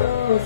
Oh,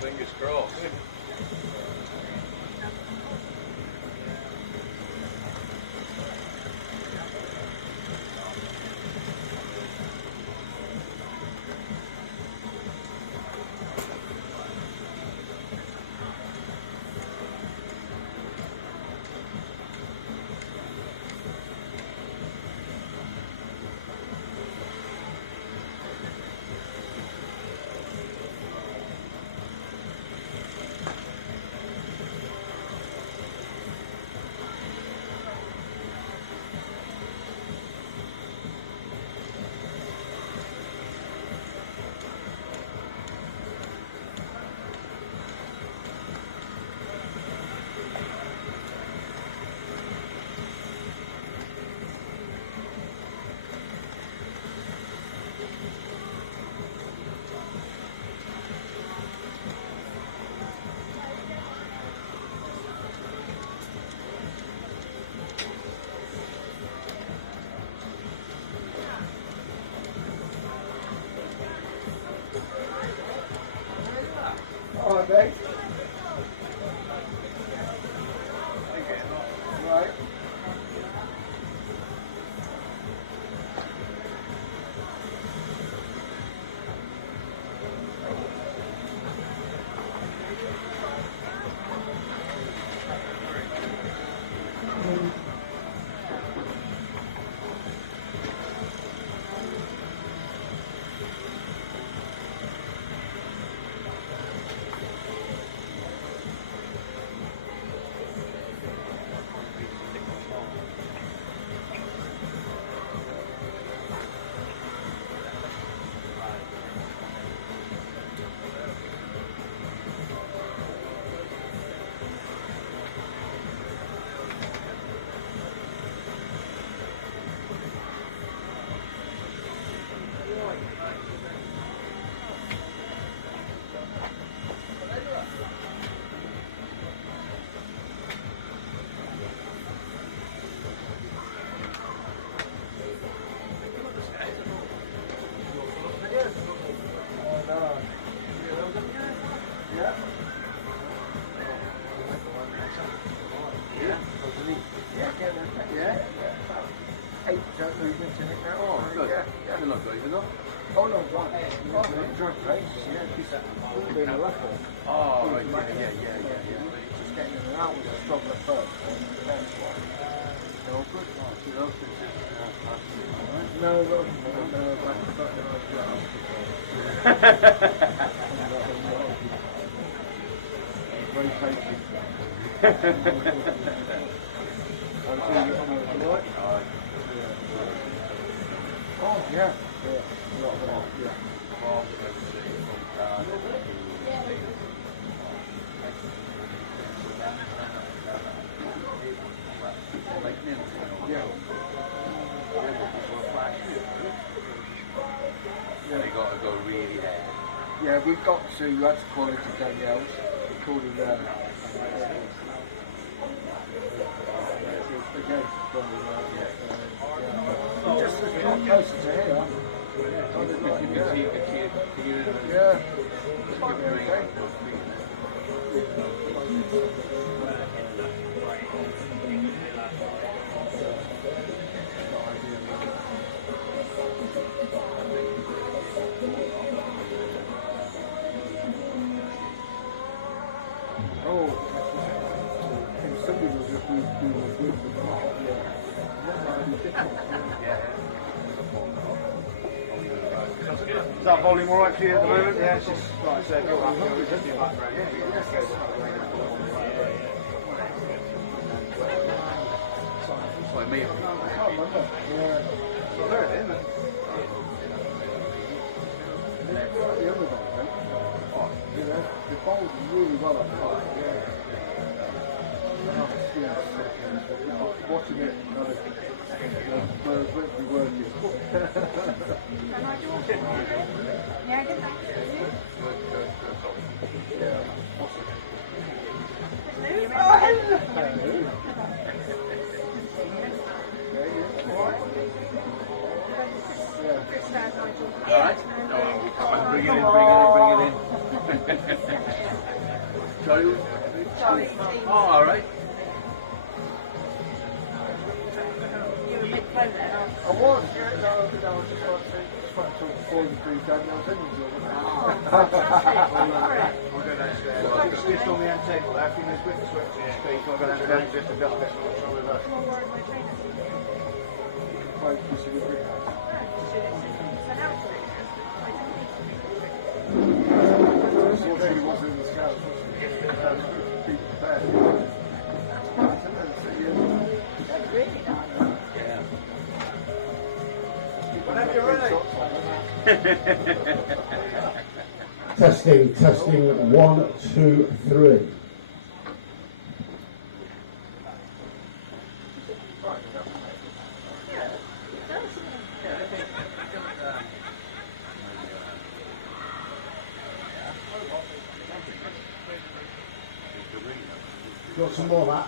fingers crossed. All right, mate. Right. race. Yeah, she's doing a level. Oh, right, yeah. Just getting in and out was a struggle at first. All good. She loves it. No, very patient. Oh, yeah. A lot of that, yeah. They got to go really there. Yeah, we got to, that's quality Danielle's, recording there. Again, just a lot closer to here. Yeah. Is that volume alright for you at the moment? Yeah, it's just like I said, you're happy with it in the background. It's like me. I can't remember. Yeah. So there it is. The other guy, right? Oh, you know, the bowl's really well up high. Watching it, words literally word you. Yeah, good night. Alright. Bring it in. Sorry? Charlie. Oh, alright. I was, yeah, no, I was just trying to avoid the Daniel's Innings. We'll go downstairs. Just on the end table there, if you miss with the switch in your space, I'll go downstairs and just adjust this one. She was in the scouts, wasn't she? Be prepared. Really nice. Whenever you're ready. Testing, 1, 2, 3. Got some more of that?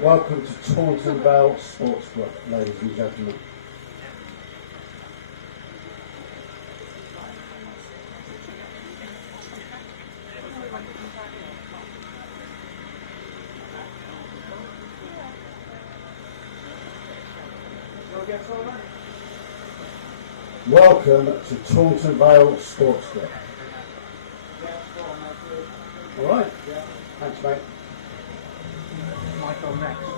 Welcome to Taunton Vale Sports Club, ladies and gentlemen. Welcome to Taunton Vale Sports Club. All right. Thanks, mate. Michael next.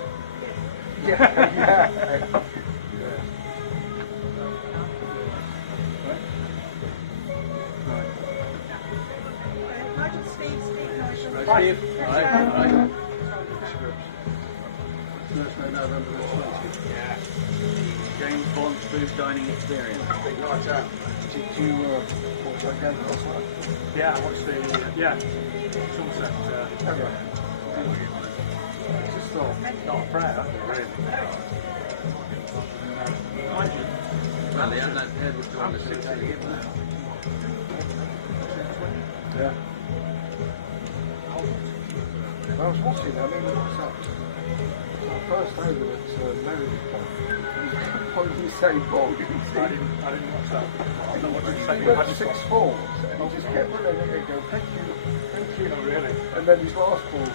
Right, Steve. Right. Yeah. James Bond's food dining experience. Big night out. Did you watch that game last night? Yeah, I watched the, Somerset. Just thought, Not a prayer, really. Mind you, Well, they haven't had this to under 60 again now. yeah. I was watching, I mean, what's that? First over at Meredith Park. What did you say, Paul? Did you see? I didn't watch that. I don't know what you He say. got 6-4, and he just kept running and they go, thank you. Oh, really? And then his last ball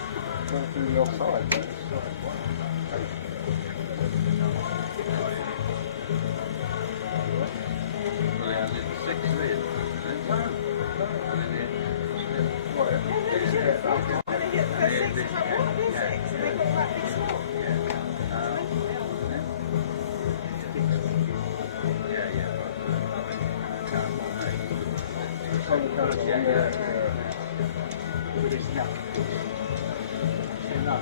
went through the offside. Well, they had little 6 in. With his neck. No.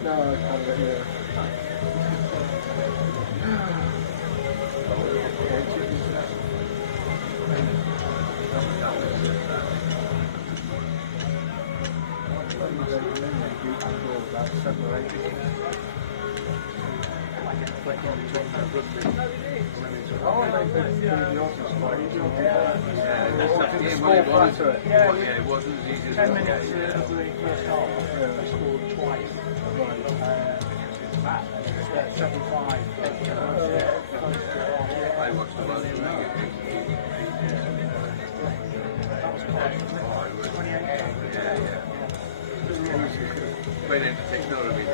No, I can't get here. Yeah, it wasn't as easy as 10 it minutes was. of the first half, they scored twice. 7-5. I watched the last one. That was quite 28. Great entertainment, not really.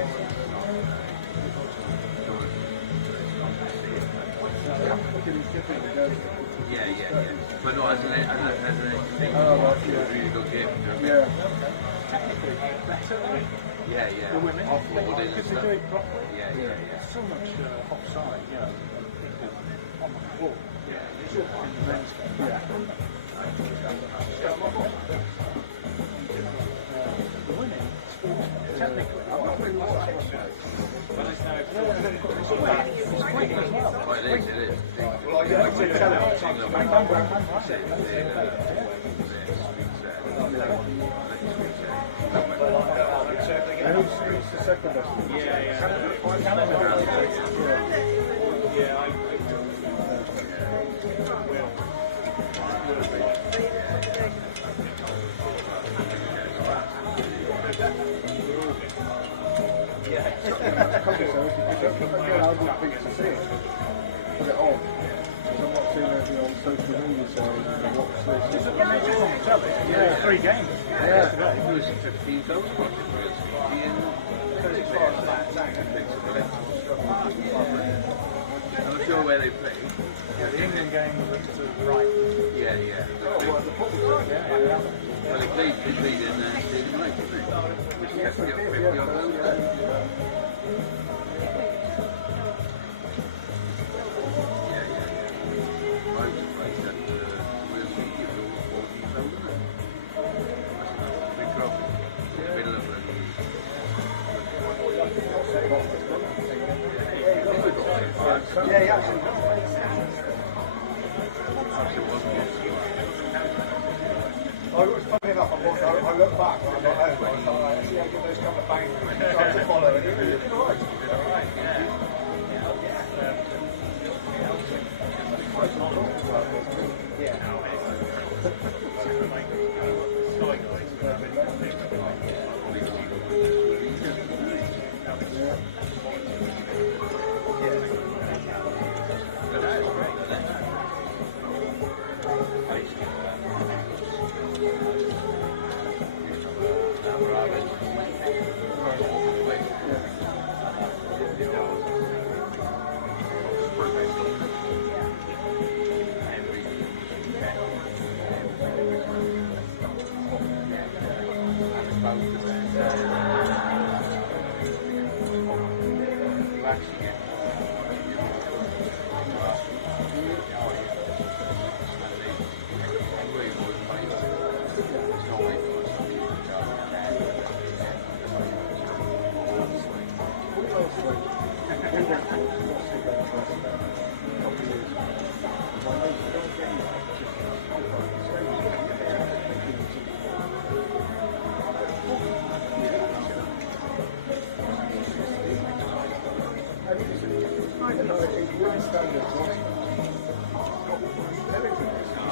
Yeah. But no, as an entertainment, Oh, right, it was a really good game. Yeah. Technically better, right? Yeah. The women, Offloading and because they stuff. do it properly. Yeah. There's so much offside, you know, people on the ball. It's all in the men's game. The women, technically, I'm not really like it. But it's now it's quick as well. Oh, it is. Well, I can tell it. Who's the second best? Put it on. I'm not seeing anything on social media saying what's this. Yeah, 3 games. Yeah, it was 15 goals. I'm not sure where they played. Yeah, the England game was to the right. Yeah. Well, they played in Stadium Right, didn't they? Which kept me up 50 on those. Yeah. I was surprised that Wales City was over 40,000. Big drop in the middle of it. I was funny enough, I looked back when I got home, I was like, see how good those couple of bangs were. I tried to follow it, it was right. actually get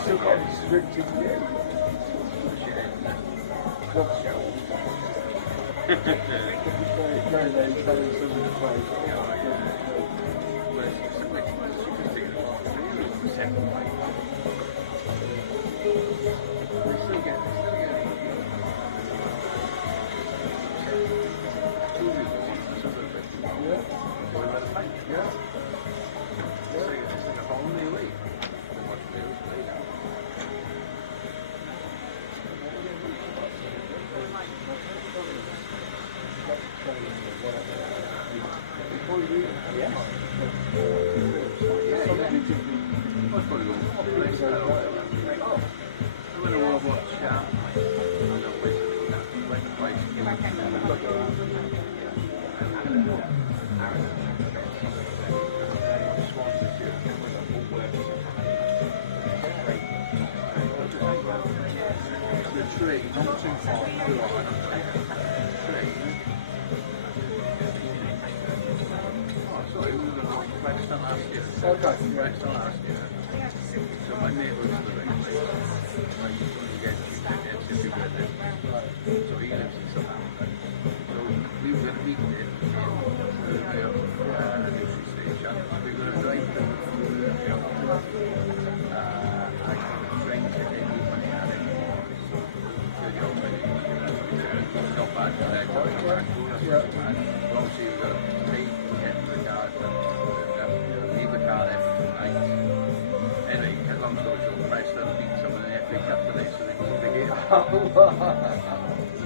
Still got restricted view.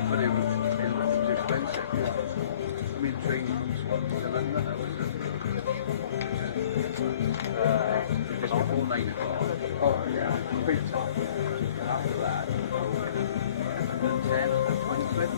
But it was expensive. I mean, the train from Swansea to London, that was just before 9 o'clock. Oh, yeah. Big time. After that, 10, 20 quid.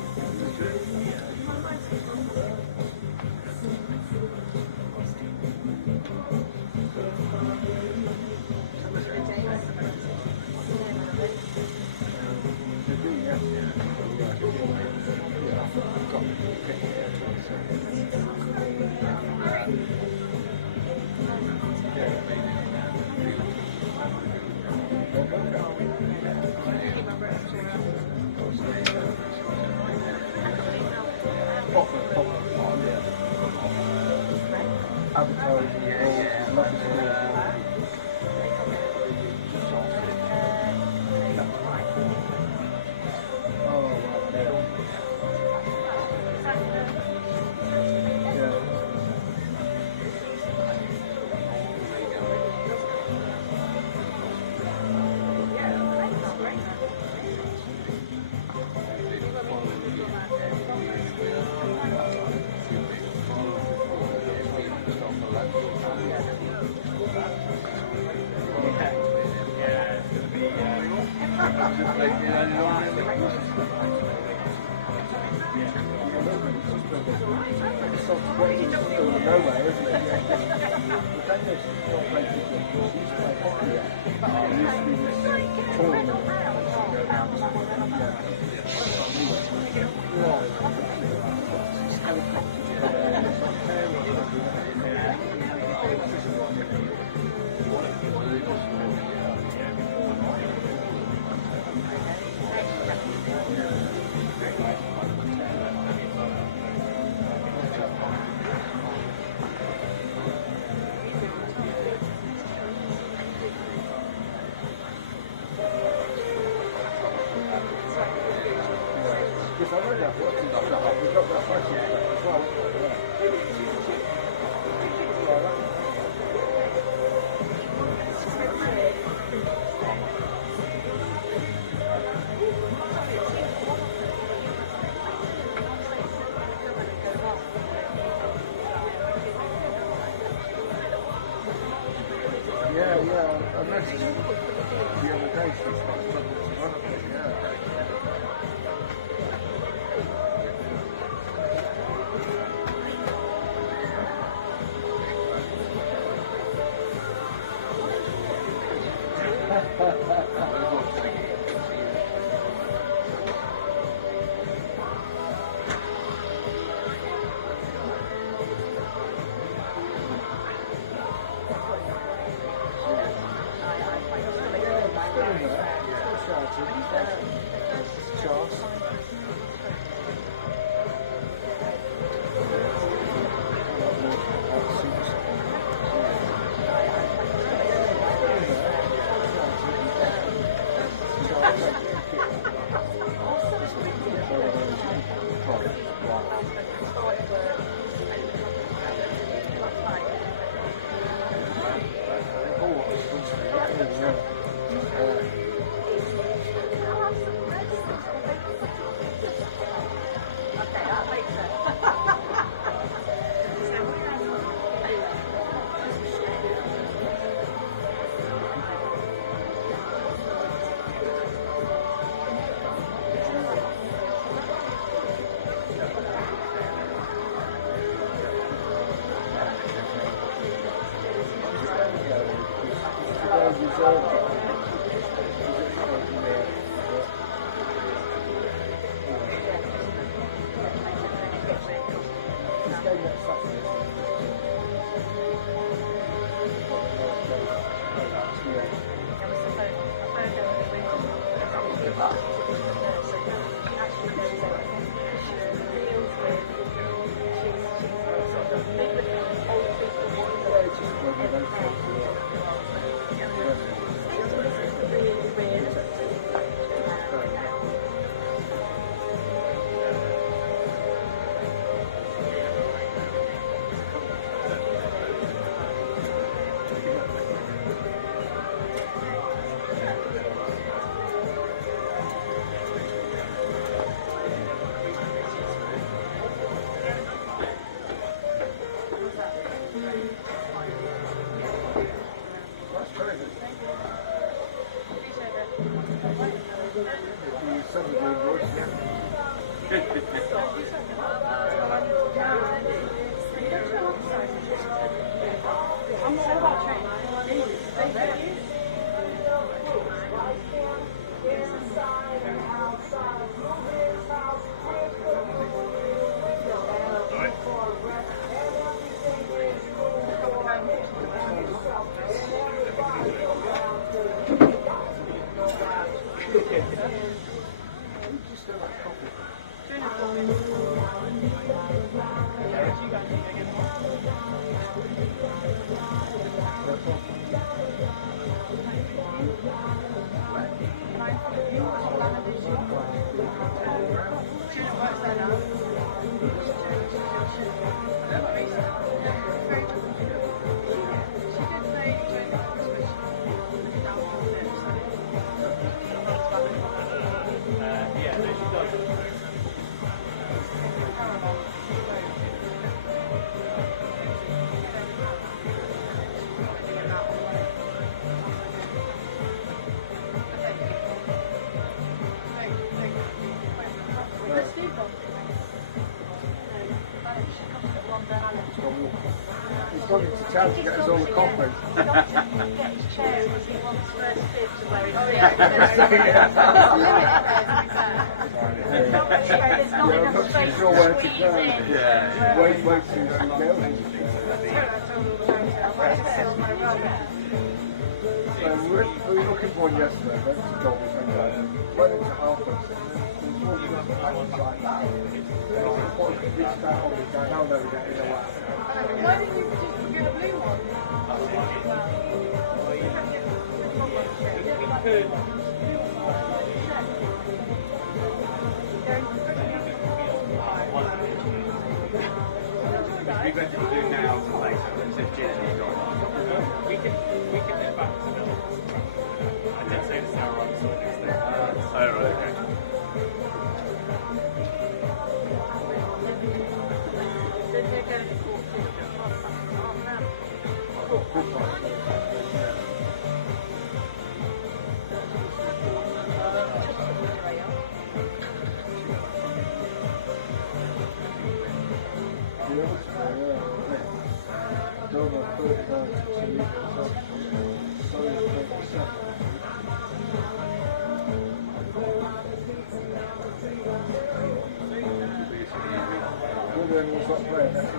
Unless it's the other day she started struggling to run a bit, yeah. He's gone into town to get us all a coffee. Wait till you we were looking for one yesterday, went to Dolby Centre, went into Halford. Why didn't you just get a blue one? We're going to do now later. We can get back to Bill. I did say to Sarah on the next thing. Oh, right, okay. on the first down to you. Sorry, whether anyone's not playing, that's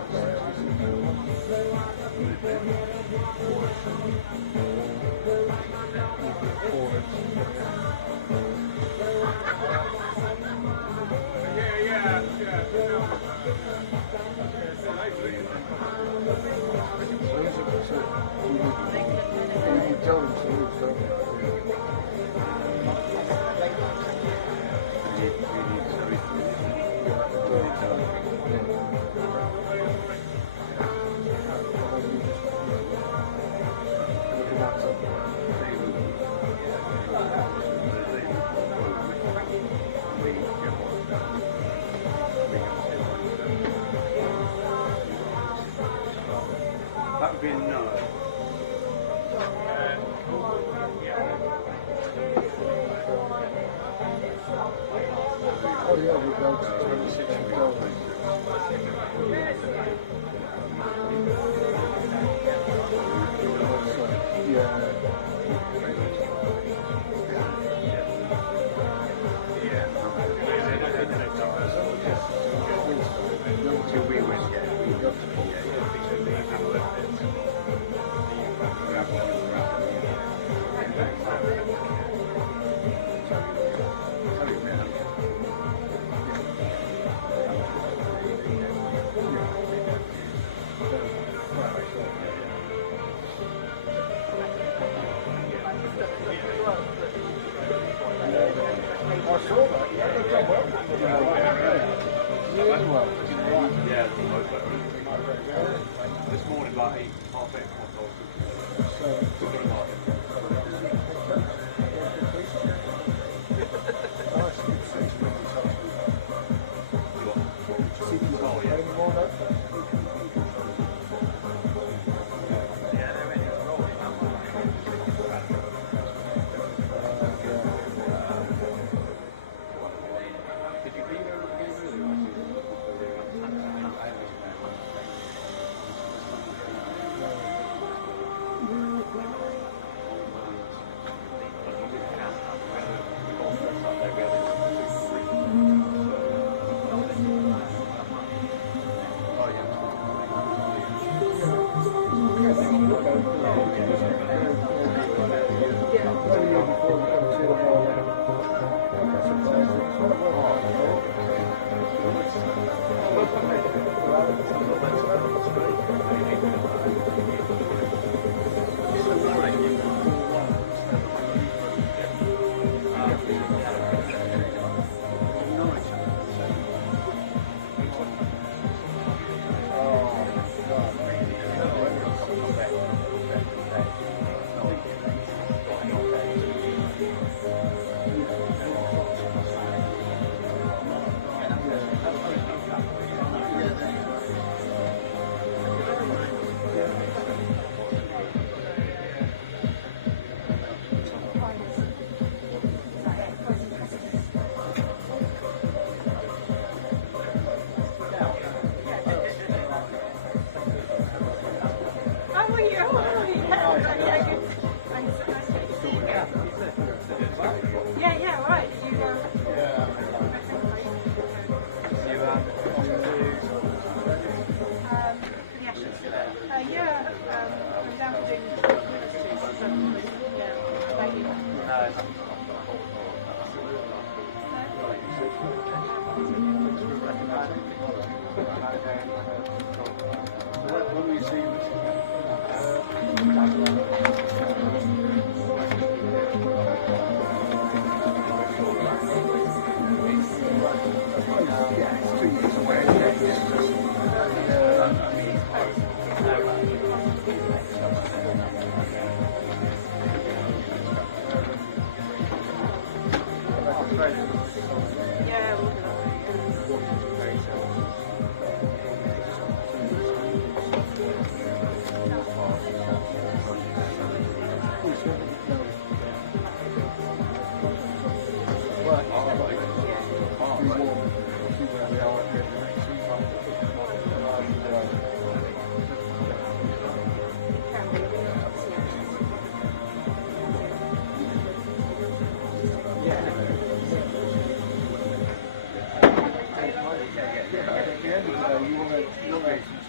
That would be a no. oh yeah, we go to 26 and go. This morning about 8, half 8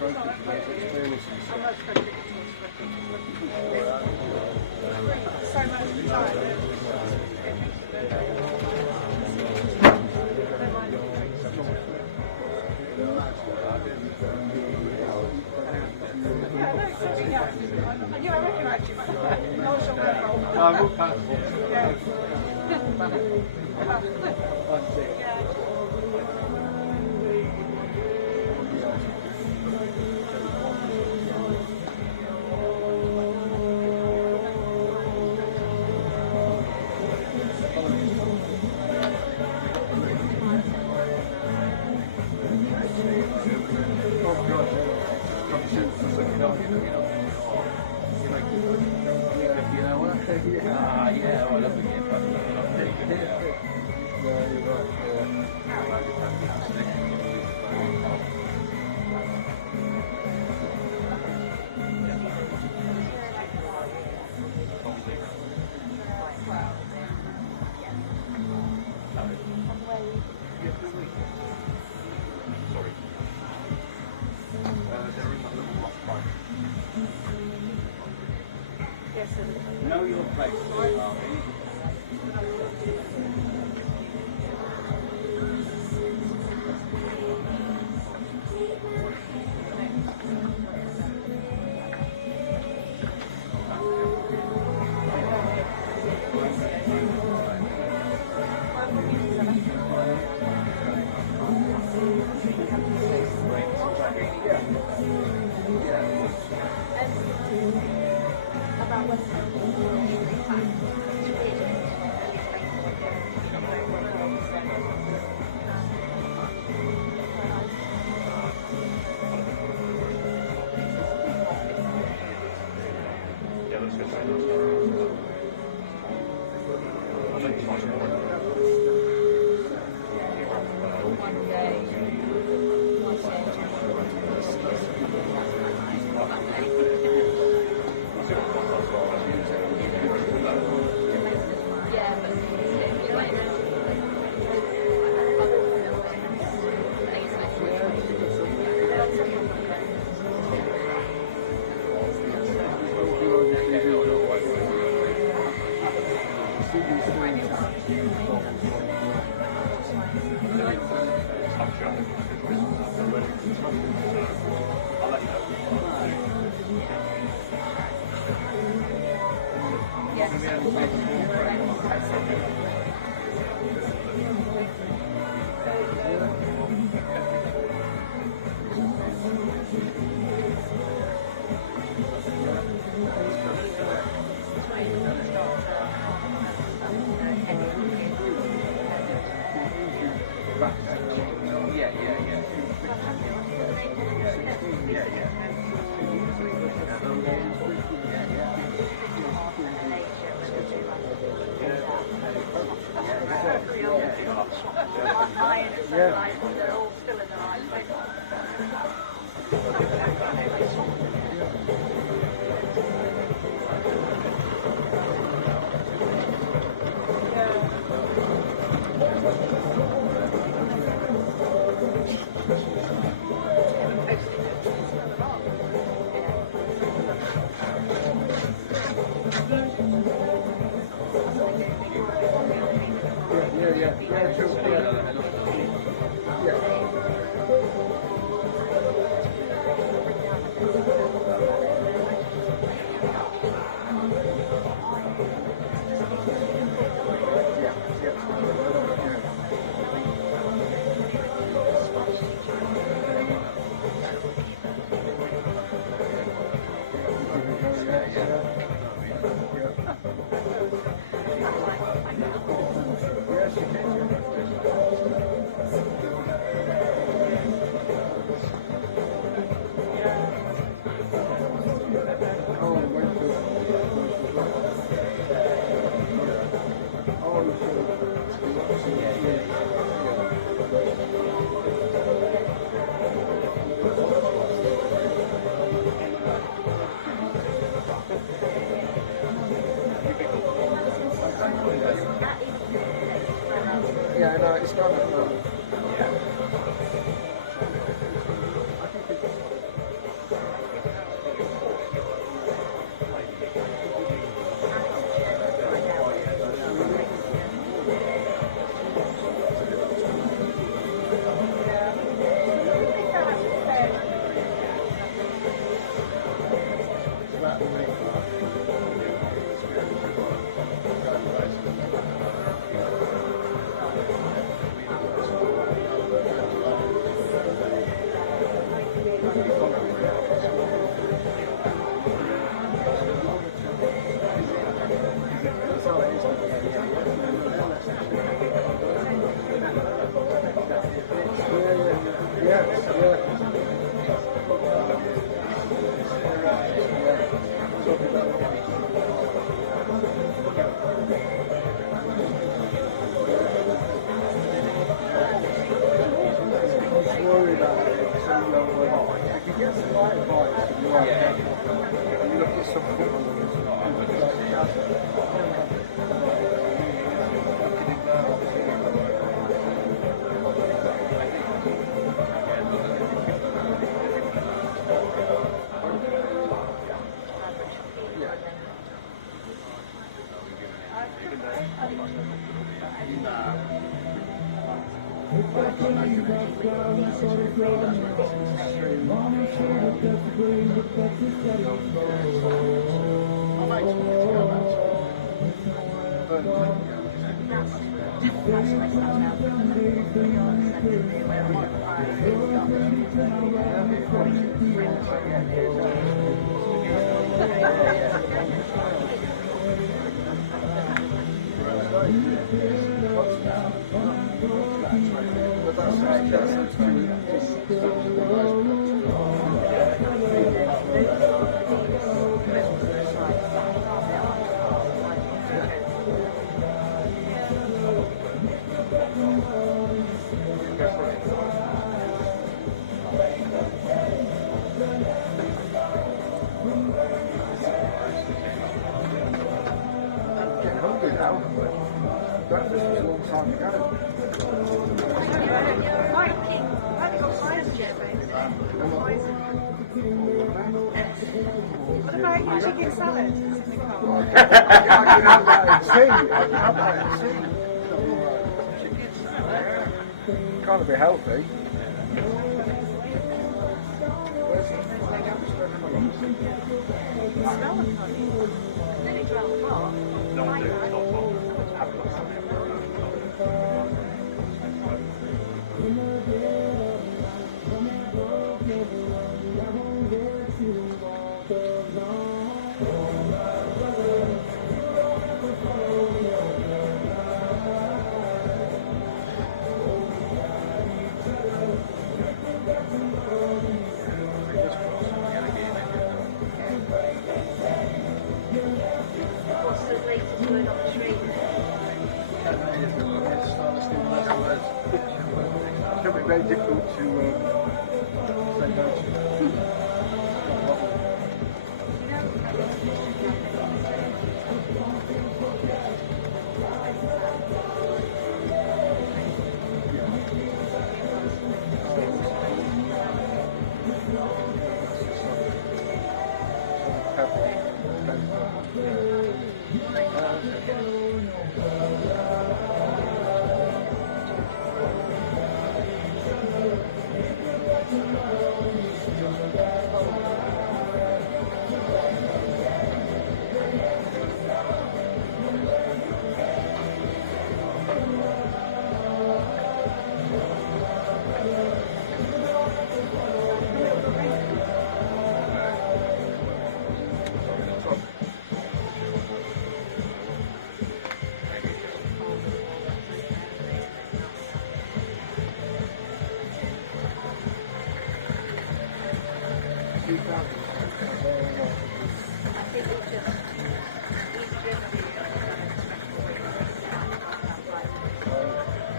trophy for those experiences. I'm not supposed to be so much time. Yeah, no, something else. I recognise you, but I was on the roll. No, I'm all comfortable. Yeah. Oh, God. Come shoot for something else, you know. You know what? Yeah, well, that's again, but I'm pretty good. Yeah, you're right. Know your place. Yeah, no, it's not. some What about chicken salad? I can have that in tea. I can have that in tea. Kind of be healthy. What's the latest word on the tree? It's going to be very difficult to say no to.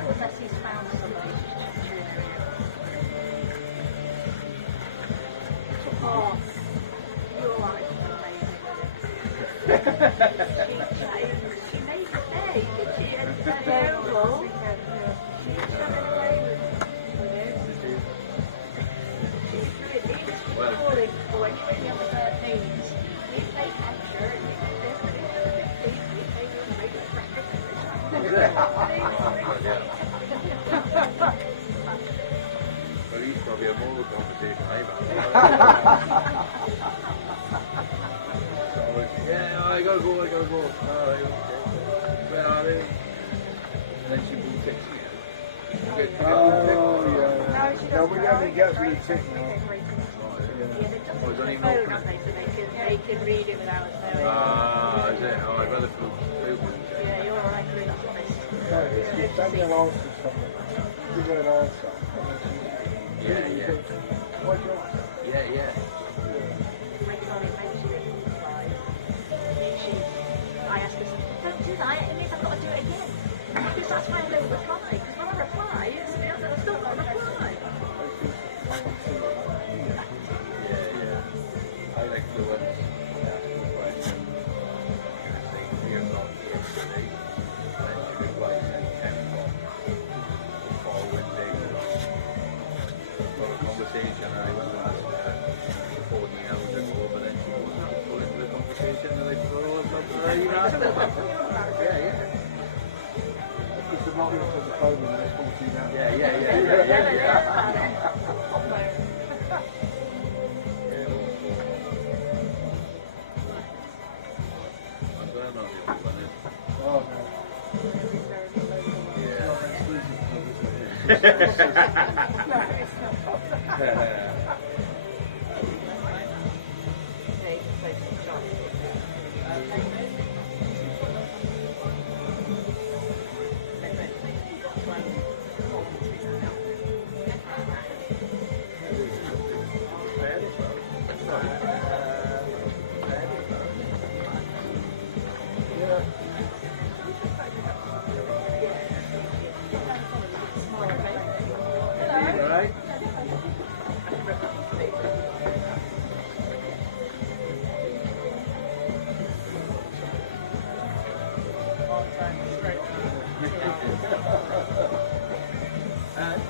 Unless he's found somebody Oh, you're right. She made a day, did she? And it's terrible. She's running away with it. It's calling for when you're in the other 13s. You play capture and you can do it. You play the radio Well, he's probably a more competition, yeah, I gotta go. Alright, okay. Where are they? Then she will fix it. No, we only get to the tick now. Oh, it's only phone, milk. aren't they? So they can read it without us knowing. Ah, is it? Oh, I'd rather feel stupid. Yeah, you're alright, really honest. No, it's send me an answer to something. Give her an answer. Yeah. What do you want? Yeah. My colleague mentioned it in the slide. I asked her, don't do that, it means I've got to do it again. Because that's why I don't reply. Because when I reply, it's the other, I've still got to reply. I like the ones. It's the rock into the phone and it's 14 hours. Oh, no.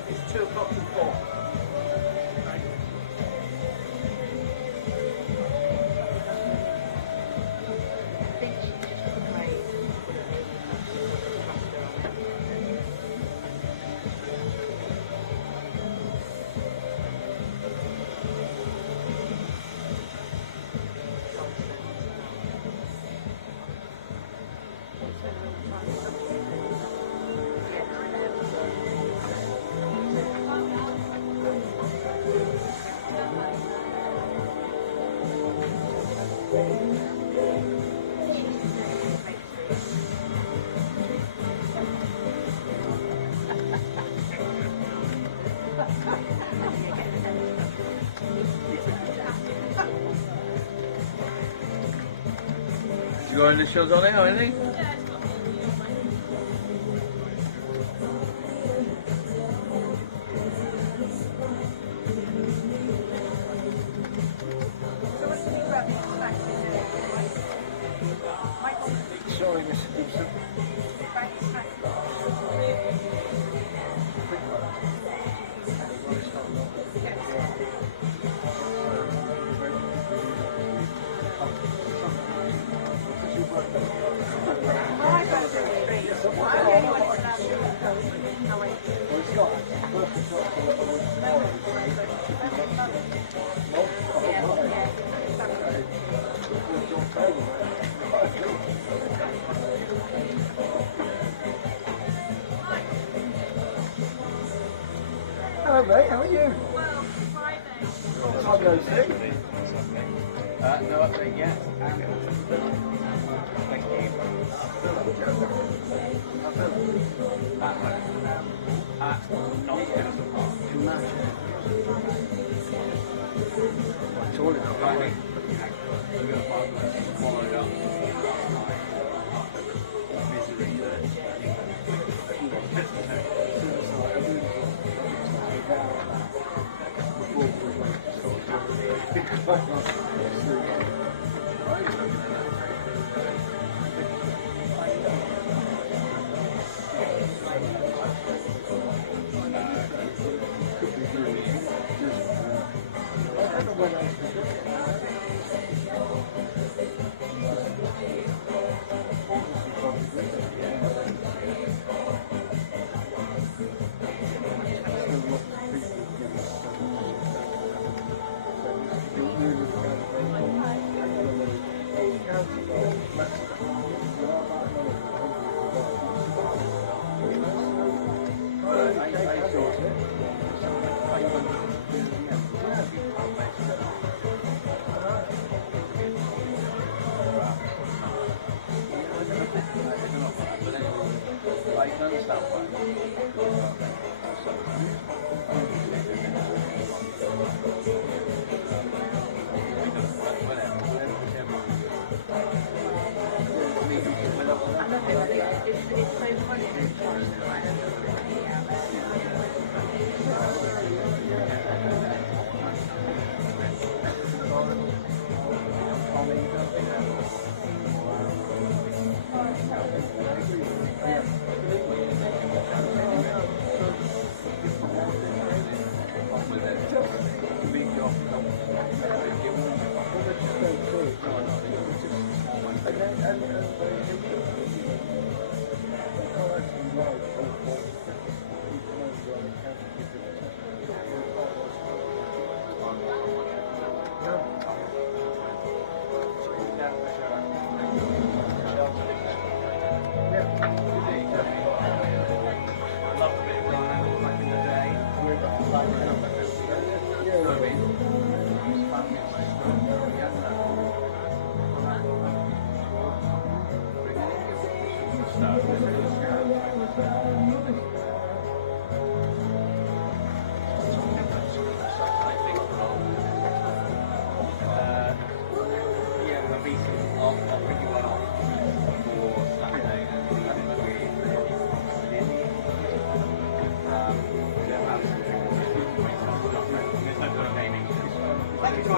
It's 2 o'clock to 4. You got any shows on it or anything? Sorry, Mr. Gibson. Hello mate, how are you? What time goes it? No update yet. Thank you.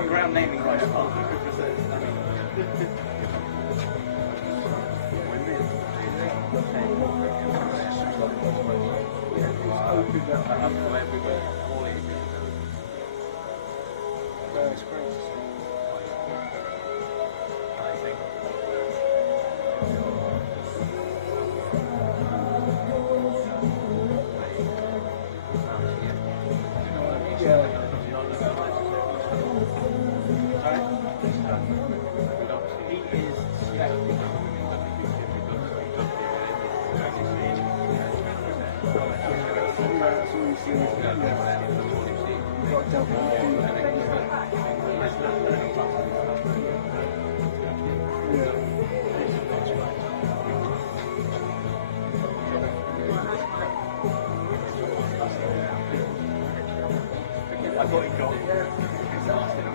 Ground naming rights partner. I thought he got it. It's last in a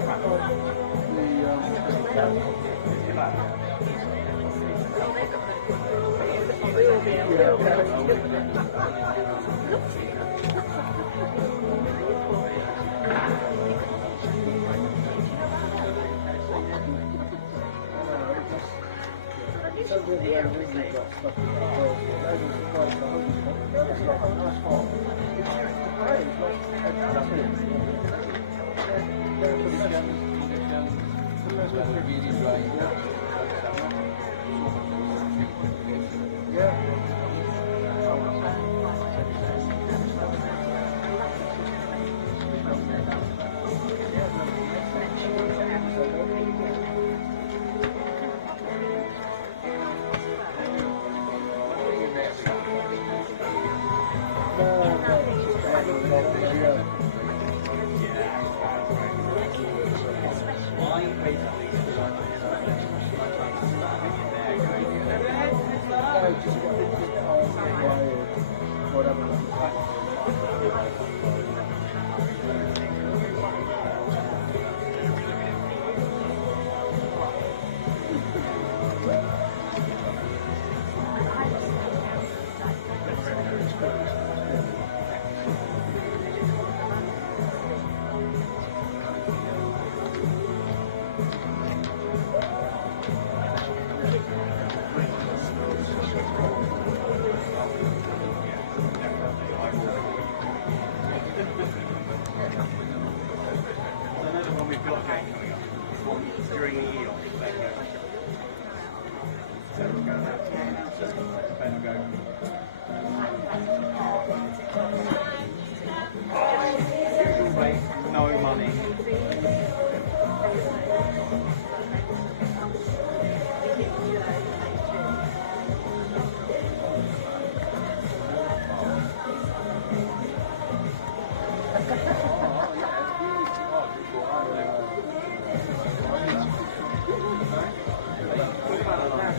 No money.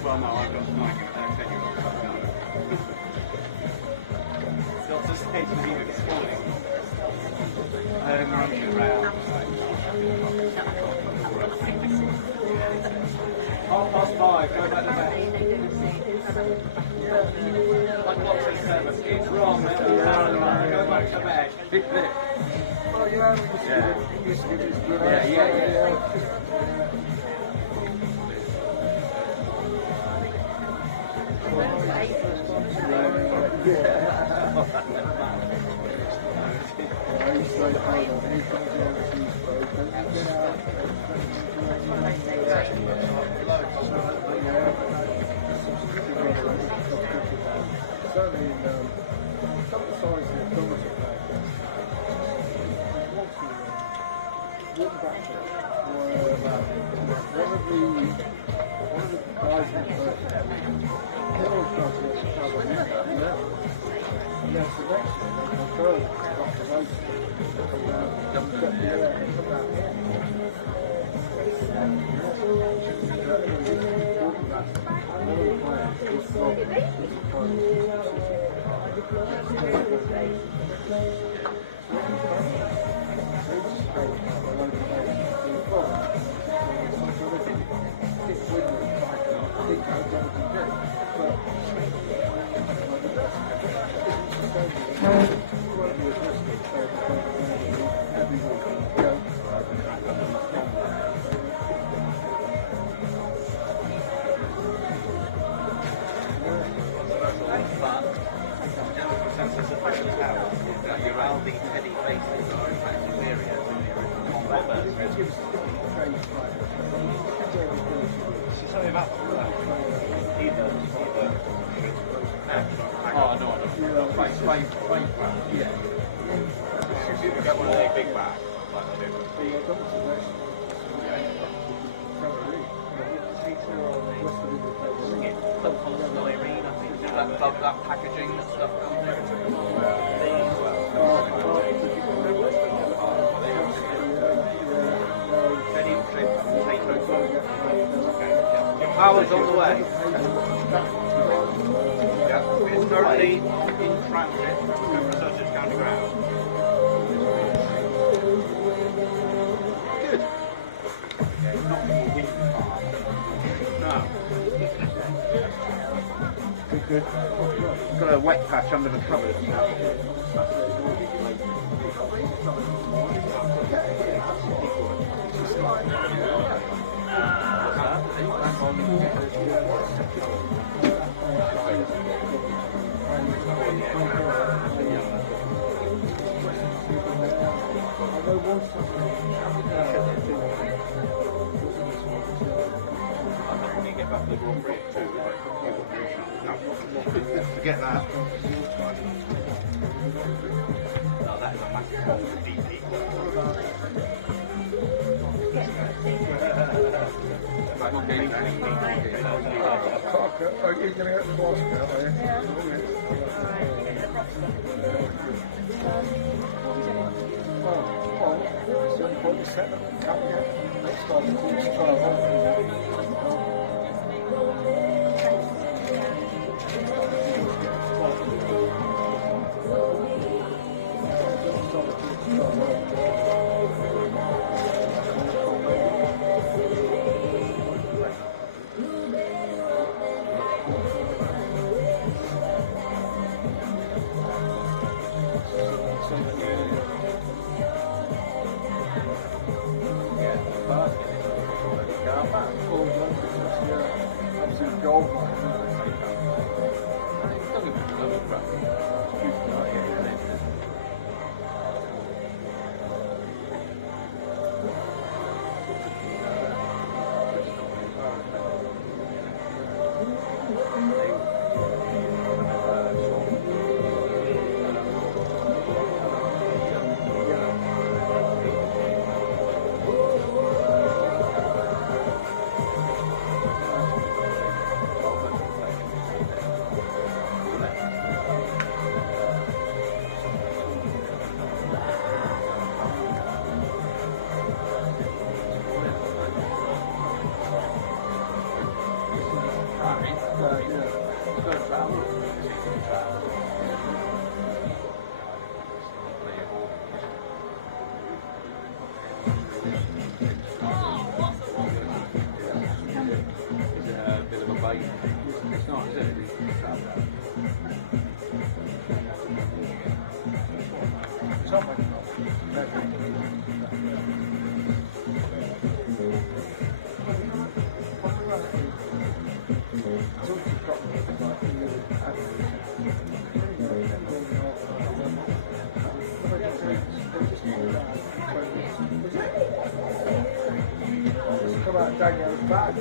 Well, no, I've got 10-year-old. So it's just a case of being exploring. Running around. 5:30, go back to bed. Like watching service. It's wrong, man. Go back to bed. Oh, yeah, we just give it good. Yeah. Yeah. certainly in some of the sides of the Somerset players, walk back to it, were about one of the guys in the first Hill trying to cover him, and that's the next one, and the third got the most got the air and come out here. That packaging and stuff down there. Power's on the way. Yeah, it's currently in transit to Somerset County Ground. Good. Yeah, it's not more wind farm. No. Good. Got a wet patch under the covers. Forget that. No, that is a massive DP. Are you going to get the boss now, are you? Oh, so you put the set up and come here. Next time, the course 12. It's not, is it? Come out, Daniel's back.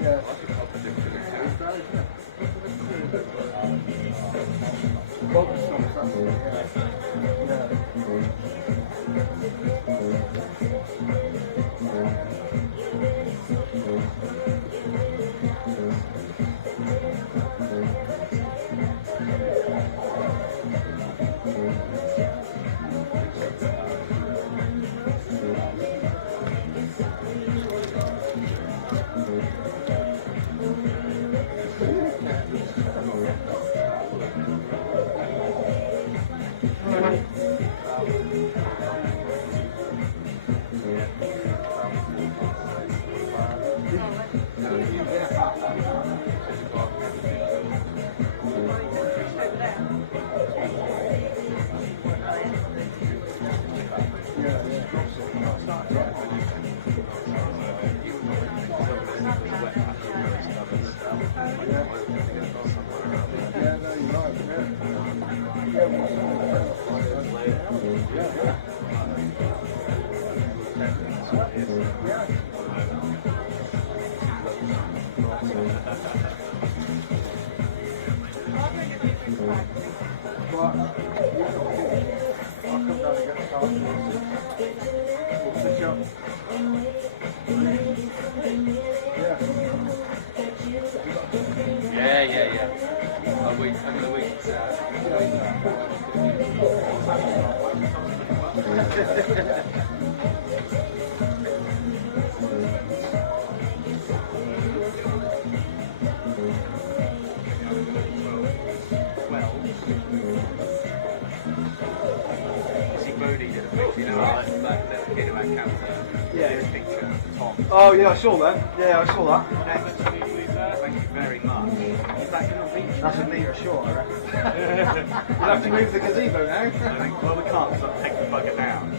Yeah. Golden Stones, that's it, yeah. Yeah. A week, over the week. Oh yeah, I saw that. Yeah, I saw that. Thank you very much. Is that going to be? That's a metre short, I reckon. You'll have to move the gazebo now. I think, well, we can't because I'll take the bugger down.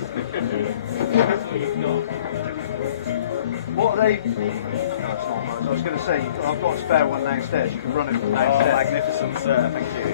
What are they? No, it's not much. I was going to say, I've got a spare one downstairs. You can run it from downstairs. Oh, magnificent, sir. Thank you.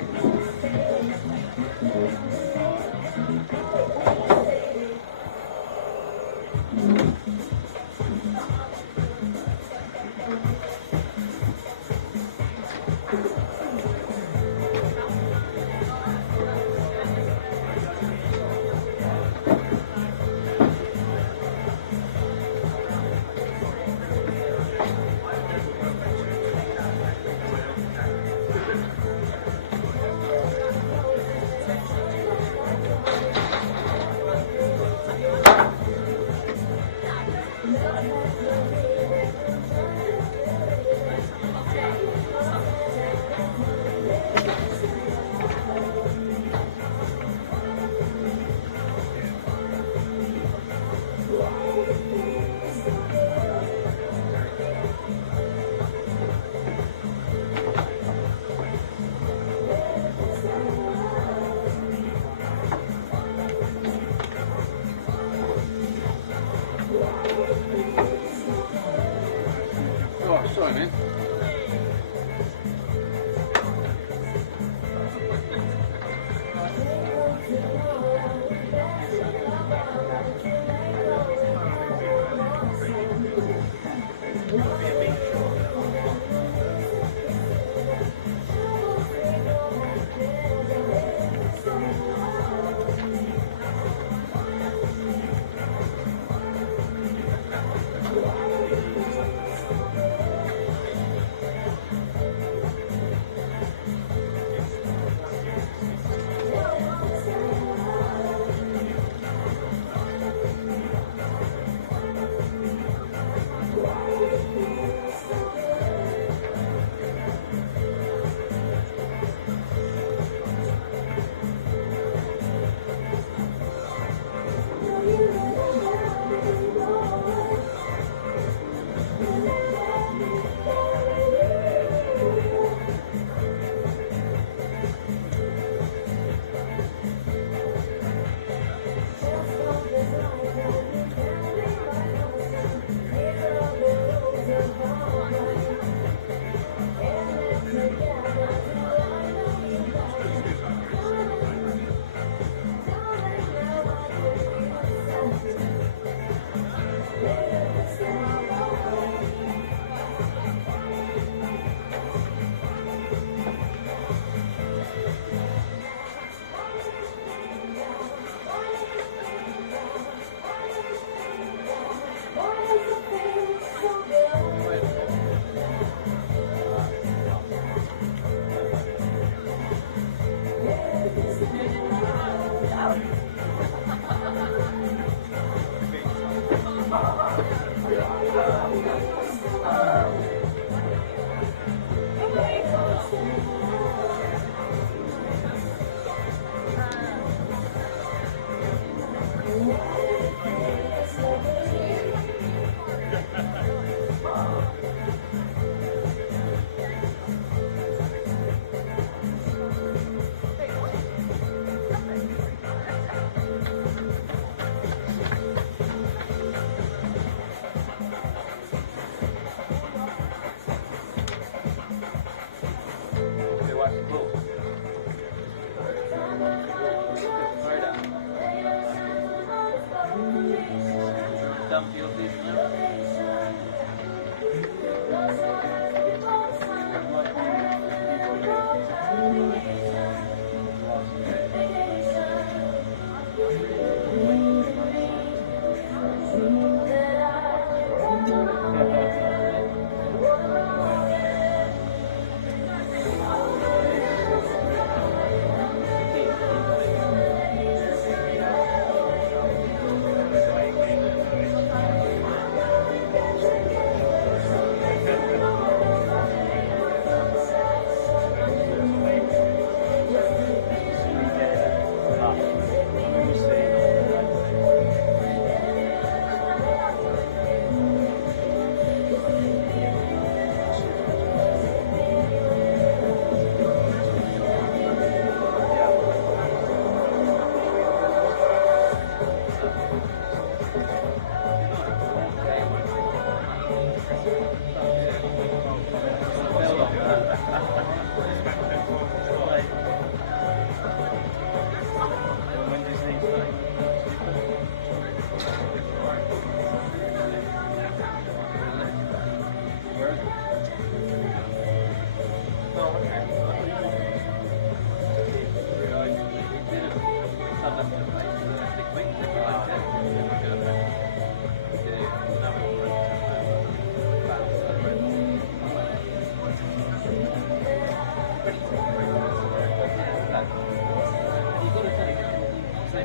Oh, sorry, man.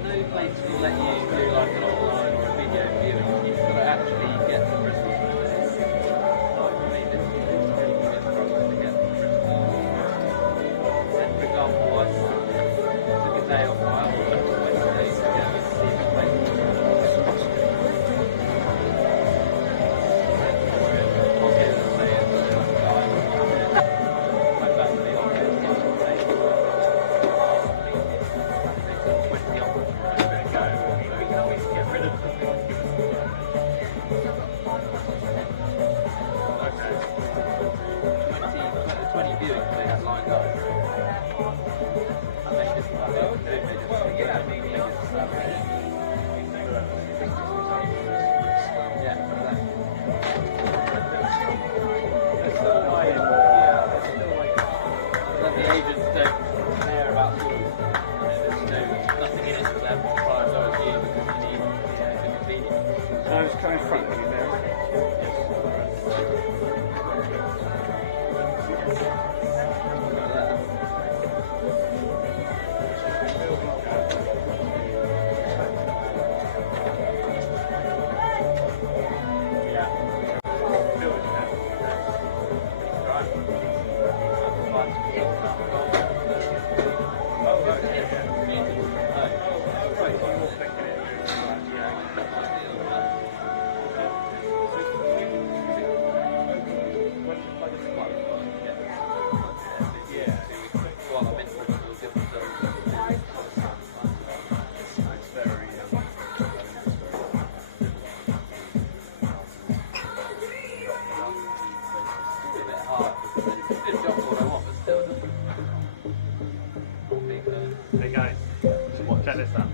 no place will let you do like an online or a video viewing. You've got to actually get the crystals. Like for me, this is really good process to get the crystals. And for example, I took a day off my own Wednesday to get to see the place. Hey guys, check this out.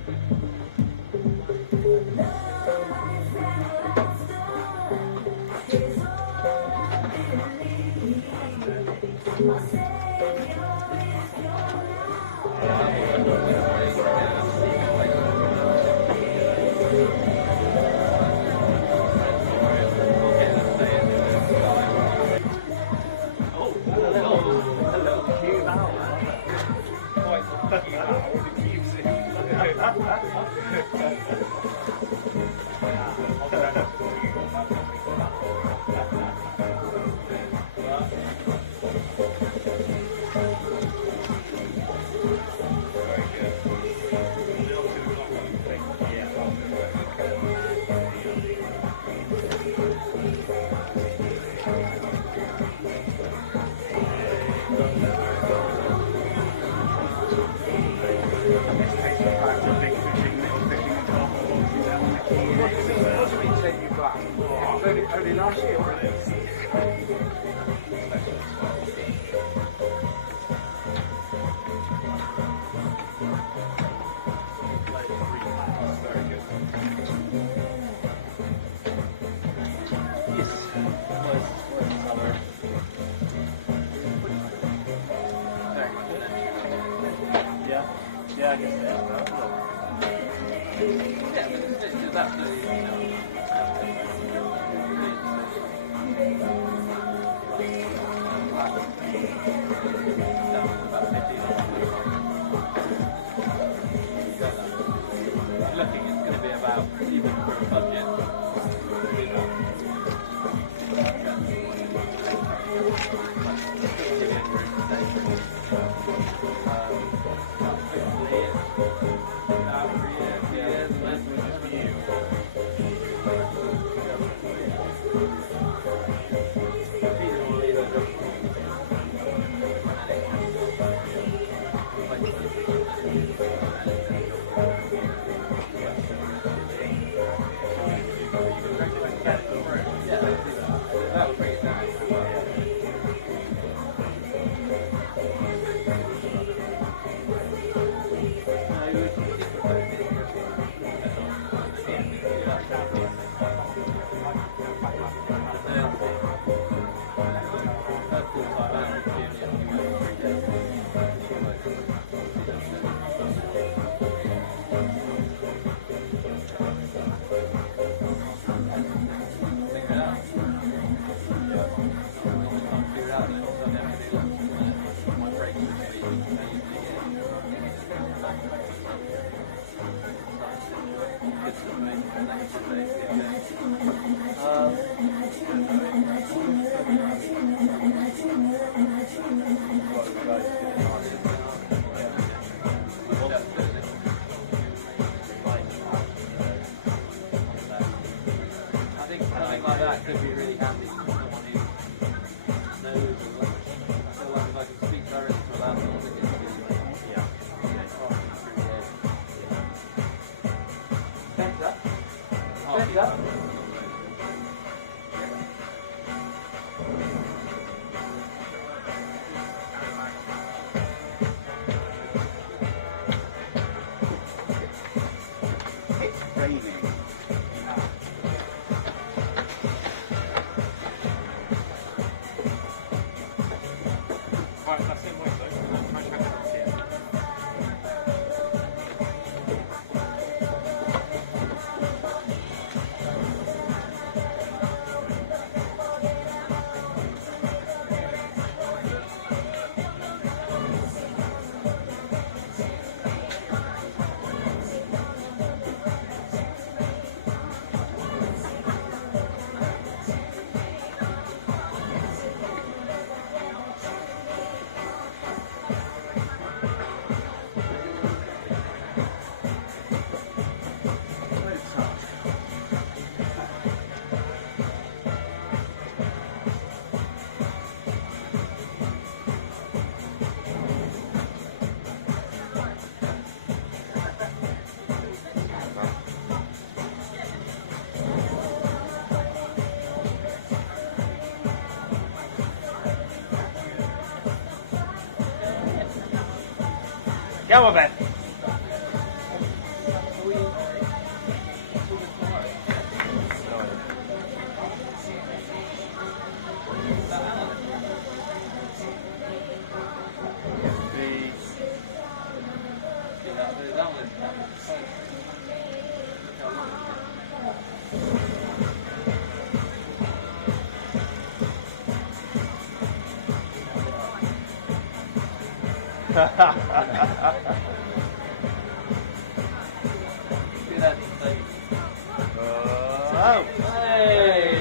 Only last year, wasn't it? Yeah, I guess that's Looking, it's going to be about even for a budget. Come on, Ben. Oh, hey!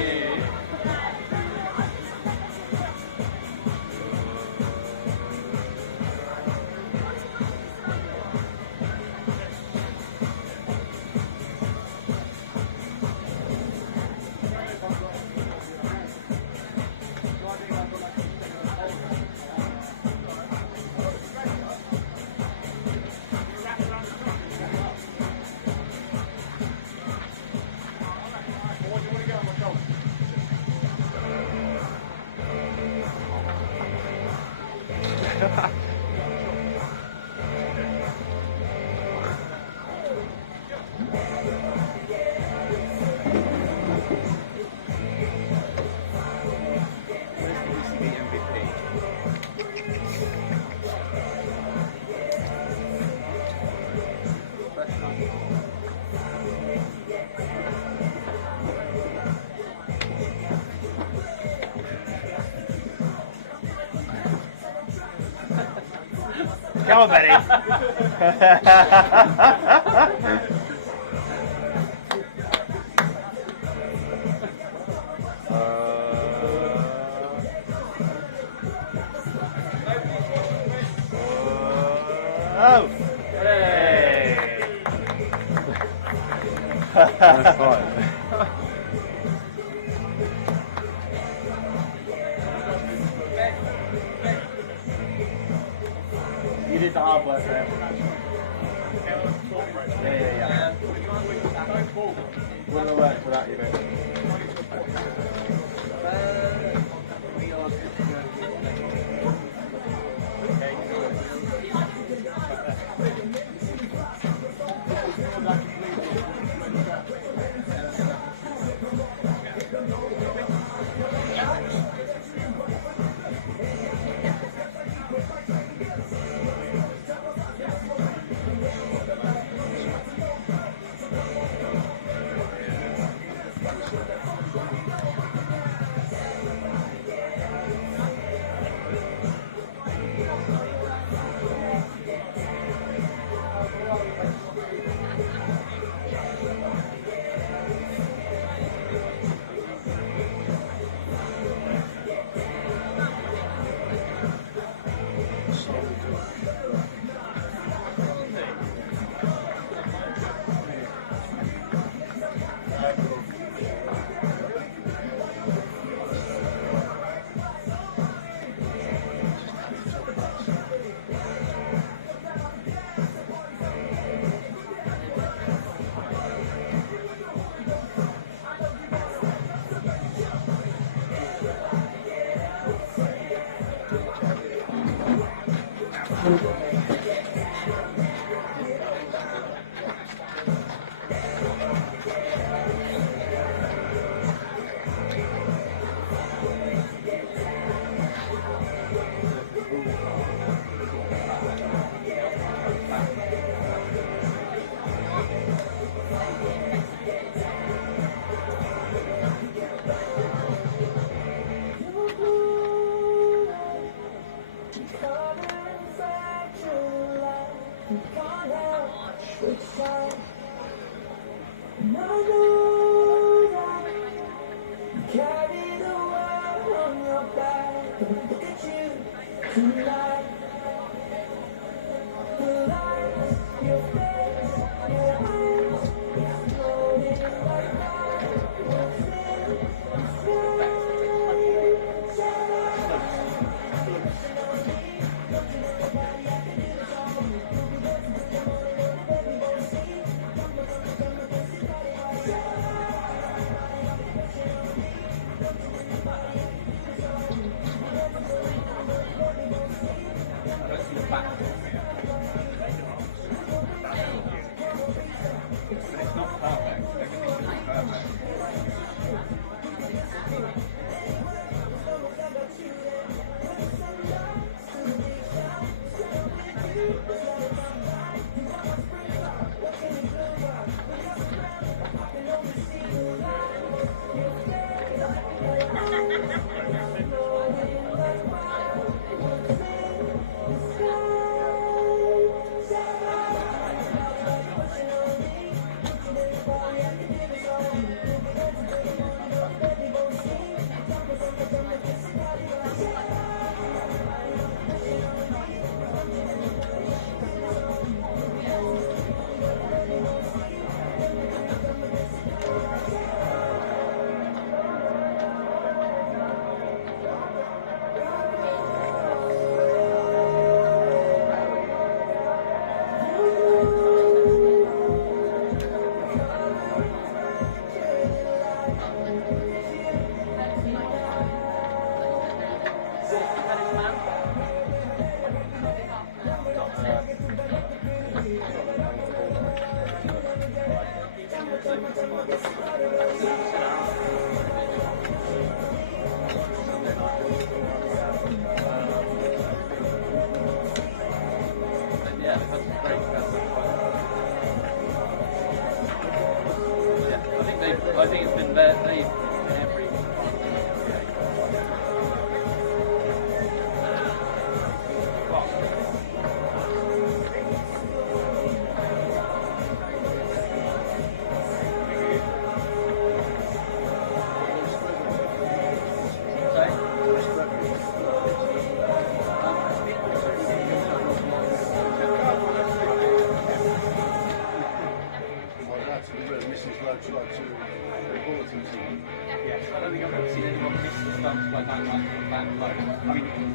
Come on, Betty. Oh! Hey! That's fine. You did the hard work there. Yeah. Wouldn't have worked without you, mate.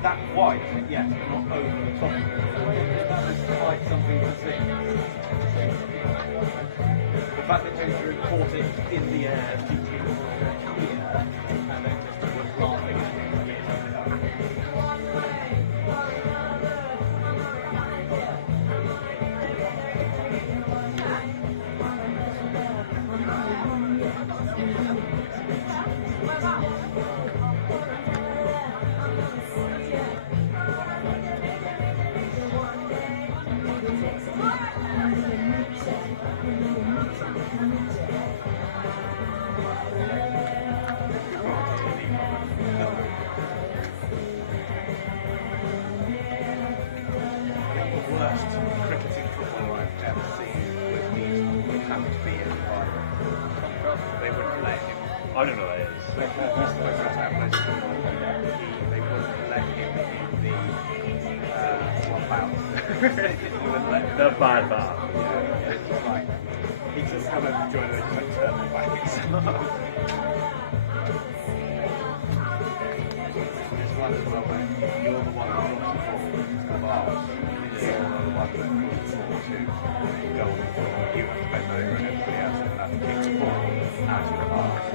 that wide, yes, not over the top. That was quite something to see. The fact that James Drew caught it in the air, thinking it was here, and then just was laughing at it. Worst cricketing footballer I've ever seen would have to be in they wouldn't let him. I don't know what it is. They wouldn't let him in the swap out. The bad bar. Yeah, it's just like he's just come over to join the turn the back. It's one as well when you're the one who wants to fall the bars. You're the one that wants to go on the floor. You have to bend over and everybody else will have to kick the ball out of the bars.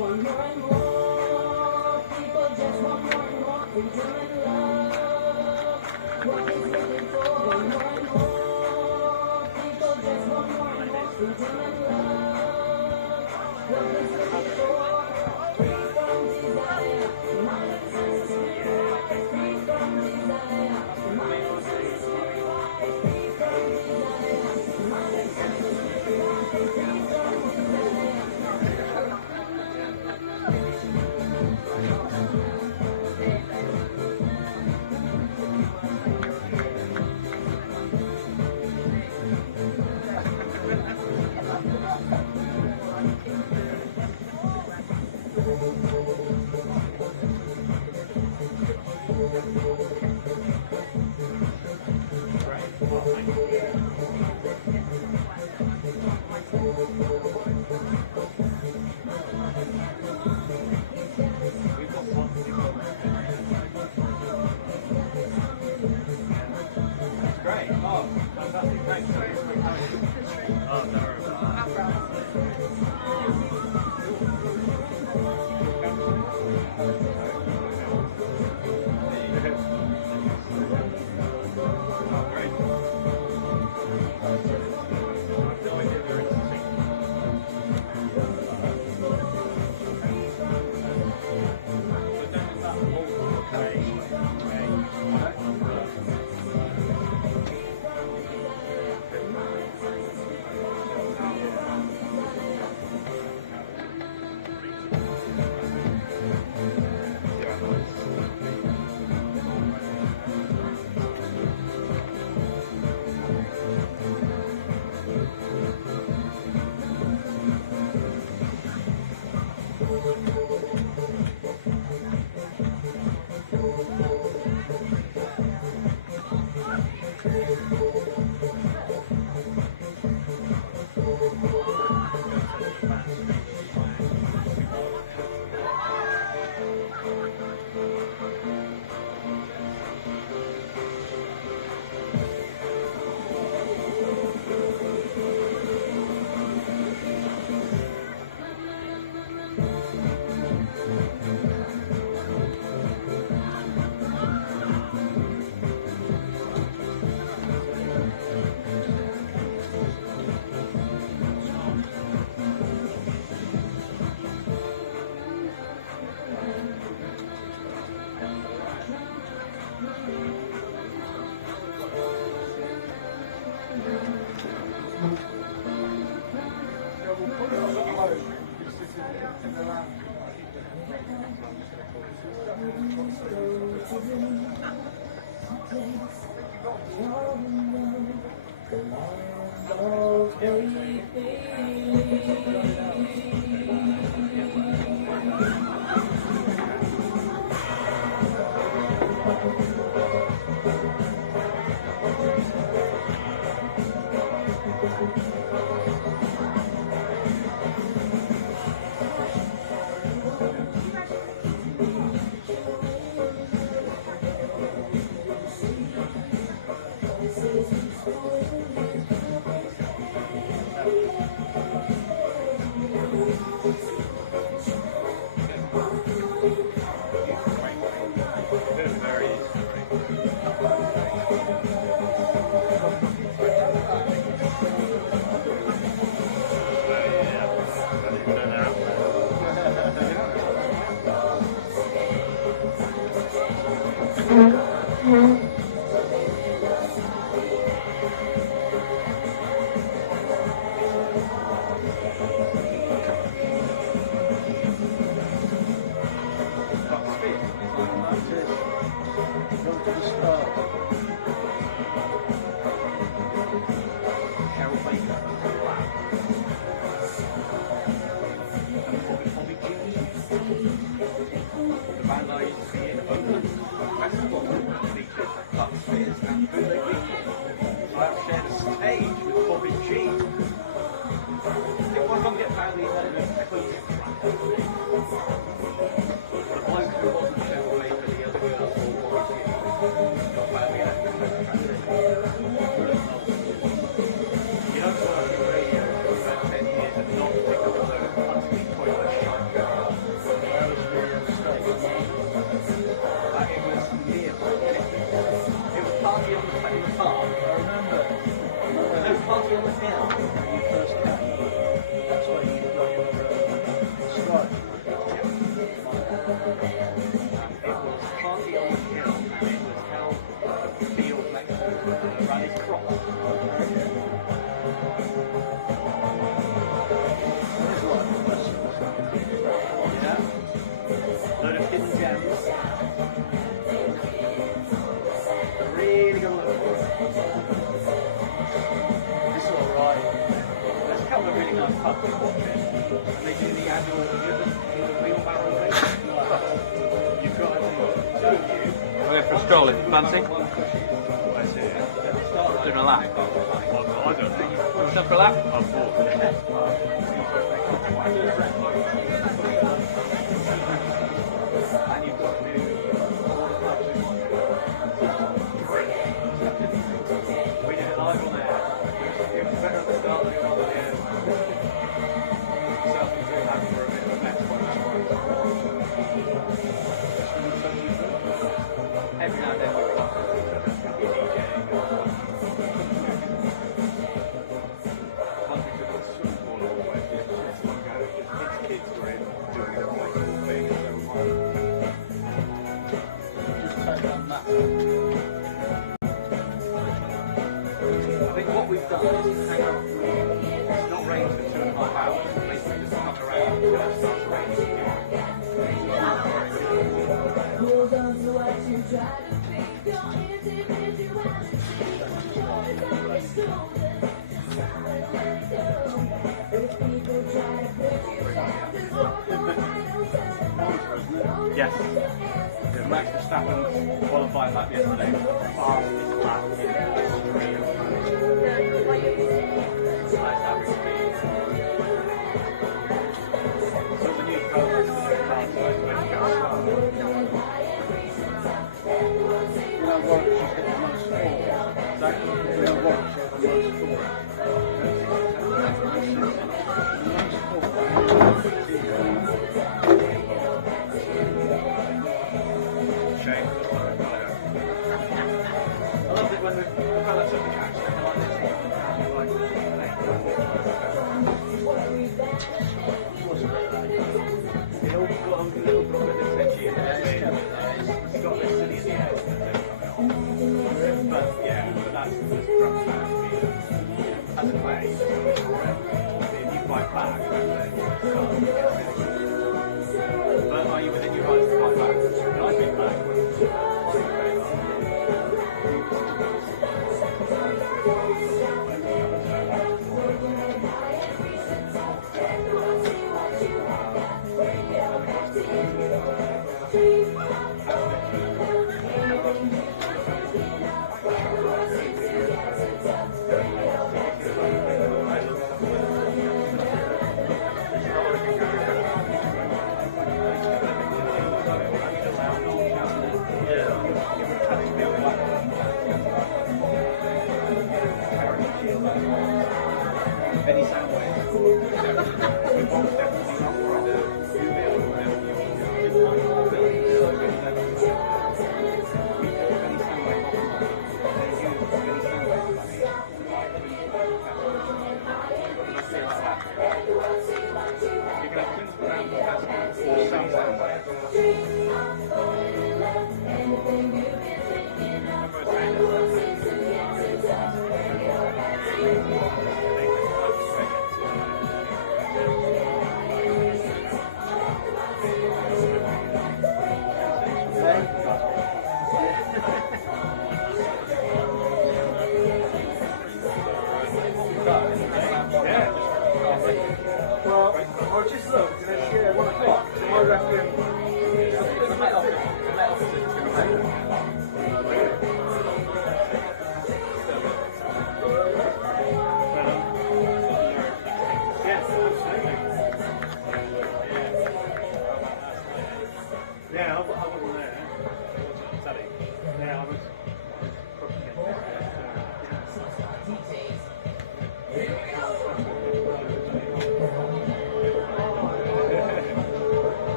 One more and more people just want more and more freedom and love. What is looking for? One more and more people just want more and more freedom and love. What is looking for? Free from desire, mind and senses spirit. Free from desire, mind and senses spirit. Free from desire, mind and senses spirit. Free from desire. Carol Baker, wow. And Bobby Jeans. The band I used to be in, Oakland, Festival, featured Club Spears and Bootleg Weekend. So I've shared a stage with Bobby Jeans. It was on Get Badly known as the Cleveland track. The bloke who wasn't Carol Baker, the other girl, or Bobby Jeans, got badly out of the track. You don't work in radio for about 10 years and not pick up a load of utterly pointless shite. It was near it was Party on the Park. I remember. And there was Party on the Hill when you first came. That's why you got your strike. Yeah. It was Party on the Hill and it was held at the field next to Rally's Cross. Load of hidden gems. Really gonna look for it. It's alright. There's a couple of really nice pubs to watch it. And they do the annual wheelbarrow race. You've got two of you. We're going for a stroll if you fancy. One cushion. I see it. Doing a lap. I don't think. What's up for a lap? I'm bored. And you've got to do all the clubs in one. We did it live on air. It was better at the start than it was at the end. Yourself and Drew having for a bit of a mess one. Every now and then we got DJing. One thing that was swimming pool all the way. Kids were in doing their voice thing. I think what we've done is hang out. It's not raining for 2.5 hours. Basically, just hung around until it starts raining. Hold on to what you try to think. Your individuality. If people try to put you down, just walk away. Yes. Max Verstappen qualified lap yesterday. Fastest lap in history. Highest average speed. So the new code is the new car size when you go slow. You know what? She's got the most score. You know what? She's got the most score. Shame. I love it when the fella took the catch and like this. It all got a little bit of attention in there. It's got this silly at the end. But yeah, but that's the drum band. As a play, if you fight back, then you get but are you within your rights to fight back? Can I beat back?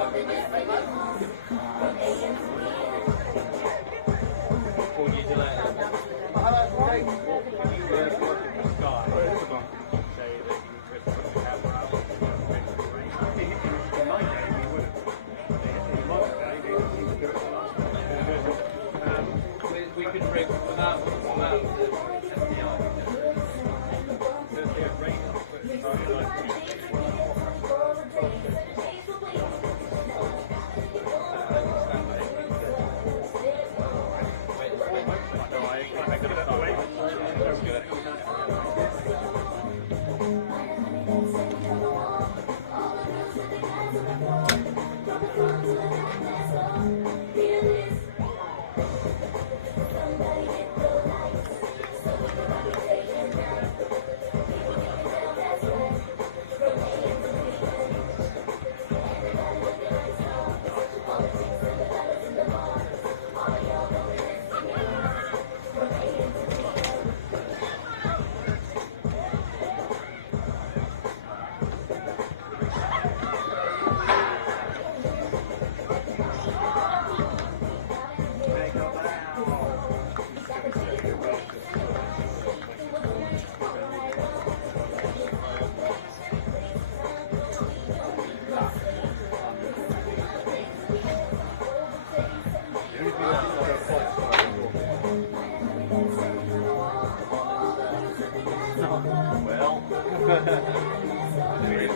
Or you delay it. We could rig without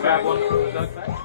grab one from the dog bag.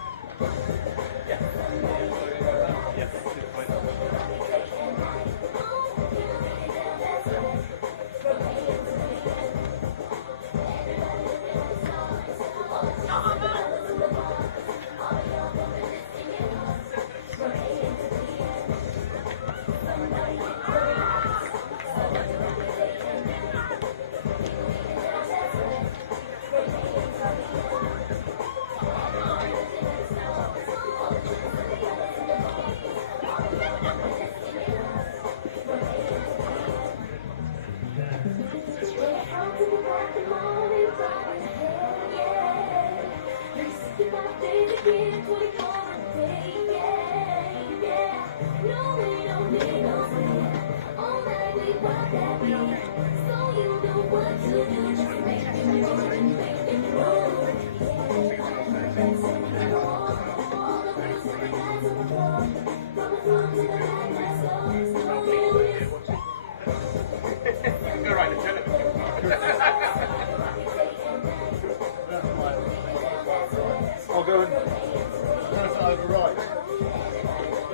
I'll go and turn it over right.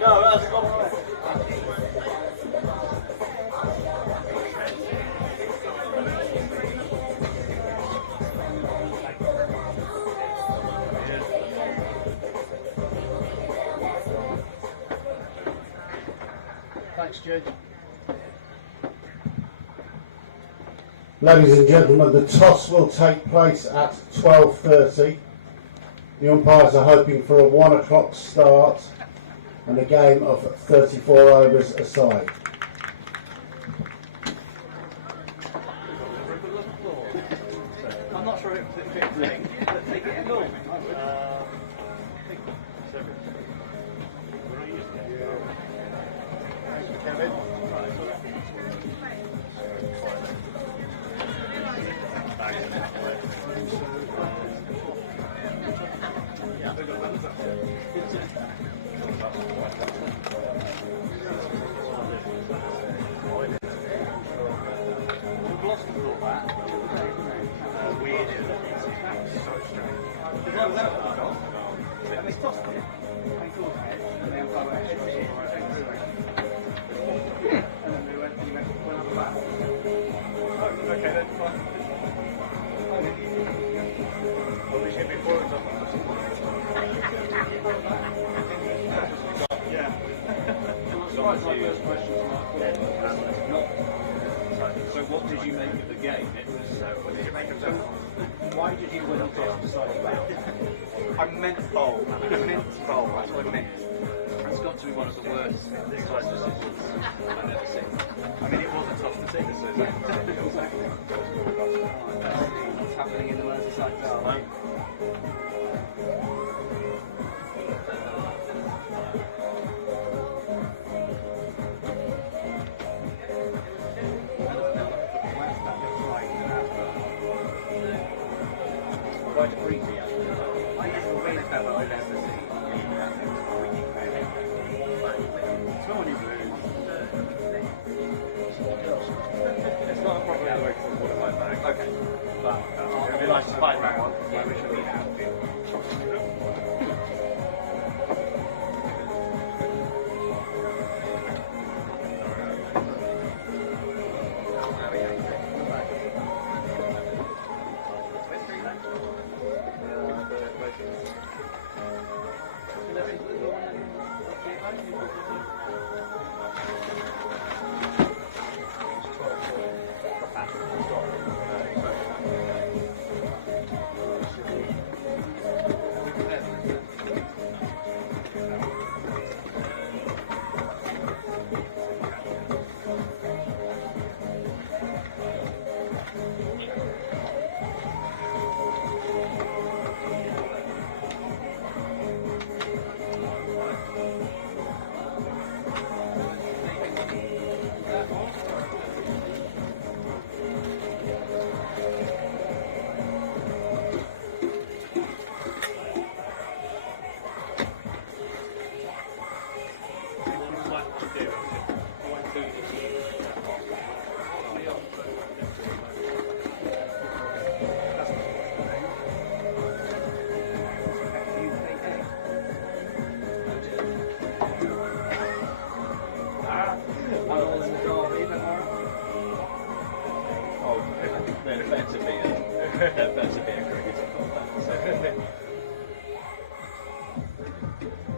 No, that's gone away. Thanks, Judge. Ladies and gentlemen, the toss will take place at 12:30. The umpires are hoping for a 1 o'clock start and a game of 34 overs aside. I'm not sure if it's a thing. Let's take it in all. So what did you make of the game? It was, what did you make of the why did you win across the side of the I meant to bowl. I meant to bowl. That's what I meant. It's got to be one of the worst this type of decisions I've ever seen. I mean, it was a tough decision. So exactly. What's happening in the Merseyside Derby? like a freebie out there. I guess the way that I left the city. It's not only blue. It's not a problem the way to put it like that. Okay. But it'd be nice to find that one. Yeah, we should be out.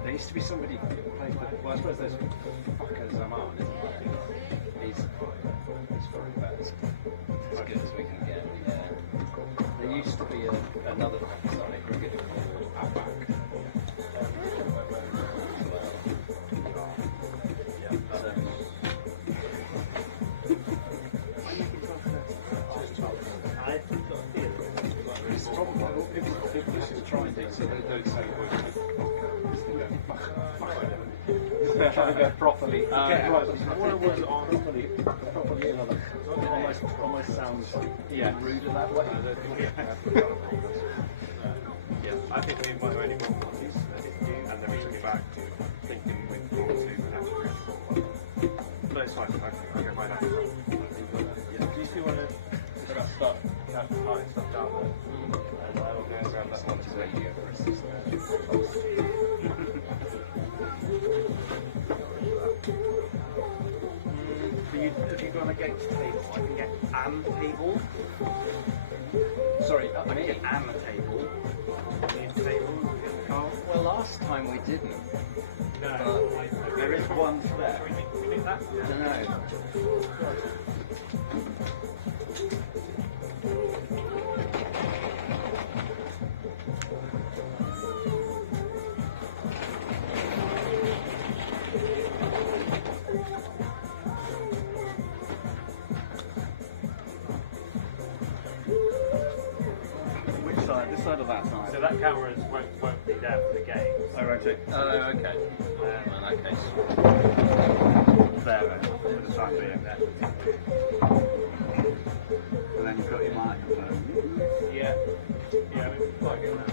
There used to be somebody who plays with, well, I suppose there's fuckers Zaman, isn't there? He's probably about as good as we can get. Yeah. There used to be another Pakistani cricketer called Abak. It's probably people used to try and do so they don't say trying to go properly. Right, what was on properly another almost sounds rude in that way. Yeah, I think we might have only got one of these, and then we took it back thinking we'd brought two actually. But it's fine, I can find out. Do you still want to about stuff, tying stuff down there? And I'll go grab that one to radio for us. Have you gone against table? I can get an table. Sorry, I can get an table. The table in the car. well, last time we didn't. No. But there is one there. We did that? I don't know. Which side? This side or that side? So that camera won't be there for the game. Oh, right. Oh, okay. In that case. There, for the time being. And then you've got your microphone. Yeah. Yeah, we can plug in that.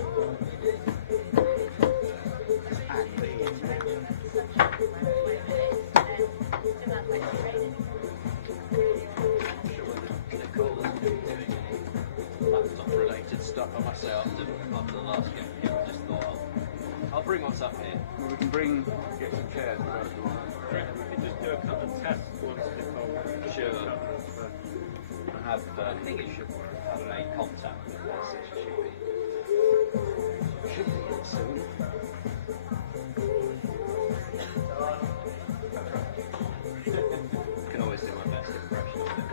Laptop-related stuff, I must say, after the last game, I just thought I'll bring what's up here. Well, we can get some chairs as well if you want. We can just do a couple of tests once it's Sure. I have, I think it should have made contact with this. It should be in soon. I can always do my best impression of it.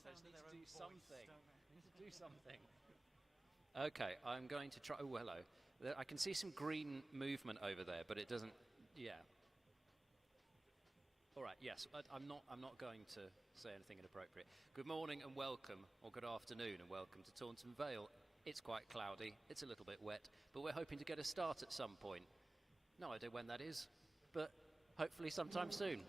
They need to do something. They need to do something. Okay, I'm going to try. Oh, hello. I can see some green movement over there, but it doesn't. Yeah. All right. Yes, I'm not going to say anything inappropriate. Good morning and welcome, or good afternoon and welcome to Taunton Vale. It's quite cloudy. It's a little bit wet, but we're hoping to get a start at some point. No idea when that is, but hopefully sometime soon.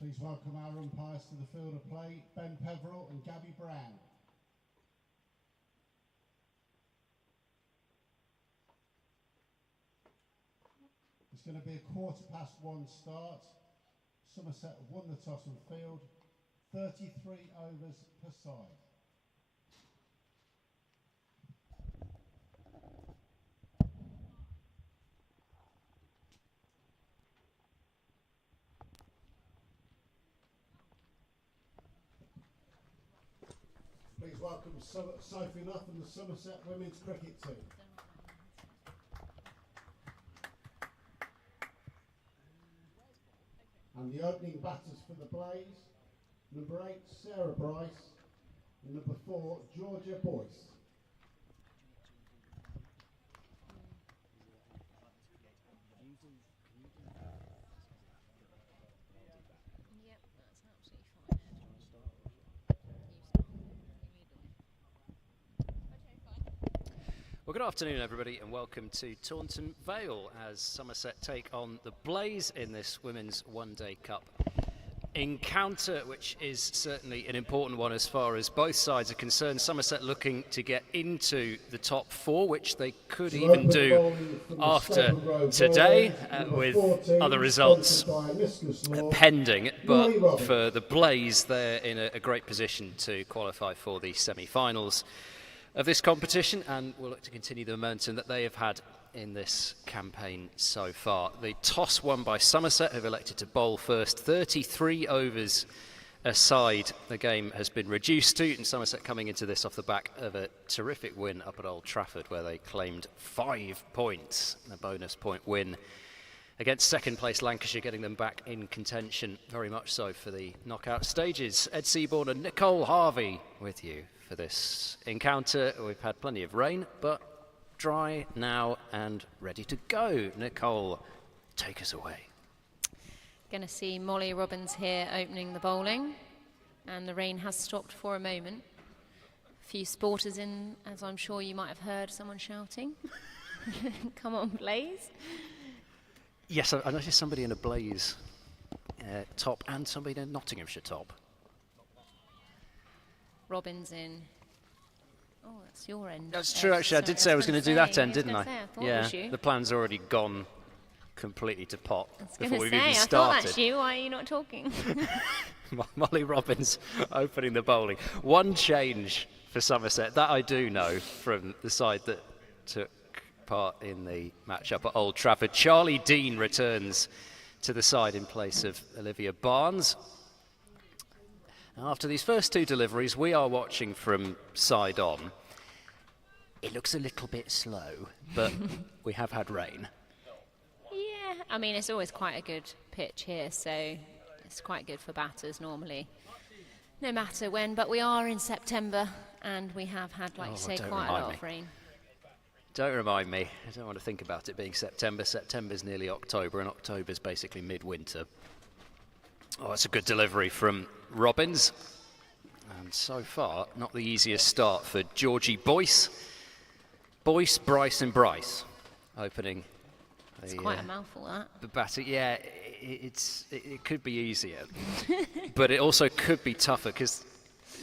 Please welcome our umpires to the field of play, Ben Peverell and Gabby Brown. It's going to be a 1:15 start. Somerset have won the toss and field, 33 overs per side. Please welcome Sophie Luff and the Somerset women's cricket team. And the opening batters for the Blaze, number 8, Sarah Bryce, and number 4, Georgia Boyce. Yep, that's absolutely fine. Well, good afternoon, everybody, and welcome to Taunton Vale as Somerset take on the Blaze in this Women's One Day Cup encounter, which is certainly an important one as far as both sides are concerned. Somerset looking to get into the top 4, which they could even do after today with other results pending. But for the Blaze, they're in a great position to qualify for the semi-finals of this competition, and will look to continue the momentum that they have had in this campaign so far. The toss won by Somerset, who've elected to bowl first. 33 overs aside the game has been reduced to, and Somerset coming into this off the back of a terrific win up at Old Trafford, where they claimed 5 points, a bonus point win against second place Lancashire, getting them back in contention very much so for the knockout stages. Ed Seaborn and Nicole Harvey with you for this encounter. We've had plenty of rain, but dry now and ready to go. Nicole, take us away. Going to see Molly Robbins here opening the bowling, and the rain has stopped for a moment. A few sporters in, as I'm sure you might have heard someone shouting. Come on, Blaze. Yes, I noticed somebody in a Blaze top and somebody in a Nottinghamshire top. Robbins in. Oh, that's your end. That's true, actually. I did say I was going to do that end, didn't I? Yeah. The plan's already gone completely to pot before we've even I started. thought that's you. Why are you not talking? Molly Robbins opening the bowling. One change for Somerset, that I do know from the side that took part in the match-up at Old Trafford. Charlie Dean returns to the side in place of Olivia Barnes. After these first 2 deliveries, we are watching from side on. It looks a little bit slow, but we have had rain. Yeah, I mean, it's always quite a good pitch here, so it's quite good for batters normally, no matter when. But we are in September, and we have had, like you say, quite a lot of rain. Don't remind me. I don't want to think about it being September. September's nearly October, and October's basically midwinter. Oh, it's a good delivery from Robbins. And so far, not the easiest start for Georgie Boyce. Boyce, Bryce and Bryce opening. It's quite a mouthful, that. The batting, yeah, it could be easier. But it also could be tougher, because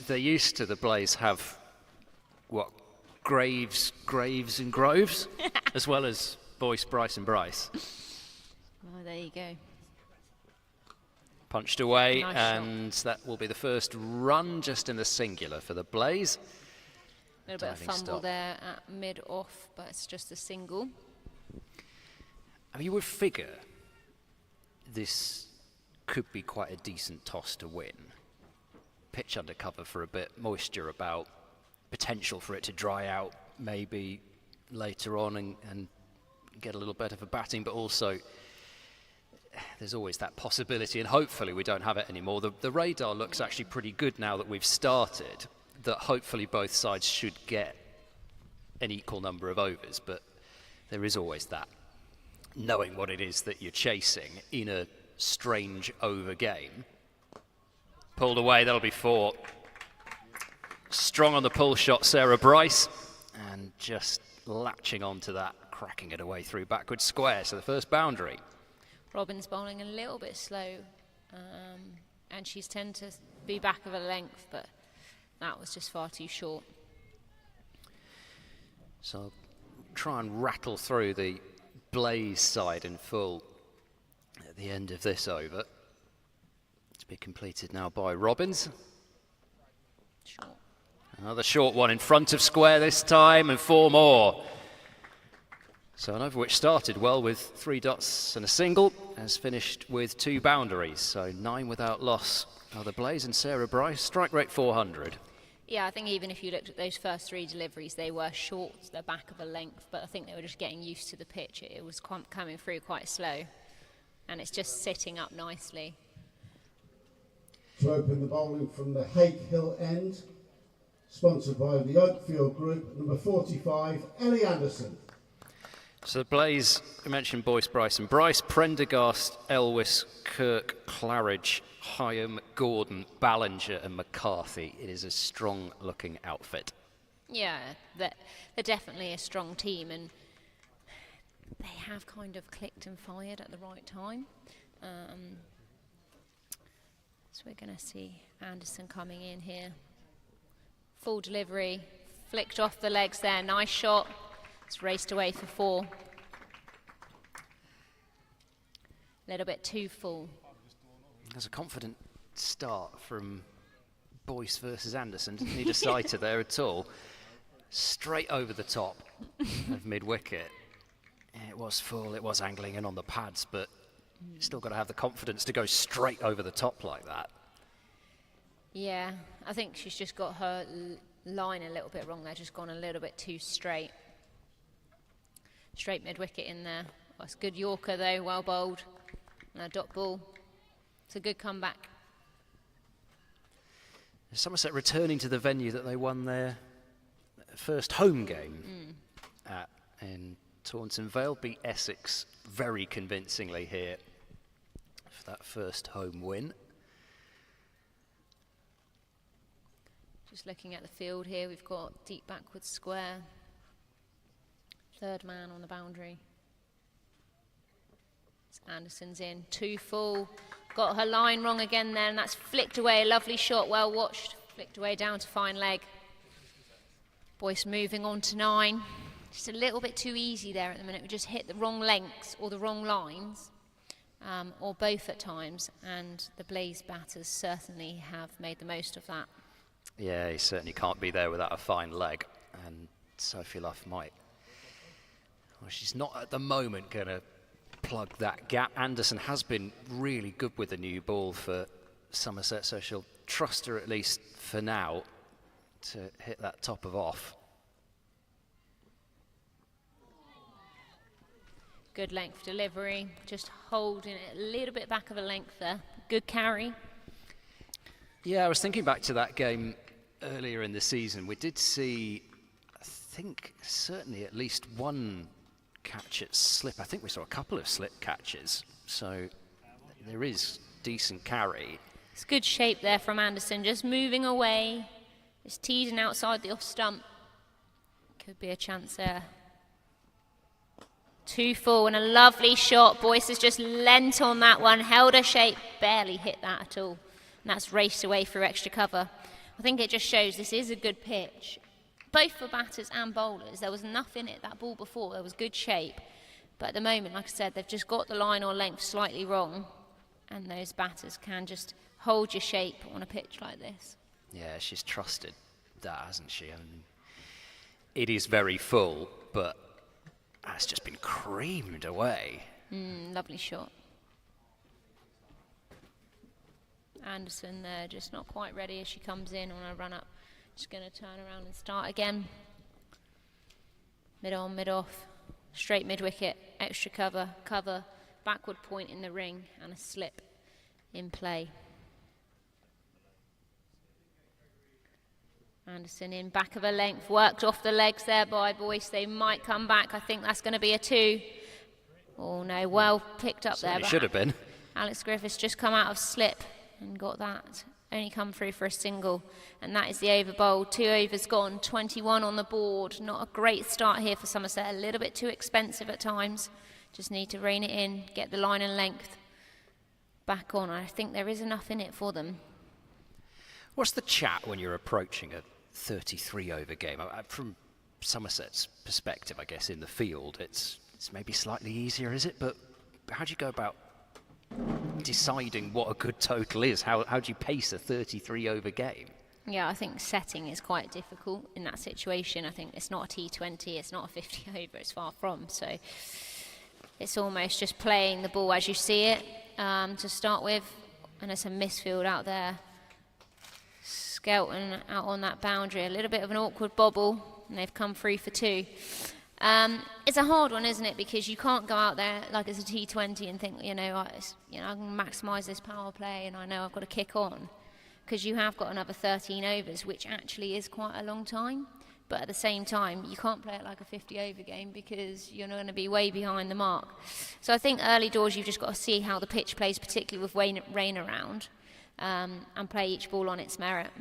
they're used to the Blaze have, what, Graves and Groves, as well as Boyce, Bryce and Bryce. Oh, there you go. Punched away, Nice and that will be the first run just in the singular for the Blaze. A little bit of fumble there at mid-off, but it's just a single. I mean, you would figure this could be quite a decent toss to win. Pitch under cover for a bit, moisture about, potential for it to dry out maybe later on and get a little bit of a batting, but also there's always that possibility, and hopefully we don't have it anymore. The radar looks actually pretty good now that we've started, that hopefully both sides should get an equal number of overs, but there is always that, knowing what it is that you're chasing in a strange over game. Pulled away, that'll be 4. Strong on the pull shot, Sarah Bryce, and just latching onto that, cracking it away through backward square, so the first boundary. Robbins bowling a little bit slow and she's tend to be back of a length, but that was just far too short. So I'll try and rattle through the Blaze side in full at the end of this over. To be completed now by Robbins. Short. Another short one in front of square this time, and 4 more. So an over which started well with 3 dots and a single, has finished with 2 boundaries. So 9 without loss are the Blaze and Sarah Bryce. Strike rate 400. Yeah, I think even if you looked at those first 3 deliveries, they were short, they're back of a length, but I think they were just getting used to the pitch. It was coming through quite slow, and it's just sitting up nicely. To open the bowling from the Hake Hill end, sponsored by the Oakfield Group, number 45, Ellie Anderson. So the Blaze, I mentioned Boyce, Bryce and Bryce, Prendergast, Elwys, Kirk, Claridge, Hyam, Gordon, Ballinger and McCarthy. It is a strong looking outfit. Yeah, they're definitely a strong team, and they have kind of clicked and fired at the right time. So we're going to see Anderson coming in here. Full delivery, flicked off the legs there, nice shot. It's raced away for 4. A little bit too full. That's a confident start from Boyce versus Anderson. Didn't need a sighter there at all. Straight over the top of mid-wicket. It was full, it was angling in on the pads, but you've still got to have the confidence to go straight over the top like that. Yeah, I think she's just got her line a little bit wrong there, just gone a little bit too straight. Straight mid-wicket in there. Well, it's good Yorker though, well bowled. And a dot ball. It's a good comeback. Somerset returning to the venue that they won their first home game at in Taunton Vale, beat Essex very convincingly here for that first home win. Just looking at the field here, we've got deep backwards square. 3rd man on the boundary. Anderson's in, 2 full. Got her line wrong again there, and that's flicked away. A lovely shot, well watched. Flicked away down to fine leg. Boyce moving on to 9. Just a little bit too easy there at the minute. We just hit the wrong lengths or the wrong lines, or both at times, and the Blaze batters certainly have made the most of that. Yeah, he certainly can't be there without a fine leg, and Sophie Luff might. Well, she's not at the moment going to plug that gap. Anderson has been really good with the new ball for Somerset, so she'll trust her at least for now to hit that top of off. Good length delivery, just holding it a little bit back of a length there. Good carry. Yeah, I was thinking back to that game earlier in the season. We did see, I think, certainly at least one catch at slip. I think we saw a couple of slip catches, so there is decent carry. It's good shape there from Anderson, just moving away, just teasing outside the off stump. Could be a chance there. 2 full and a lovely shot. Boyce has just leant on that one, held her shape, barely hit that at all. And that's raced away through extra cover. I think it just shows this is a good pitch. Both for batters and bowlers. There was enough in it, that ball before, there was good shape. But at the moment, like I said, they've just got the line or length slightly wrong. And those batters can just hold your shape on a pitch like this. Yeah, she's trusted that, hasn't she? I mean, it is very full, but that's just been creamed away. Lovely shot. Anderson there, just not quite ready as she comes in on a run up. Just going to turn around and start again. Mid on, mid off. Straight mid wicket, extra cover, cover, backward point in the ring, and a slip in play. Anderson in back of a length, worked off the legs there by Boyce. They might come back. I think that's going to be a 2. Oh no, well picked up there. It should have been. Alex Griffiths just come out of slip and got that. Only come through for a single, and that is the over bowl. 2 overs gone, 21 on the board. Not a great start here for Somerset. A little bit too expensive at times. Just need to rein it in, get the line and length. back on. I think there is enough in it for them. What's the chat when you're approaching a 33 over game? From Somerset's perspective, I guess, in the field, it's maybe slightly easier, is it? But how do you go about deciding what a good total is? How do you pace a 33 over game? Yeah, I think setting is quite difficult in that situation. I think it's not a T20, it's not a 50 over, it's far from. So it's almost just playing the ball as you see it to start with. And it's a misfield out there. Skelton out on that boundary, a little bit of an awkward bobble, and they've come through for 2. It's a hard one, isn't it? Because you can't go out there like it's a T20 and think, I can maximise this power play and I know I've got to kick on. Because you have got another 13 overs, which actually is quite a long time. But at the same time, you can't play it like a 50 over game because you're going to be way behind the mark. So I think early doors, you've just got to see how the pitch plays, particularly with rain around, and play each ball on its merit.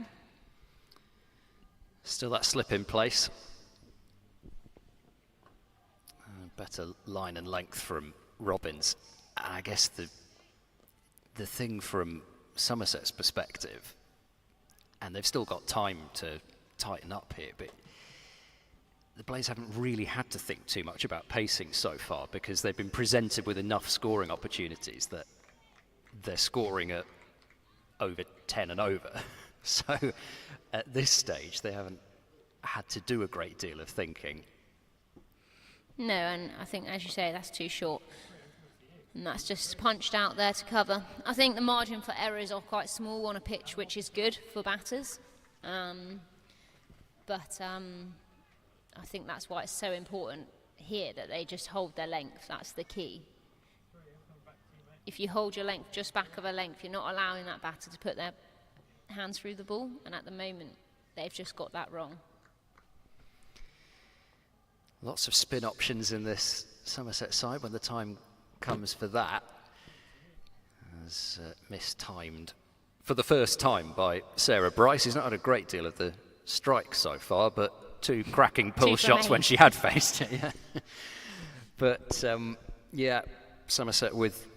Still that slip in place. Better line and length from Robbins. I guess the thing from Somerset's perspective, and they've still got time to tighten up here, but the Blaze haven't really had to think too much about pacing so far because they've been presented with enough scoring opportunities that they're scoring at over 10 and over. So at this stage, they haven't had to do a great deal of thinking. No, and I think, as you say, that's too short. And that's just punched out there to cover. I think the margin for errors are quite small on a pitch, which is good for batters. But I think that's why it's so important here that they just hold their length. That's the key. If you hold your length just back of a length, you're not allowing that batter to put their hands through the ball. And at the moment, they've just got that wrong. Lots of spin options in this Somerset side when the time comes for that. As mistimed for the first time by Sarah Bryce. He's not had a great deal of the strike so far, but 2 cracking pull shots when she had faced it. Yeah. But Somerset with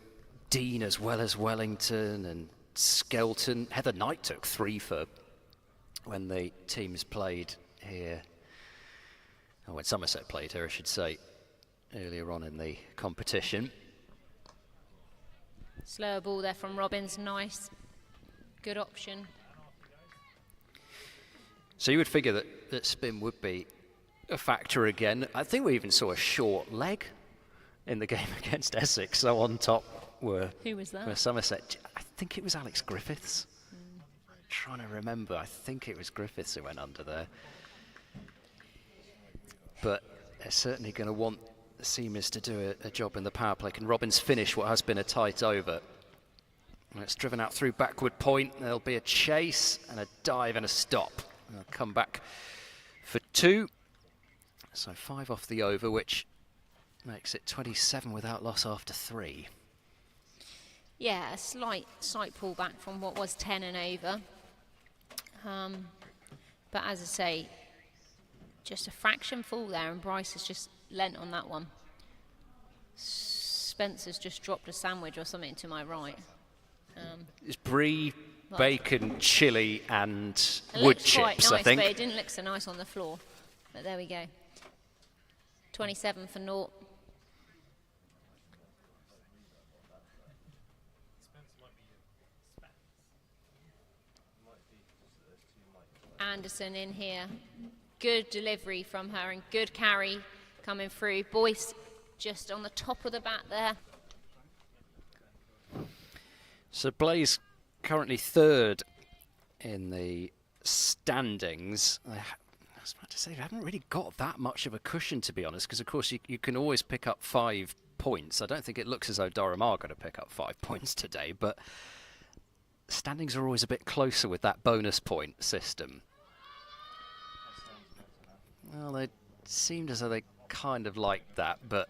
Dean as well as Wellington and Skelton. Heather Knight took 3 for when the teams played here. Oh, when Somerset played here, I should say, earlier on in the competition. Slower ball there from Robbins, nice. Good option. So you would figure that spin would be a factor again. I think we even saw a short leg in the game against Essex. So on top were Somerset. I think it was Alex Griffiths. I'm trying to remember. I think it was Griffiths who went under there. But they're certainly going to want the Seamers to do a job in the power play. Can Robbins finish what has been a tight over? And it's driven out through backward point. There'll be a chase and a dive and a stop. And they'll come back for 2. So 5 off the over, which makes it 27 without loss after 3. Yeah, a slight pull back from what was 10 and over. But as I say, just a fraction fall there, and Bryce has just lent on that one. Spencer's just dropped a sandwich or something to my right. It's brie, bacon, chilli and wood chips, nice, I think. But it didn't look so nice on the floor. But there we go. 27 for naught. Anderson in here. Good delivery from her and good carry coming through. Boyce just on the top of the bat there. So Blaze currently 3rd in the standings. I was about to say, they haven't really got that much of a cushion, to be honest, because of course you can always pick up 5 points. I don't think it looks as though Durham are going to pick up 5 points today, but standings are always a bit closer with that bonus point system. Well, they seemed as though they kind of liked that, but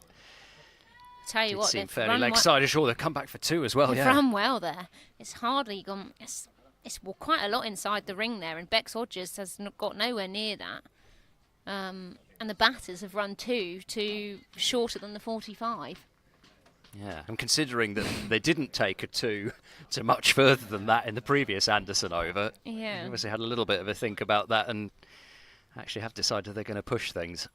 tell you it what, seemed fairly leg-sided. Sure, they've come back for 2 as well. They've run well there. It's hardly gone. It's quite a lot inside the ring there, and Bex Hodges has got nowhere near that. And the batters have run 2 to shorter than the 45. Yeah, and considering that they didn't take a 2 to much further than that in the previous Anderson over, Yeah. they obviously had a little bit of a think about that and actually have decided they're going to push things.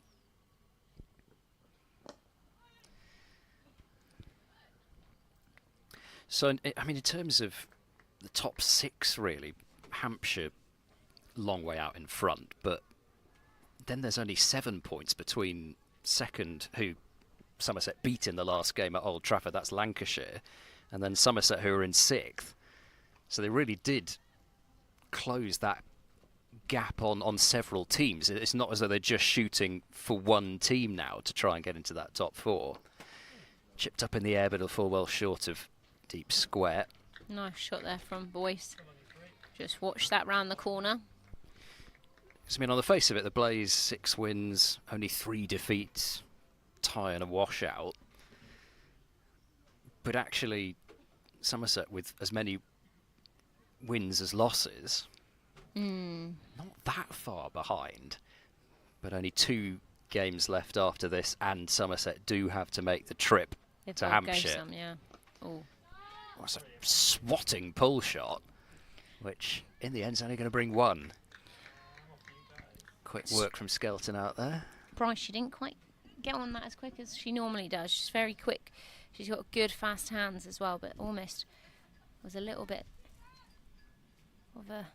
So, I mean, in terms of the top 6, really, Hampshire, long way out in front, but then there's only 7 points between second, who Somerset beat in the last game at Old Trafford, that's Lancashire, and then Somerset, who are in 6th. So they really did close that gap on several teams. It's not as though they're just shooting for one team now to try and get into that top 4. Chipped up in the air, but it'll fall well short of deep square. Nice shot there from Boyce. Just watch that round the corner. I mean, on the face of it, the Blaze 6 wins, only 3 defeats, tie and a washout. But actually, Somerset with as many wins as losses, not that far behind. But only 2 games left after this, and Somerset do have to make the trip If to they'll go Hampshire. some, yeah. Oh. That's a swatting pull shot, which in the end is only going to bring 1. Quick work from Skelton out there. Bryce, she didn't quite get on that as quick as she normally does. She's very quick. She's got good, fast hands as well, but almost was a little bit of a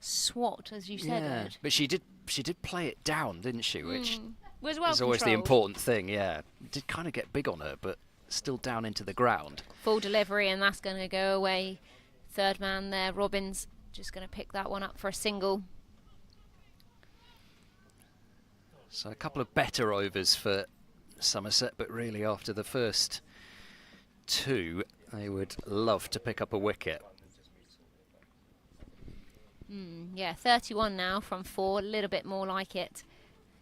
swat, as you said, Ed. But she did play it down, didn't she? Which Was well is always the controlled. important thing. Yeah, it did kind of get big on her, but still down into the ground. Full delivery, and that's going to go away. Third man there, Robbins, just going to pick that one up for a single. So a couple of better overs for Somerset, but really after the first 2, they would love to pick up a wicket. Yeah, 31 now from 4, a little bit more like it.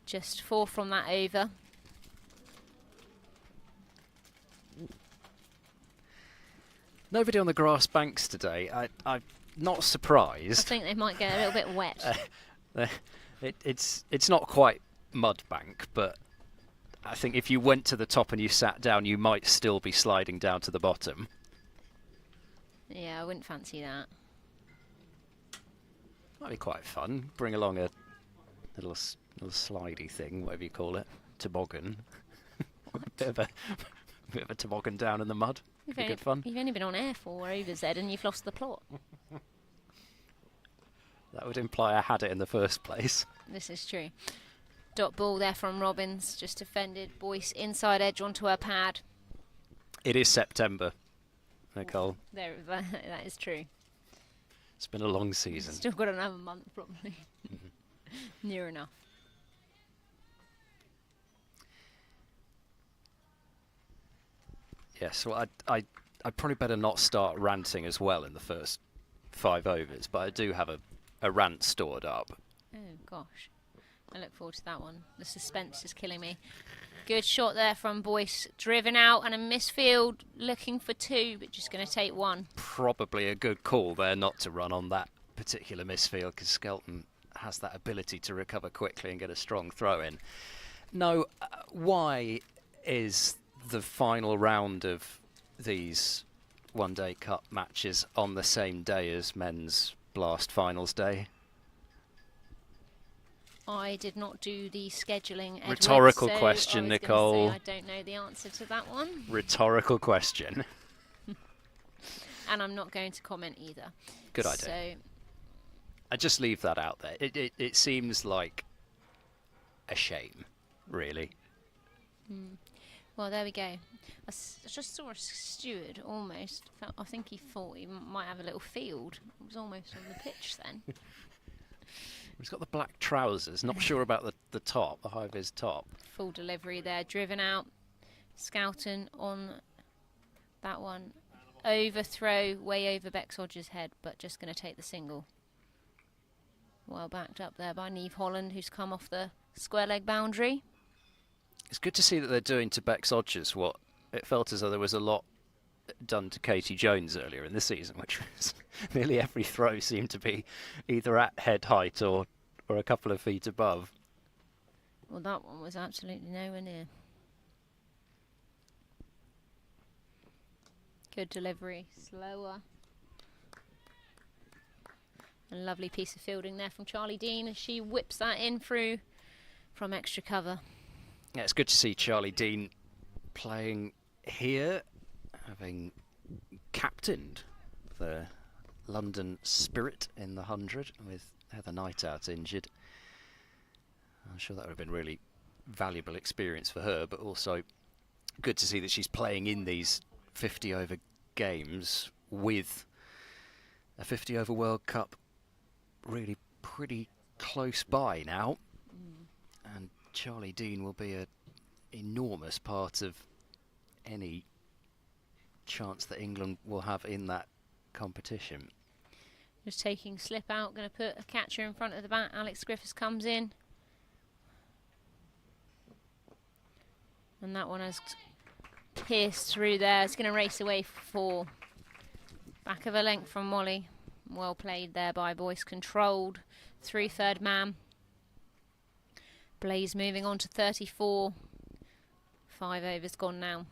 Just 4 from that over. Nobody on the grass banks today. I'm not I surprised. think they might get a little bit wet. It's not quite mud bank, but I think if you went to the top and you sat down, you might still be sliding down to the bottom. Yeah, I wouldn't fancy that. Might be quite fun. Bring along a little slidey thing, whatever you call it, toboggan. bit of a toboggan down in the mud. Be good fun. You've only been on air 4 overs, Ed, and you've lost the plot. That would imply I had it in the first place. This is true. Dot ball there from Robbins, just defended. Boyce inside edge onto her pad. It is September, Nicole. There, that is true. It's been a long season. Still got another month, probably. Near enough. Yes, well, I probably better not start ranting as well in the first 5 overs, but I do have a rant stored up. Oh, gosh. I look forward to that one. The suspense is killing me. Good shot there from Boyce. Driven out and a misfield, looking for 2, but just going to take 1. Probably a good call there not to run on that particular misfield, because Skelton has that ability to recover quickly and get a strong throw in. No, why is the final round of these one-day cup matches on the same day as men's Blast Finals Day? I did not do the scheduling, Edward, Rhetorical so question, I was Nicole. gonna say I don't know the answer to that one. Rhetorical question. And I'm not going to comment either. Good idea. So, I just leave that out there. It seems like a shame, really. well, there we go. I just saw a steward almost. I think he thought he might have a little field. It was almost on the pitch then. He's got the black trousers. Not sure about the top, the high-vis top. Full delivery there. Driven out. Skelton on that one. Overthrow way over Bexodge's head, but just going to take the single. Well backed up there by Neve Holland, who's come off the square leg boundary. It's good to see that they're doing to Bexodge's what it felt as though there was a lot done to Katie Jones earlier in the season, which was nearly every throw seemed to be either at head height or a couple of feet above. Well, that one was absolutely nowhere near. Good delivery, slower. A lovely piece of fielding there from Charlie Dean as she whips that in through from extra cover. Yeah, it's good to see Charlie Dean playing here, having captained the London Spirit in the 100 with Heather Nightout injured. I'm sure that would have been really valuable experience for her, but also good to see that she's playing in these 50 over games with a 50 over World Cup really pretty close by now. And Charlie Dean will be an enormous part of any chance that England will have in that competition. Just taking slip out, going to put a catcher in front of the bat. Alex Griffiths comes in. And that one has pierced through there. It's going to race away for 4. Back of a length from Molly. Well played there by Boyce. Controlled through third man. Blaze moving on to 34. 5 overs gone now.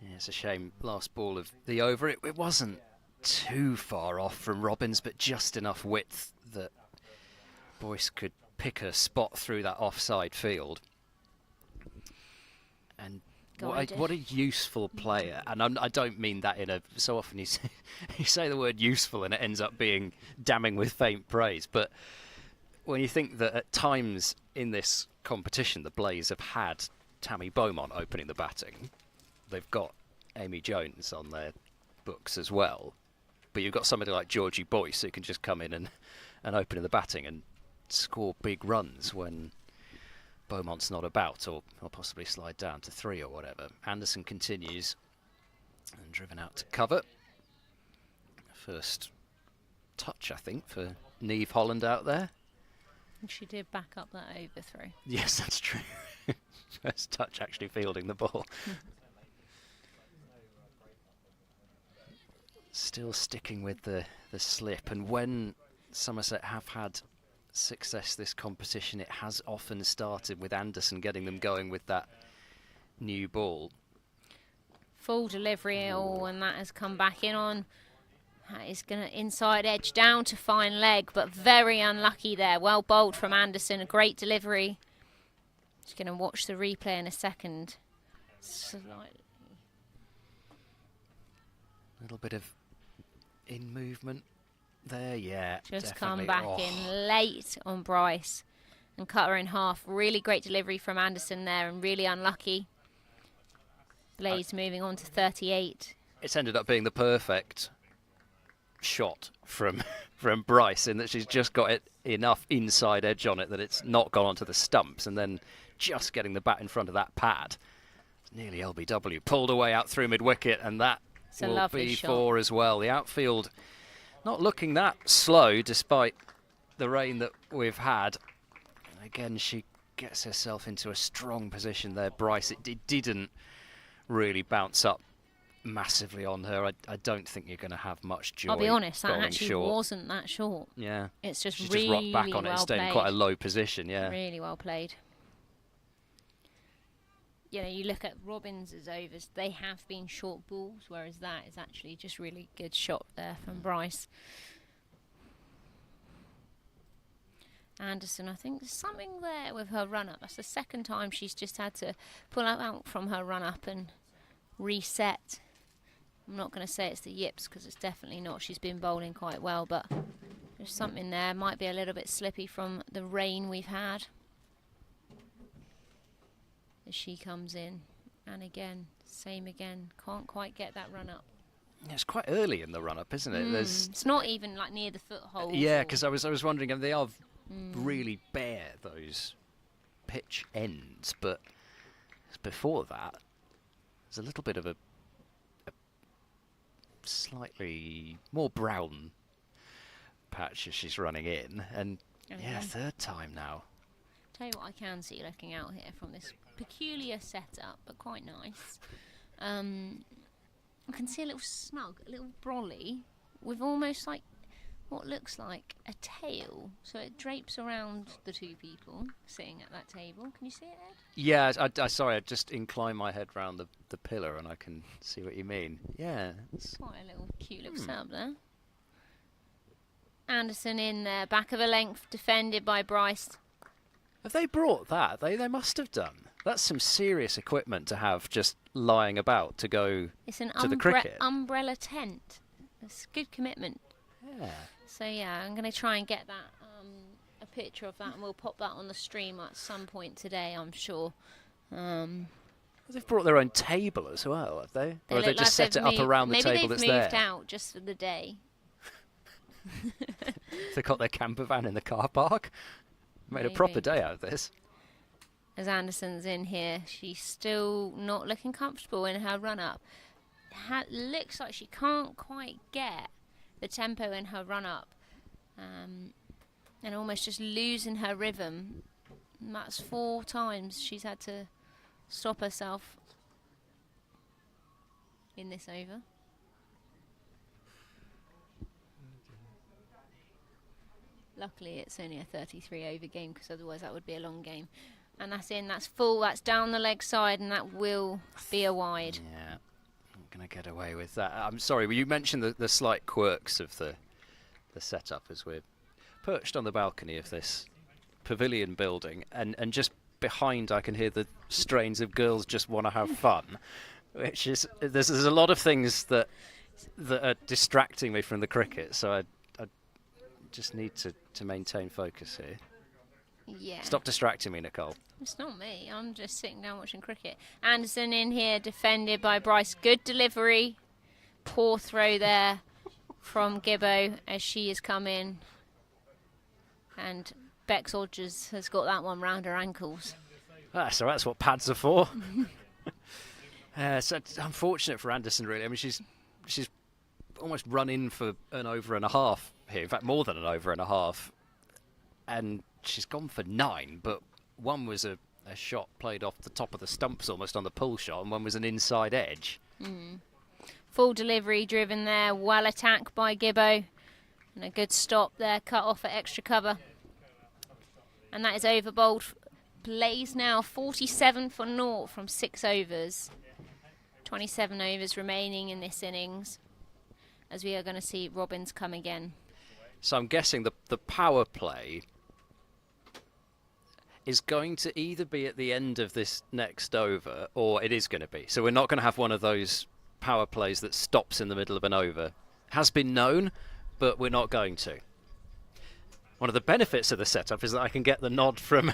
Yeah, it's a shame. Last ball of the over. It wasn't too far off from Robbins, but just enough width that Boyce could pick a spot through that offside field. And what a useful player. And I don't mean that in a... So often you say the word useful and it ends up being damning with faint praise. But when you think that at times in this competition the Blaze have had Tammy Beaumont opening the batting, they've got Amy Jones on their books as well. But you've got somebody like Georgie Boyce who can just come in and open in the batting and score big runs when Beaumont's not about, or possibly slide down to 3 or whatever. Anderson continues and driven out to cover. First touch, I think, for Niamh Holland out there. And she did back up that overthrow. Yes, that's true. First touch actually fielding the ball. Still sticking with the slip, and when Somerset have had success this competition, it has often started with Anderson getting them going with that new ball. Full delivery, and that has come back in on. That is going to inside edge down to fine leg, but very unlucky there. Well bowled from Anderson, a great delivery. Just going to watch the replay in a second. Slightly. A little bit of in movement there, yeah. Just definitely. come back in late on Bryce and cut her in half. Really great delivery from Anderson there and really unlucky. Blaze moving on to 38. It's ended up being the perfect shot from Bryce in that she's just got it enough inside edge on it that it's not gone onto the stumps, and then just getting the bat in front of that pad. It's nearly LBW. Pulled away out through mid-wicket, and that will be shot. 4 as well. The outfield not looking that slow despite the rain that we've had. And again, she gets herself into a strong position there, Bryce. It didn't really bounce up massively on her. I don't think you're going to have much joy. I'll be honest, that bowling actually short. wasn't that short. Yeah. It's just She's really just rocked back on it and stayed in quite a low position, yeah. Really well played. You know, you look at Robbins' overs, they have been short balls, whereas that is actually just really good shot there from Bryce. Anderson, I think there's something there with her run-up. That's the second time she's just had to pull out from her run-up and reset. I'm not going to say it's the yips because it's definitely not. She's been bowling quite well, but there's something there. Might be a little bit slippy from the rain we've had. As she comes in, and again, same again. Can't quite get that run-up. Yeah, it's quite early in the run-up, isn't it? It's not even like near the foothold. Yeah, because I was wondering, they are really bare, those pitch ends, but before that, there's a little bit of a slightly more brown patch as she's running in, and yeah, 3rd time now. Tell you what I can see looking out here from this peculiar setup, but quite nice. I can see a little snug, a little brolly, with almost like what looks like a tail. So it drapes around the two people sitting at that table. Can you see it, Ed? Yeah, sorry, I just incline my head round the pillar and I can see what you mean. Yeah. It's Quite a little cute little setup there. Anderson in there, back of a length, defended by Bryce. Have they brought that? They must have done. That's some serious equipment to have just lying about to go It's an to the cricket. umbrella tent. It's good commitment. Yeah. So yeah, I'm going to try and get that a picture of that, and we'll pop that on the stream at some point today, I'm sure. They've brought their own table as well, have they? Or have they look just like set it up around the table that's Maybe there? they've moved out just for the day. They've got their camper van in the car park. Made a proper day out of this. As Anderson's in here, she's still not looking comfortable in her run-up. Looks like she can't quite get the tempo in her run-up. And almost just losing her rhythm. And that's 4 times she's had to stop herself in this over. Luckily it's only a 33 over game, because otherwise that would be a long game. And that's in, that's full, that's down the leg side, and that will be a wide. Yeah, I'm going to get away with that. I'm sorry, you mentioned the slight quirks of the setup as we're perched on the balcony of this pavilion building, and just behind I can hear the strains of Girls Just Want to Have Fun, which is, there's a lot of things that are distracting me from the cricket, so I just need to maintain focus here. Yeah. Stop distracting me, Nicole. It's not me. I'm just sitting down watching cricket. Anderson in here, defended by Bryce. Good delivery. Poor throw there from Gibbo as she has come in. And Bex Odgers has got that one round her ankles. So that's what pads are for. So it's unfortunate for Anderson, really. I mean, she's almost run in for an over and a half here. In fact, more than an over and a half. And she's gone for 9, but one was a shot played off the top of the stumps almost on the pull shot, and one was an inside edge. Full delivery driven there, well attacked by Gibbo. And a good stop there, cut off at extra cover. And that is over bowled. Plays now 47 for naught from 6 overs. 27 overs remaining in this innings, as we are going to see Robbins come again. So I'm guessing the power play is going to either be at the end of this next over, or it is going to be. So we're not going to have one of those power plays that stops in the middle of an over. Has been known, but we're not going to. One of the benefits of the setup is that I can get the nod from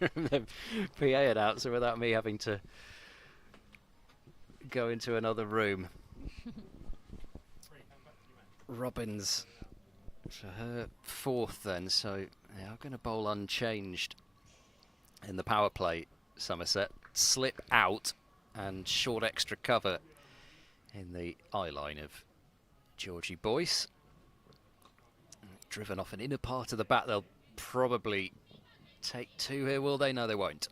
the PA announcer without me having to go into another room. Robbins for her 4th then, so they are going to bowl unchanged in the power play. Somerset slip out and short extra cover in the eye line of Georgie Boyce. Driven off an inner part of the bat. They'll probably take 2 here, will they? No, they won't.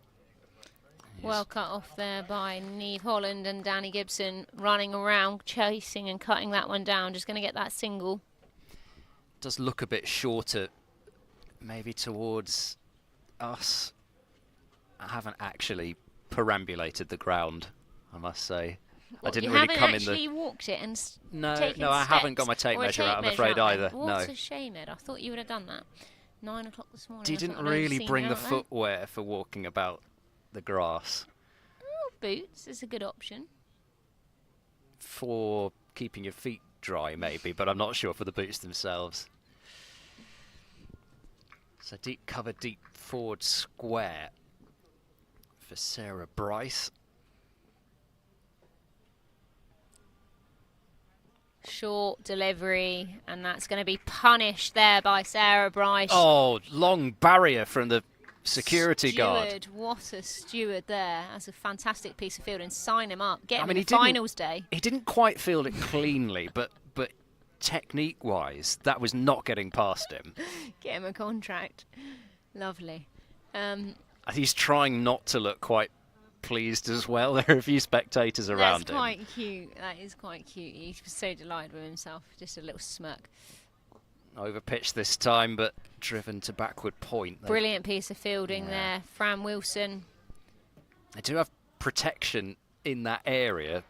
Well cut off there by Neve Holland, and Danny Gibson running around, chasing and cutting that one down. Just going to get that single. Does look a bit shorter, maybe towards us. I haven't actually perambulated the ground, I must say. What, I didn't you really come in the... haven't actually walked it and No, taken I haven't steps got my tape or a measure out, I'm measure afraid, out either. then? No. What's a shame, Ed. I thought you would have done that. 9 o'clock this morning. Didn't really bring the footwear for walking about the grass. Oh, boots is a good option. For keeping your feet dry, maybe, but I'm not sure for the boots themselves. So deep cover, deep forward square for Sarah Bryce. Short delivery, and that's going to be punished there by Sarah Bryce. Oh, long barrier from the security guard. What a steward there. That's a fantastic piece of fielding. Sign him up. Get him he in finals day. He didn't quite field it cleanly, but technique-wise, that was not getting past him. Get him a contract. Lovely. He's trying not to look quite pleased as well. There are a few spectators around That's him. quite cute. That is quite cute. He was so delighted with himself. Just a little smirk. Overpitched this time, but driven to backward point. Brilliant piece of fielding there. Fran Wilson. They do have protection in that area,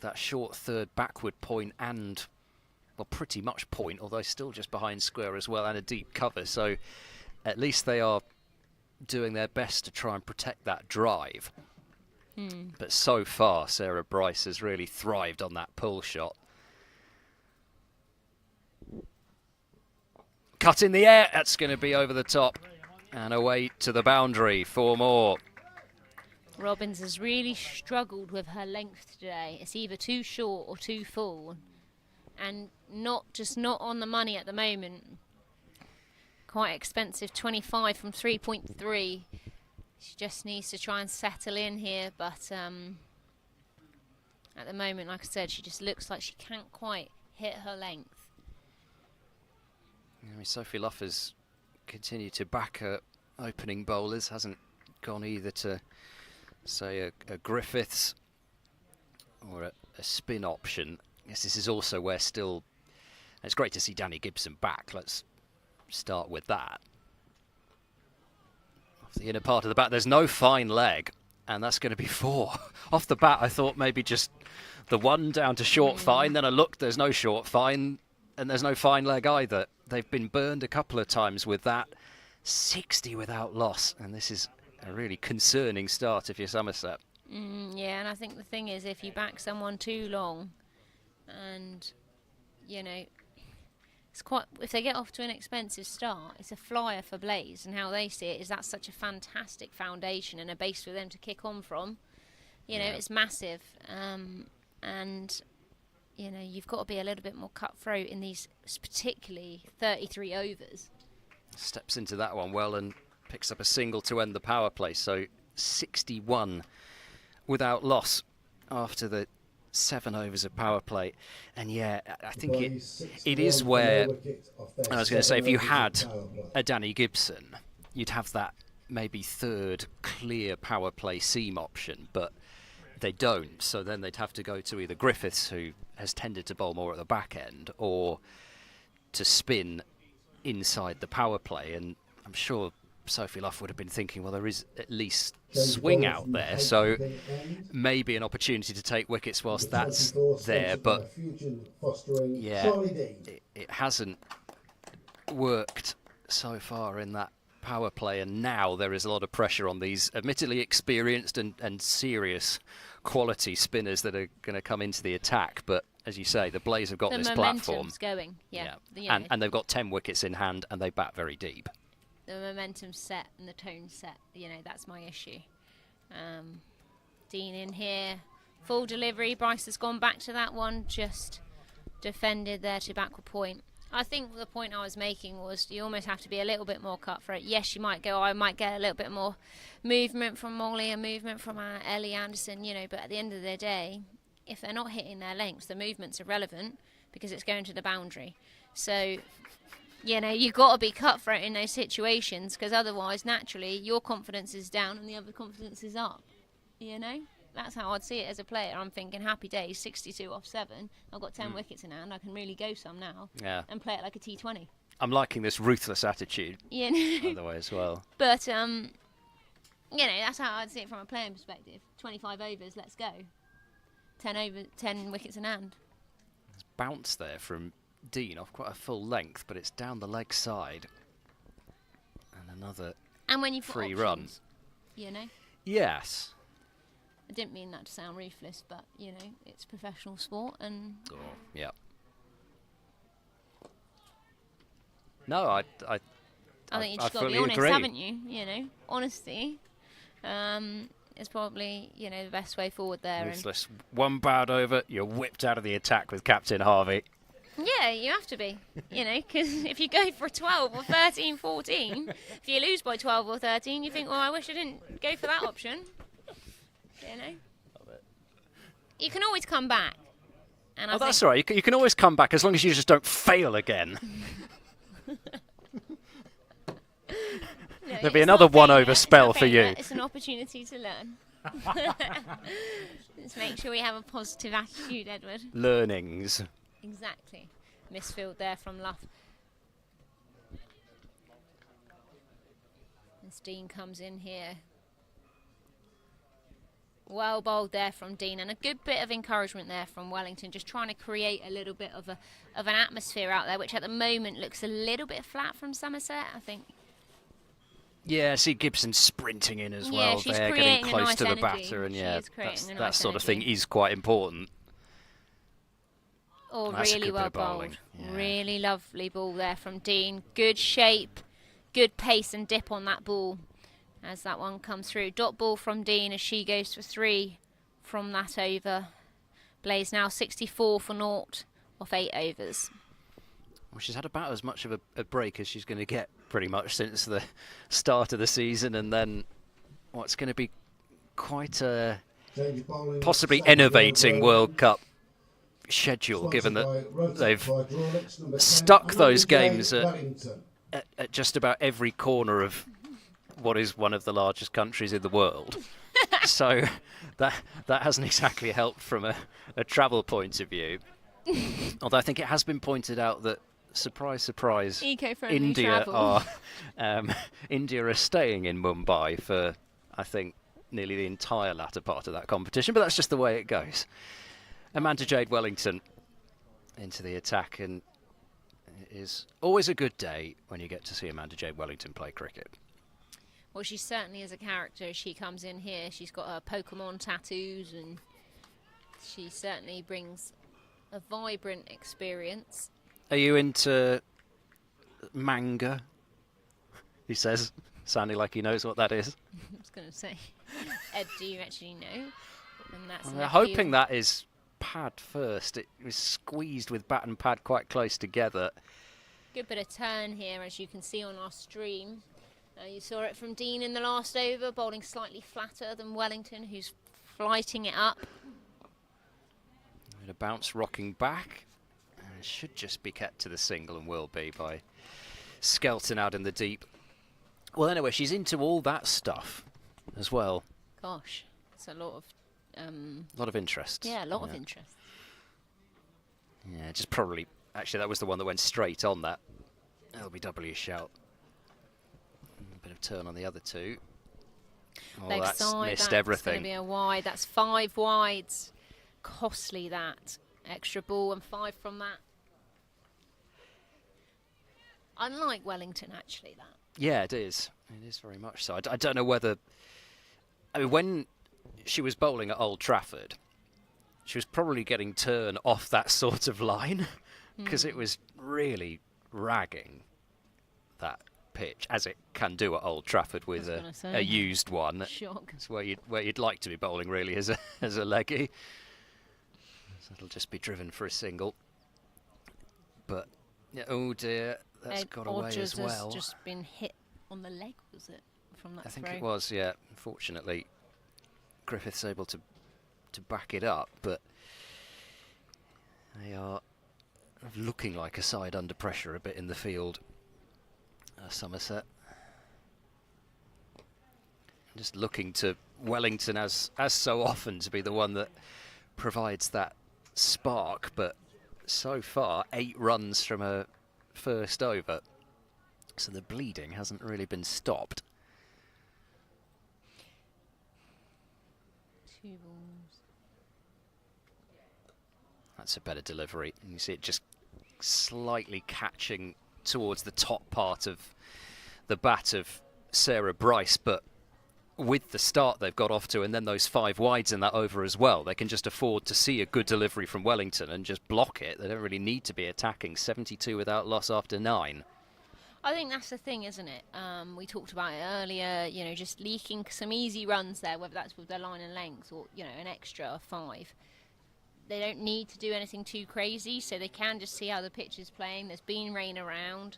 that short third backward point and, well, pretty much point, although still just behind square as well, and a deep cover. So at least they are doing their best to try and protect that drive. But so far, Sarah Bryce has really thrived on that pull shot. Cut in the air, that's going to be over the top. And away to the boundary for more. Robbins has really struggled with her length today. It's either too short or too full. And not on the money at the moment. Quite expensive, 25 from 3.3. She just needs to try and settle in here, but at the moment, like I said, she just looks like she can't quite hit her length. I mean, Sophie Luff has continued to back her opening bowlers, hasn't gone either to, say, a Griffiths or a spin option. I guess this is also where still, it's great to see Danny Gibson back. Let's start with that. Off the inner part of the bat, there's no fine leg, and that's going to be 4. Off the bat, I thought maybe just the 1 down to short fine, then I looked, there's no short fine, and there's no fine leg either. They've been burned a couple of times with that. 60 without loss, and this is a really concerning start if you're Somerset. Yeah, and I think the thing is, if you back someone too long, and, you know, it's quite, if they get off to an expensive start, it's a flyer for Blaze, and how they see it is that's such a fantastic foundation and a base for them to kick on from. You know, it's massive, and you know, you've got to be a little bit more cutthroat in these, particularly 33 overs. Steps into that one well and picks up a single to end the power play. So 61 without loss after the 7 overs of power play. And yeah, I think it is where, I was going to say, if you had a Danny Gibson, you'd have that maybe third clear power play seam option, but they don't. So then they'd have to go to either Griffiths, who has tended to bowl more at the back end, or to spin inside the power play. And I'm sure Sophie Luff would have been thinking, well, there is at least swing out there, so maybe an opportunity to take wickets whilst that's there. But yeah, it hasn't worked so far in that power play, and now there is a lot of pressure on these admittedly experienced and serious quality spinners that are going to come into the attack. But as you say, the Blaze have got this platform. Going, yeah. And they've got 10 wickets in hand, and they bat very deep. The momentum's set and the tone's set. You know, that's my issue. Dean in here, full delivery. Bryce has gone back to that one, just defended there to backward point. I think the point I was making was you almost have to be a little bit more cutthroat. Yes, you might go, I might get a little bit more movement from Molly and movement from Ellie Anderson, you know, but at the end of the day, if they're not hitting their lengths, the movement's irrelevant because it's going to the boundary. So, you know, you've got to be cutthroat in those situations, because otherwise, naturally, your confidence is down and the other confidence is up, you know? That's how I'd see it as a player. I'm thinking, happy days, 62 off 7. I've got 10 wickets in hand. I can really go some now and play it like a T20. I'm liking this ruthless attitude, you know? by the way, as well. But, you know, that's how I'd see it from a playing perspective. 25 overs, let's go. 10 wickets in hand. There's bounce there from Dean off quite a full length, but it's down the leg side. And another and when you've free got options, run. You know? Yes. I didn't mean that to sound ruthless, but, you know, it's professional sport and... Oh, yeah. No, I think you've just got to be honest, haven't you? You know, honesty is probably, you know, the best way forward there. Ruthless. One bad over, you're whipped out of the attack with Captain Harvey. Yeah, you have to be, you know, because if you go for 12 or 13, 14, if you lose by 12 or 13, you think, well, I wish I didn't go for that option. You know? You can always come back. And oh, that's all right. You can always come back as long as you just don't fail again. No, there'll be another 1 over spell for you. It's an opportunity to learn. Let's make sure we have a positive attitude, Edward. Learnings. Exactly. Misfield there from Luff. As Dean comes in here. Well bowled there from Dean, and a good bit of encouragement there from Wellington, just trying to create a little bit of an atmosphere out there, which at the moment looks a little bit flat from Somerset, I think. Yeah, I see Gibson sprinting in as well she's there, creating getting a close nice to the energy. batter, and She yeah, is creating a that nice sort of thing energy. is quite important. Oh, That's a really good bit well of bowling, bowled. yeah. Really lovely ball there from Dean. Good shape, good pace and dip on that ball as that one comes through. Dot ball from Dean as she goes for 3 from that over. Blaze now 64 for naught off 8 overs. Well, she's had about as much of a break as she's going to get pretty much since the start of the season, and then what's going to be quite a possibly innovating World Cup schedule, given that they've stuck those games at just about every corner of what is one of the largest countries in the world. So that hasn't exactly helped from a travel point of view. Although I think it has been pointed out that, surprise, surprise, Eco-friendly India travel. India are staying in Mumbai for, I think, nearly the entire latter part of that competition. But that's just the way it goes. Amanda Jade Wellington into the attack, and it is always a good day when you get to see Amanda Jade Wellington play cricket. Well, she certainly is a character as she comes in here. She's got her Pokemon tattoos, and she certainly brings a vibrant experience. Are you into manga? He says, sounding like he knows what that is. I was going to say, Ed, do you actually know? And that's I'm hoping that is pad first. It was squeezed with bat and pad quite close together. Good bit of turn here, as you can see on our stream. You saw it from Dean in the last over, bowling slightly flatter than Wellington, who's flighting it up. And a bounce rocking back. And it should just be kept to the single, and will be by Skelton out in the deep. Well, anyway, she's into all that stuff as well. Gosh, it's a lot of interest. Yeah, a lot of interest. Yeah, just probably. Actually, that was the one that went straight on that LBW shout. A bit of turn on the other two. Oh, Leg that's side, missed that's everything. Going to be a wide. That's 5 wides. Costly, that extra ball, and 5 from that. Unlike Wellington, actually, that. Yeah, it is. It is very much so. I don't know whether. I mean, when she was bowling at Old Trafford, she was probably getting turn off that sort of line because it was really ragging that pitch, as it can do at Old Trafford with a used one. Shock. It's where you'd like to be bowling really as a leggy. So it'll just be driven for a single. But yeah, oh dear, that's got away as well. Has just been hit on the leg, was it, from that I think throw? it was, yeah. Unfortunately, Griffith's able to back it up, but they are looking like a side under pressure a bit in the field. Somerset. Just looking to Wellington, as so often, to be the one that provides that spark, but so far 8 runs from a first over, so the bleeding hasn't really been stopped. 2 balls. That's a better delivery, and you see it just slightly catching towards the top part of the bat of Sarah Bryce, but with the start they've got off to, and then those 5 wides in that over as well, they can just afford to see a good delivery from Wellington and just block it. They don't really need to be attacking. 72 without loss after 9. I think that's the thing, isn't it? We talked about it earlier, you know, just leaking some easy runs there, whether that's with their line and length or, you know, an extra 5. They don't need to do anything too crazy, so they can just see how the pitch is playing. There's been rain around.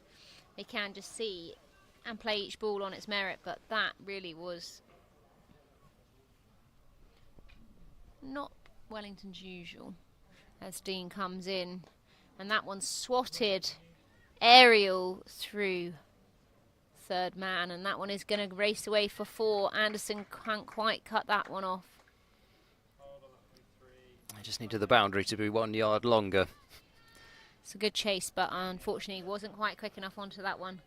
They can just see and play each ball on its merit, but that really was not Wellington's usual as Dean comes in, and that one's swatted aerial through third man, and that one is going to race away for 4. Anderson can't quite cut that one off. I just needed the boundary to be 1 yard longer. It's a good chase, but unfortunately wasn't quite quick enough onto that one,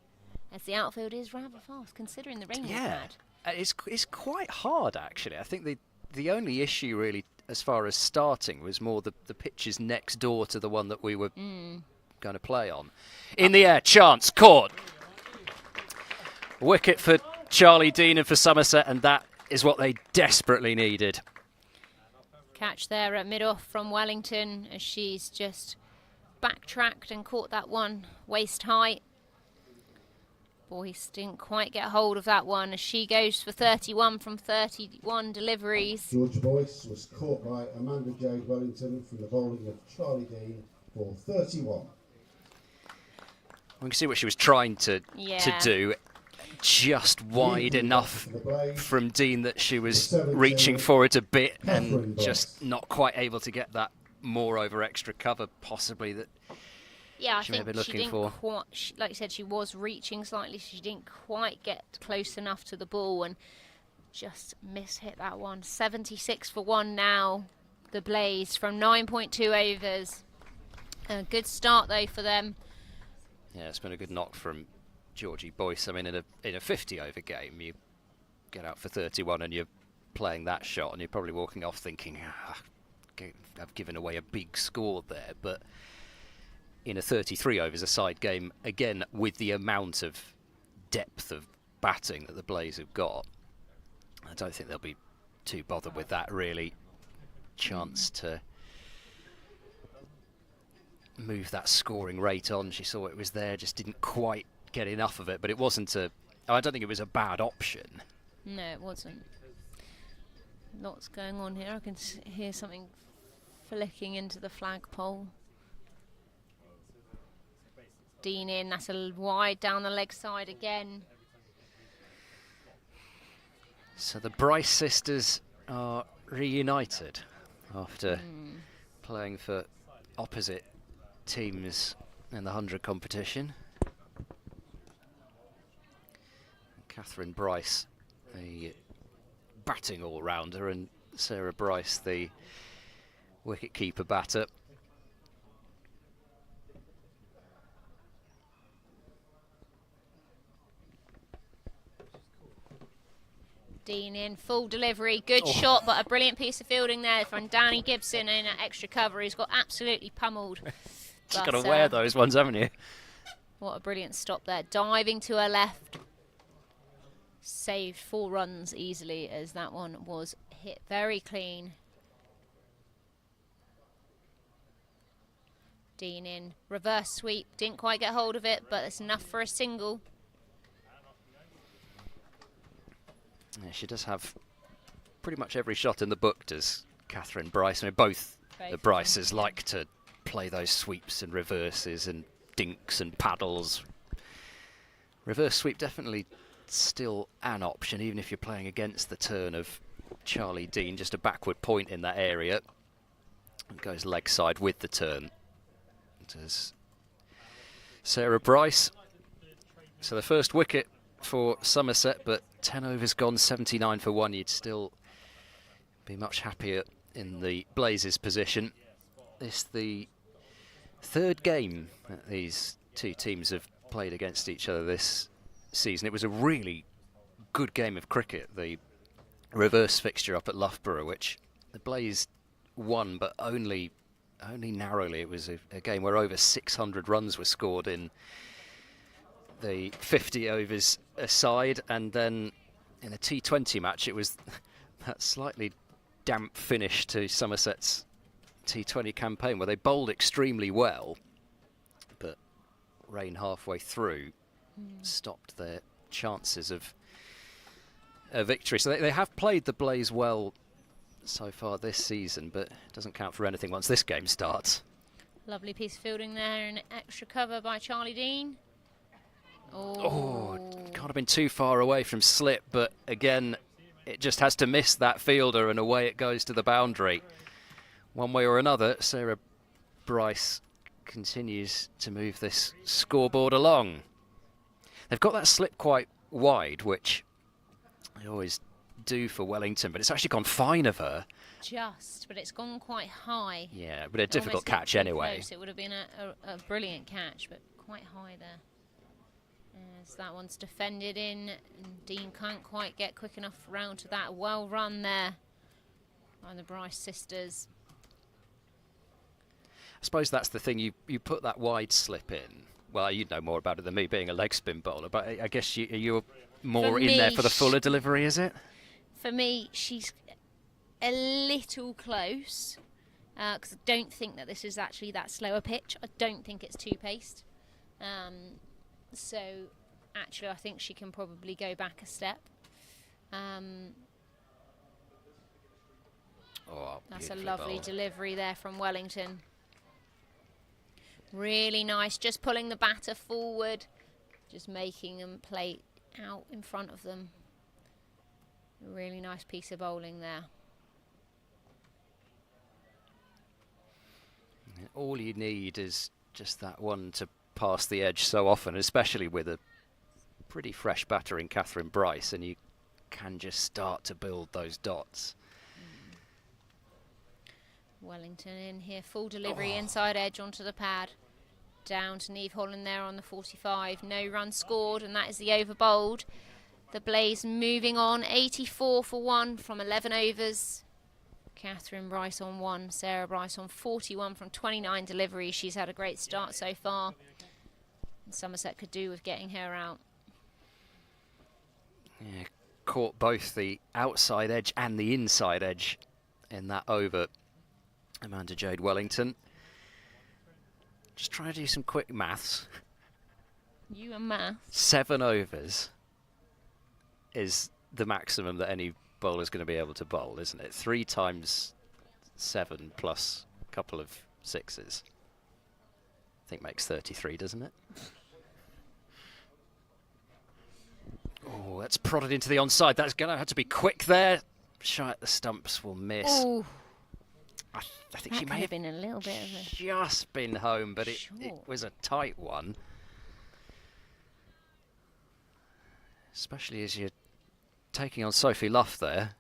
as the outfield is rather fast considering the rain we've had. It's quite hard actually. I think the only issue really as far as starting was more the pitches next door to the one that we were going to play on. In the air, chance, caught. Wicket for Charlie Dean and for Somerset, and that is what they desperately needed. Catch there at mid-off from Wellington, as she's just backtracked and caught that one waist high. Boyce didn't quite get hold of that one, as she goes for 31 from 31 deliveries. George Boyce was caught by Amanda Jade Wellington from the bowling of Charlie Dean for 31. We can see what she was trying to do. Just wide enough from Dean that she was reaching forward a bit and just not quite able to get that more over extra cover, possibly, that I she may have been think she looking didn't for. quite, like you said, she was reaching slightly. She didn't quite get close enough to the ball and just mishit that one. 76 for 1 now, the Blaze, from 9.2 overs. A good start though for them. Yeah, it's been a good knock from Georgie Boyce. I mean, in a 50 over game, you get out for 31 and you're playing that shot, and you're probably walking off thinking, I've given away a big score there. But in a 33 overs a side game, again with the amount of depth of batting that the Blaze have got, I don't think they'll be too bothered with that really. Chance to move that scoring rate on. She saw it was there, just didn't quite get enough of it, but it wasn't I don't think it was a bad option. No, it wasn't. Lots going on here. I can hear something flicking into the flagpole. Dean in, that's a wide down the leg side again. So the Bryce sisters are reunited after playing for opposite teams in the 100 competition. Catherine Bryce, a batting all-rounder, and Sarah Bryce, the wicket-keeper batter. Dean in, full delivery, good shot, but a brilliant piece of fielding there from Danny Gibson in an extra cover. He's got absolutely pummeled. Just got to wear those ones, haven't you? What a brilliant stop there. Diving to her left. Saved 4 runs easily, as that one was hit very clean. Dean in, reverse sweep, didn't quite get hold of it, but it's enough for a single. Yeah, she does have pretty much every shot in the book, does Catherine Bryce. I mean, both the Bryces like to play those sweeps and reverses and dinks and paddles. Reverse sweep definitely still an option, even if you're playing against the turn of Charlie Dean. Just a backward point in that area. It goes leg side with the turn. Does Sarah Bryce. So the first wicket for Somerset, but 10 overs gone, 79 for 1. You'd still be much happier in the Blazes' position. This the third game that these two teams have played against each other this season. It was a really good game of cricket, the reverse fixture up at Loughborough, which the Blaze won, but only narrowly. It was a game where over 600 runs were scored in the 50 overs aside, and then in a T20 match it was that slightly damp finish to Somerset's T20 campaign, where they bowled extremely well, but rain halfway through stopped their chances of a victory. So they have played the Blaze well so far this season, but it doesn't count for anything once this game starts. Lovely piece of fielding there, and extra cover by Charlie Dean. Can't have been too far away from slip, but again, it just has to miss that fielder and away it goes to the boundary. One way or another, Sarah Bryce continues to move this scoreboard along. They've got that slip quite wide, which they always do for Wellington, but it's actually gone fine of her. Just, but it's gone quite high. Yeah, but a It difficult almost looked catch too anyway. close. It would have been a brilliant catch, but quite high there. As that one's defended in, and Dean can't quite get quick enough round to that. Well run there by the Bryce sisters. I suppose that's the thing, you put that wide slip in. Well, you'd know more about it than me, being a leg spin bowler, but I guess you're more in there for the fuller delivery, is it? For me, she's a little close, because I don't think that this is actually that slower pitch. I don't think it's two-paced. So, actually, I think she can probably go back a step. That's a lovely delivery there from Wellington. Really nice, just pulling the batter forward, just making them play out in front of them. Really nice piece of bowling there. All you need is just that one to pass the edge so often, especially with a pretty fresh batter in Catherine Bryce, and you can just start to build those dots. Wellington in here, full delivery, inside edge onto the pad. Down to Neve Holland there on the 45. No run scored, and that is the over bowled. The Blaze moving on, 84 for 1 from 11 overs. Catherine Bryce on 1, Sarah Bryce on 41 from 29 deliveries. She's had a great start so far. And Somerset could do with getting her out. Yeah, caught both the outside edge and the inside edge in that over. Amanda Jade Wellington. Just trying to do some quick maths. You and maths. 7 overs is the maximum that any bowler's going to be able to bowl, isn't it? 3 times 7 plus a couple of sixes. I think makes 33, doesn't it? Oh, that's prodded into the onside. That's going to have to be quick there. Shy at the stumps will miss. Ooh. I think she may have been a little bit of a just been home, but it was a tight one. Especially as you're taking on Sophie Luff there.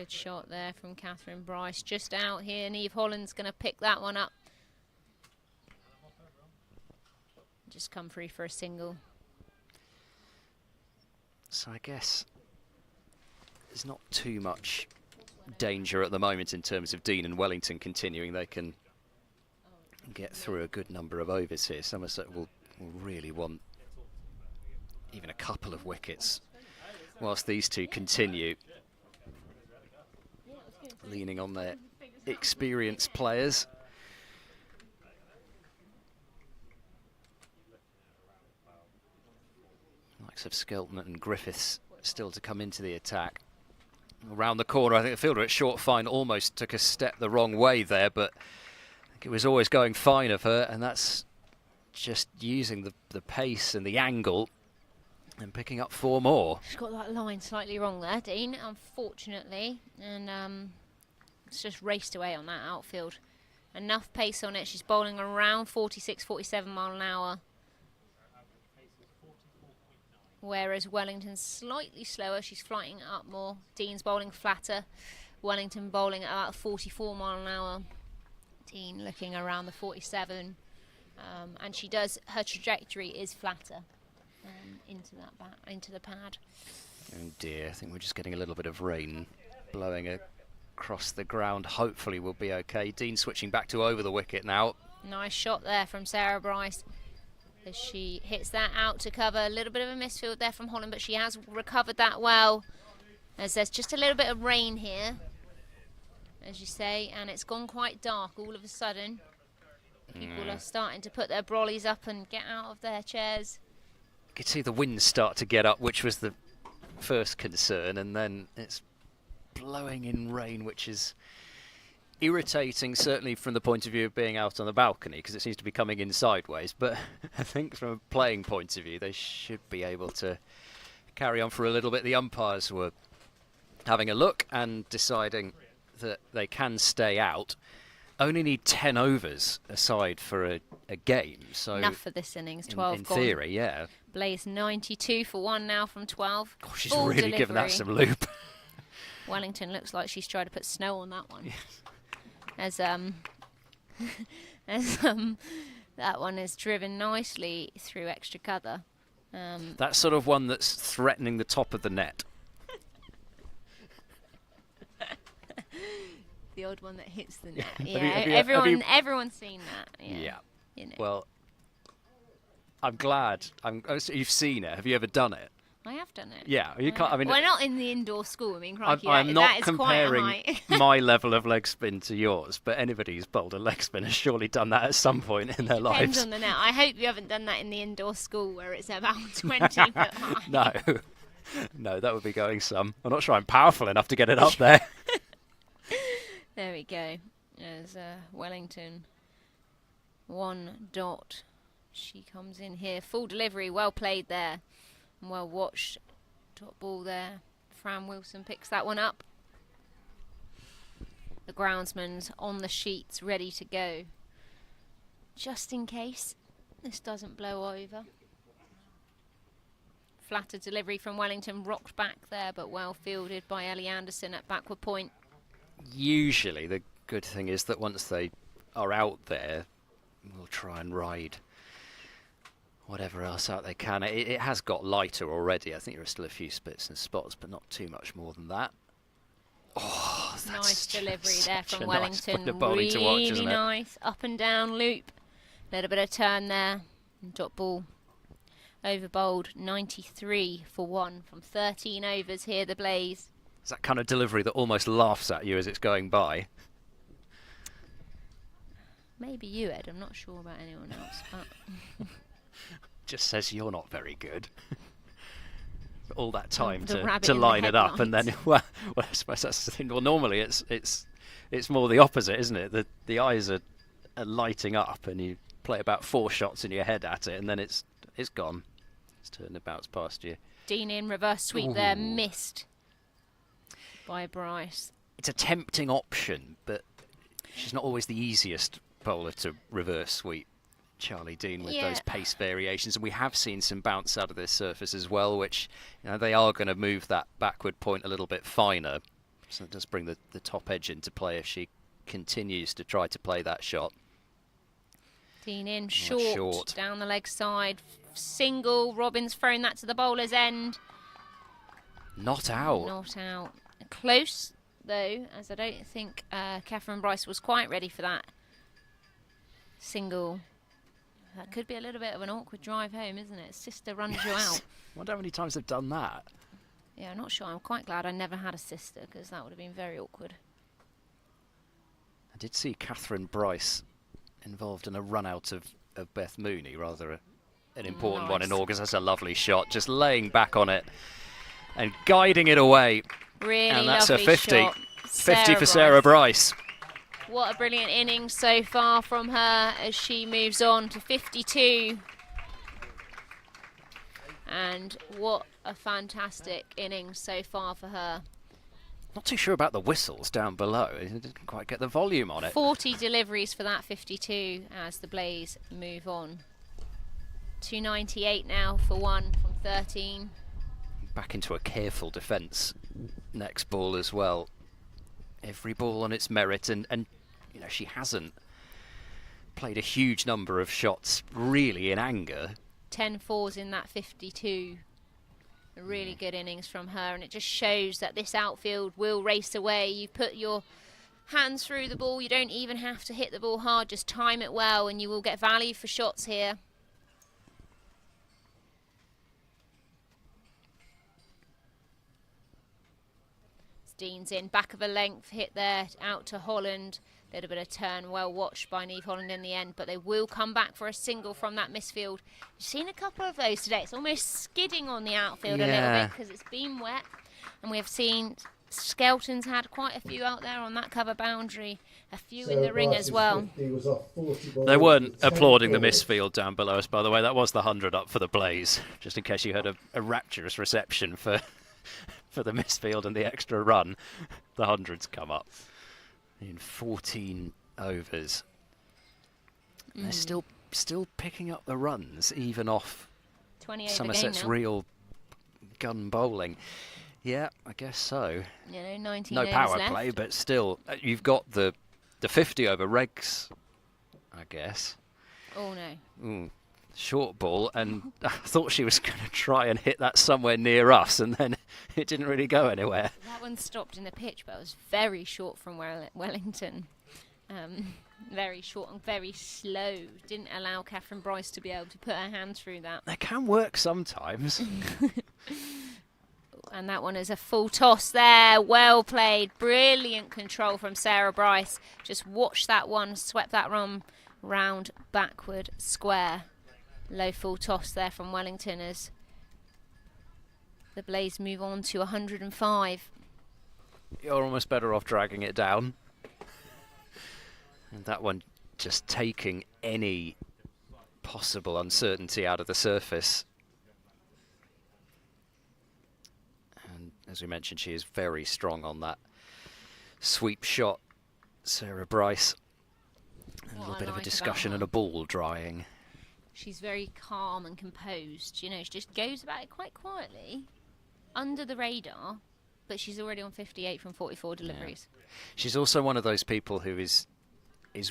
good shot there from Catherine Bryce. Just out here, Neve Holland's going to pick that one up. Just come free for a single. So I guess there's not too much danger at the moment in terms of Dean and Wellington continuing. They can get through a good number of overs here. Somerset will really want even a couple of wickets whilst these two continue, leaning on their experienced players. Likes of Skelton and Griffiths still to come into the attack. Around the corner, I think the fielder at short fine almost took a step the wrong way there, but I think it was always going fine of her, and that's just using the pace and the angle and picking up 4 more. She's got that line slightly wrong there, Dean, unfortunately, and it's just raced away on that outfield. Enough pace on it. She's bowling around 46, 47 mile an hour. Whereas Wellington's slightly slower, she's flying up more. Dean's bowling flatter, Wellington bowling at about 44 mile an hour. Dean looking around the 47, and she does, her trajectory is flatter into that into the pad. Oh dear, I think we're just getting a little bit of rain blowing across the ground. Hopefully we'll be okay. Dean switching back to over the wicket now. Nice shot there from Sarah Bryce as she hits that out to cover. A little bit of a misfield there from Holland, but she has recovered that well, as there's just a little bit of rain here, as you say, and it's gone quite dark all of a sudden. People are starting to put their brollies up and get out of their chairs. You could see the wind start to get up, which was the first concern, and then it's blowing in rain, which is irritating, certainly from the point of view of being out on the balcony, because it seems to be coming in sideways, but I think from a playing point of view they should be able to carry on for a little bit. The umpires were having a look and deciding that they can stay out. Only need 10 overs aside for a game. So enough for this innings. 12 in gone. theory, yeah. Blaze 92 for 1 now from 12. Gosh, she's Full really given that some delivery. loop. Wellington looks like she's tried to put snow on that one. As that one is driven nicely through extra cover. That's sort of one that's threatening the top of the net. The odd one that hits the net. Have Yeah, you- have you- everyone's seen that. Yeah. Yeah. You know. Well, I'm glad. So you've seen it. Have you ever done it? I have done it. Yeah. You can't. I mean, we're not in the indoor school. I mean, crikey, I'm that not is comparing quite a height. my level of leg spin to yours, but anybody who's bowled a leg spin has surely done that at some point in their Depends lives. on the net. I hope you haven't done that in the indoor school where it's about 20 foot high. No. No, that would be going some. I'm not sure I'm powerful enough to get it up there. There we go. There's Wellington. 1 dot. She comes in here. Full delivery. Well played there. And well watched. Top ball there. Fran Wilson picks that one up. The groundsman's on the sheets, ready to go. Just in case this doesn't blow over. Flatter delivery from Wellington. Rocked back there, but well fielded by Ellie Anderson at backward point. Usually the good thing is that once they are out there, we'll try and ride whatever else out they can. It has got lighter already. I think there are still a few splits and spots, but not too much more than that. Oh, that's Nice delivery there such from a Wellington. Nice bit of bowling to watch, Really isn't it? nice. Up and down loop. Little bit of turn there. And dot ball over bowled. 93 for 1 from 13 overs here, the Blaze. It's that kind of delivery that almost laughs at you as it's going by. Maybe you, Ed. I'm not sure about anyone else, but Just says you're not very good. All that time The rabbit to in the line it up, and then headlights. well, I suppose that's the thing. Well, normally it's more the opposite, isn't it? The eyes are lighting up, and you play about 4 shots in your head at it, and then it's gone. It's turned about past you. Dean in reverse sweep there, Ooh. missed by Bryce. It's a tempting option, but she's not always the easiest bowler to reverse sweep. Charlie Dean with Yeah. those pace variations, and we have seen some bounce out of this surface as well, which they are going to move that backward point a little bit finer, so it does bring the top edge into play if she continues to try to play that shot. Dean in, short. short, down the leg side, single. Robbins throwing that to the bowler's end. Not out. Not out. Close, though, as I don't think Catherine Bryce was quite ready for that single. That could be a little bit of an awkward drive home, isn't it? Sister runs you out. I wonder how many times they've done that. Yeah, I'm not sure. I'm quite glad I never had a sister, because that would have been very awkward. I did see Catherine Bryce involved in a run out of Beth Mooney, rather an important one in Nice. August. That's a lovely shot, just laying back on it and guiding it away. Really And that's a lovely 50. shot. 50 for Sarah Bryce. What a brilliant innings so far from her as she moves on to 52. And what a fantastic innings so far for her. Not too sure about the whistles down below. It didn't quite get the volume on it. 40 deliveries for that 52 as the Blaze move on. 298 now for 1 from 13. Back into a careful defence next ball as well. Every ball on its merit, and she hasn't played a huge number of shots really in anger. 10 fours in that 52. A really good innings from her, and it just shows that this outfield will race away. You put your hands through the ball, you don't even have to hit the ball hard, just time it well and you will get value for shots here. Dean's in, back of a length, hit there, out to Holland. A little bit of turn, well watched by Neve Holland in the end, but they will come back for a single from that misfield. You've seen a couple of those today. It's almost skidding on the outfield a little bit because it's been wet. And we have seen Skelton's had quite a few out there on that cover boundary, a few in the ring as well. They weren't applauding the misfield down below us, by the way. That was the 100 up for the Blaze, just in case you heard a rapturous reception for the misfield and the extra run. The 100's come up. in 14 overs. They're still picking up the runs, even off 20 over Somerset's game now. real gun bowling. Yeah, I guess so. You know, 19 No overs power left. play, but still, you've got the 50 over regs, I guess. Oh no. Short ball, and I thought she was going to try and hit that somewhere near us, and then it didn't really go anywhere. That one stopped in the pitch, but it was very short from Wellington. Very short and very slow. Didn't allow Catherine Bryce to be able to put her hand through that. They can work sometimes. And that one is a full toss there. Well played. Brilliant control from Sarah Bryce. Just watch that one. Swept that run round backward square. Low full toss there from Wellington as the Blaze move on to 105. You're almost better off dragging it down. And that one just taking any possible uncertainty out of the surface. And as we mentioned, she is very strong on that sweep shot, Sarah Bryce. A little bit of a discussion and a ball drying. She's very calm and composed. You know, she just goes about it quite quietly, under the radar, but she's already on 58 from 44 deliveries. Yeah. She's also one of those people who is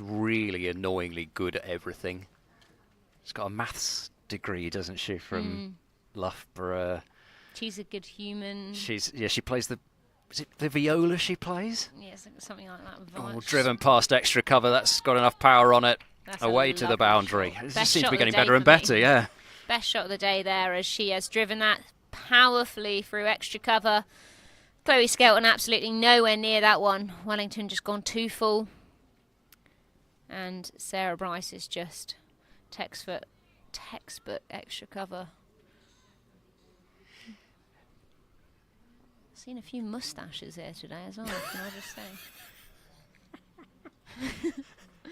really annoyingly good at everything. She's got a maths degree, doesn't she, from Loughborough. She's a good human. She plays is it the viola she plays? Yes, something like that. Oh, driven past extra cover, that's got enough power on it. That's away to the boundary. Shot. It Best seems to shot be of the getting day better and for me. better, yeah. Best shot of the day there as she has driven that powerfully through extra cover. Chloe Skelton absolutely nowhere near that one. Wellington just gone too full. And Sarah Bryce is just textbook extra cover. Seen a few moustaches here today as well, can I just say.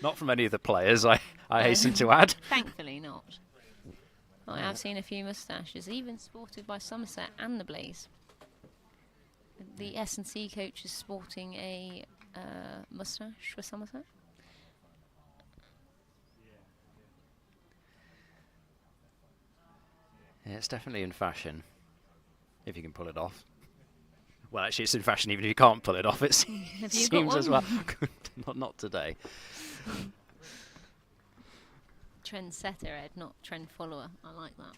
Not from any of the players, I hasten to add. Thankfully not. I have seen a few moustaches, even sported by Somerset and the Blaze. The S&C coach is sporting a moustache for Somerset. Yeah, it's definitely in fashion, if you can pull it off. Well, actually, it's in fashion even if you can't pull it off. It Have you seems got as one? well. not today. Trendsetter, Ed, not trend follower. I like that.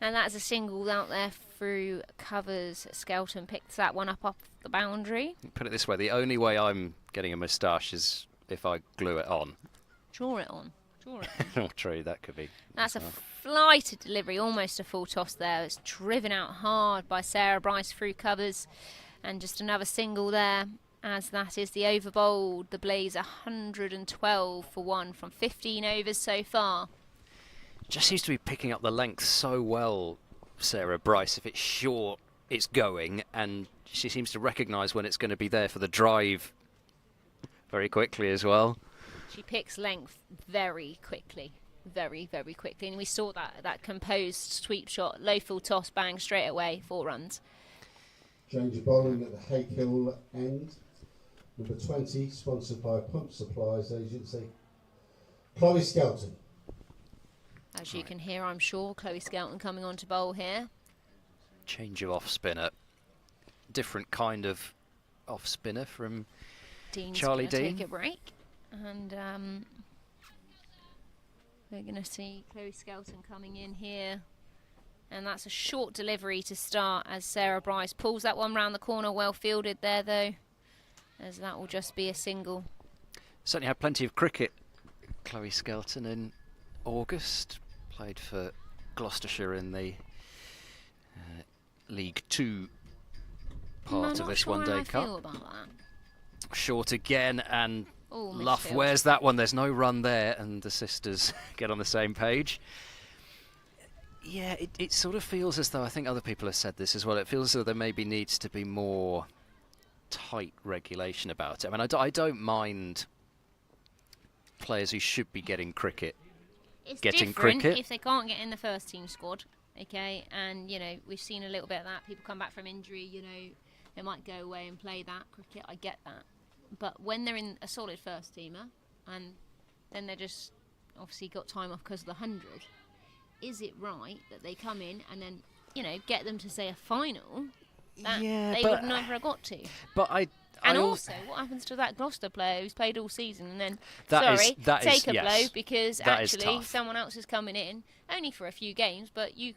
And that's a single out there through covers. Skelton picks that one up off the boundary. Put it this way, the only way I'm getting a moustache is if I glue it on. Draw it on. Draw it on. Oh, true, that could be. That's a flighted delivery, almost a full toss there. It's driven out hard by Sarah Bryce through covers. And just another single there, as that is the over bowled. The Blaze 112 for 1 from 15 overs so far. Just seems to be picking up the length so well, Sarah Bryce. If it's short, it's going, and she seems to recognise when it's going to be there for the drive very quickly as well. She picks length very quickly. Very, very quickly. And we saw that composed sweep shot, low full toss, bang, straight away, 4 runs. Change of bowling at the Hakehill end. Number 20, sponsored by Pump Supplies Agency. Chloe Skelton. As you can hear, I'm sure, Chloe Skelton coming on to bowl here. Change of off spinner. Different kind of off spinner from Dean's Charlie gonna Dean. Take a break. And we're going to see Chloe Skelton coming in here. And that's a short delivery to start as Sarah Bryce pulls that one round the corner. Well fielded there, though, as that will just be a single. Certainly had plenty of cricket, Chloe Skelton, in August. Played for Gloucestershire in the League 2 part of this one-day cup. Feel about that. Short again, and Ooh, Luff misfield. wears that one. There's no run there, and the sisters get on the same page. Yeah, it sort of feels as though, I think other people have said this as well, it feels as though there maybe needs to be more tight regulation about it. I mean, I don't mind players who should be getting cricket It's getting different cricket. if they can't get in the first team squad, okay? And, you know, we've seen a little bit of that. People come back from injury, you know, they might go away and play that cricket. I get that. But when they're in a solid first teamer, and then they're just obviously got time off because of the 100, is it right that they come in and then, get them to say a final that they would never have got to? But And also, what happens to that Gloucester player who's played all season and then, take a blow because actually someone else is coming in, only for a few games, but you've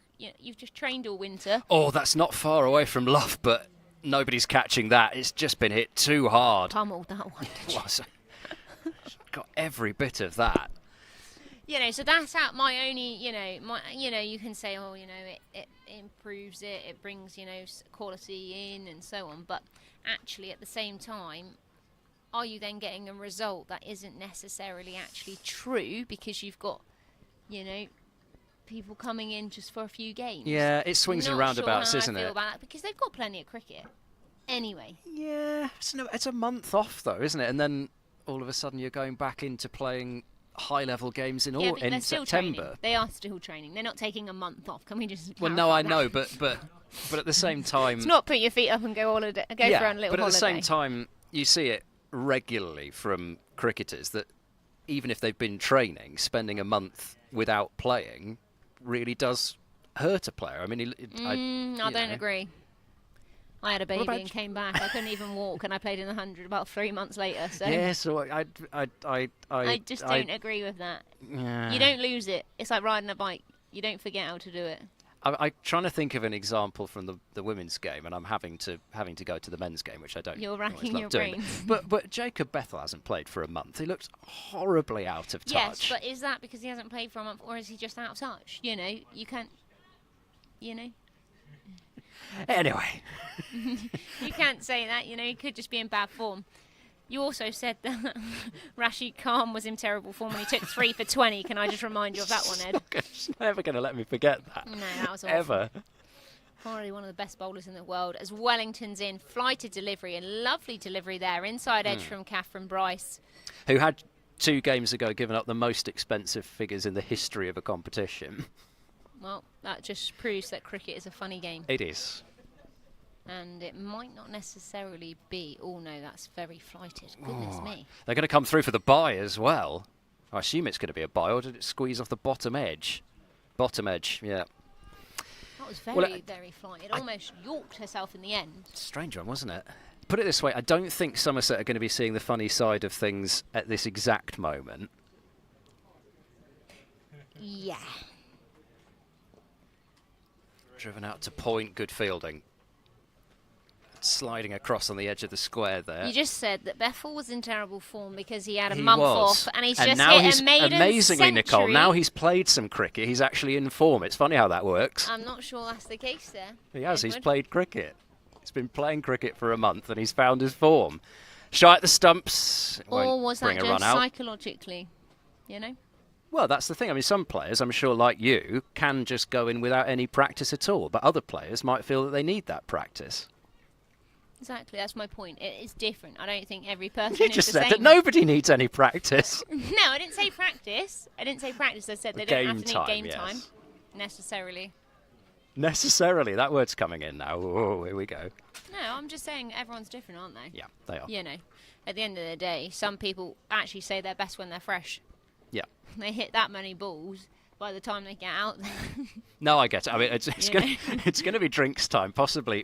just trained all winter. Oh, that's not far away from Luff, but nobody's catching that. It's just been hit too hard. Pummeled that one. Got every bit of that. So that's out my only, you can say, it improves it, it brings, quality in and so on. But actually, at the same time, are you then getting a result that isn't necessarily actually true because you've got, people coming in just for a few games? Yeah, it swings and roundabouts, isn't it? I feel about that because they've got plenty of cricket. Anyway. Yeah, it's a month off though, isn't it? And then all of a sudden you're going back into playing high-level games in September. Training. They are still training. They're not taking a month off. Can we just? Well, no, I know, but at the same time, it's not put your feet up and go for a little holiday. But at the same time, you see it regularly from cricketers that even if they've been training, spending a month without playing really does hurt a player. I mean, I don't agree. I had a baby and came back. I couldn't even walk, and I played in the 100 about 3 months later. So yeah, so I just don't agree with that. Yeah. You don't lose it. It's like riding a bike. You don't forget how to do it. I'm trying to think of an example from the women's game, and I'm having to go to the men's game, which I don't. You're racking your doing. brains. But Jacob Bethel hasn't played for a month. He looks horribly out of touch. Yes, but is that because he hasn't played for a month, or is he just out of touch? You can't. Anyway. You can't say that, he could just be in bad form. You also said that Rashid Khan was in terrible form when he took 3 for 20. Can I just remind you of that one, Ed? She's never going to let me forget that. No, that was awful. Ever. Probably one of the best bowlers in the world. As Wellington's in, flighted delivery, a lovely delivery there. Inside edge from Catherine Bryce. Who had 2 games ago given up the most expensive figures in the history of a competition. Well, that just proves that cricket is a funny game. It is. And it might not necessarily be. Oh, no, that's very flighted. Goodness me. They're going to come through for the bye as well. I assume it's going to be a bye, or did it squeeze off the bottom edge? Bottom edge, yeah. That was very, very flighted. It almost yorked herself in the end. Strange one, wasn't it? Put it this way, I don't think Somerset are going to be seeing the funny side of things at this exact moment. Yeah. Driven out to point, good fielding. Sliding across on the edge of the square there. You just said that Bethel was in terrible form because he had a He month was. off, and he's And just now hit he's a maiden amazingly, century. Nicole, now he's played some cricket. He's actually in form. It's funny how that works. I'm not sure that's the case there. He has. He's Edward. played cricket. He's been playing cricket for a month, and he's found his form. Shy at the stumps. Or was that bring a run just out. psychologically? Well, that's the thing. I mean, some players, I'm sure, like you, can just go in without any practice at all. But other players might feel that they need that practice. Exactly, that's my point. It is different. I don't think every person You is just the said same. that nobody needs any practice. No, I didn't say practice. I said they don't have to need game time necessarily. Necessarily. That word's coming in now. Oh, here we go. No, I'm just saying everyone's different, aren't they? Yeah, they are. At the end of the day, some people actually say they're best when they're fresh. Yeah. They hit that many balls by the time they get out there. No, I get it. I mean, it's going to be drinks time. Possibly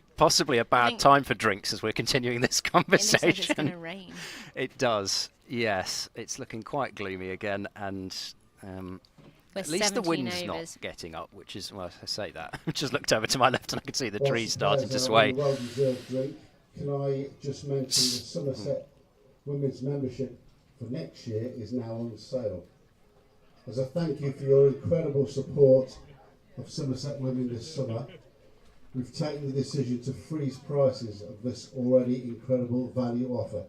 a bad time for drinks as we're continuing this conversation. It looks like it's going to rain. It does. Yes, it's looking quite gloomy again, and at least the wind's not getting up, which is, well, I say that. I just looked over to my left and I could see the trees starting to sway. Well-deserved drink. Can I just mention the Somerset women's membership for next year is now on sale. As a thank you for your incredible support of Somerset Women this summer, we've taken the decision to freeze prices of this already incredible value offer.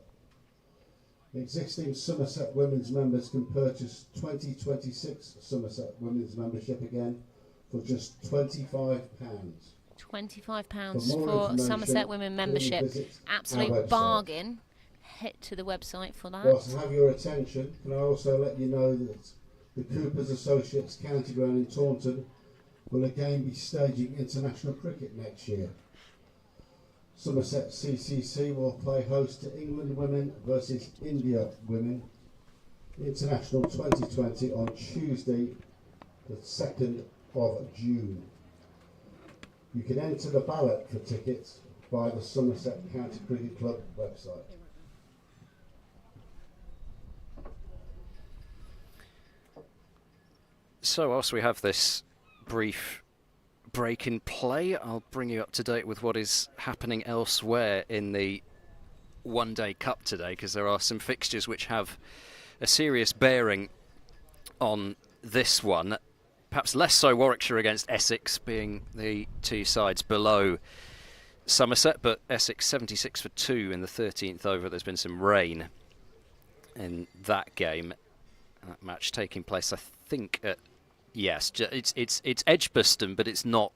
Existing Somerset Women's members can purchase 2026 Somerset Women's membership again for just £25. £25 for Somerset Women membership. Absolute bargain. Head to the website for that. Whilst I have your attention, can I also let you know that the Coopers Associates County Ground in Taunton will again be staging international cricket next year. Somerset CCC will play host to England women versus India women. International 2020 on Tuesday, the 2nd of June. You can enter the ballot for tickets via the Somerset County Cricket Club website. So whilst we have this brief break in play, I'll bring you up to date with what is happening elsewhere in the one-day cup today, because there are some fixtures which have a serious bearing on this one. Perhaps less so Warwickshire against Essex, being the two sides below Somerset, but Essex 76 for 2 in the 13th over. There's been some rain in that game. That match taking place, I think, at it's Edgbaston, but it's not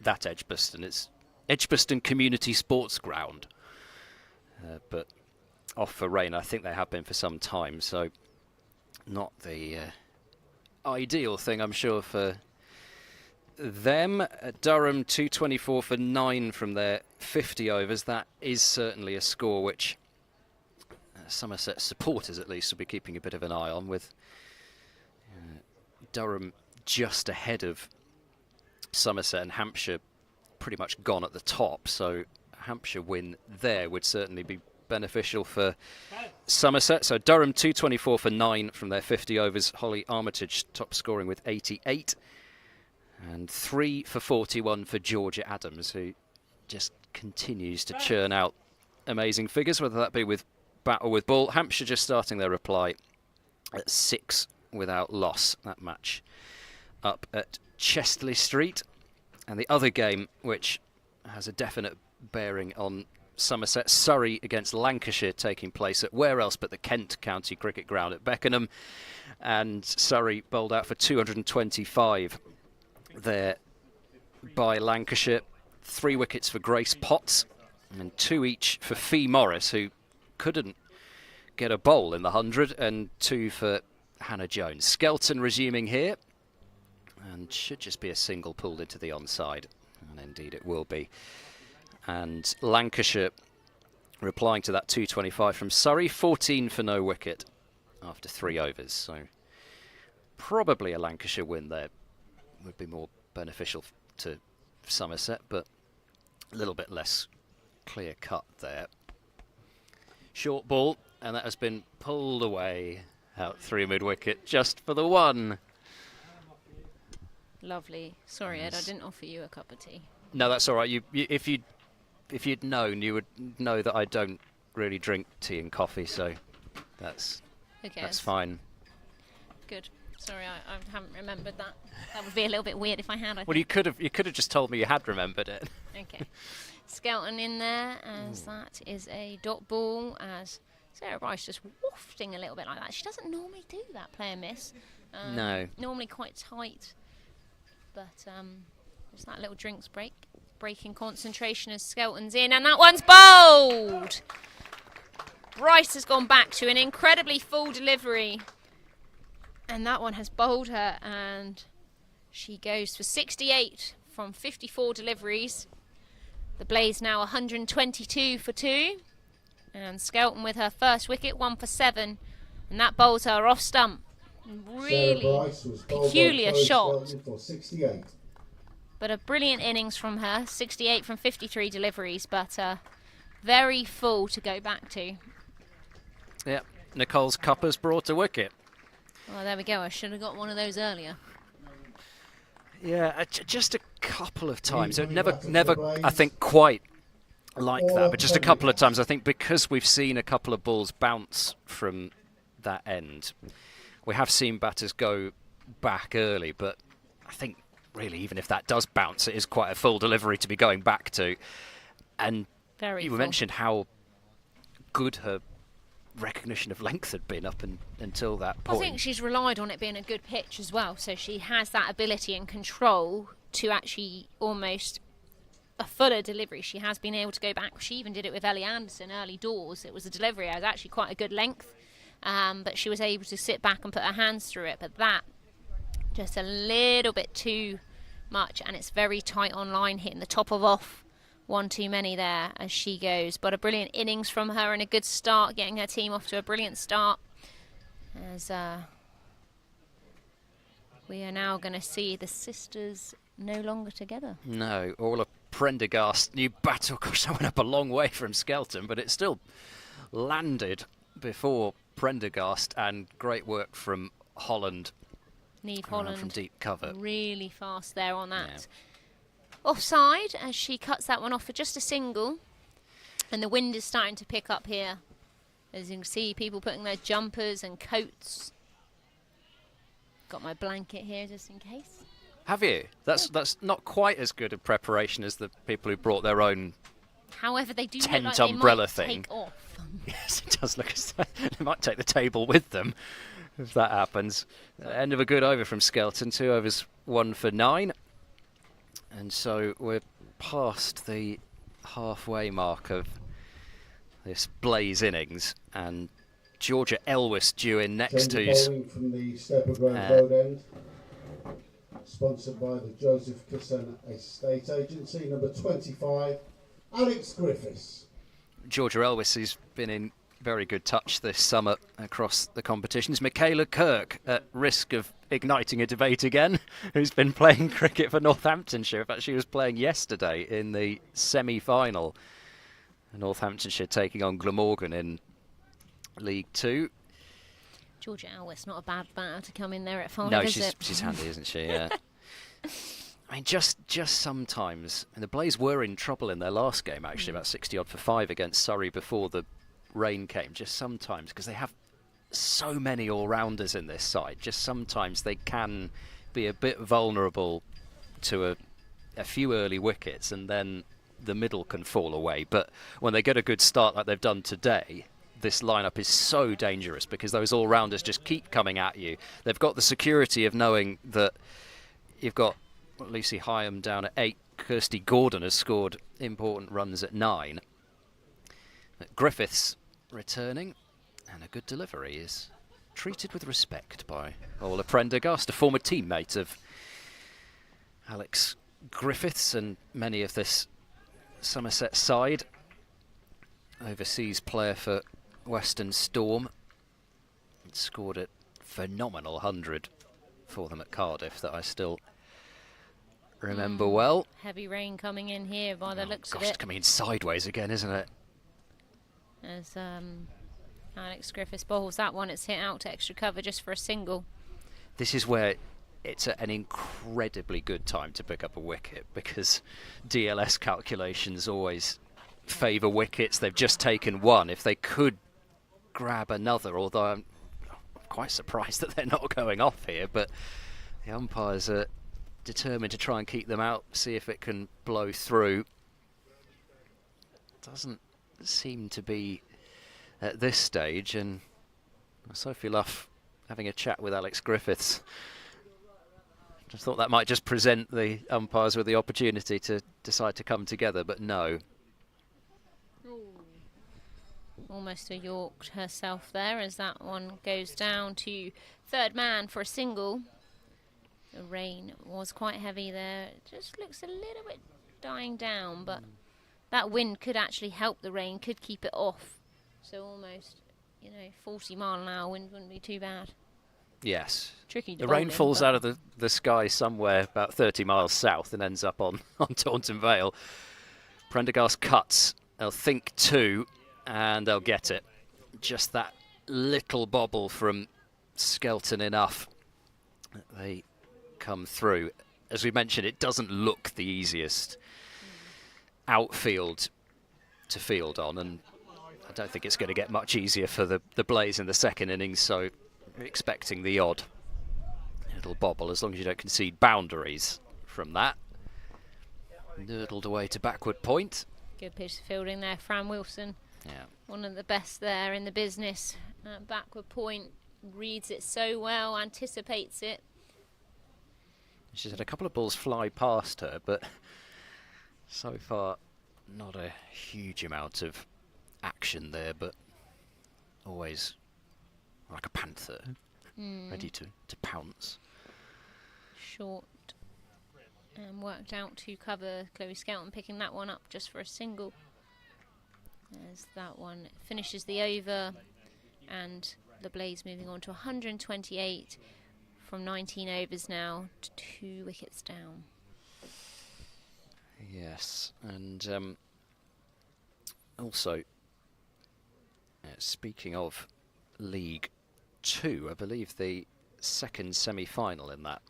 that Edgbaston. It's Edgbaston Community Sports Ground, but off for rain. I think they have been for some time, so not the ideal thing, I'm sure, for them. Durham 224 for 9 from their 50 overs. That is certainly a score which Somerset supporters at least will be keeping a bit of an eye on, with Durham just ahead of Somerset and Hampshire pretty much gone at the top, so Hampshire win there would certainly be beneficial for Somerset. So Durham 224 for 9 from their 50 overs. Holly Armitage top scoring with 88, and 3 for 41 for Georgia Adams, who just continues to churn out amazing figures, whether that be with bat or with ball. Hampshire just starting their reply at 6 without loss. That match up at Chestley Street. And the other game, which has a definite bearing on Somerset, Surrey against Lancashire, taking place at where else but the Kent County Cricket Ground at Beckenham. And Surrey bowled out for 225 there by Lancashire. 3 wickets for Grace Potts and 2 each for Fee Morris, who couldn't get a bowl in the 100, and 2 for Hannah Jones. Skelton resuming here, and should just be a single pulled into the onside, and indeed it will be. And Lancashire replying to that 225 from Surrey, 14 for no wicket after 3 overs. So probably a Lancashire win there would be more beneficial to Somerset, but a little bit less clear cut there. Short ball, and that has been pulled away out through mid-wicket just for the 1. Lovely. Sorry, Ed, I didn't offer you a cup of tea. No, that's all right. If you'd known, you would know that I don't really drink tea and coffee, so that's fine. Good. Sorry, I haven't remembered that. That would be a little bit weird if I had. Well, you could have just told me you had remembered it. Okay. Skelton in there, as that is a dot ball, as Sarah Bryce just wafting a little bit like that. She doesn't normally do that, player miss. No. Normally quite tight, but just that little drinks break. Breaking concentration as Skelton's in, and that one's bowled! Bryce has gone back to an incredibly full delivery, and that one has bowled her, and she goes for 68 from 54 deliveries. The Blaze now 122 for 2, and Skelton with her first wicket, 1 for 7, and that bowls her off stump. Really peculiar shot, for 68. but a brilliant innings from her. 68 from 53 deliveries, but very full to go back to. Yep, Nicole's Cupper's brought a wicket. Well, there we go. I should have got one of those earlier. Yeah, just a couple of times. Never, I think, quite like that, but just a couple of times. I think because we've seen a couple of balls bounce from that end, we have seen batters go back early, but I think really even if that does bounce, it is quite a full delivery to be going back to. And you mentioned how good her recognition of length had been up until that point. I think she's relied on it being a good pitch as well, so she has that ability and control to actually almost a fuller delivery. She has been able to go back. She even did it with Ellie Anderson early doors. It was a delivery. It was actually quite a good length, but she was able to sit back and put her hands through it. But that just a little bit too much, and it's very tight on line, hitting the top of off one too many there as she goes. But a brilliant innings from her and a good start, getting her team off to a brilliant start. As we are now going to see the sisters no longer together. No, Orla Prendergast, new battle. Gosh, that went up a long way from Skelton, but it still landed before Prendergast, and great work from Holland. Neve From Holland deep cover. really fast there on that offside as she cuts that one off for just a single. And the wind is starting to pick up here. As you can see, people putting their jumpers and coats. Got my blanket here just in case. Have you? That's not quite as good a preparation as the people who brought their own However, they do look tent like they umbrella might thing. take off. Yes, it does look as though they might take the table with them if that happens. End of a good over from Skelton, 2 overs, 1 for 9. And so we're past the halfway mark of this Blaze innings, and Georgia Elwis due in next, Jamie who's Bowling from the Stepper Grove Road End, sponsored by the Joseph Kisson Estate Agency. Number 25, Alex Griffiths. Georgia Elwis, who's been in very good touch this summer across the competitions. Michaela Kirk, at risk of igniting a debate again, who's been playing cricket for Northamptonshire. In fact, she was playing yesterday in the semi-final. Northamptonshire taking on Glamorgan in League 2. Georgia Elwis, not a bad batter to come in there at 5, No, is she's handy, isn't she? Yeah. I mean, just sometimes, and the Blaze were in trouble in their last game, actually, about 60 odd for 5 against Surrey before the rain came. Just sometimes, because they have so many all-rounders in this side, just sometimes they can be a bit vulnerable to a few early wickets, and then the middle can fall away. But when they get a good start like they've done today, this lineup is so dangerous because those all-rounders just keep coming at you. They've got the security of knowing that you've got Lucy Hyam down at 8. Kirsty Gordon has scored important runs at 9. Griffiths returning, and a good delivery is treated with respect by Orla Prendergast, a former teammate of Alex Griffiths and many of this Somerset side. Overseas player for Western Storm. Scored a phenomenal 100 for them at Cardiff that I still remember well. Heavy rain coming in here by the looks of It's it. coming in sideways again, isn't it? As Alex Griffiths bowls that one, it's hit out to extra cover just for a single. This is where it's an incredibly good time to pick up a wicket, because DLS calculations always favour wickets. They've just taken one. If they could grab another, although I'm quite surprised that they're not going off here, but the umpires are determined to try and keep them out, see if it can blow through. Doesn't seem to be at this stage, and Sophie Luff having a chat with Alex Griffiths. Just thought that might just present the umpires with the opportunity to decide to come together, but no. Almost a York herself there as that one goes down to third man for a single. The rain was quite heavy there. It just looks a little bit dying down, but that wind could actually help the rain, could keep it off. So almost, 40 mile an hour wind wouldn't be too bad. Yes. Tricky to The bowl rain in, falls but- out of the sky somewhere about 30 miles south and ends up on Taunton Vale. Prendergast cuts. They'll think 2, and they'll get it. Just that little bobble from Skelton enough. They come through. As we mentioned, it doesn't look the easiest outfield to field on, and I don't think it's going to get much easier for the Blaze in the second innings, so expecting the odd little bobble as long as you don't concede boundaries from that. Nurdled away to backward point. Good pitch fielding there, Fran Wilson. Yeah. One of the best there in the business. Backward point, reads it so well, anticipates it. She's had a couple of balls fly past her, but so far not a huge amount of action there, but always like a panther, ready to pounce. Short and worked out to cover Chloe Skelton, picking that one up just for a single. As that one finishes the over, and the Blaze moving on to 128 from 19 overs now to 2 wickets down. Yes, and also, speaking of League 2, I believe the second semi-final in that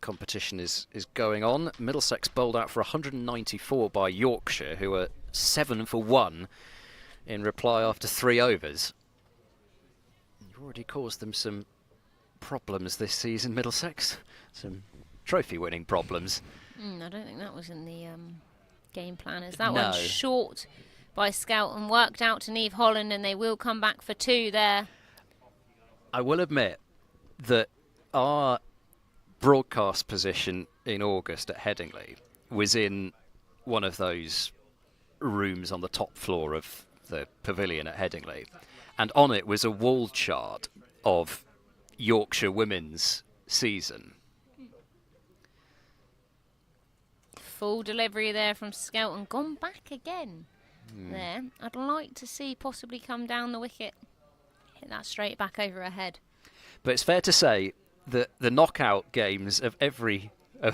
competition is going on. Middlesex bowled out for 194 by Yorkshire, who are 7 for 1 in reply after 3 overs. You've already caused them some problems this season, Middlesex. Some trophy-winning problems. I don't think that was in the game plan. Is that No. one short by Skelton, worked out to Neve Holland, and they will come back for 2 there. I will admit that our broadcast position in August at Headingley was in one of those rooms on the top floor of the pavilion at Headingley, and on it was a wall chart of Yorkshire women's season. Full delivery there from Skelton, gone back again there. I'd like to see possibly come down the wicket, hit that straight back over her head. But it's fair to say that the knockout games of every,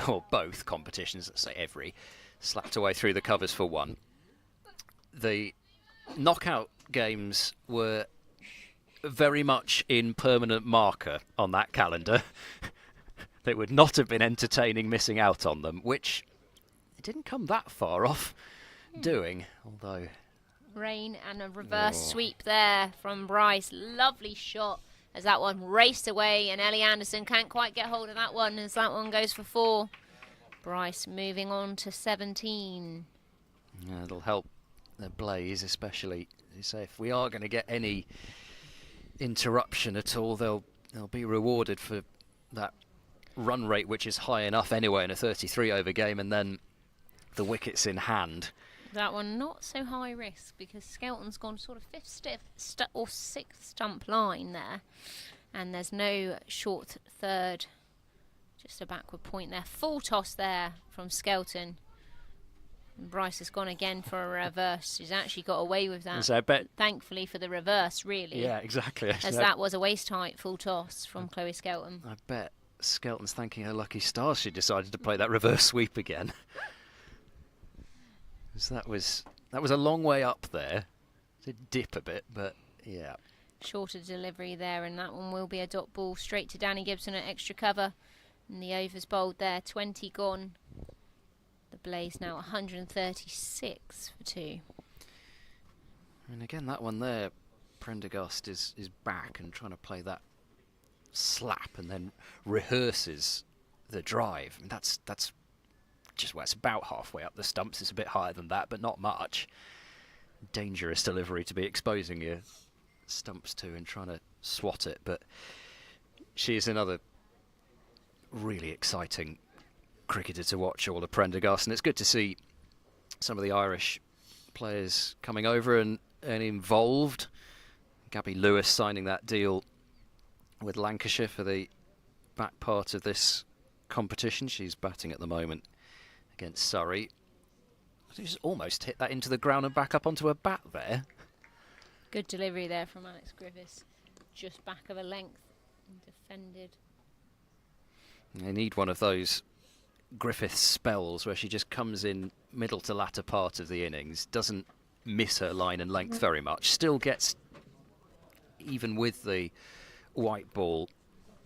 or both competitions, let's say every, slapped away through the covers for one. The knockout games were very much in permanent marker on that calendar. They would not have been entertaining missing out on them, which it didn't come that far off doing, although... Rain and a reverse sweep there from Bryce. Lovely shot as that one raced away, and Ellie Anderson can't quite get hold of that one as that one goes for 4. Bryce moving on to 17. Yeah, it'll help the Blaze, especially, as you say, if we are going to get any interruption at all, they'll be rewarded for that run rate, which is high enough anyway in a 33 over game, and then the wickets in hand. That one not so high risk because Skelton's gone sort of 5th or 6th stump line there, and there's no short third, just a backward point there. Full toss there from Skelton. And Bryce has gone again for a reverse. He's actually got away with that. So I bet, thankfully for the reverse, really. yeah, exactly. As that was a waist height full toss from Chloe Skelton. I bet Skelton's thanking her lucky stars she decided to play that reverse sweep again. So that was a long way up there. It did dip a bit, but yeah. Shorter delivery there, and that one will be a dot ball straight to Danny Gibson at extra cover. And the overs bowled there, 20 gone. The Blaze now 136 for 2. And again, that one there, Prendergast is back and trying to play that slap and then rehearses the drive. I mean, that's just where it's about halfway up the stumps. It's a bit higher than that, but not much. Dangerous delivery to be exposing your stumps to and trying to swat it. But she is another really exciting cricketer to watch, all of Prendergast, and it's good to see some of the Irish players coming over and involved. Gabby Lewis signing that deal with Lancashire for the back part of this competition. She's batting at the moment against Surrey. She's almost hit that into the ground and back up onto her bat there. Good delivery there from Alex Griffiths. Just back of a length and defended. They need one of those Griffiths spells where she just comes in middle to latter part of the innings, doesn't miss her line and length very much, still gets, even with the white ball,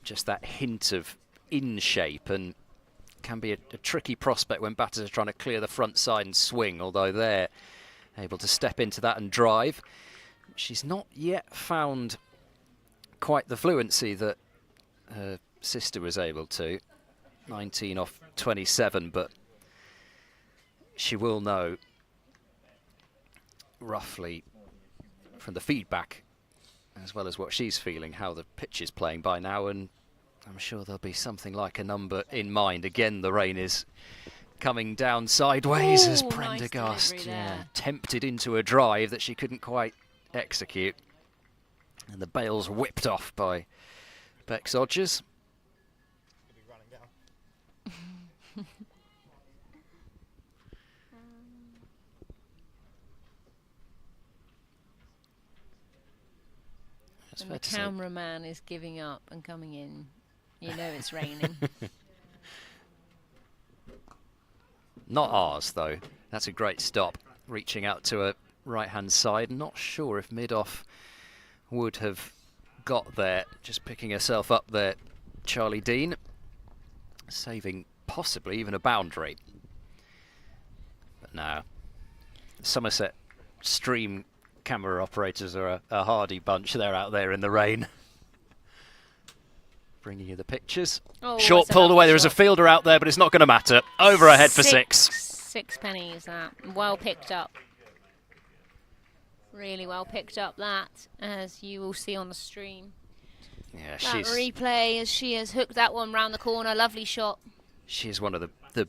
just that hint of in shape, and can be a tricky prospect when batters are trying to clear the front side and swing, although they're able to step into that and drive. She's not yet found quite the fluency that her sister was able to. 19 off 27, but she will know roughly from the feedback as well as what she's feeling how the pitch is playing by now, and I'm sure there'll be something like a number in mind. Again, the rain is coming down sideways as Prendergast tempted into a drive that she couldn't quite execute, and the bail's whipped off by Bex Odgers. It's And fair the to say. cameraman is giving up and coming in. You know it's raining. Not ours, though. That's a great stop. Reaching out to a right-hand side. Not sure if mid-off would have got there. Just picking herself up there, Charlie Dean. Saving possibly even a boundary. But no. Somerset stream camera operators are a hardy bunch. They're out there in the rain. Bringing you the pictures. Oh, Short that's a pulled lovely away. There is a shot. fielder out there, but it's not going to matter. Over ahead for 6. 6 pennies, that. Well picked up. Really well picked up, that, as you will see on the stream. Yeah, That she's replay as she has hooked that one round the corner. Lovely shot. she's one of the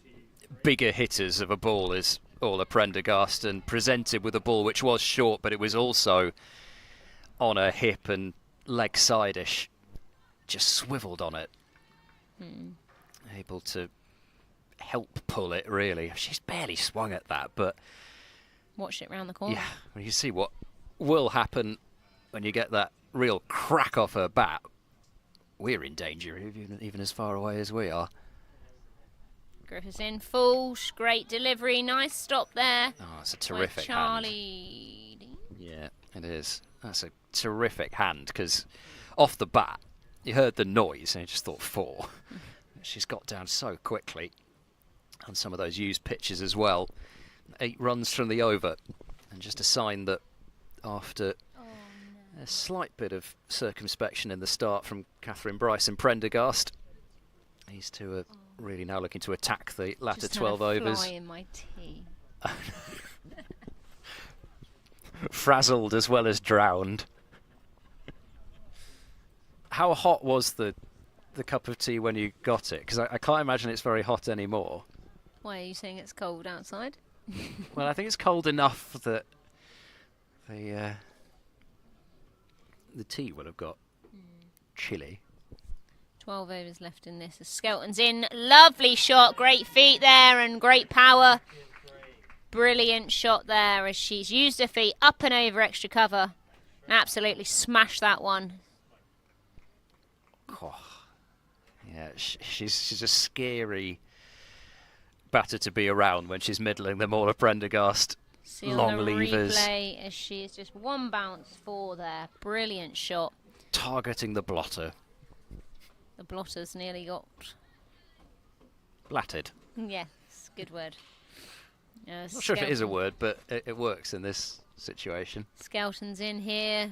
bigger hitters of a ball, is Orla Prendergast, and presented with a ball which was short, but it was also on her hip and leg side-ish. Just swiveled on it. Able to help pull it, really. She's barely swung at that, but Watched it round the corner. yeah, when you see what will happen when you get that real crack off her bat, we're in danger, even as far away as we are. Griffiths in full. Great delivery. Nice stop there. Oh, it's a by terrific hand. Charlie. Yeah, it is. That's a terrific hand, because off the bat, you heard the noise and you just thought 4. She's got down so quickly on some of those used pitches as well. 8 runs from the over, and just a sign that after a slight bit of circumspection in the start from Catherine Bryce and Prendergast, these two are really now looking to attack the latter Just 12 had a overs. fly in my tea. Frazzled as well as drowned. How hot was the cup of tea when you got it? Because I can't imagine it's very hot anymore. Why are you saying it's cold outside? Well, I think it's cold enough that the tea will have got chilly. 12 overs left in this. As Skelton's in. Lovely shot. Great feet there and great power. Brilliant shot there as she's used her feet up and over extra cover. Absolutely smashed that one. Oh. Yeah, she's a scary batter to be around when she's middling them all. A Prendergast, See long on the levers, replay as she is just one bounce 4 there. Brilliant shot. targeting the blotter. The blotter's nearly got... Blatted. Yes, good word. Not sure if it is a word, but it works in this situation. Skelton's in here.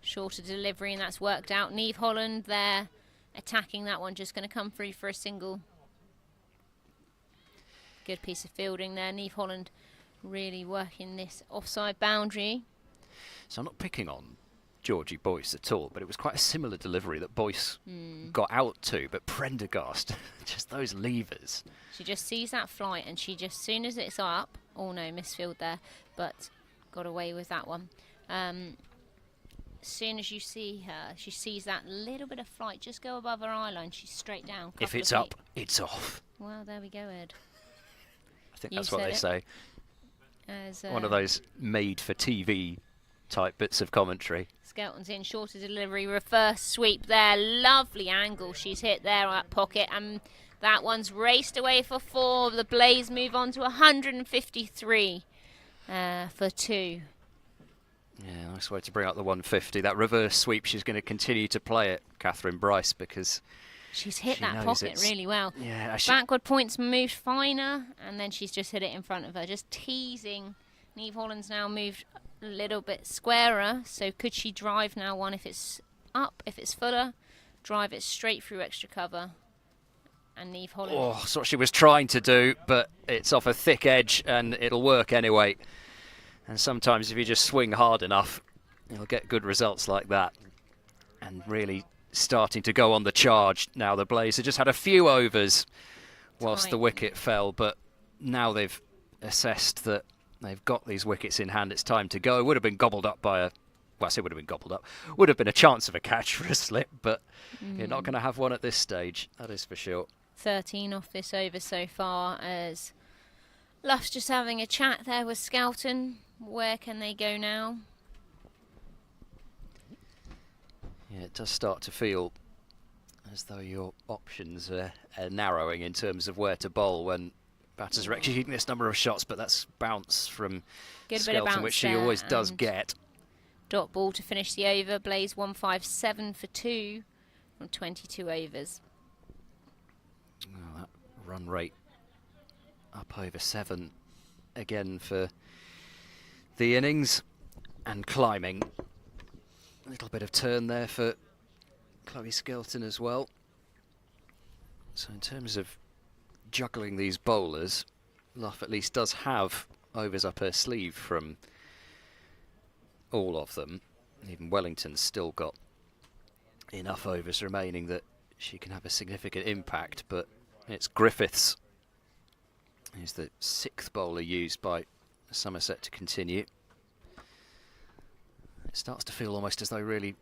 Shorter delivery, and that's worked out. Neve Holland there, attacking that one. Just going to come through for a single. Good piece of fielding there. Neve Holland really working this offside boundary. So I'm not picking on Georgie Boyce at all, but it was quite a similar delivery that Boyce got out to. But Prendergast, just those levers. She just sees that flight, and she just, soon as it's up, oh no, misfield there, but got away with that one. As soon as you see her, she sees that little bit of flight just go above her eye line. She's straight down. If couple it's of up, feet. it's off. Well, there we go, Ed. I think You that's what they said say. As, One of those made-for-TV type bits of commentary. Skelton's in, shorter delivery, reverse sweep there. Lovely angle she's hit there at pocket, and that one's raced away for 4. The Blaze move on to 153 for 2. Yeah, nice way to bring up the 150. That reverse sweep, she's going to continue to play it, Catherine Bryce, because she's hit she that knows pocket it's- really well. Yeah, Backward points moved finer, and then she's just hit it in front of her, just teasing. Neve Holland's now moved a little bit squarer, so could she drive now one if it's up, if it's fuller, drive it straight through extra cover. And Neve Holland. Oh, that's what she was trying to do, but it's off a thick edge and it'll work anyway. And sometimes if you just swing hard enough, you'll get good results like that. And really starting to go on the charge now. The Blaze have just had a few overs whilst the wicket fell, but now they've assessed that they've got these wickets in hand. It's time to go. It would have been gobbled up by a... Well, I say would have been gobbled up. Would have been a chance of a catch for a slip, but you're not going to have one at this stage. That is for sure. 13 off this over so far, as Luff's just having a chat there with Skelton. Where can they go now? Yeah, it does start to feel as though your options are narrowing in terms of where to bowl when batters are executing this number of shots, but that's bounce from Good bit of Skelton, bounce which she there, always does and get. dot ball to finish the over. Blaze 157 for 2 from 22 overs. Oh, that run rate up over 7 again for the innings, and climbing. A little bit of turn there for Chloe Skelton as well. So in terms of juggling these bowlers, Luff at least does have overs up her sleeve from all of them. Even Wellington's still got enough overs remaining that she can have a significant impact, but it's Griffiths who's the 6th bowler used by Somerset to continue. It starts to feel almost as though really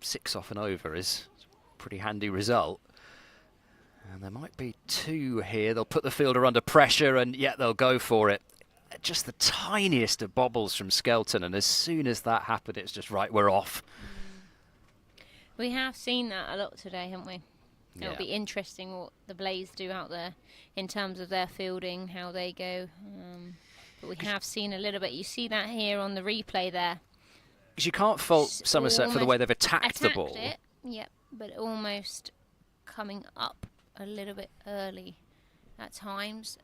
6 off an over is a pretty handy result. And there might be 2 here. They'll put the fielder under pressure, and yet they'll go for it. Just the tiniest of bobbles from Skelton, and as soon as that happened, it's just right, we're off. We have seen that a lot today, haven't we? Yeah. It'll be interesting what the Blaze do out there in terms of their fielding, how they go. But we have seen a little bit. You see that here on the replay there. Because you can't fault Somerset for the way they've attacked the ball. It, yep, but almost coming up a little bit early at times,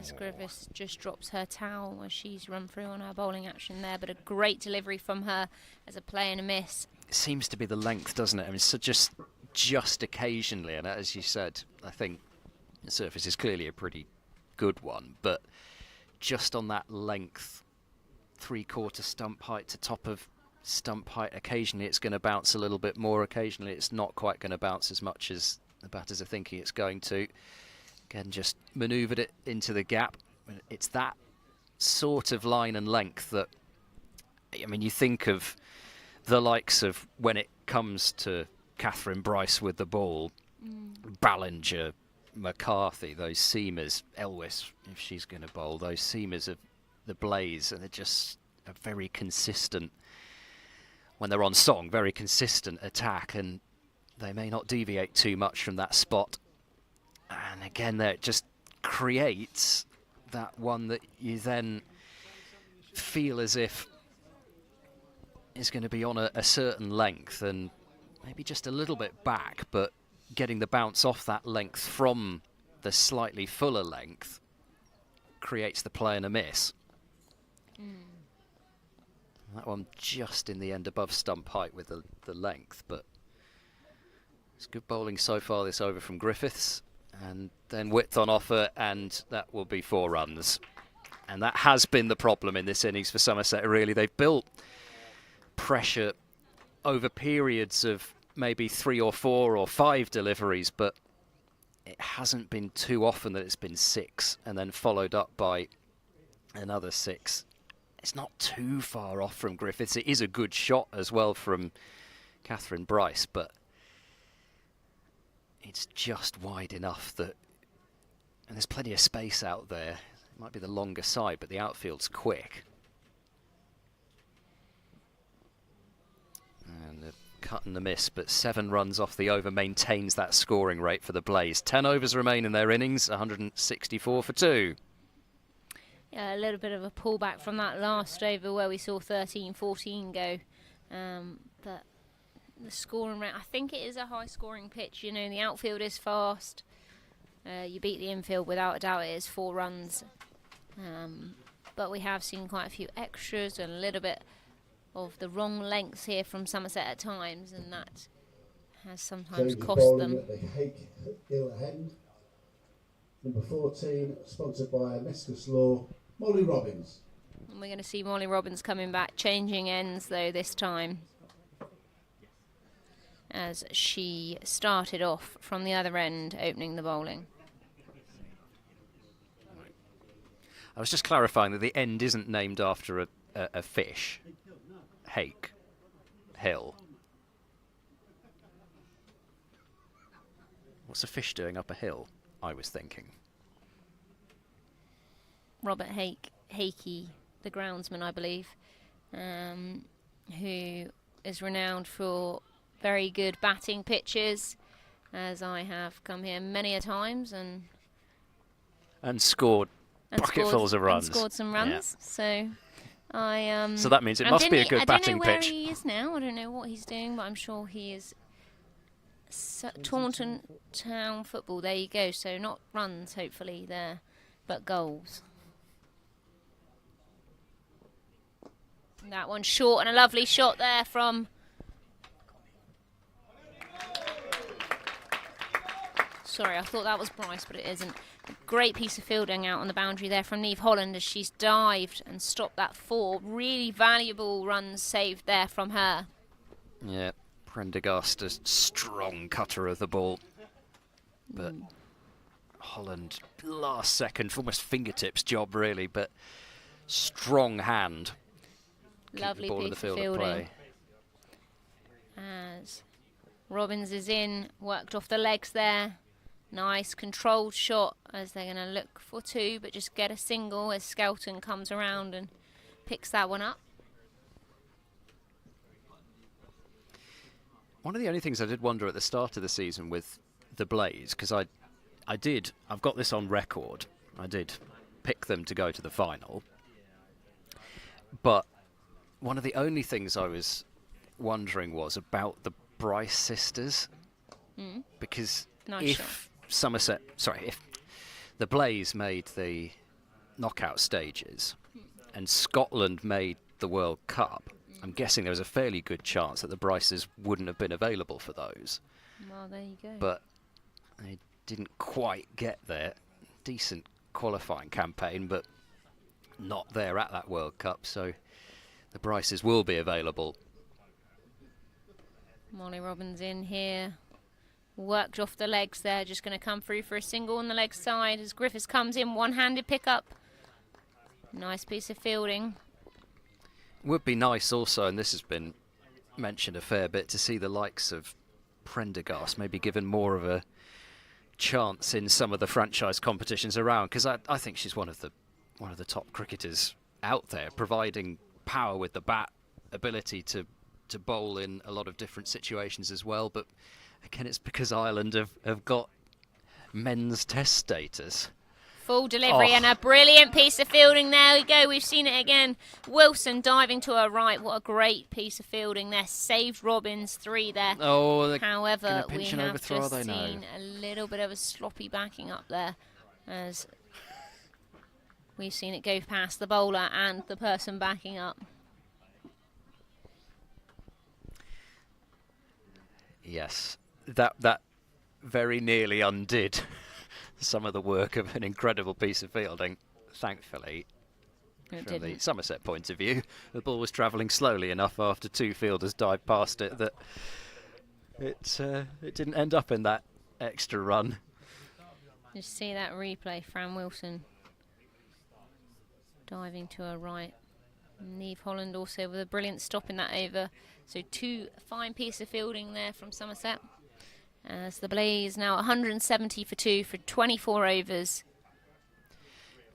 as Griffiths just drops her towel as she's run through on her bowling action there. But a great delivery from her as a play and a miss. It seems to be the length, doesn't it? I mean, so just occasionally, and as you said, I think the surface is clearly a pretty good one, but just on that length, 3/4 stump height to top of stump height, occasionally it's going to bounce a little bit more, occasionally it's not quite going to bounce as much as the batters are thinking it's going to. Again, just manoeuvred it into the gap. It's that sort of line and length that, I mean, you think of the likes of when it comes to Catherine Bryce with the ball, Ballinger, McCarthy, those seamers, Elwes, if she's going to bowl, those seamers of the Blaze, and they're just a very consistent, when they're on song, very consistent attack, and they may not deviate too much from that spot. And again, there it just creates that one that you then feel as if is going to be on a certain length and maybe just a little bit back, but getting the bounce off that length from the slightly fuller length creates the play and a miss. That one just in the end above stump height with the length, but it's good bowling so far this over from Griffiths, and then width on offer, and that will be 4 runs. And that has been the problem in this innings for Somerset, really. They've built pressure over periods of maybe 3 or 4 or 5 deliveries, but it hasn't been too often that it's been 6 and then followed up by another 6. It's not too far off from Griffiths. It is a good shot as well from Catherine Bryce, but it's just wide enough that, and there's plenty of space out there. It might be the longer side, but the outfield's quick. And the cut and the miss, but 7 runs off the over maintains that scoring rate for the Blaze. 10 overs remain in their innings, 164 for 2. Yeah, a little bit of a pullback from that last over where we saw 13-14 go. But the scoring rate, I think it is a high-scoring pitch. You know, the outfield is fast. You beat the infield without a doubt. It is 4 runs. But we have seen quite a few extras and a little bit of the wrong lengths here from Somerset at times, and that has sometimes cost them. At the Hake Hill End. Number 14, sponsored by Mescus Law, Molly Robbins. And we're going to see Molly Robbins coming back, changing ends though this time, as she started off from the other end, opening the bowling. I was just clarifying that the end isn't named after a fish. Hake Hill. What's a fish doing up a hill? I was thinking. Robert Hakey, the groundsman, I believe, who is renowned for very good batting pitches, as I have come here many a times and scored bucketfuls of runs. And scored some runs. Yeah. So so that means it must be a good batting pitch. I don't know where he is now. I don't know what he's doing, but I'm sure he is Taunton Town football. There you go. So not runs, hopefully, there, but goals. That one's short and a lovely shot there from... Sorry, I thought that was Bryce, but it isn't. A great piece of fielding out on the boundary there from Neve Holland as she's dived and stopped that 4. Really valuable runs saved there from her. Yeah, Prendergast, a strong cutter of the ball. But Holland, last second, almost fingertips job really, but strong hand. Lovely ball piece in the field of fielding. play. As Robbins is in, worked off the legs there. Nice controlled shot as they're going to look for 2, but just get a single as Skelton comes around and picks that one up. One of the only things I did wonder at the start of the season with the Blaze, because I've got this on record, I did pick them to go to the final, but one of the only things I was wondering was about the Bryce sisters, because if the Blaze made the knockout stages and Scotland made the World Cup, I'm guessing there was a fairly good chance that the Bryces wouldn't have been available for those. Well, there you go. But they didn't quite get there. Decent qualifying campaign, but not there at that World Cup, so the Bryces will be available. Molly Robbins in here. Worked off the legs there, just going to come through for a single on the leg side as Griffiths comes in, one-handed pickup. Nice piece of fielding. Would be nice also, and this has been mentioned a fair bit, to see the likes of Prendergast maybe given more of a chance in some of the franchise competitions around, because I think she's one of the top cricketers out there, providing power with the bat, ability to bowl in a lot of different situations as well. But again, it's because Ireland have got men's test status. Full delivery and a brilliant piece of fielding. There we go. We've seen it again. Wilson diving to her right. What a great piece of fielding there. Saved Robbins 3 there. Oh, however, we have overthrow, just seen a little bit of a sloppy backing up there as we've seen it go past the bowler and the person backing up. Yes, that very nearly undid some of the work of an incredible piece of fielding. Thankfully, from the Somerset point of view, the ball was travelling slowly enough after 2 fielders dived past it that it didn't end up in that extra run. Just see that replay. Fran Wilson diving to her right. Neve Holland also with a brilliant stop in that over. So 2 fine piece of fielding there from Somerset. As the Blaze now 170 for 2 for 24 overs.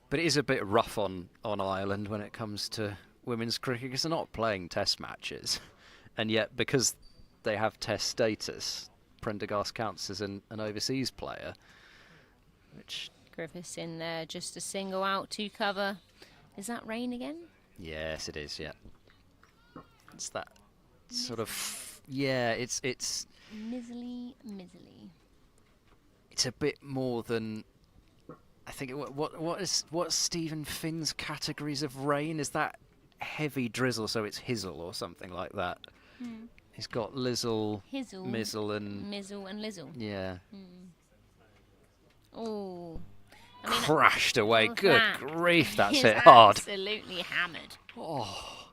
But it is a bit rough on Ireland when it comes to women's cricket, because they're not playing test matches. And yet, because they have test status, Prendergast counts as an overseas player. Which Griffiths in there, just a single out to cover. Is that rain again? Yes, it is, yeah. It's that sort of, yeah, it's mizzly. It's a bit more than, I think, what's Stephen Finn's categories of rain? Is that heavy drizzle, so it's hizzle or something like that? He's got lizzle, hizzle, mizzle and lizzle. Yeah. Oh. Crashed away. Good grief, that's hit hard. Absolutely hammered. Oh.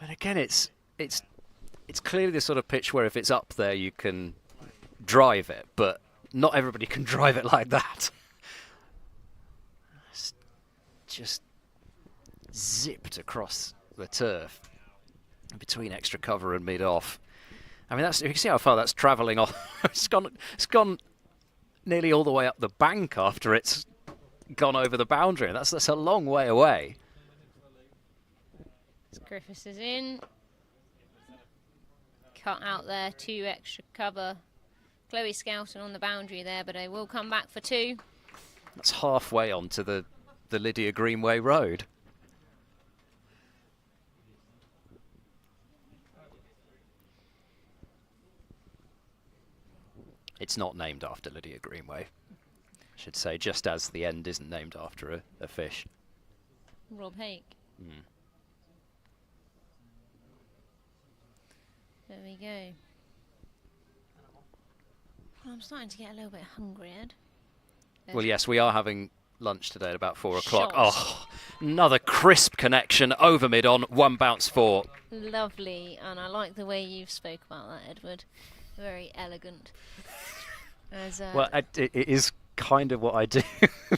And again, it's clearly the sort of pitch where if it's up there you can drive it, but not everybody can drive it like that. It's just zipped across the turf between extra cover and mid-off. I mean, you can see how far that's travelling off. It's gone nearly all the way up the bank after it's gone over the boundary. That's a long way away. Griffiths is in. Cut out there, 2 extra cover. Chloe Skelton on the boundary there, but they will come back for 2. That's halfway onto the Lydia Greenway Road. It's not named after Lydia Greenway, I should say, just as the end isn't named after a fish. Rob Hake. There we go. I'm starting to get a little bit hungry, Ed. Well, yes, we are having lunch today at about 4 o'clock. Shot. Oh, another crisp connection over mid-on, 1 bounce 4. Lovely, and I like the way you've spoke about that, Edward. Very elegant. As, Well, it is kind of what I do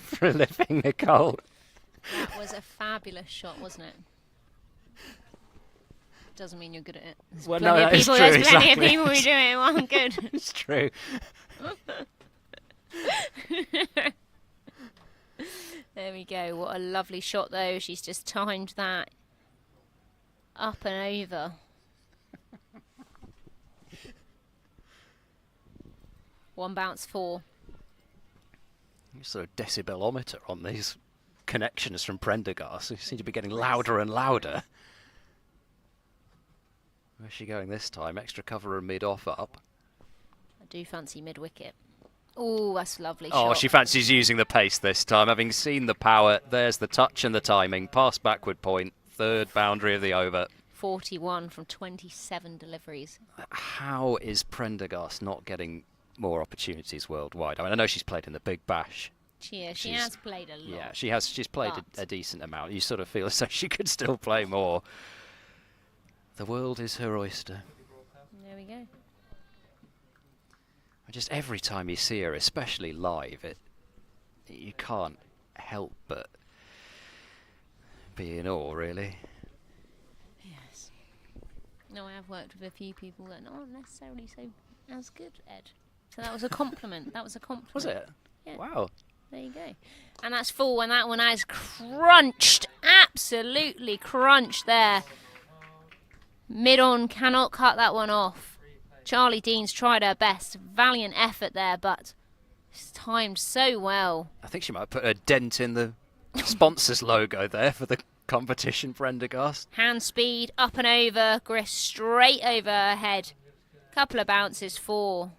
for a living, Nicole. that was a fabulous shot, wasn't it? Doesn't mean you're good at it. There's Well, plenty no, of that is people, true, there's plenty exactly. of people who do it and aren't good. It's true. There we go. What a lovely shot, though. She's just timed that up and over. One bounce 4. Sort of decibelometer on these connections from Prendergast. They seem to be getting louder and louder. Where's she going this time? Extra cover and mid-off up. I do fancy mid-wicket. Oh, that's a lovely Oh, shot. she fancies using the pace this time. Having seen the power, there's the touch and the timing. Pass backward point. 3rd boundary of the over. 41 from 27 deliveries. How is Prendergast not getting more opportunities worldwide? I mean, I know she's played in the Big Bash. She has played a lot. Yeah, she's played a decent amount. You sort of feel as though she could still play more. The world is her oyster. There we go. Just every time you see her, especially live, you can't help but be in awe, really. Yes. No, I have worked with a few people that aren't necessarily so as good, Ed. So that was a compliment. That was a compliment. Was it? Yeah. Wow. There you go. And that's 4, and that one has crunched. Absolutely crunched there. Mid-on cannot cut that one off. Charlie Dean's tried her best. Valiant effort there, but it's timed so well. I think she might put a dent in the sponsors logo there for the competition, Prendergast. Hand speed, up and over. Griff straight over her head. Couple of bounces, 4.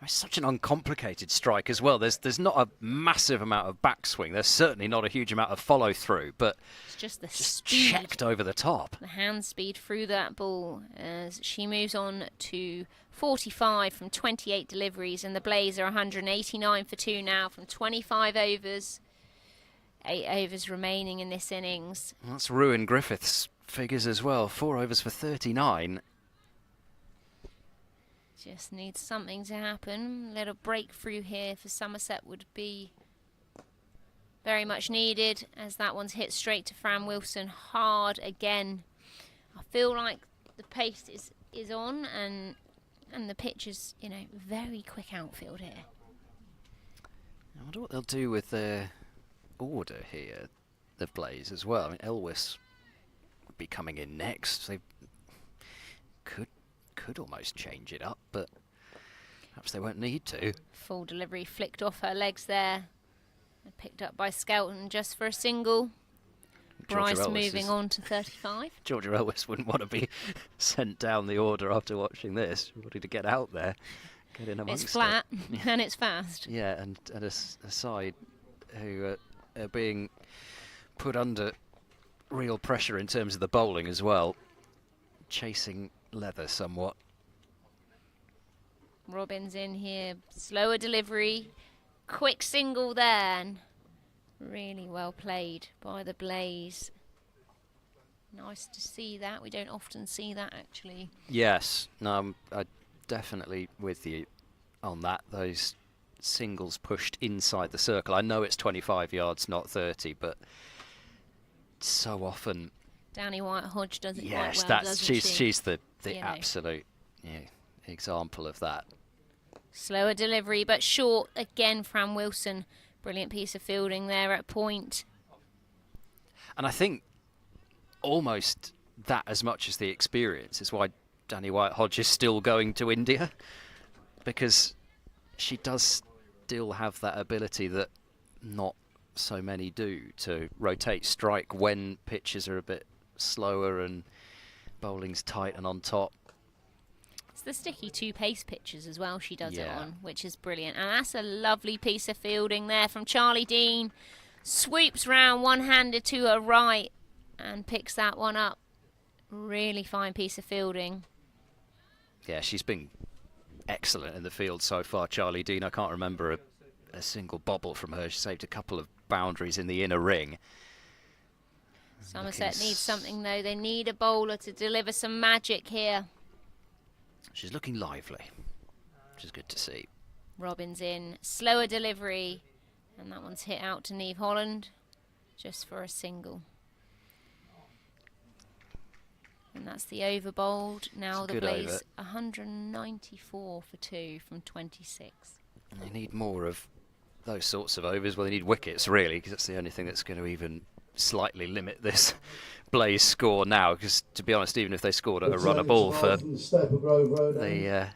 It's such an uncomplicated strike as well. There's not a massive amount of backswing. There's certainly not a huge amount of follow through, but it's just the speed. Checked over the top. The hand speed through that ball as she moves on to 45 from 28 deliveries, and the Blaze are 189 for 2 now from 25 overs. 8 overs remaining in this innings. That's ruined Griffith's figures as well. 4 overs for 39. Just needs something to happen. A little breakthrough here for Somerset would be very much needed, as that one's hit straight to Fran Wilson hard again. I feel like the pace is on, and the pitch is, very quick outfield here. I wonder what they'll do with their order here, the Blaze as well. I mean, Elwes would be coming in next. They could almost change it up, but perhaps they won't need to. Full delivery flicked off her legs there. Picked up by Skelton just for a single. Bryce moving on to 35. Georgia Elwes wouldn't want to be sent down the order after watching this. Wanted to get out there, get in amongst It's flat and it's fast. Yeah, and a side who are being put under real pressure in terms of the bowling as well. Chasing leather somewhat. Robbins in here. Slower delivery. Quick single there. And really well played by the Blaze. Nice to see that. We don't often see that, actually. Yes. No, I'm definitely with you on that. Those singles pushed inside the circle. I know it's 25 yards, not 30, but so often... Danny White-Hodge does it yes, quite well, doesn't she? she's the absolute example of that. Slower delivery, but short. Again, Fran Wilson. Brilliant piece of fielding there at point. And I think almost that as much as the experience is why Danny White-Hodge is still going to India, because she does still have that ability that not so many do, to rotate strike when pitches are a bit slower and bowling's tight and on top. It's the sticky two-pace pitches as well she does it Yeah. on, which is brilliant. And that's a lovely piece of fielding there from Charlie Dean. Swoops round one-handed to her right and picks that one up. Really fine piece of fielding. Yeah, she's been excellent in the field so far, Charlie Dean. I can't remember a single bobble from her. She saved a couple of boundaries in the inner ring. Somerset needs something, though. They need a bowler to deliver some magic here. She's looking lively, which is good to see. Robbins in. Slower delivery. And that one's hit out to Neve Holland just for a single. And that's the over bowled. Now the good Blaze over. 194 for 2 from 26. They need more of those sorts of overs. Well, they need wickets, really, because that's the only thing that's going to even slightly limit this Blaze score now. Because, to be honest, even if they scored at a run a ball for Staple Grove Road, the...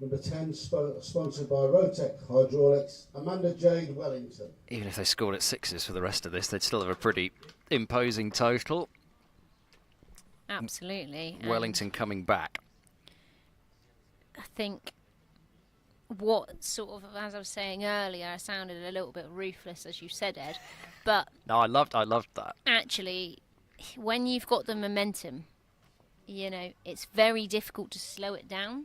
number 10, sponsored by Rotec Hydraulics, Amanda Jade Wellington. even if they scored at sixes for the rest of this, they'd still have a pretty imposing total. Absolutely. Wellington coming back. I think what sort of, as I was saying earlier, I sounded a little bit ruthless, as you said, Ed, but No, I loved that. actually, when you've got the momentum, you know, it's very difficult to slow it down.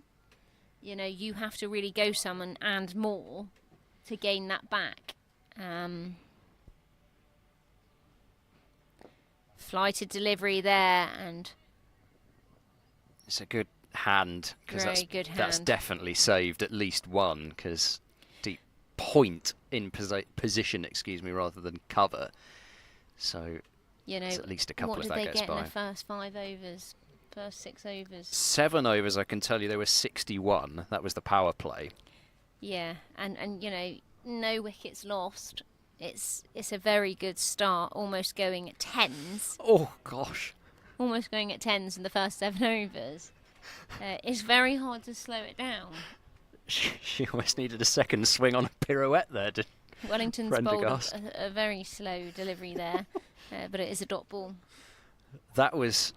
You know, you have to really go some and more to gain that back. Flighted delivery there, and It's a good hand, because Very good that's hand. definitely saved at least one, because deep point in position, rather than cover. So you know, it's at least a couple what if did that they gets get in by. the first 5 overs? First 6 overs? 7 overs, I can tell you, there were 61. That was the power play. Yeah, and you know, no wickets lost. It's a very good start, almost going at 10s. Oh, gosh. Almost going at 10s in the first 7 overs. It's very hard to slow it down. She almost needed a second swing on a pirouette there. Wellington's bowled Prendergast. a very slow delivery there, but it is a dot ball. That was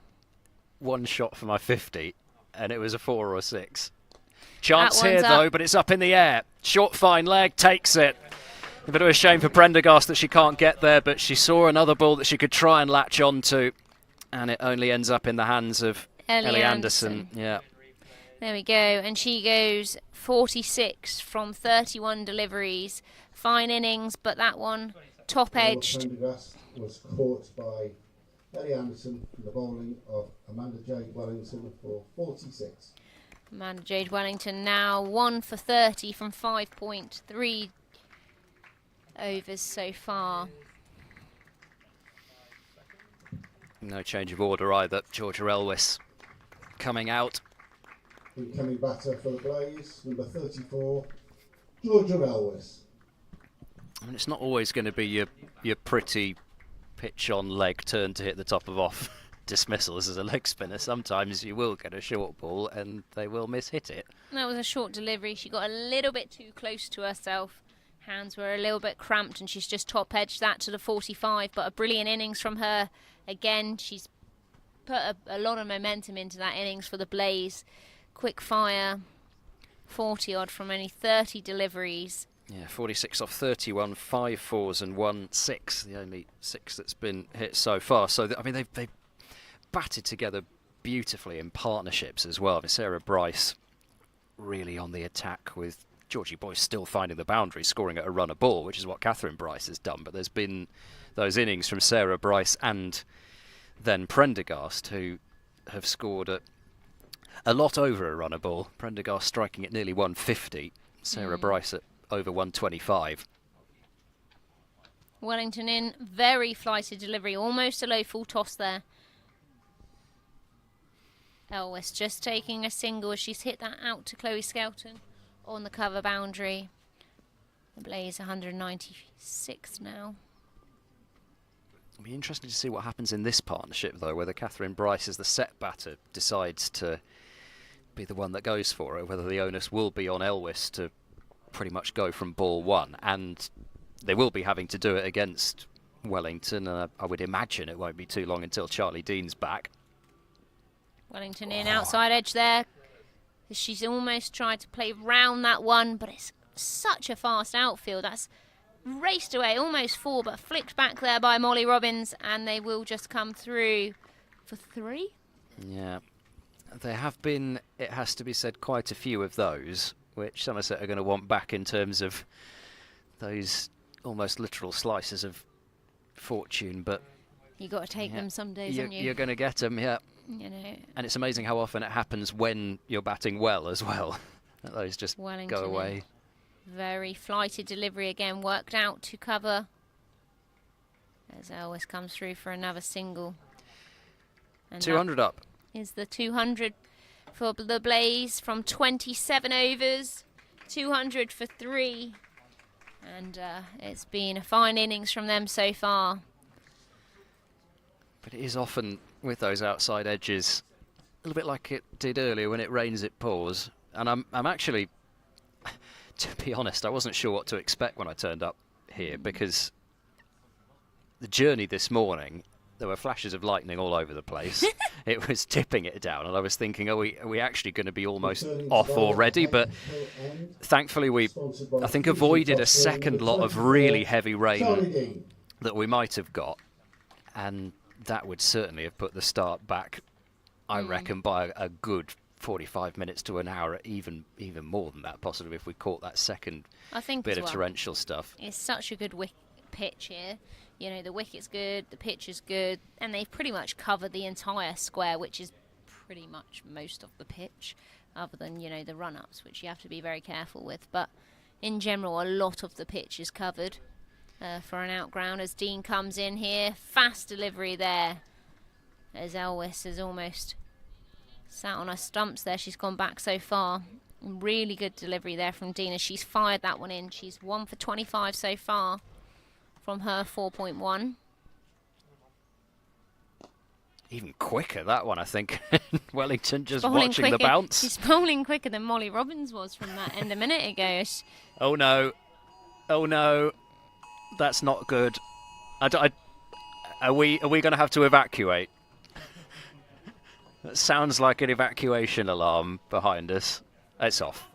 one shot for my 50, and it was a 4 or 6. Chance That here, one's though, up. but it's up in the air. Short, fine leg, takes it. A bit of a shame for Prendergast that she can't get there, but she saw another ball that she could try and latch onto, and it only ends up in the hands of Ellie Anderson. Yeah. There we go, and she goes 46 from 31 deliveries. Fine innings, but that one top-edged. Prendergast was caught by Ellie Anderson in the bowling of Amanda Jade Wellington for 46. Amanda Jade Wellington now 1 for 30 from 5.3 overs so far. No change of order either. Georgia Elwes coming out. Incoming batter for the Blaze, number 34, Georgia Elwes. I mean, it's not always going to be your pretty pitch on leg turn to hit the top of off dismissals as a leg spinner. Sometimes you will get a short ball and they will miss-hit it. That was a short delivery. She got a little bit too close to herself. Hands were a little bit cramped and she's just top-edged that to the 45. But a brilliant innings from her. Again, she's put a lot of momentum into that innings for the Blaze. Quick fire, 40-odd from only 30 deliveries. Yeah, 46 off 31, 5 fours and 1 6, the only 6 that's been hit so far. So, I mean, they've batted together beautifully in partnerships as well. I mean, Sarah Bryce really on the attack, with Georgie Boyce still finding the boundary, scoring at a run a ball, which is what Catherine Bryce has done. But there's been those innings from Sarah Bryce and then Prendergast, who have scored at a lot over a run a ball. Prendergast striking at nearly 150, Sarah Bryce at over 125. Wellington in, very flighted delivery, almost a low full toss there. Elwes just taking a single as she's hit that out to Chloe Skelton. on the cover boundary. The Blaze 196 now. It'll be interesting to see what happens in this partnership, though, whether Catherine Bryce, as the set batter, decides to be the one that goes for it, whether the onus will be on Elwes to pretty much go from ball one, and they will be having to do it against Wellington. I would imagine it won't be too long until Charlie Dean's back. Wellington in outside edge there. She's almost tried to play round that one, but it's such a fast outfield. That's raced away, almost 4, but flicked back there by Molly Robbins, and they will just come through for 3. Yeah. There have been, it has to be said, quite a few of those, which Somerset are going to want back in terms of those almost literal slices of fortune, but You got to take them some days, haven't you? You're going to get them, yeah. You know. And it's amazing how often it happens when you're batting well as well. Those just Wellington go away. Very flighted delivery again, worked out to cover. As Elwes comes through for another single. And 200 up. Is the 200 for the Blaze from 27 overs. 200 for 3. And it's been a fine innings from them so far. But it is often with those outside edges, a little bit like it did earlier, when it rains it pours. And I'm actually, to be honest, I wasn't sure what to expect when I turned up here, because the journey this morning, there were flashes of lightning all over the place. It was tipping it down, and I was thinking, are we actually going to be almost off already? But thankfully we, I think, avoided a second lot of really heavy rain that we might have got, and that would certainly have put the start back, I reckon, by a good 45 minutes to an hour, even more than that, possibly, if we caught that second bit of torrential stuff. It's such a good pitch here. You know, the wicket's good, the pitch is good, and they've pretty much covered the entire square, which is pretty much most of the pitch, other than, you know, the run-ups, which you have to be very careful with. But in general, a lot of the pitch is covered for an outground as Dean comes in here. Fast delivery there, as Elwes has almost sat on her stumps there. She's gone back so far. Really good delivery there from Dean as she's fired that one in. She's 1 for 25 so far from her 4.1. Even quicker, that one, I think. Wellington just Bowling watching quicker. the bounce. She's bowling quicker than Molly Robbins was from that end a minute ago. Oh no. Oh no. That's not good. Are we going to have to evacuate? That sounds like an evacuation alarm behind us. It's off.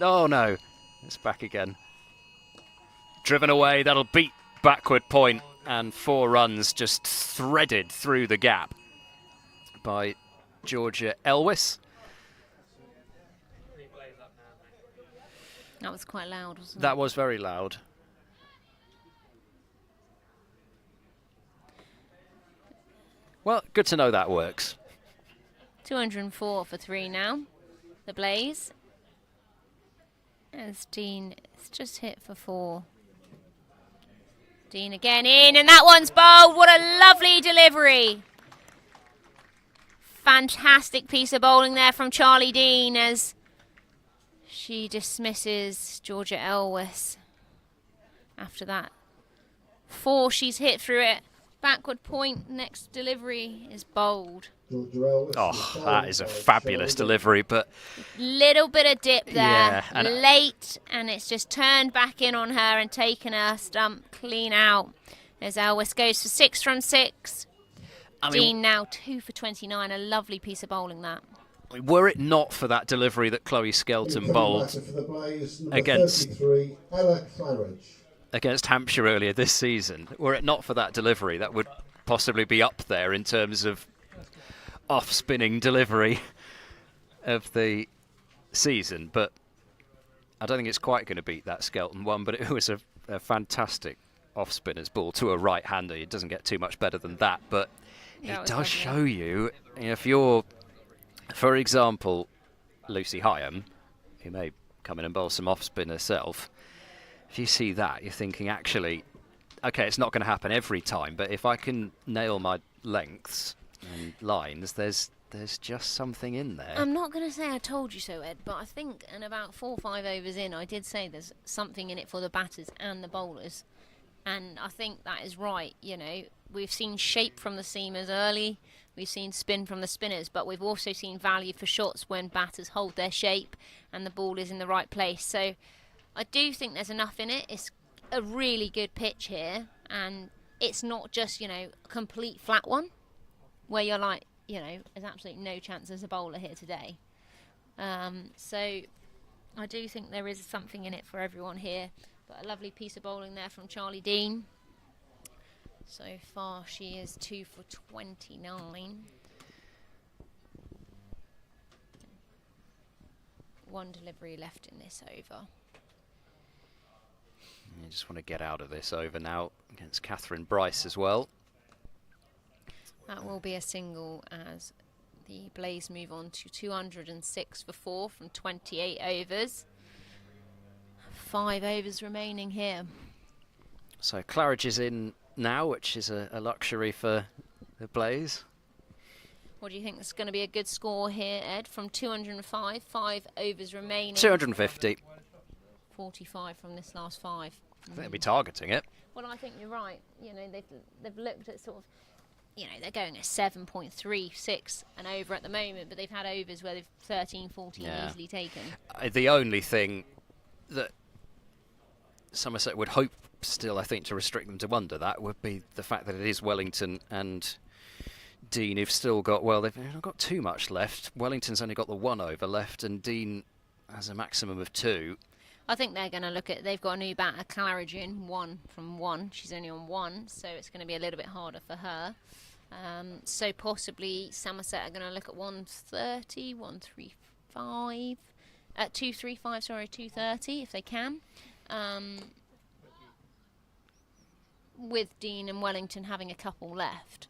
Oh no. It's back again. Driven away. That'll beat backward point, and 4 runs just threaded through the gap by Georgia Elwes. That was quite loud, wasn't it? That was very loud. Well, good to know that works. 204 for 3 now. The Blaze. As Dean has just hit for 4. Dean again in, and that one's bowled. What a lovely delivery. Fantastic piece of bowling there from Charlie Dean as she dismisses Georgia Elwes. After that 4 she's hit through it. Backward point, next delivery is bowled. Oh, that is a fabulous delivery, but little bit of dip there, yeah, and late, and it's just turned back in on her and taken her stump clean out. As Elwes goes for 6 from 6. Dean now 2 for 29. A lovely piece of bowling that. Were it not for that delivery that Chloe Skelton bowled against Hampshire earlier this season, were it not for that delivery, that would possibly be up there in terms of off-spinning delivery of the season. But I don't think it's quite going to beat that Skelton one, but it was a fantastic off-spinner's ball to a right-hander. It doesn't get too much better than that, but it does show you, if you're, for example, Lucy Hyam, who may come in and bowl some off-spin herself, if you see that, you're thinking, actually, okay, it's not going to happen every time, but if I can nail my lengths and lines, there's there's just something in there. I'm not going to say I told you so, Ed, but I think in about 4 or 5 overs in, I did say there's something in it for the batters and the bowlers. And I think that is right. You know, we've seen shape from the seamers early. We've seen spin from the spinners, but we've also seen value for shots when batters hold their shape and the ball is in the right place. So I do think there's enough in it. It's a really good pitch here, and it's not just, you know, a complete flat one where you're like, you know, there's absolutely no chance as a bowler here today. So I do think there is something in it for everyone here. But a lovely piece of bowling there from Charlie Dean. So far she is 2 for 29. One delivery left in this over. You just want to get out of this over now against Catherine Bryce as well. That will be a single as the Blaze move on to 206 for 4 from 28 overs. 5 overs remaining here. So Claridge is in now, which is a luxury for the Blaze. What do you think is going to be a good score here, Ed? From 205, 5 overs remaining. 250. 45 from this last 5. I think they'll be targeting it. Well, I think you're right. You know, they've looked at sort of, you know, they're going at 7.36 and over at the moment, but they've had overs where they've 13, 14 easily taken. The only thing that Somerset would hope still, I think, to restrict them to under that would be the fact that it is Wellington and Dean who've still got, well, they've not got too much left. Wellington's only got the 1 over left, and Dean has a maximum of 2. I think they're going to look at, they've got a new batter, Claridge in, 1 from 1. She's only on 1, so it's going to be a little bit harder for her. So possibly Somerset are going to look at 130, 135, 235, sorry, 230 if they can. With Dean and Wellington having a couple left.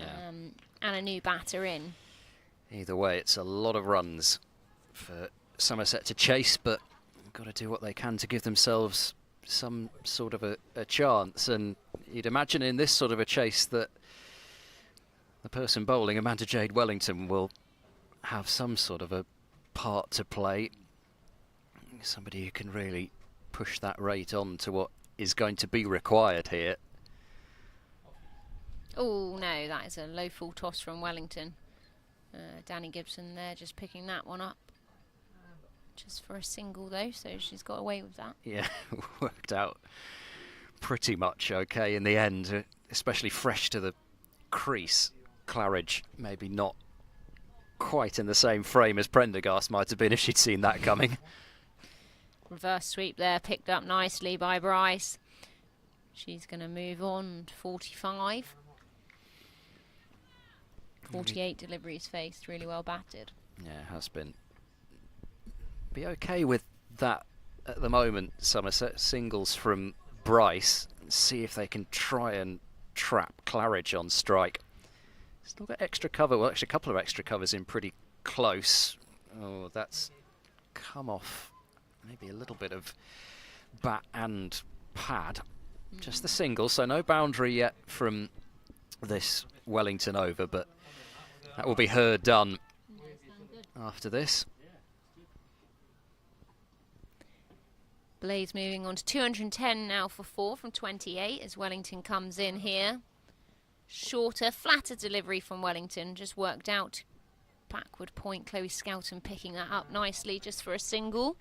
And a new batter in. Either way, it's a lot of runs for Somerset to chase, but got to do what they can to give themselves some sort of a chance. And you'd imagine in this sort of a chase that the person bowling, Amanda Jade Wellington, will have some sort of a part to play. Somebody who can really push that rate on to what is going to be required here. Oh no, that is a low full toss from Wellington. Danny Gibson there just picking that one up. Just for a single though, so she's got away with that. Yeah, worked out pretty much okay in the end, especially fresh to the crease. Claridge maybe not quite in the same frame as Prendergast might have been if she'd seen that coming. Reverse sweep there, picked up nicely by Bryce. She's going to move on to 45. 48 deliveries faced, really well batted. Yeah, it has been. Be okay with that at the moment, Somerset. Singles from Bryce. See if they can try and trap Claridge on strike. Still got extra cover, well actually a couple of extra covers in pretty close. Oh, that's come off maybe a little bit of bat and pad. Just the single, so no boundary yet from this Wellington over, but that will be her done after this. Blaze moving on to 210 now for 4 from 28 as Wellington comes in here. Shorter, flatter delivery from Wellington, just worked out. Backward point, Chloe Skelton picking that up nicely just for a single.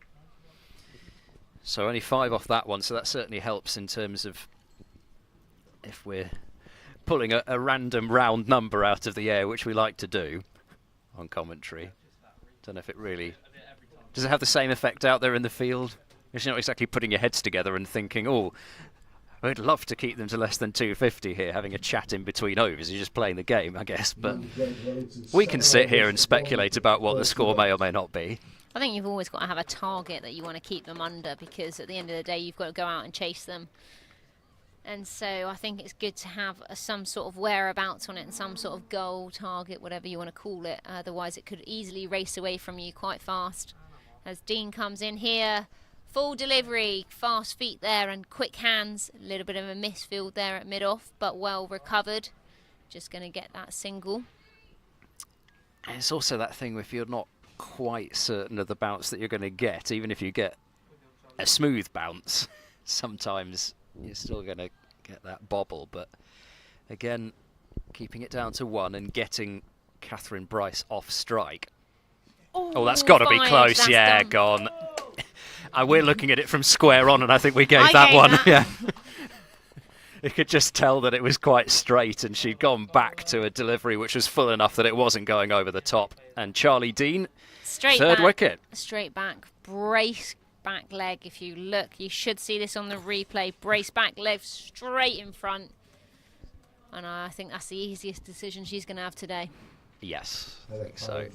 So only 5 off that one, so that certainly helps in terms of if we're pulling a random round number out of the air, which we like to do on commentary. Don't know if it really... Does it have the same effect out there in the field? You're not exactly putting your heads together and thinking, oh, I'd love to keep them to less than 250 here, having a chat in between overs. You're just playing the game, I guess. But we can sit here and speculate about what the score may or may not be. I think you've always got to have a target that you want to keep them under, because at the end of the day, you've got to go out and chase them. And so I think it's good to have some sort of whereabouts on it and some sort of goal, target, whatever you want to call it. Otherwise, it could easily race away from you quite fast. As Dean comes in here, full delivery, fast feet there and quick hands. A little bit of a misfield there at mid-off, but well recovered. Just going to get that single. And it's also that thing if you're not quite certain of the bounce that you're going to get, even if you get a smooth bounce, sometimes you're still going to get that bobble. But again, keeping it down to 1 and getting Catherine Bryce off strike. Oh, that's got to be close. That's yeah, done. gone. We're looking at it from square on, and I think we gave that one. that. Yeah. You could just tell that it was quite straight, and she'd gone back to a delivery which was full enough that it wasn't going over the top. And Charlie Dean, Straight third back, wicket. Straight back, brace back leg. If you look, you should see this on the replay. Brace back leg straight in front. And I think that's the easiest decision she's going to have today. Yes, I think so.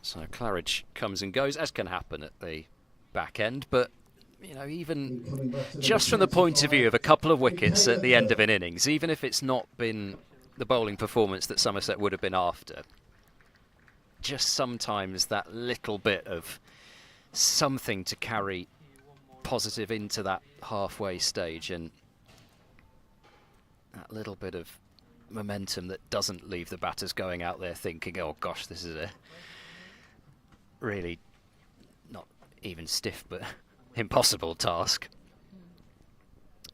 So Claridge comes and goes, as can happen at the back end. But, you know, even just from the point of view of a couple of wickets at the end of an innings, even if it's not been the bowling performance that Somerset would have been after, just sometimes that little bit of something to carry positive into that halfway stage, and that little bit of momentum that doesn't leave the batters going out there thinking, oh gosh, this is a really not even stiff but impossible task.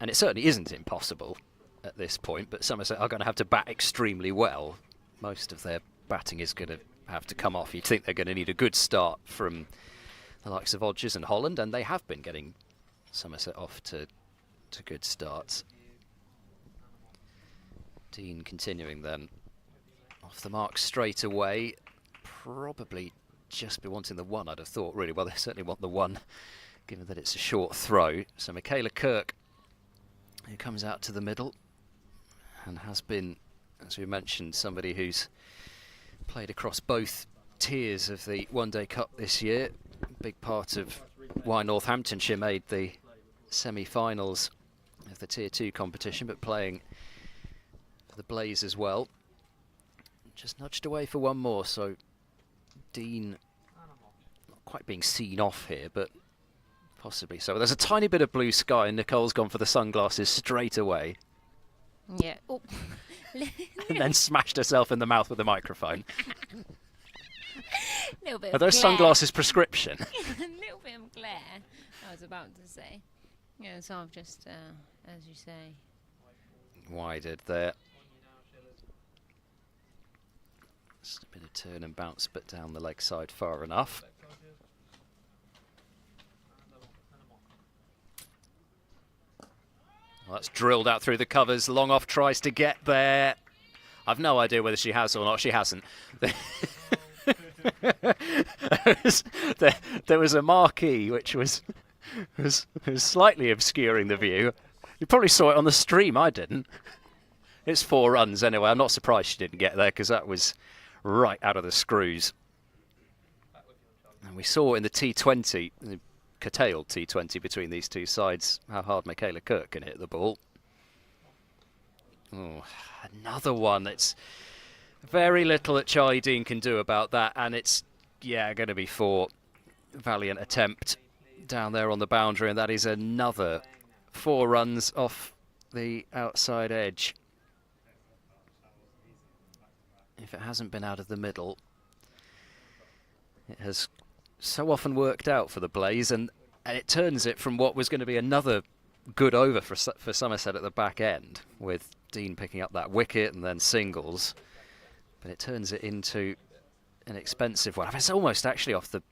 And it certainly isn't impossible at this point, but Somerset are going to have to bat extremely well. Most of their batting is going to have to come off. You'd think they're going to need a good start from the likes of Odgers and Holland, and they have been getting Somerset off to good starts. Dean continuing then off the mark straight away. Probably just be wanting the 1, I'd have thought, really. Well, they certainly want the 1, given that it's a short throw. So Michaela Kirk, who comes out to the middle and has been, as we mentioned, somebody who's played across both tiers of the One Day Cup this year. Big part of why Northamptonshire made the semi-finals of the Tier 2 competition, but playing for the Blaze as well. Just nudged away for 1 more, so Dean not quite being seen off here, but possibly so. There's a tiny bit of blue sky, and Nicole's gone for the sunglasses straight away. Yeah. Oh. And then smashed herself in the mouth with the microphone. Little bit Are of those glare. sunglasses prescription? A little bit of glare, I was about to say. Yeah, so I've just, as you say. Wided there. Just a bit of turn and bounce, but down the leg side far enough. Well, that's drilled out through the covers. Long off tries to get there. I've no idea whether she has or not. She hasn't. There was a marquee which was slightly obscuring the view. You probably saw it on the stream. I didn't. It's 4 runs anyway. I'm not surprised she didn't get there, because that was right out of the screws. And we saw in the T20, the curtailed T20 between these two sides, how hard Michaela Kirk can hit the ball. Oh, another one. It's very little that Charlie Dean can do about that, and it's, yeah, going to be 4. Valiant attempt down there on the boundary, and that is another 4 runs off the outside edge. If it hasn't been out of the middle, it has so often worked out for the Blaze, and it turns it from what was going to be another good over for Somerset at the back end, with Dean picking up that wicket and then singles, but it turns it into an expensive one. I mean, it's almost actually off the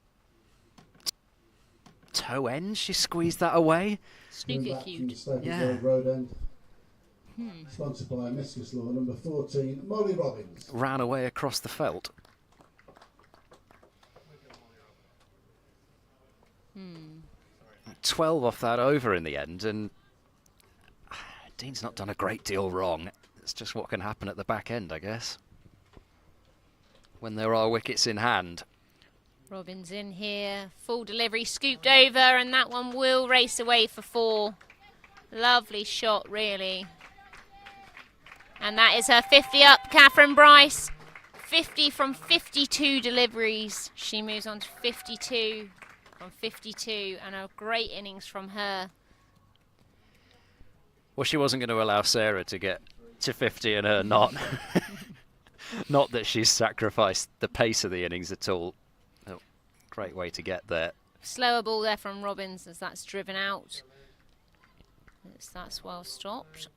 toe end. She squeezed that away. Snooker cute. Yeah. Road end. Sponsored by Miscus Law, number 14, Molly Robbins. Ran away across the felt. 12 off that over in the end, and Dean's not done a great deal wrong. It's just what can happen at the back end, I guess, when there are wickets in hand. Robbins in here, full delivery, scooped over, and that one will race away for 4. Lovely shot, really. And that is her 50 up, Catherine Bryce. 50 from 52 deliveries. She moves on to 52 from 52, and a great innings from her. Well, she wasn't going to allow Sarah to get to 50 and her not. Not that she's sacrificed the pace of the innings at all. Oh, great way to get there. Slower ball there from Robbins as that's driven out. That's well stopped.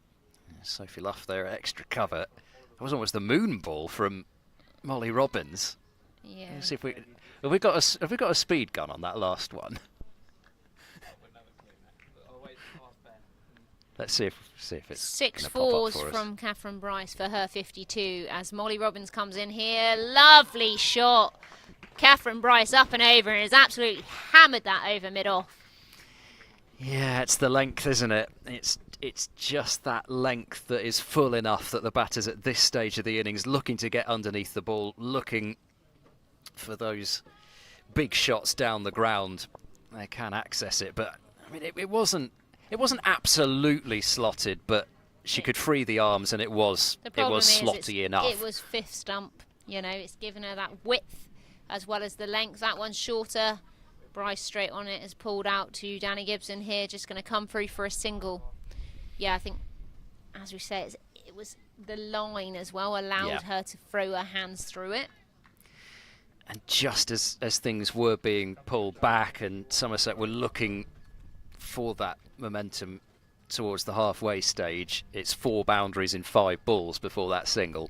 Sophie Luff there, extra cover. That was almost the moon ball from Molly Robbins. Yeah. Let's see if we have we got a speed gun on that last one. Let's see if it's 6 gonna pop up fours for us. from Catherine Bryce for her 52 as Molly Robbins comes in here. Lovely shot. Catherine Bryce up and over and has absolutely hammered that over mid-off. Yeah, it's the length, isn't it? It's just that length that is full enough that the batters at this stage of the innings looking to get underneath the ball, looking for those big shots down the ground. They can access it, but I mean it wasn't absolutely slotted, but she could free the arms and it was slotty enough. It was fifth stump, you know, it's given her that width as well as the length. That one's shorter. Bryce straight on it has pulled out to Danny Gibson here, just going to come through for a single. Yeah, I think, as we say, it was the line as well allowed her to throw her hands through it. And just as things were being pulled back and Somerset were looking for that momentum towards the halfway stage, it's 4 boundaries in 5 balls before that single.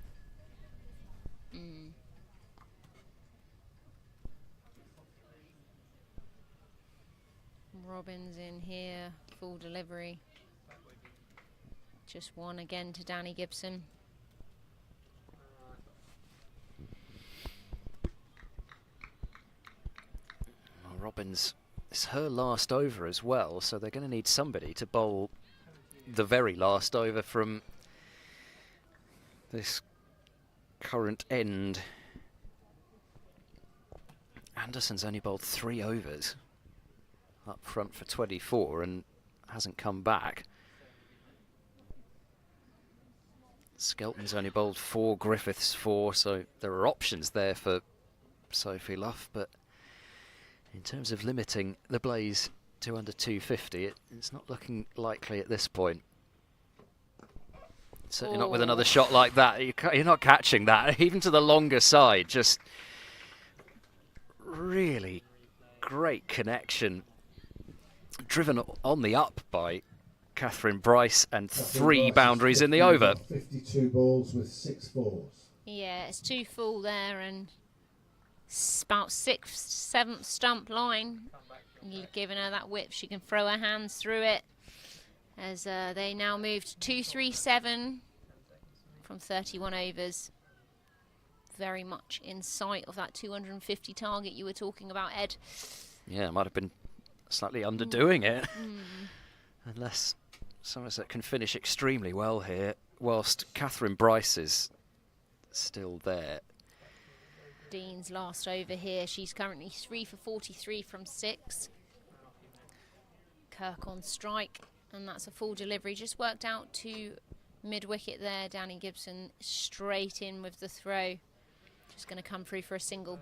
Robbins in here, full delivery. Just one again to Danny Gibson. Well, Robbins, it's her last over as well, so they're going to need somebody to bowl the very last over from this current end. Anderson's only bowled 3 overs up front for 24 and hasn't come back. Skelton's only bowled 4, Griffiths 4, so there are options there for Sophie Luff, but in terms of limiting the Blaze to under 250, it's not looking likely at this point. Certainly not with another shot like that. You're not catching that, even to the longer side. Just really great connection. Driven on the up by Catherine Bryce and 3 boundaries in the over. 52 balls with 6 fours. Yeah, it's 2 full there and about 6th, 7th stump line. Giving her that whip, she can throw her hands through it. As they now move to 237 from 31 overs. Very much in sight of that 250 target you were talking about, Ed. Yeah, it might have been slightly underdoing it. Unless Somerset can finish extremely well here, whilst Catherine Bryce is still there. Dean's last over here. She's currently 3 for 43 from 6. Kirk on strike, and that's a full delivery. Just worked out to mid-wicket there. Danny Gibson straight in with the throw. Just going to come through for a single.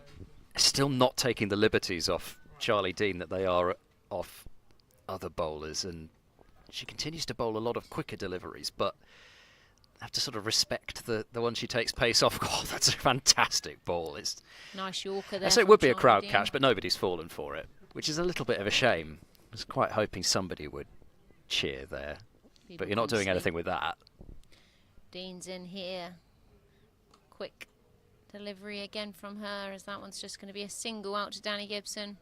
Still not taking the liberties off Charlie Dean that they are off other bowlers, and she continues to bowl a lot of quicker deliveries, but have to sort of respect the one she takes pace off. Oh, that's a fantastic ball. It's nice Yorker there. So it would be a crowd catch, but nobody's fallen for it, which is a little bit of a shame. I was quite hoping somebody would cheer there, but you're not doing anything with that. Dean's in here. Quick delivery again from her, as that one's just going to be a single out to Danny Gibson.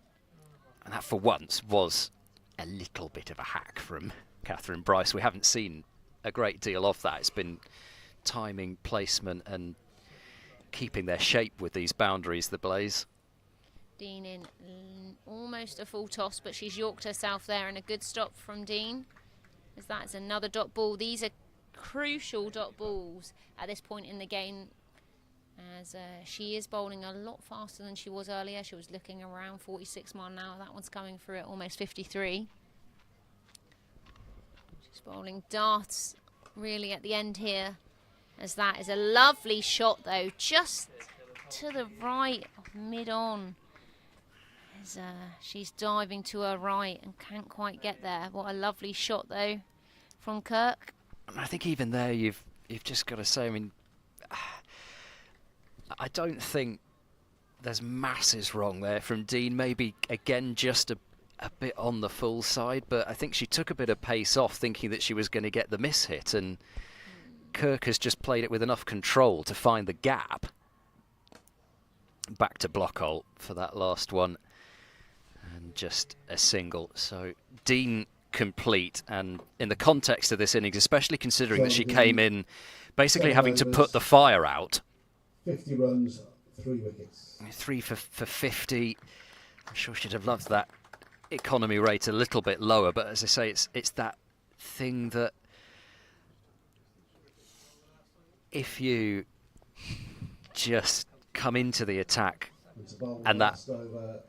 And that for once was a little bit of a hack from Catherine Bryce. We haven't seen a great deal of that. It's been timing, placement and keeping their shape with these boundaries, the Blaze. Dean in almost a full toss, but she's yorked herself there, and a good stop from Dean, as that is another dot ball. These are crucial dot balls at this point in the game, as she is bowling a lot faster than she was earlier. She was looking around 46 mile an hour. That one's coming through at almost 53. She's bowling darts really at the end here, as that is a lovely shot though, just to the right of mid-on. As she's diving to her right and can't quite get there. What a lovely shot though from Kirk. I think even there you've just got to say, I mean, I don't think there's masses wrong there from Dean. Maybe, again, just a bit on the full side, but I think she took a bit of pace off thinking that she was going to get the miss hit, and Kirk has just played it with enough control to find the gap. Back to block hole for that last one, and just a single. So Dean complete, and in the context of this innings, especially considering that she came in basically having to put the fire out. 50 runs, 3 wickets. 3 for 50. I'm sure she'd have loved that economy rate a little bit lower, but as I say, it's that thing that if you just come into the attack and that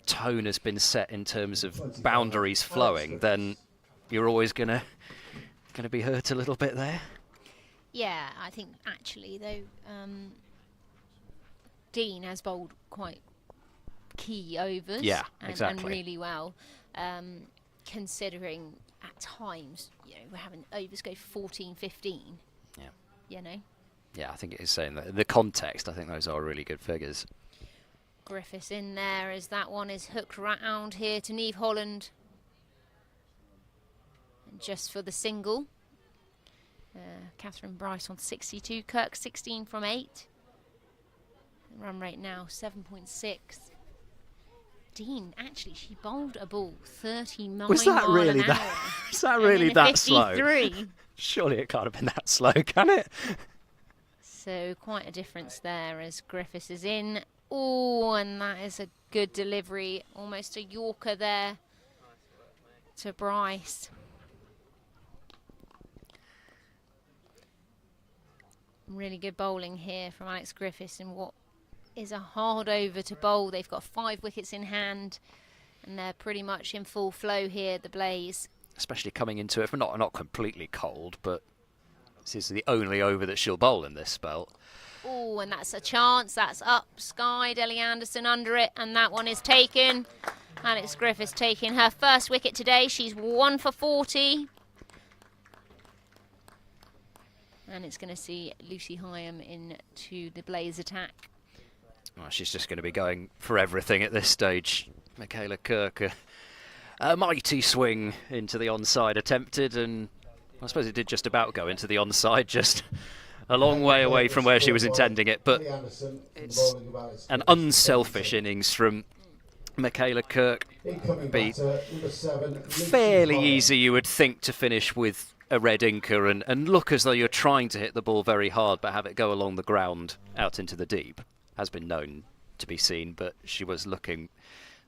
tone has been set in terms of boundaries flowing, then you're always gonna be hurt a little bit there. Yeah, I think actually though, Dean has bowled quite key overs. Yeah, and exactly. really well, considering at times, we're having overs go 14, 15. Yeah. Yeah, I think it is saying that in the context, I think those are really good figures. Griffiths in there as that one is hooked round here to Neve Holland. And just for the single. Catherine Bryce on 62, Kirk 16 from 8. The run rate now 7.6. Dean, actually, she bowled a ball 39 Was that mile really an that? hour. Is that really that slow? 53. Surely it can't have been that slow, can it? So quite a difference there as Griffiths is in. Oh, and that is a good delivery. Almost a Yorker there to Bryce. Really good bowling here from Alex Griffiths in what is a hard over to bowl. They've got 5 wickets in hand and they're pretty much in full flow here, the Blaze. Especially coming into it, not completely cold, but this is the only over that she'll bowl in this spell. Oh, and that's a chance. That's up. Sky, Ellie Anderson under it, and that one is taken. Alex Griffiths taking her first wicket today. She's 1 for 40. And it's going to see Lucy Hyam into the Blaze attack. Well, she's just going to be going for everything at this stage. Michaela Kirk, a mighty swing into the onside attempted, and I suppose it did just about go into the onside, just a long way away from where she was intending it. But it's an unselfish innings from Michaela Kirk. Be fairly easy, you would think, to finish with a red inker and look as though you're trying to hit the ball very hard but have it go along the ground out into the deep. Has been known to be seen, but she was looking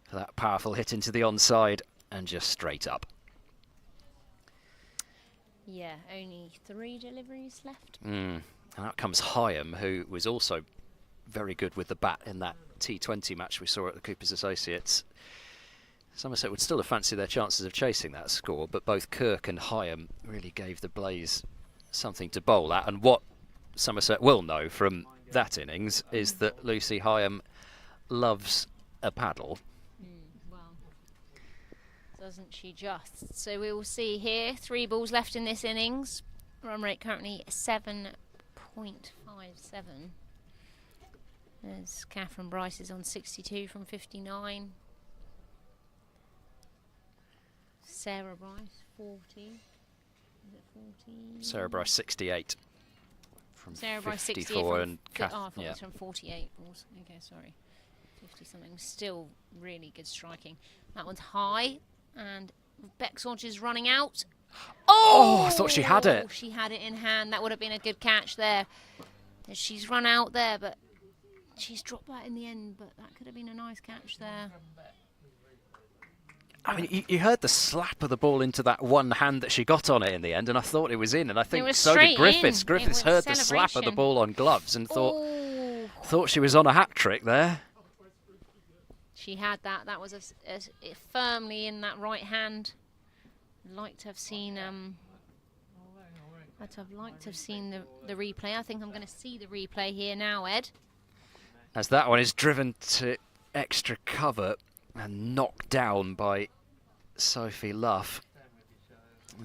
for that powerful hit into the onside and just straight up. Yeah, only 3 deliveries left. And out comes Hyam, who was also very good with the bat in that T20 match we saw at the Coopers Associates. Somerset would still have fancied their chances of chasing that score, but both Kirk and Hyam really gave the Blaze something to bowl at. And what Somerset will know from that innings is that Lucy Hyam loves a paddle. Well, doesn't she just? So we will see here, 3 balls left in this innings. Run rate currently 7.57. As Catherine Bryce is on 62 from 59. Sarah Bryce, 40. Is it 40? Sarah Bryce, 68 from Sarah Bryce, 54. And I thought yeah. it was from 48. Okay, sorry. 50 something. Still really good striking. That one's high. And Bexodge is running out. Oh, I thought she had it. She had it in hand. That would have been a good catch there. She's run out there, but she's dropped that in the end. But that could have been a nice catch there. I mean, you heard the slap of the ball into that one hand that she got on it in the end, and I thought it was in, and I think so did Griffiths. Griffiths heard the slap of the ball on gloves and thought she was on a hat trick there. She had that. That was firmly in that right hand. I'd like to have seen. I'd have liked to have seen the replay. I think I'm going to see the replay here now, Ed. As that one is driven to extra cover and knocked down by Sophie Luff.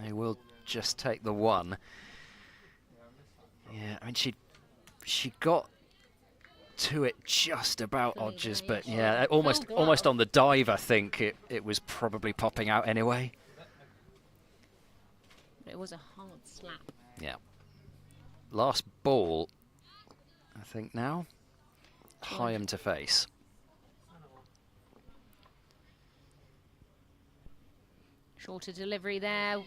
They will just take the one. Yeah, I mean, she got to it just about, Fully Odgers, there, but yeah. yeah, almost on the dive, I think it was probably popping out anyway. It was a hard slap. Yeah. Last ball, I think now. Hyam to face. Shorter delivery there.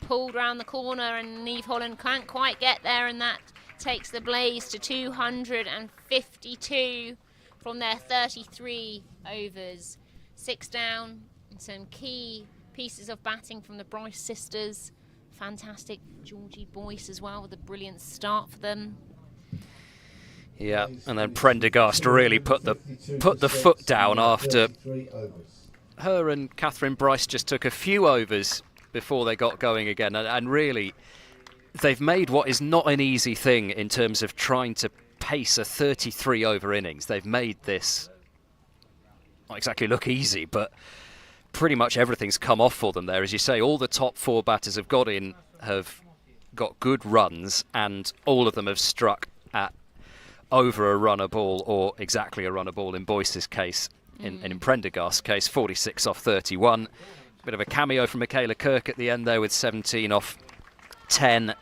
Pulled round the corner and Neve Holland can't quite get there, and that takes the Blaze to 252 from their 33 overs. 6 down, and some key pieces of batting from the Bryce sisters. Fantastic Georgie Boyce as well with a brilliant start for them. Yeah, and then Prendergast really put the foot down after her and Catherine Bryce just took a few overs before they got going again, and really they've made what is not an easy thing in terms of trying to pace a 33 over innings. They've made this not exactly look easy, but pretty much everything's come off for them there. As you say, all the top 4 batters have got good runs, and all of them have struck at over a run a ball or exactly a run a ball in Boyce's case. In Prendergast's case, 46 off 31. Bit of a cameo from Michaela Kirk at the end there with 17 off 10,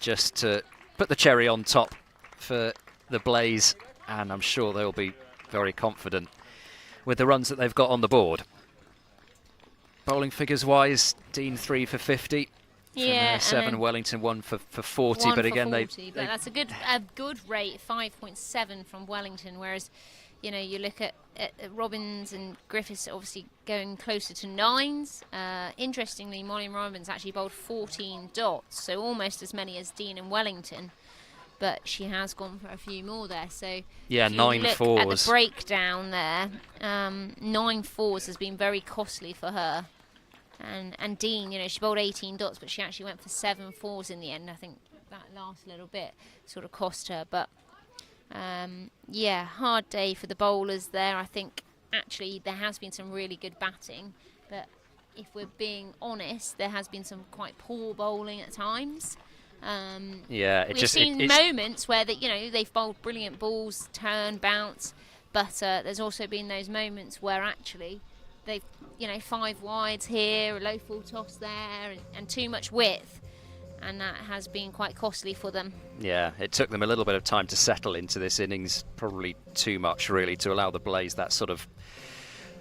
just to put the cherry on top for the Blaze, and I'm sure they'll be very confident with the runs that they've got on the board. Bowling figures wise, Dean 3 for 50. Yeah, 7, Wellington 1 for 40, but again but that's a good rate, 5.7 from Wellington, whereas you look at Robbins and Griffiths obviously going closer to 9s. Interestingly, Molly Robbins actually bowled 14 dots, so almost as many as Dean and Wellington, but she has gone for a few more there. So yeah, 9 look fours. At the breakdown there, 9 fours has been very costly for her. And Dean, she bowled 18 dots, but she actually went for 7 fours in the end. I think that last little bit sort of cost her, but yeah, hard day for the bowlers there. I think actually there has been some really good batting, but if we're being honest, there has been some quite poor bowling at times. Yeah, we've seen moments where they've bowled brilliant balls, turn, bounce, but there's also been those moments where actually they've 5 wides here, a low full toss there, and too much width. And that has been quite costly for them. Yeah, it took them a little bit of time to settle into this innings, probably too much really, to allow the Blaze that sort of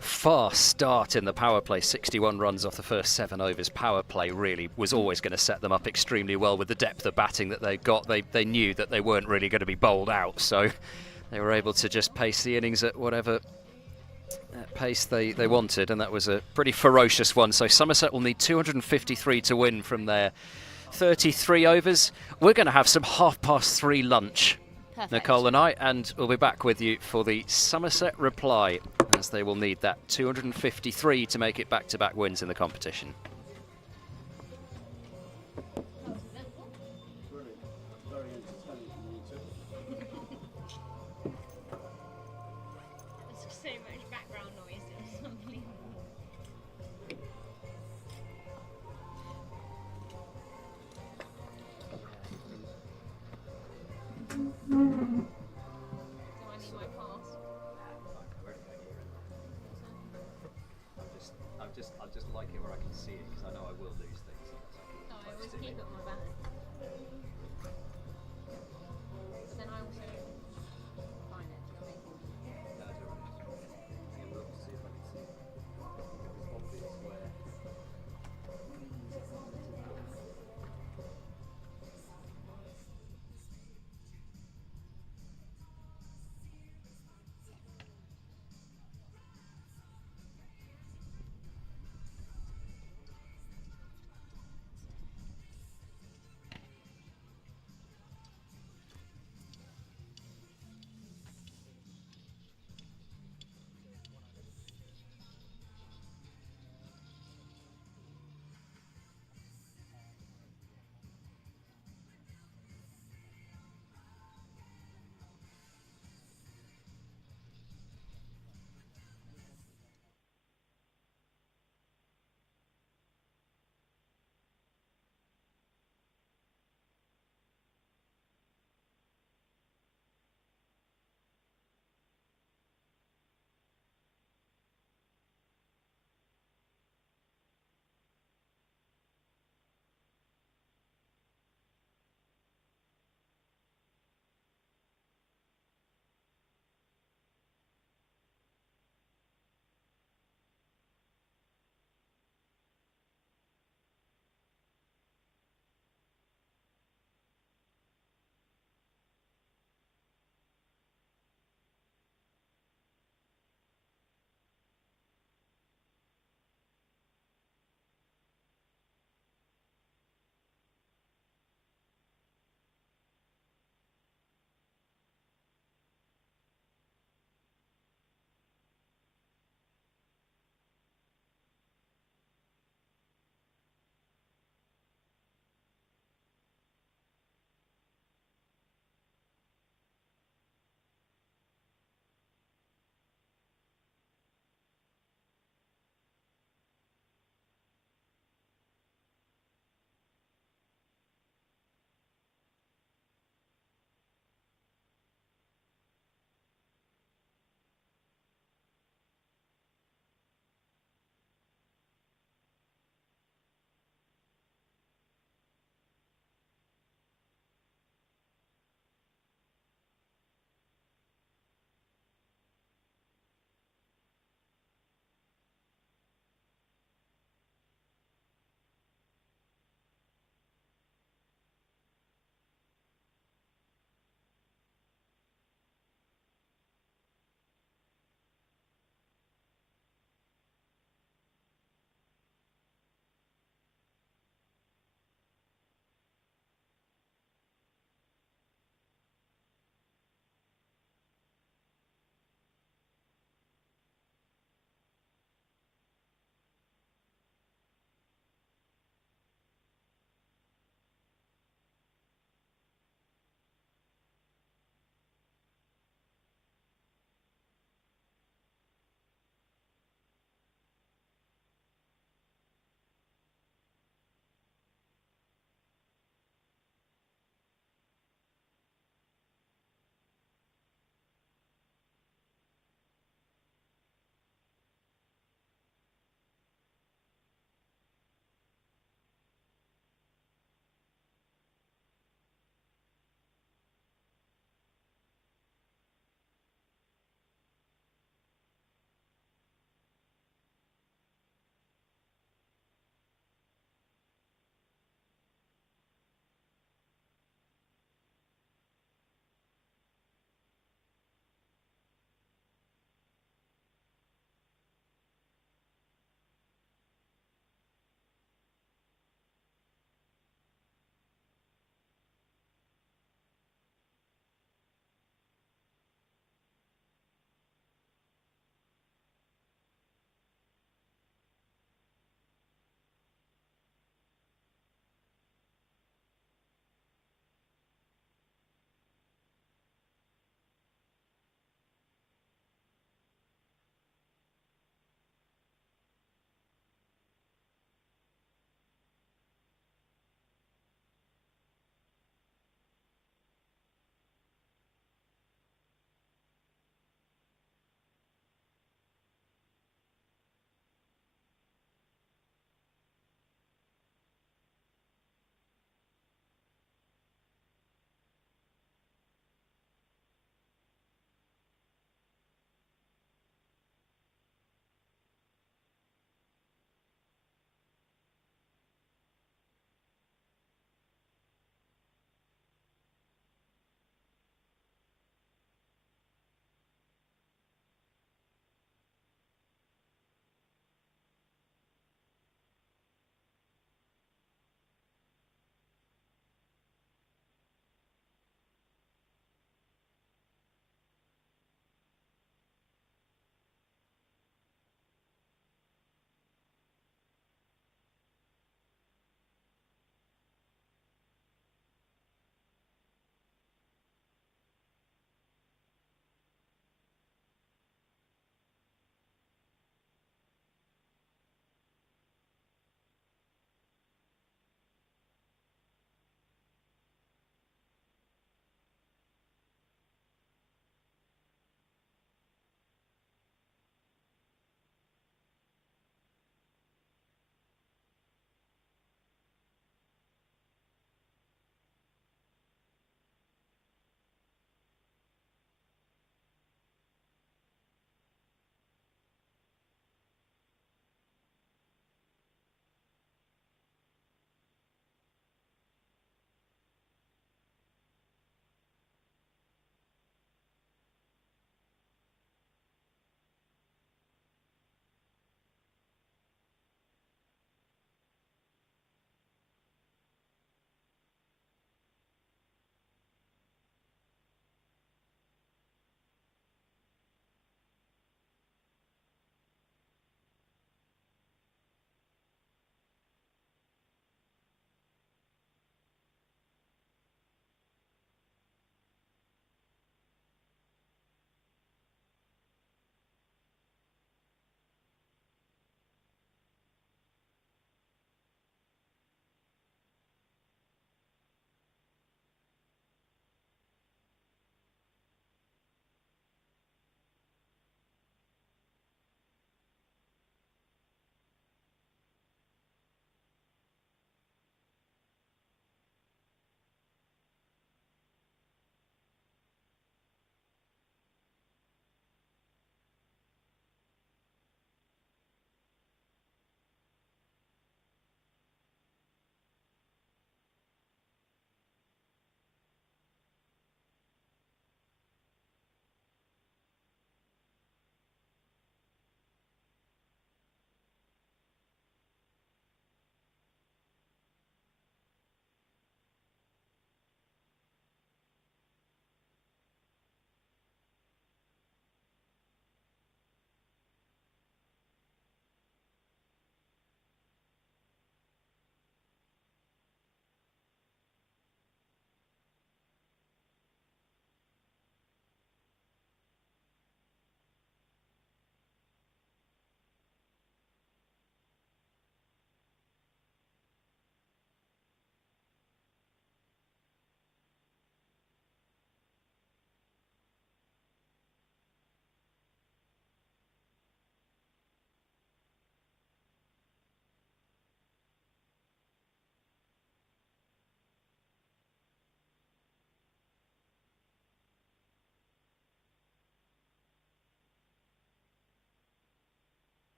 fast start in the power play. 61 runs off the first 7 overs. Power play really was always going to set them up extremely well with the depth of batting that they got. They knew that they weren't really going to be bowled out, so they were able to just pace the innings at whatever pace they wanted, and that was a pretty ferocious one. So Somerset will need 253 to win from their 33 overs. We're going to have some 3:30 lunch, Perfect. Nicole and I, and we'll be back with you for the Somerset reply, as they will need that 253 to make it back-to-back wins in the competition. There's so much background noise, it's unbelievable. Do I need my pass? I just like it where I can see it.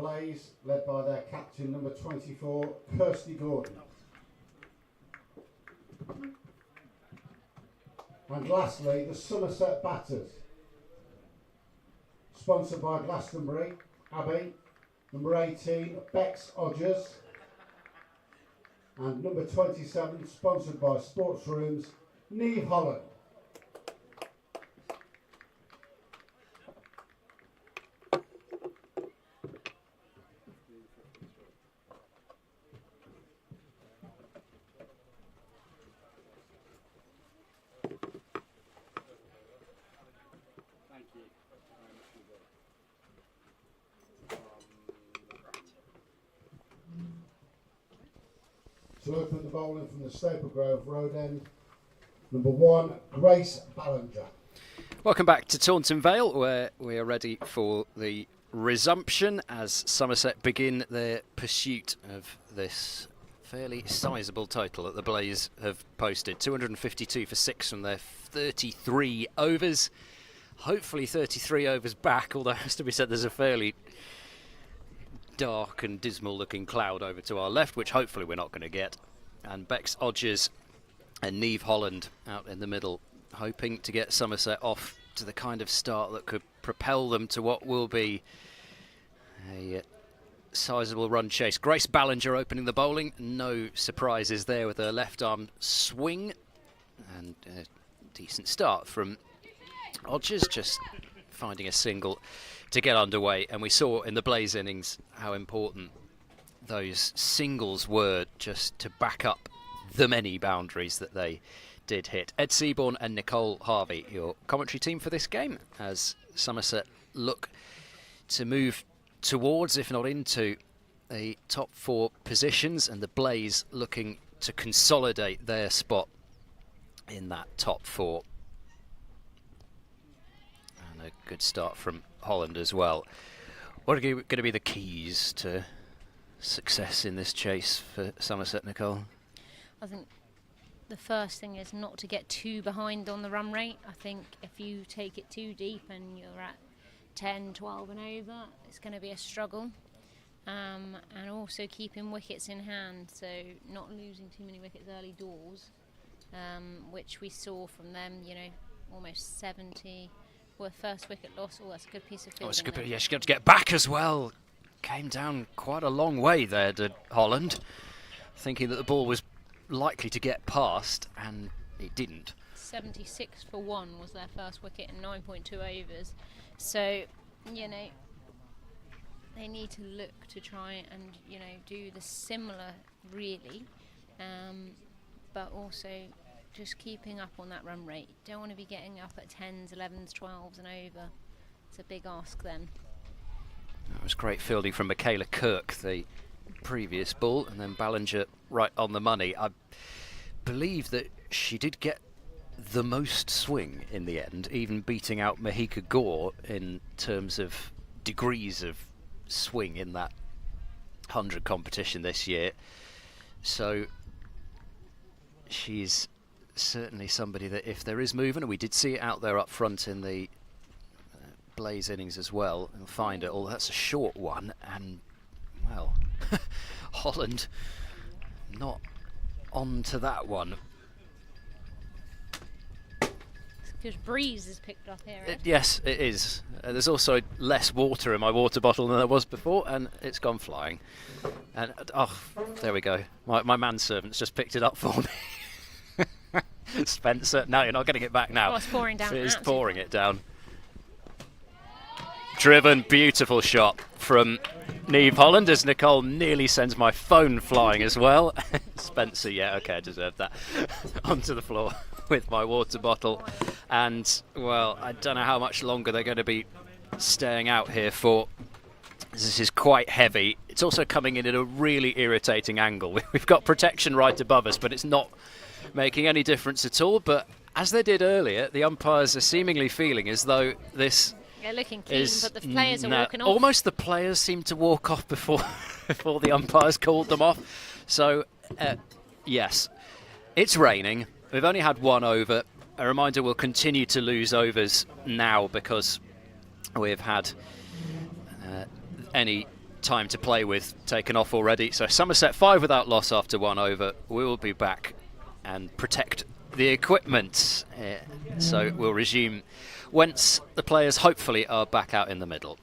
Blaze, led by their captain, number 24, Kirsty Gordon. And lastly, the Somerset Batters, sponsored by Glastonbury, Abbey, number 18, Bex Odgers, and number 27, sponsored by Sports Rooms, Neve Holland. To open the bowling from the Staple Grove Road End, number 1, Grace Ballinger. Welcome back to Taunton Vale, where we are ready for the resumption as Somerset begin their pursuit of this fairly sizable total that the Blaze have posted. 252 for 6 from their 33 overs. Hopefully 33 overs back, although it has to be said there's a fairly dark and dismal looking cloud over to our left, which hopefully we're not going to get. And Bex Odgers and Neve Holland out in the middle, hoping to get Somerset off to the kind of start that could propel them to what will be a sizable run chase. Grace Ballinger opening the bowling, no surprises there with her left arm swing, and a decent start from Odgers, just finding a single to get underway. And we saw in the Blaze innings how important those singles were, just to back up the many boundaries that they did hit. Ed Seaborn and Nicole Harvey, your commentary team for this game, as Somerset look to move towards, if not into, the top 4 positions, and the Blaze looking to consolidate their spot in that top 4. And a good start from Holland as well. What are going to be the keys to success in this chase for Somerset, Nicole? I think the first thing is not to get too behind on the run rate. I think if you take it too deep and you're at 10, 12 and over, it's going to be a struggle. And also keeping wickets in hand, so not losing too many wickets early doors, which we saw from them, you know, almost 70. Well, first wicket loss. Oh, that's a good piece of fielding. Oh, it's a good. Yeah, she got to get back as well. Came down quite a long way there, did Holland, thinking that the ball was likely to get past, and it didn't. 76 for 1 was their first wicket in 9.2 overs. So, you know, they need to look to try and, you know, do the similar, really, but also just keeping up on that run rate. Don't want to be getting up at 10s, 11s, 12s and over. It's a big ask then. That was great fielding from Michaela Kirk, the previous ball, and then Ballinger right on the money. I believe that she did get the most swing in the end, even beating out Mahika Gore in terms of degrees of swing in that 100 competition this year. So she's certainly somebody that, if there is movement, and we did see it out there up front in the Blaze innings as well, and find it. Although that's a short one, and well, Holland not on to that one. Because breeze is picked up here. Yes, it is. There's also less water in my water bottle than there was before, and it's gone flying. And oh, there we go. My manservant's just picked it up for me. Spencer, no, you're not getting it back now. Oh, it's pouring down. It is pouring it down. Driven, beautiful shot from Neve Holland, as Nicole nearly sends my phone flying as well. Spencer, yeah, okay, I deserved that. Onto the floor with my water bottle. And, well, I don't know how much longer they're going to be staying out here for. This is quite heavy. It's also coming in at a really irritating angle. We've got protection right above us, but it's not making any difference at all. But as they did earlier, the umpires are seemingly feeling as though this... They're looking keen, but the players are walking off. Almost the players seem to walk off before before the umpires called them off. So, yes, it's raining. We've only had one over. A reminder, we'll continue to lose overs now because we've had any time to play with taken off already. So Somerset 5 without loss after 1 over. We will be back and protect the equipment. So we'll resume once the players hopefully are back out in the middle.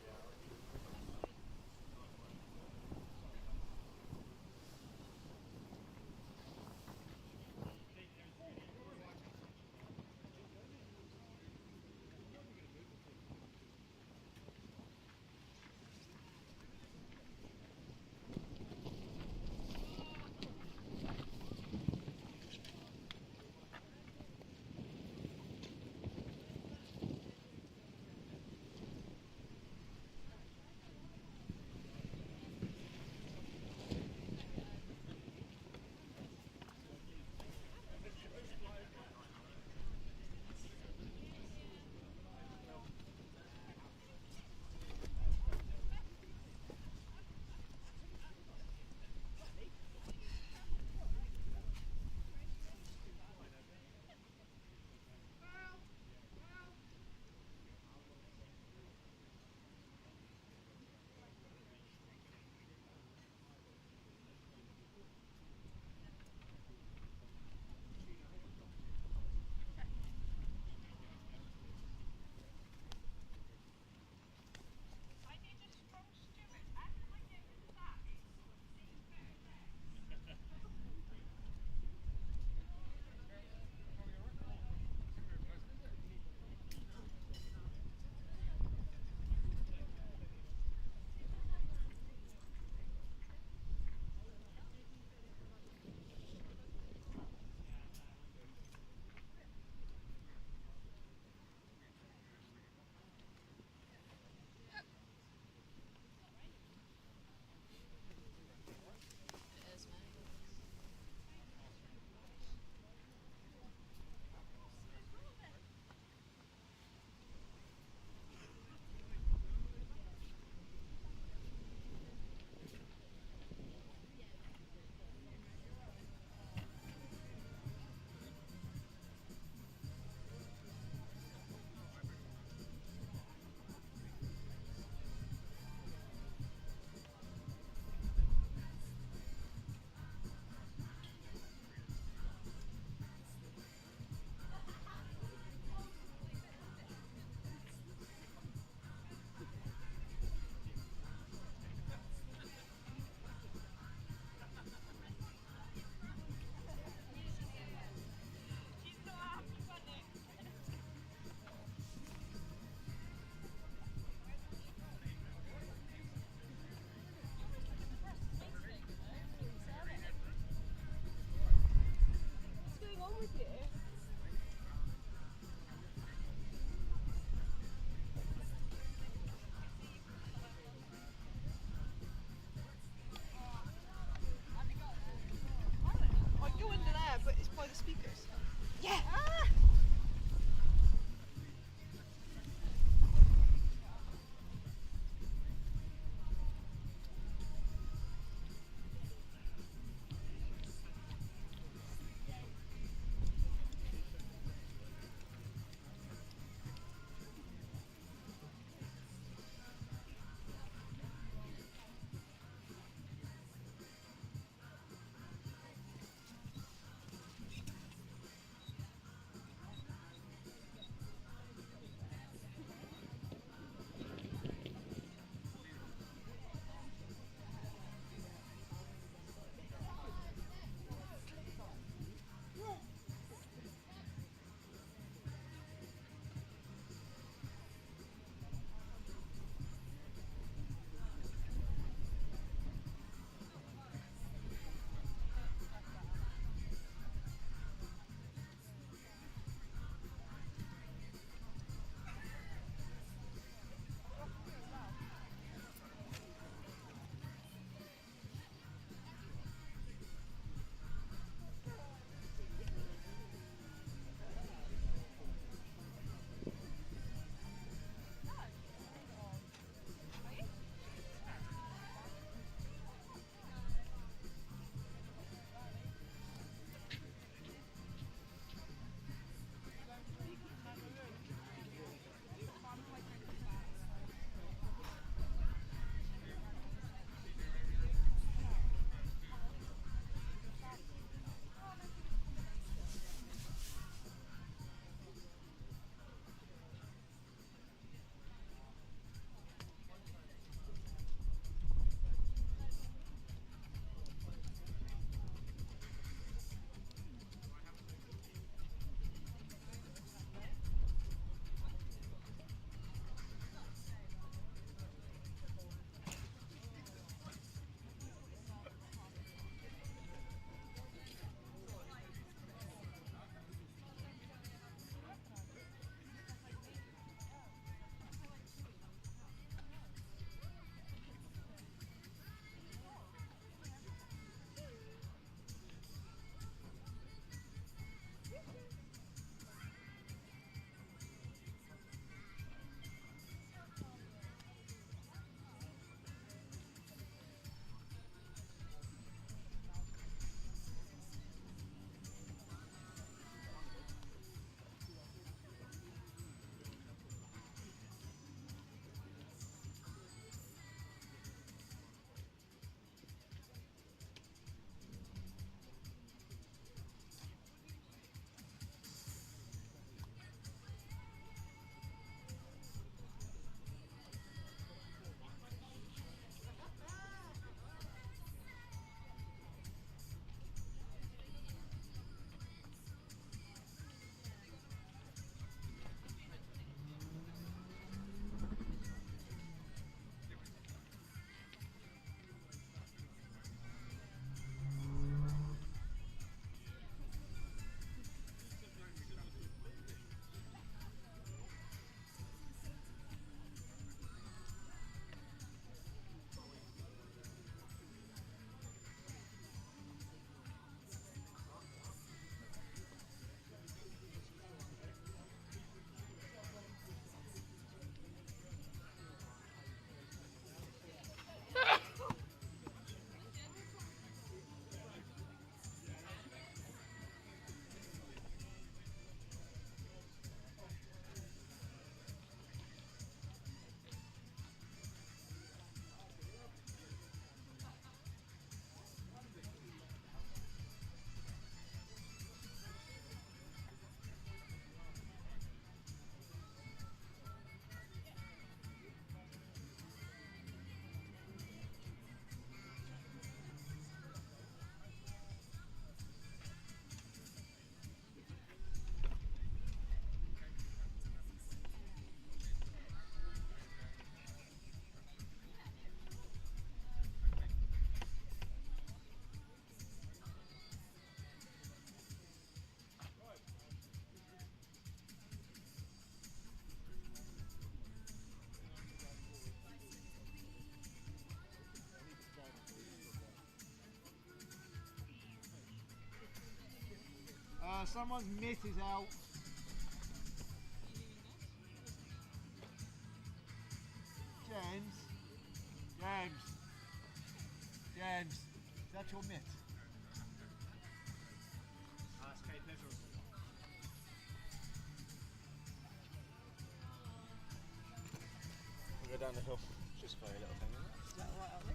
someone's mitt is out. James, is that your mitt? That's Kate Nichols. We'll go down the hill. Just very little thing. Is that right up there?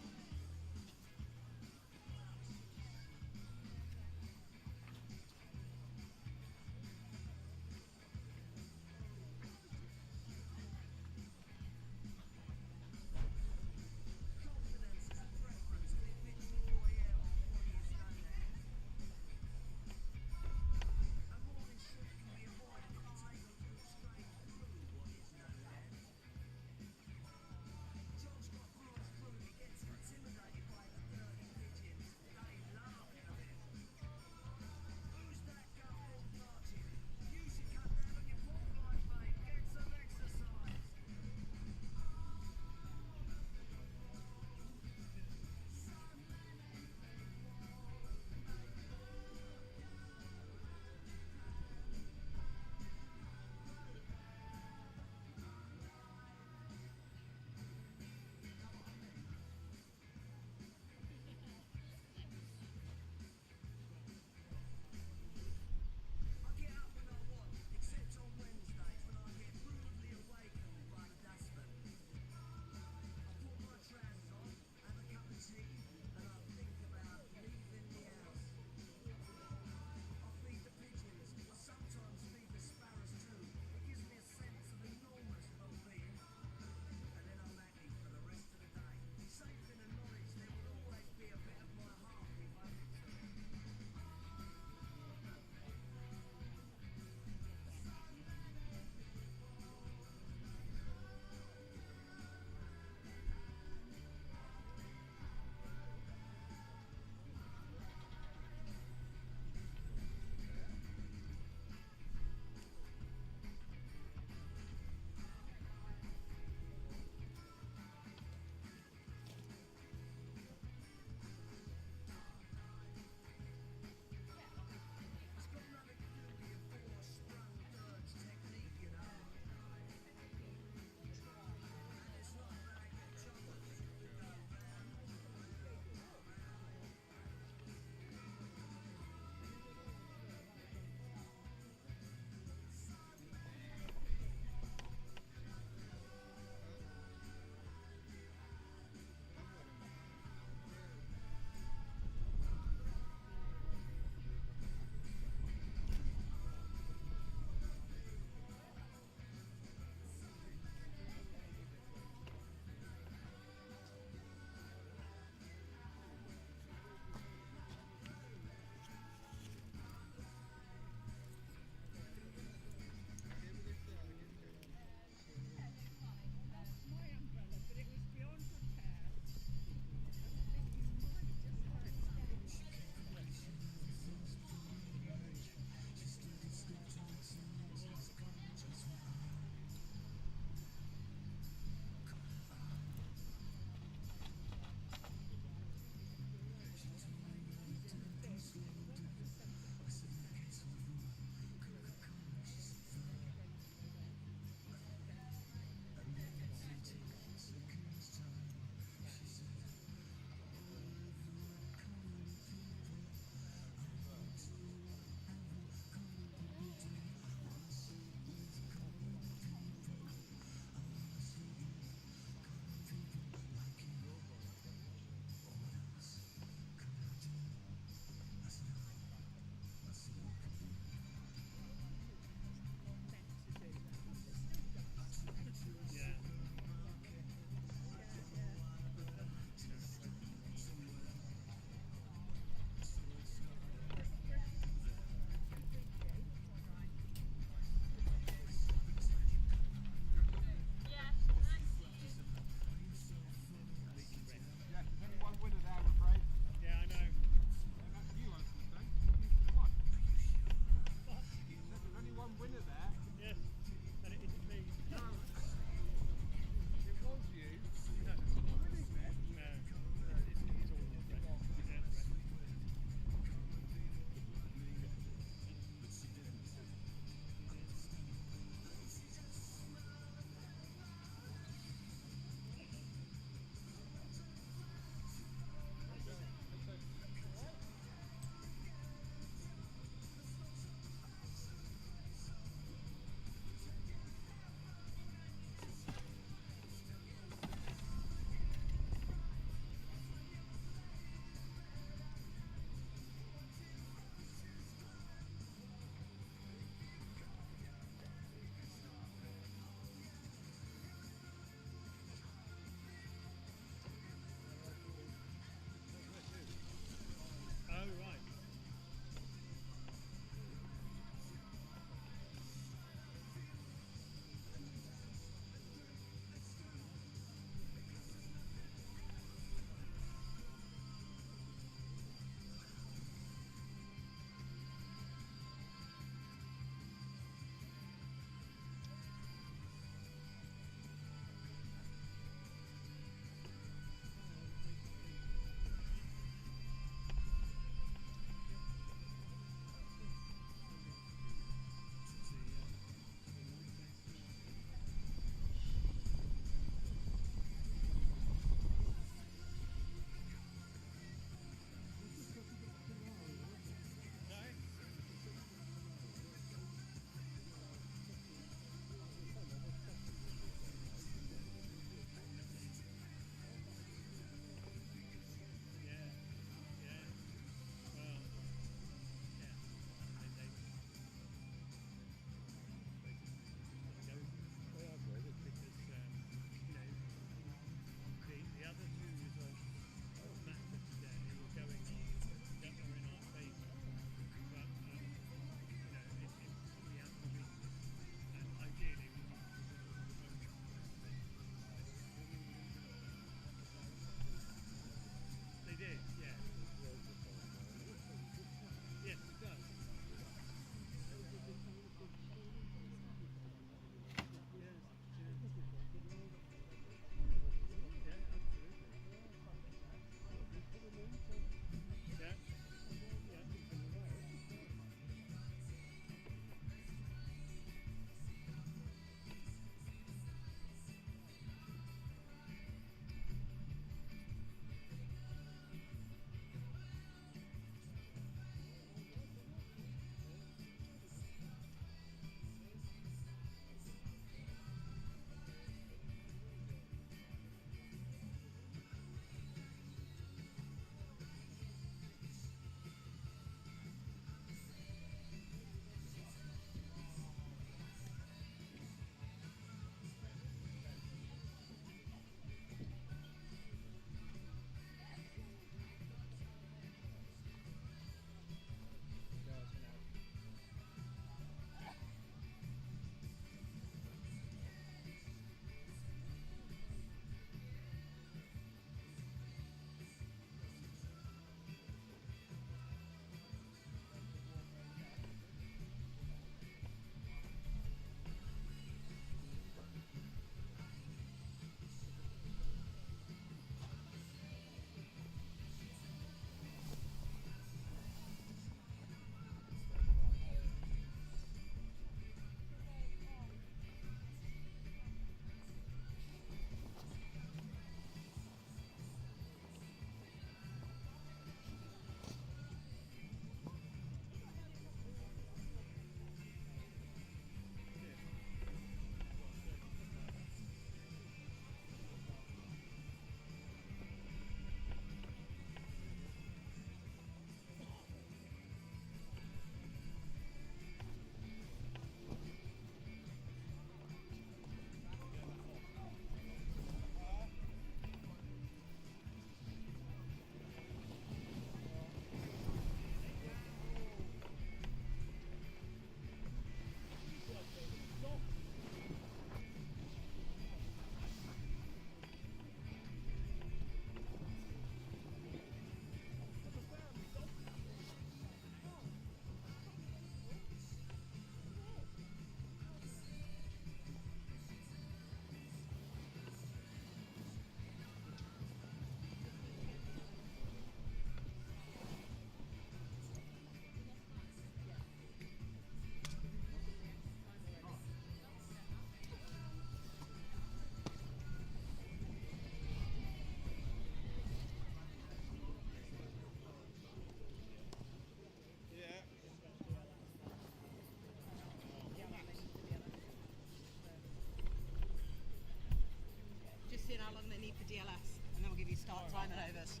DLS, and then we'll give you start time and overs.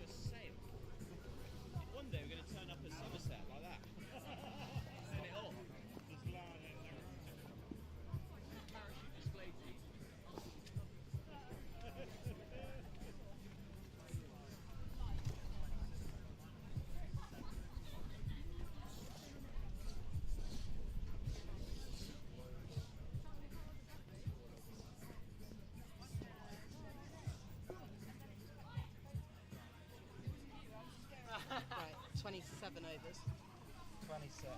Just sail. One day we're going to turn up at Somerset like that. Set it off. Parachute display team. Right, 27 overs. 27.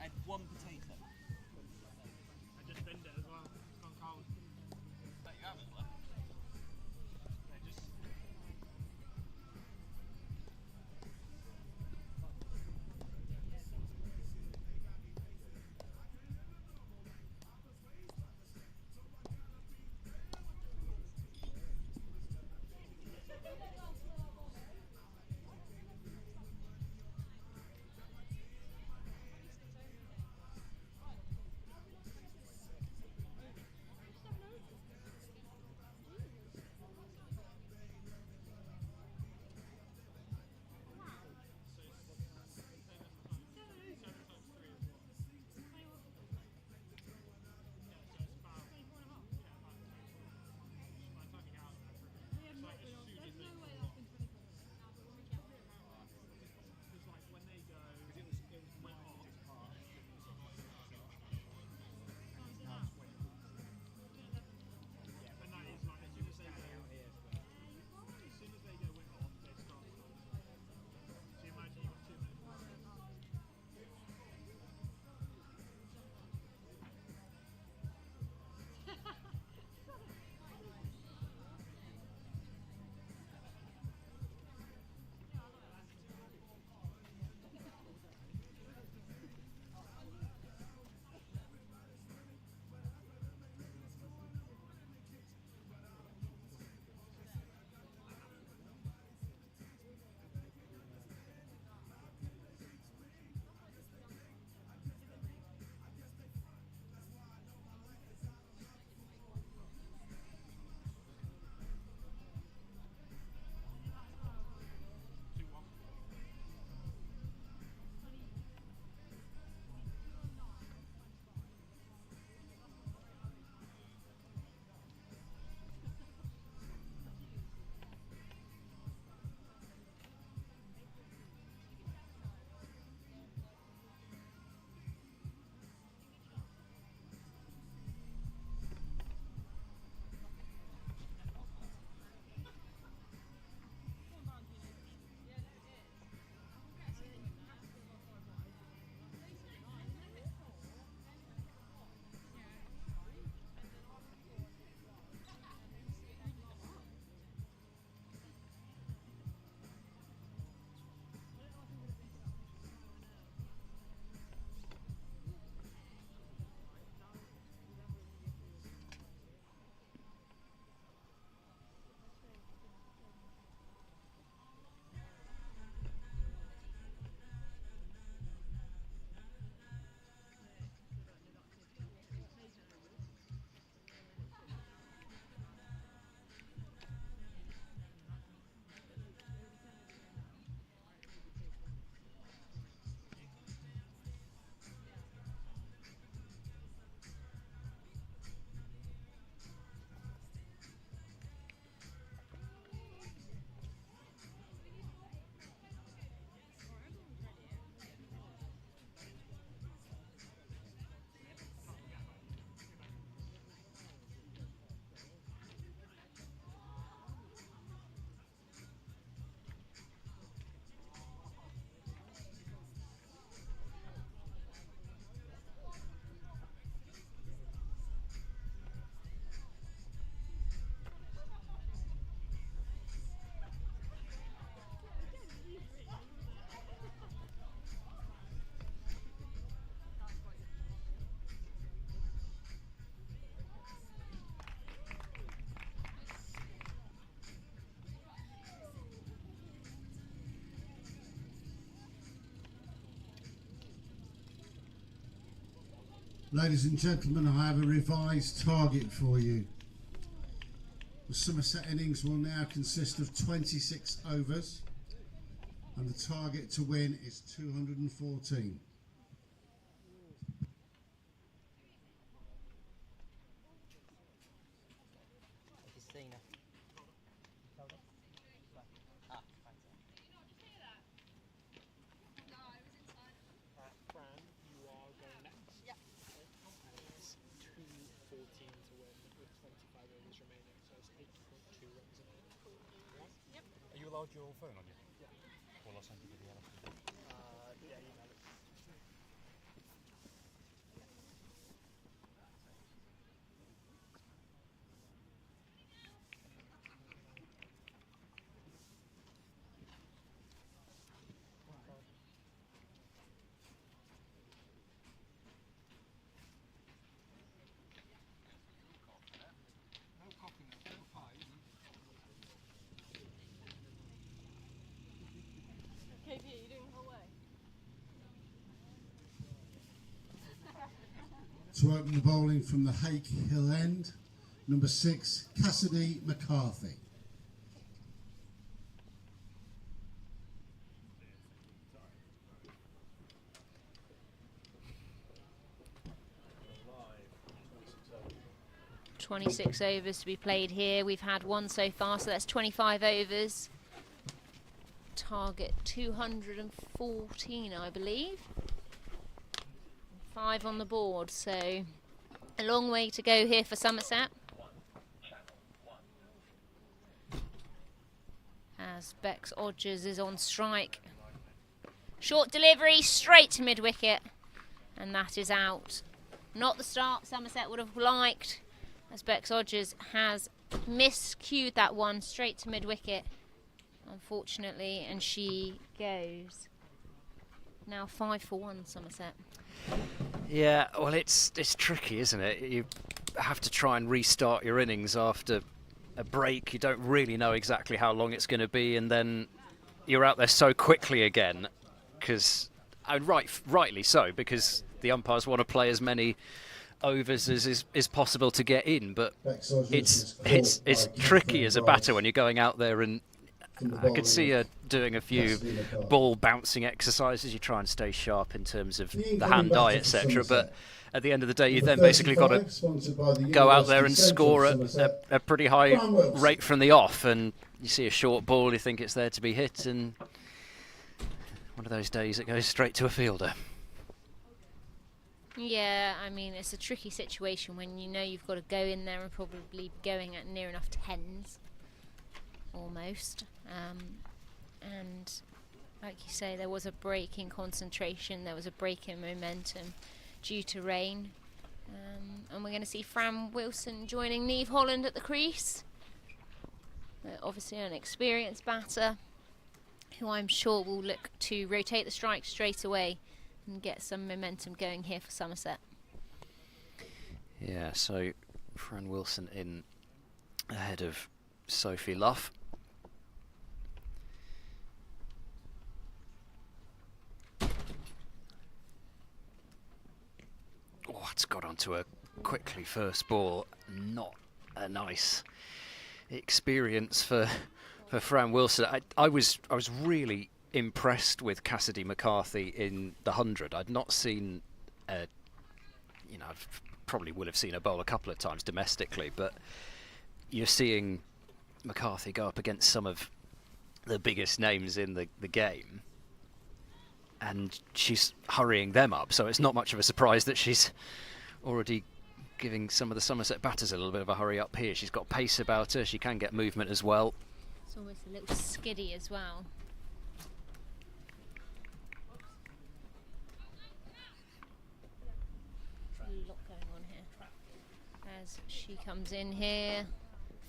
I had one potato. I just binned it as well. It's gone cold. That you haven't left. Yeah, just Ladies and gentlemen, I have a revised target for you. The Somerset innings will now consist of 26 overs, and the target to win is 214. Fran, you are going next. Yeah. And it's 214 to win with 25 overs remaining, so it's 8.2 runs in it. Yep. Are you allowed your phone on you? Yeah. Well, I'll send you the other. Yeah, email it. KP, are you doing the whole way? To open the bowling from the Hake Hill end, number 6, Cassidy McCarthy. Live. 26 overs to be played here. We've had one so far, so that's 25 overs. Target 214, I believe. 5 on the board, so a long way to go here for Somerset. As Bex Odgers is on strike. Short delivery straight to mid-wicket, and that is out. Not the start Somerset would have liked, as Bex Odgers has miscued that one straight to mid-wicket, unfortunately, and she goes. Now 5 for 1 Somerset. Yeah, well, it's tricky, isn't it? You have to try and restart your innings after a break. You don't really know exactly how long it's going to be, and then you're out there so quickly again, because rightly so, because the umpires want to play as many overs as is possible to get in. But it's tricky as a batter when you're going out there, and I could see her doing a few ball bouncing exercises. You try and stay sharp in terms of the hand-eye, etc. But at the end of the day, you then basically got to go out there and score a pretty high rate from the off. And you see a short ball, you think it's there to be hit, and one of those days it goes straight to a fielder. Yeah, I mean, it's a tricky situation when you know you've got to go in there and probably going at near enough tens, almost. And like you say, there was a break in concentration, there was a break in momentum due to rain. And we're going to see Fran Wilson joining Niamh Holland at the crease. Obviously an experienced batter, who I'm sure will look to rotate the strike straight away and get some momentum going here for Somerset. Yeah, so Fran Wilson in ahead of Sophie Luff. Oh, it's got onto her quickly first ball. Not a nice experience for Fran Wilson. I was really impressed with Cassidy McCarthy in the 100. I'd not seen, I probably would have seen her bowl a couple of times domestically, but you're seeing McCarthy go up against some of the biggest names in the game, and she's hurrying them up, so it's not much of a surprise that she's already giving some of the Somerset batters a little bit of a hurry up here. She's got pace about her, she can get movement as well. It's almost a little skiddy as well. A lot going on here. As she comes in here,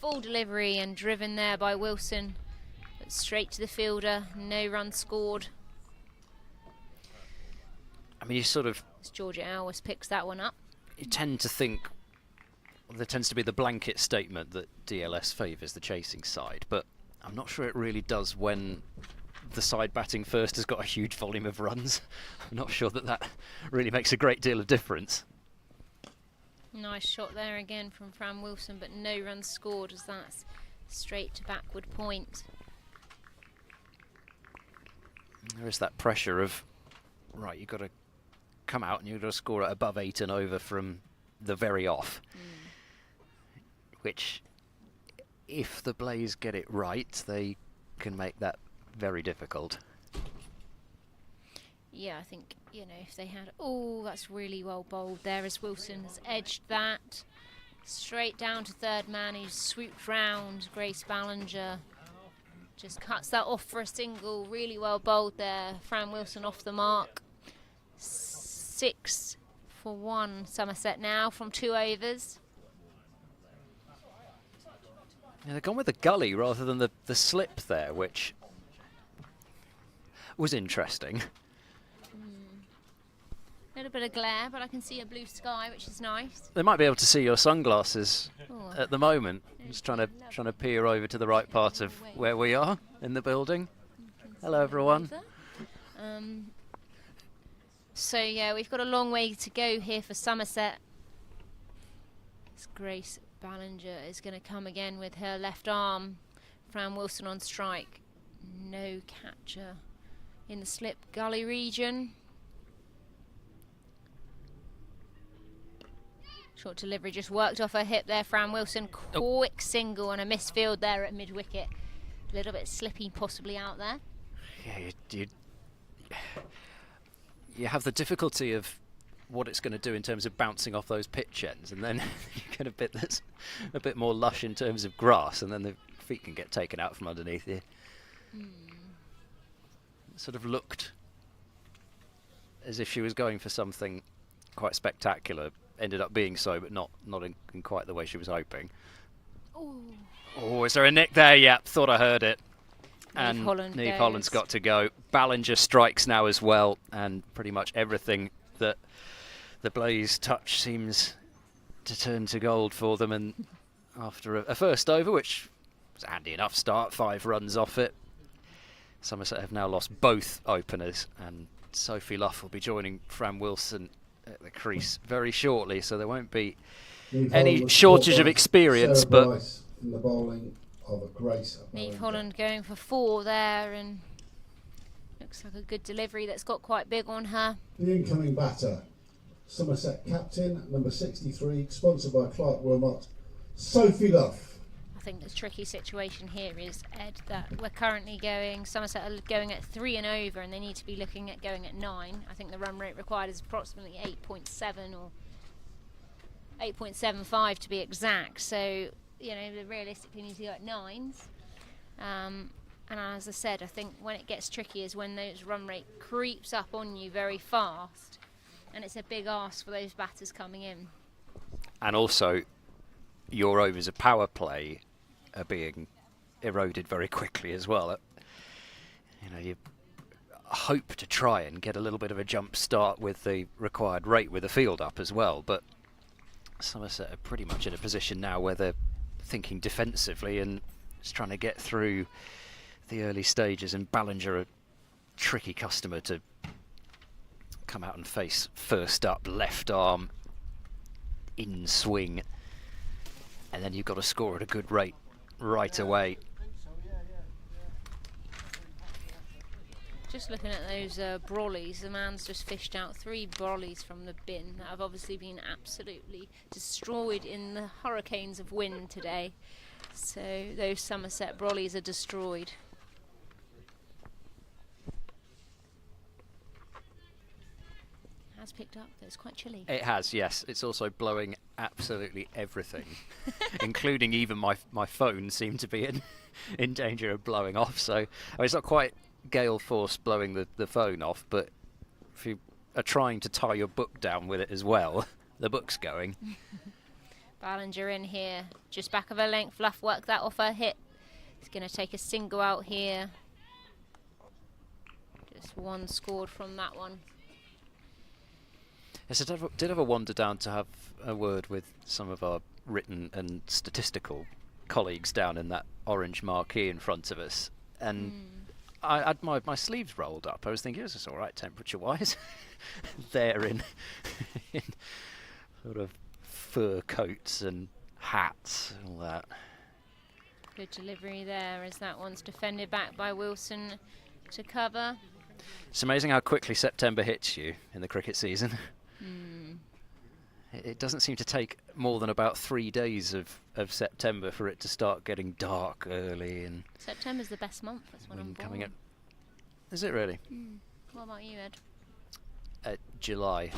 full delivery and driven there by Wilson, but straight to the fielder, no run scored. I mean, you sort of... As Georgia Alwas picks that one up. You tend to think, well, there tends to be the blanket statement that DLS favours the chasing side, but I'm not sure it really does when the side batting first has got a huge volume of runs. I'm not sure that really makes a great deal of difference. Nice shot there again from Fran Wilson, but no runs scored as that's straight to backward point. There is that pressure of, right, you've got to come out and you've got to score it above 8 and over from the very off. Which, if the Blaze get it right, they can make that very difficult. Yeah, I think, you know, if they had... Oh, that's really well bowled there as Wilson has edged that. Straight down to third man, he's swooped round. Grace Ballinger just cuts that off for a single. Really well bowled there. Fran Wilson off the mark. 6 for 1 Somerset now from 2 overs. Yeah, they've gone with the gully rather than the slip there, which was interesting. A little bit of glare, but I can see a blue sky, which is nice. They might be able to see your sunglasses Oh. at the moment. I'm just trying to peer over to the right part of where we are in the building. Hello, everyone. So yeah, we've got a long way to go here for Somerset. It's Grace Ballinger is going to come again with her left arm. Fran Wilson on strike. No catcher in the slip gully region. Short delivery just worked off her hip there. Fran Wilson, quick single and a misfield there at mid-wicket. A little bit slippy possibly out there. Yeah, you have the difficulty of what it's going to do in terms of bouncing off those pitch ends, and then you get a bit that's a bit more lush in terms of grass, and then the feet can get taken out from underneath you. It sort of looked as if she was going for something quite spectacular. Ended up being so, but not in quite the way she was hoping. Oh, is there a nick there? Yeah, thought I heard it. And Niamh Holland's got to go. Ballinger strikes now as well, and pretty much everything that the Blaze touch seems to turn to gold for them. And after a first over, which was a handy enough start, 5 runs off it, Somerset have now lost both openers, and Sophie Luff will be joining Fran Wilson at the crease very shortly, so there won't be any shortage of experience. But in the bowling of a Grace Niamh Holland going for 4 there, and looks like a good delivery that's got quite big on her. The incoming batter, Somerset captain, number 63, sponsored by Clark Wilmot, Sophie Luff. I think the tricky situation here is, Ed, that we're currently going, Somerset are going at 3 and over, and they need to be looking at going at 9. I think the run rate required is approximately 8.7 or 8.75 to be exact. So, you know, they realistically need to go at 9s. And as I said, I think when it gets tricky is when those run rate creeps up on you very fast, and it's a big ask for those batters coming in. And also, your overs of power play are being eroded very quickly as well. You know, you hope to try and get a little bit of a jump start with the required rate with the field up as well, but Somerset are pretty much in a position now where they're thinking defensively and just trying to get through the early stages, and Ballinger a tricky customer to come out and face first up, left arm in swing, and then you've got to score at a good rate right away. Just looking at those brollies, the man's just fished out 3 brollies from the bin that have obviously been absolutely destroyed in the hurricanes of wind today. So those Somerset brollies are destroyed. It has picked up, but it's quite chilly. It has, yes. It's also blowing absolutely everything, including even my phone seemed to be in danger of blowing off. So I mean, it's not quite gale force blowing the phone off, but if you are trying to tie your book down with it as well, the book's going. Ballinger in here, just back of her length. Luff work that off her hip. He's going to take a single out here. Just 1 scored from that one. Yes, I did ever wander down to have a word with some of our written and statistical colleagues down in that orange marquee in front of us, and I had my sleeves rolled up. I was thinking, this is all right temperature-wise. There in sort of fur coats and hats and all that. Good delivery there as that one's defended back by Wilson to cover. It's amazing how quickly September hits you in the cricket season. It doesn't seem to take more than about 3 days of September for it to start getting dark early. And September's the best month, that's when I'm born. coming up. Is it really? What about you, Ed? July.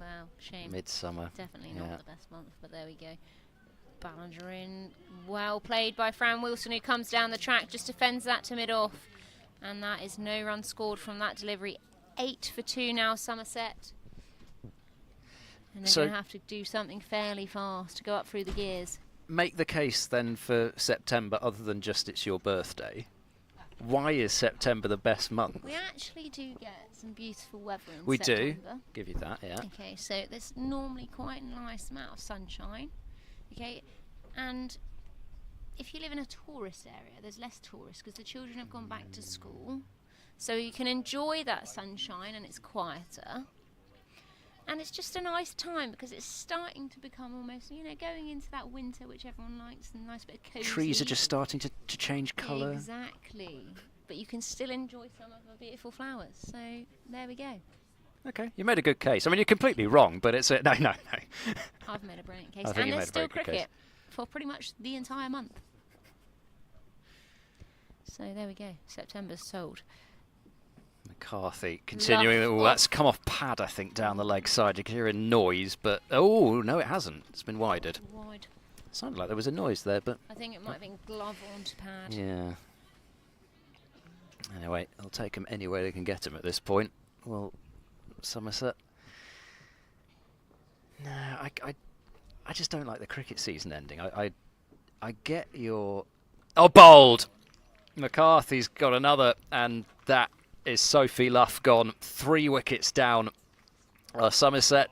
Wow, shame. Midsummer. Definitely not the best month, but there we go. Ballinger in. Well played by Fran Wilson, who comes down the track, just defends that to mid-off. And that is no run scored from that delivery. 8 for 2 now, Somerset. And they're going to have to do something fairly fast to go up through the gears. Make the case then for September, other than just it's your birthday. Why is September the best month? We actually do get some beautiful weather in We September. do. Give you that, yeah. Okay, so there's normally quite a nice amount of sunshine. Okay, and if you live in a tourist area, there's less tourists because the children have gone back to school. So you can enjoy that sunshine and it's quieter. And it's just a nice time because it's starting to become almost, going into that winter which everyone likes, and a nice bit of cosy. Trees are just starting to change colour. Exactly. But you can still enjoy some of the beautiful flowers. So there we go. Okay, you made a good case. I mean, you're completely wrong, but it's no. I've made a brilliant case. I think And you there's made a very still good case. cricket for pretty much the entire month. So there we go. September's sold. McCarthy continuing. Oh, that's come off pad, I think, down the leg side. You can hear a noise, but oh no, it hasn't. It's been wided. Wide. Sounded like there was a noise there, but I think it might have been glove onto pad. yeah. Anyway, I'll take them any way they can get them at this point. Well, Somerset. No, I just don't like the cricket season ending. I get your... Oh, bowled! McCarthy's got another, and that is Sophie Luff gone. 3 wickets down. Somerset.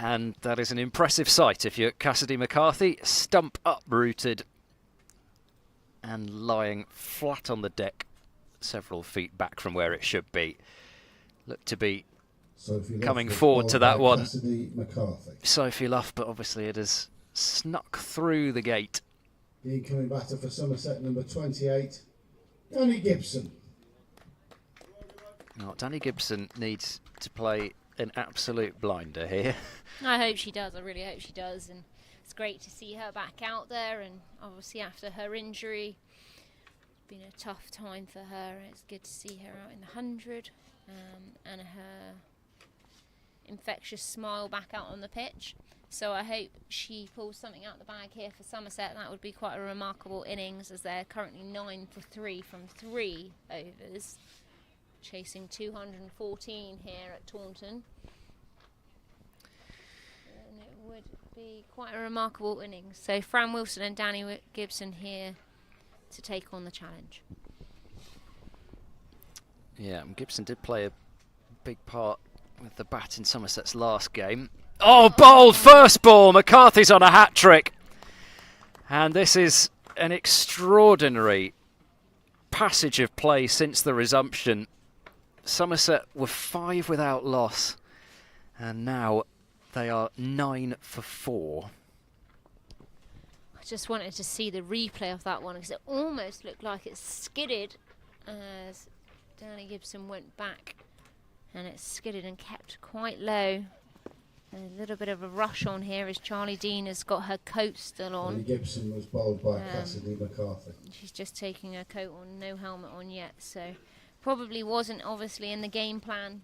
And that is an impressive sight if you're Cassidy McCarthy. Stump uprooted and lying flat on the deck, several feet back from where it should be. Look to be coming forward to that one. Cassidy McCarthy. Sophie Luff, but obviously it has snuck through the gate. The incoming batter for Somerset, number 28, Danny Gibson. Now, Danny Gibson needs to play an absolute blinder here. I hope she does. I really hope she does. And it's great to see her back out there. And obviously after her injury, it's been a tough time for her. It's good to see her out in the 100 and her infectious smile back out on the pitch. So I hope she pulls something out the bag here for Somerset. That would be quite a remarkable innings, as they're currently 9 for 3 from 3 overs, chasing 214 here at Taunton. And it would be quite a remarkable innings. So Fran Wilson and Danny Gibson here to take on the challenge. Yeah, and Gibson did play a big part with the bat in Somerset's last game. Oh, bowled first ball. McCarthy's on a hat-trick. And this is an extraordinary passage of play since the resumption. Somerset were 5 without loss. And now they are 9 for 4. I just wanted to see the replay of that one because it almost looked like it skidded as Danny Gibson went back. And it skidded and kept quite low. A little bit of a rush on here as Charlie Dean has got her coat still on. Danny Gibson was bowled by Cassidy McCarthy. She's just taking her coat on, no helmet on yet, so probably wasn't obviously in the game plan,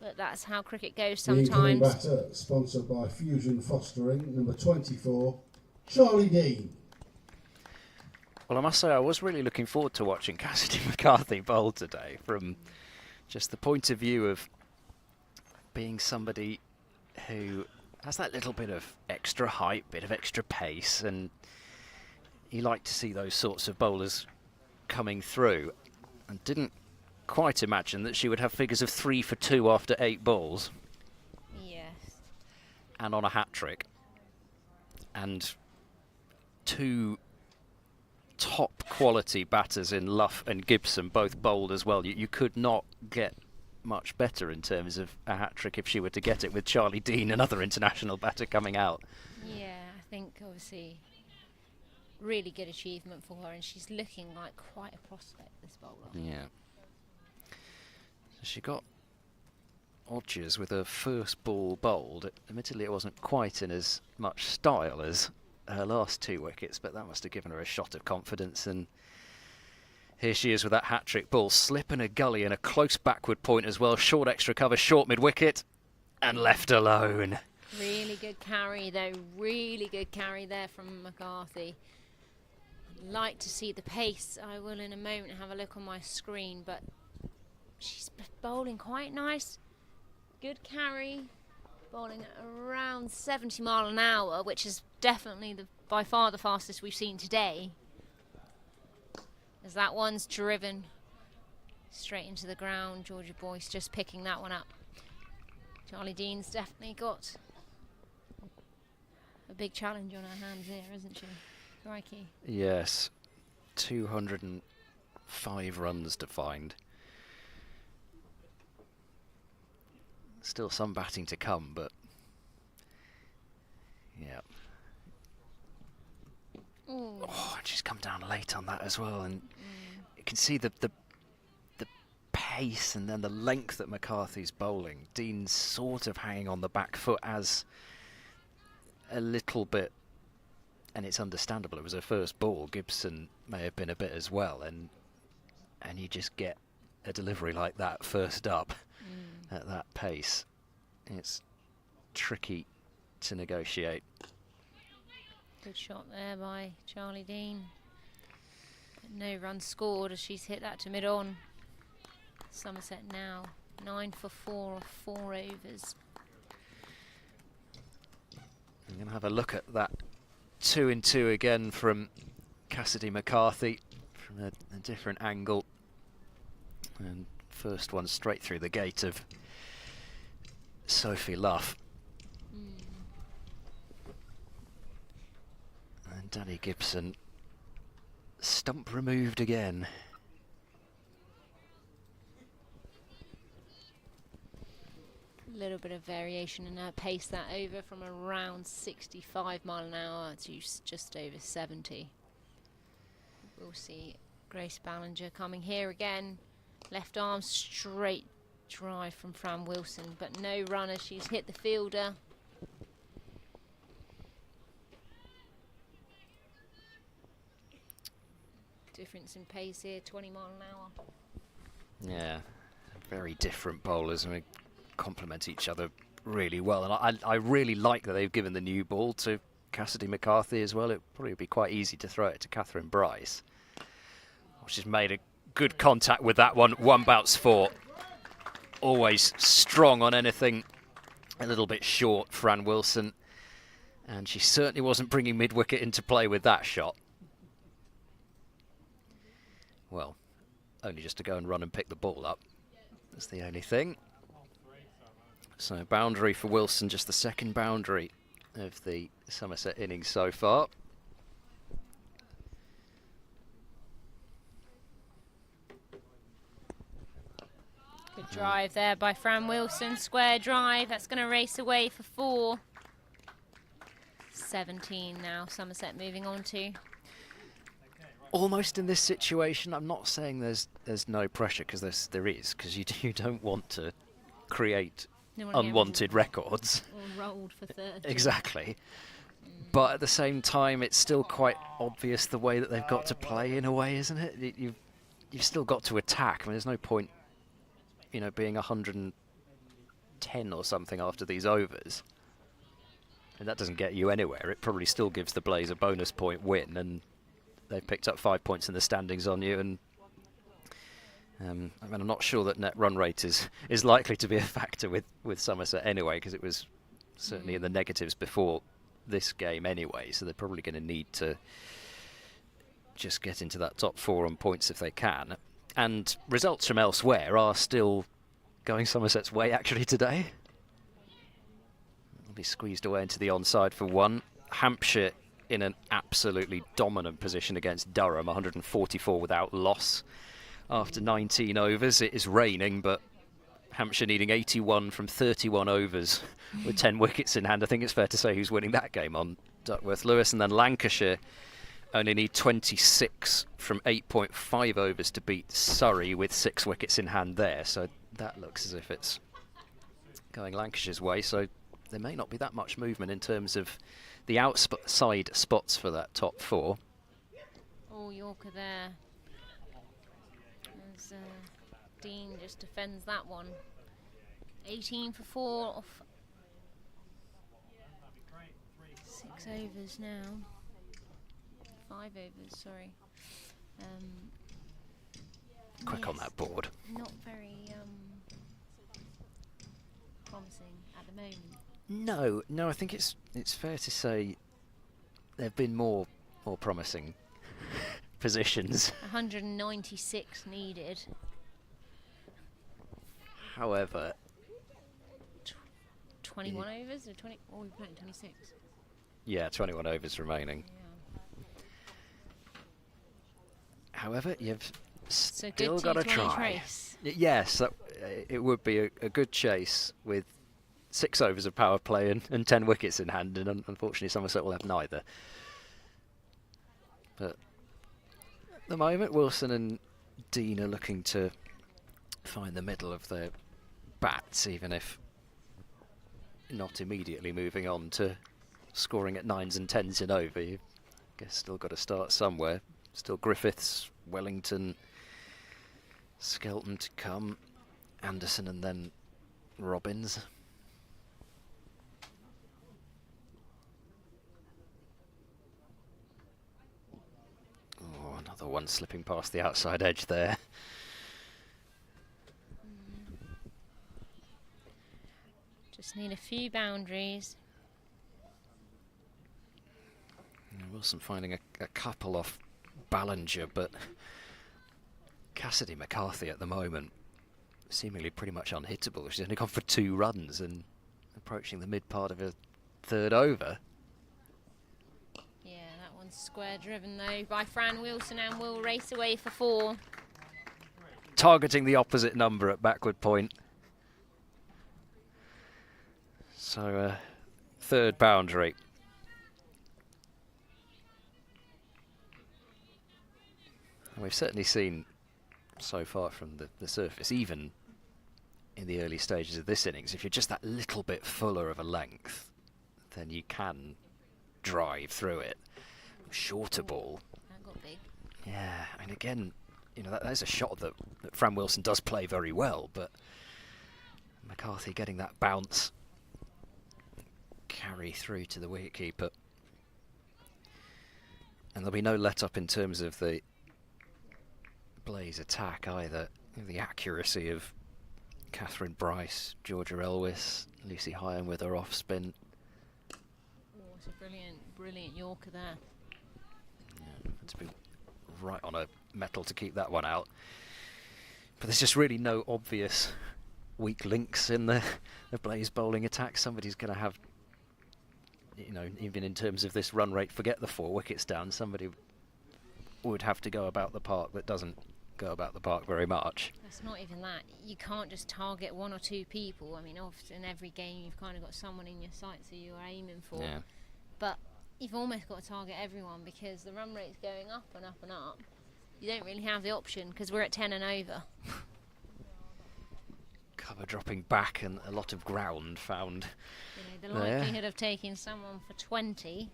but that's how cricket goes sometimes. The incoming batter, sponsored by Fusion Fostering, number 24, Charlie Dean. Well, I must say I was really looking forward to watching Cassidy McCarthy bowl today, from just the point of view of being somebody who has that little bit of extra height, bit of extra pace, and you like to see those sorts of bowlers coming through. And didn't quite imagine that she would have figures of 3 for 2 after 8 balls. Yes. And on a hat-trick. And 2 top quality batters in Luff and Gibson, both bowled as well. You could not get much better in terms of a hat-trick if she were to get it, with Charlie Dean, another international batter, coming out. Yeah, I think obviously really good achievement for her, and she's looking like quite a prospect, this bowler. Yeah. So she got Odgers with her first ball bowled. Admittedly, it wasn't quite in as much style as her last 2 wickets, but that must have given her a shot of confidence. And here she is with that hat-trick ball, slipping a gully and a close backward point as well. Short extra cover, short mid-wicket, and left alone. Really good carry, though. Really good carry there from McCarthy. I'd like to see the pace. I will in a moment have a look on my screen, but she's bowling quite nice. Good carry. Bowling at around 70 mile an hour, which is definitely by far the fastest we've seen today. As that one's driven straight into the ground. Georgia Boyce just picking that one up. Charlie Dean's definitely got a big challenge on her hands here, isn't she? Crikey. Yes, 205 runs to find. Still some batting to come, but yeah. Ooh. Oh, she's come down late on that as well, and you can see the pace and then the length that McCarthy's bowling. Dean's sort of hanging on the back foot as a little bit, and it's understandable. It was her first ball. Gibson may have been a bit as well, and you just get a delivery like that first up at that pace. It's tricky to negotiate. Good shot there by Charlie Dean. But no run scored as she's hit that to mid-on. Somerset now 9 for 4 off 4 overs. I'm going to have a look at that 2 and 2 again from Cassidy McCarthy from a different angle. And first one straight through the gate of Sophie Luff. And Danny Gibson, stump removed again. A little bit of variation in her pace, that over from around 65 mile an hour to just over 70. We'll see Grace Ballinger coming here again. Left arm straight drive from Fran Wilson, but no run as she's hit the fielder. Difference in pace here, 20 mile an hour. Yeah, very different bowlers, and we complement each other really well. And I really like that they've given the new ball to Cassidy McCarthy as well. It probably would be quite easy to throw it to Catherine Bryce. She's made a good contact with that one. One bounce for. Always strong on anything a little bit short, Fran Wilson. And she certainly wasn't bringing mid-wicket into play with that shot. Well, only just to go and run and pick the ball up. That's the only thing. So boundary for Wilson, just the second boundary of the Somerset innings so far. Good drive there by Fran Wilson. Square drive. That's going to race away for 4. 17 now. Somerset moving on to. Almost in this situation, I'm not saying there's no pressure, because there is, because you don't want to create unwanted records. Or rolled for 30. Exactly. But at the same time, it's still quite obvious the way that they've got to play in a way, isn't it? You've still got to attack. I mean, there's no point, being 110 or something after these overs. And that doesn't get you anywhere. It probably still gives the Blaze a bonus point win, and they've picked up 5 points in the standings on you. And I'm not sure that net run rate is likely to be a factor with Somerset anyway, because it was certainly in the negatives before this game anyway. So they're probably going to need to just get into that top 4 on points if they can. And results from elsewhere are still going Somerset's way actually today. Will be squeezed away into the onside for 1. Hampshire in an absolutely dominant position against Durham, 144 without loss after 19 overs. It is raining, but Hampshire needing 81 from 31 overs with 10 wickets in hand. I think it's fair to say who's winning that game on Duckworth Lewis. And then Lancashire only need 26 from 8.5 overs to beat Surrey with 6 wickets in hand there. So that looks as if it's going Lancashire's way. So there may not be that much movement in terms of the outside spots for that top 4. Oh, Yorker there. As Dean just defends that one. 18 for 4 off 6 overs now. 5 overs, sorry. Quick on that board. Not very promising at the moment. No, I think it's fair to say there have been more promising positions. 196 needed. However, 21 overs or 20? Oh, we're playing 26. Yeah, 21 overs remaining. Yeah. However, you've So still got to try. Trace. Yes, it would be a good chase with 6 overs of power play and 10 wickets in hand, and unfortunately Somerset will have neither. But at the moment, Wilson and Dean are looking to find the middle of their bats, even if not immediately moving on to scoring at 9s and 10s and over. You guess still got to start somewhere. Still Griffiths, Wellington, Skelton to come, Anderson and then Robbins. Oh, another one slipping past the outside edge there. Just need a few boundaries. Wilson finding a couple off Ballinger, but Cassidy McCarthy at the moment seemingly pretty much unhittable. She's only gone for 2 runs and approaching the mid part of her 3rd over. Yeah, that one's square driven though by Fran Wilson and will race away for 4. Targeting the opposite number at backward point. So 3rd boundary. And we've certainly seen so far from the surface, even in the early stages of this innings, if you're just that little bit fuller of a length, then you can drive through it. Shorter ball. That got big. Yeah, and again, you know, that is a shot that Fran Wilson does play very well, but McCarthy getting that bounce, carry through to the wicketkeeper. And there'll be no let up in terms of the Blaze attack either. The accuracy of Catherine Bryce, Georgia Elwis, Lucy Hyam with her off spin. Oh, it's a brilliant Yorker there. Yeah, it's been right on a metal to keep that one out. But there's just really no obvious weak links in the Blaze bowling attack. Somebody's going to have, you know, even in terms of this run rate, forget the 4 wickets down, somebody would have to go about the park that doesn't go about the park very much. It's not even that. You can't just target 1 or 2 people. I mean, often every game you've kind of got someone in your sights who you're aiming for. Yeah. But you've almost got to target everyone because the run rate's going up and up and up. You don't really have the option because we're at 10 and over. Cover dropping back and a lot of ground found. You know, the likelihood of taking someone for 20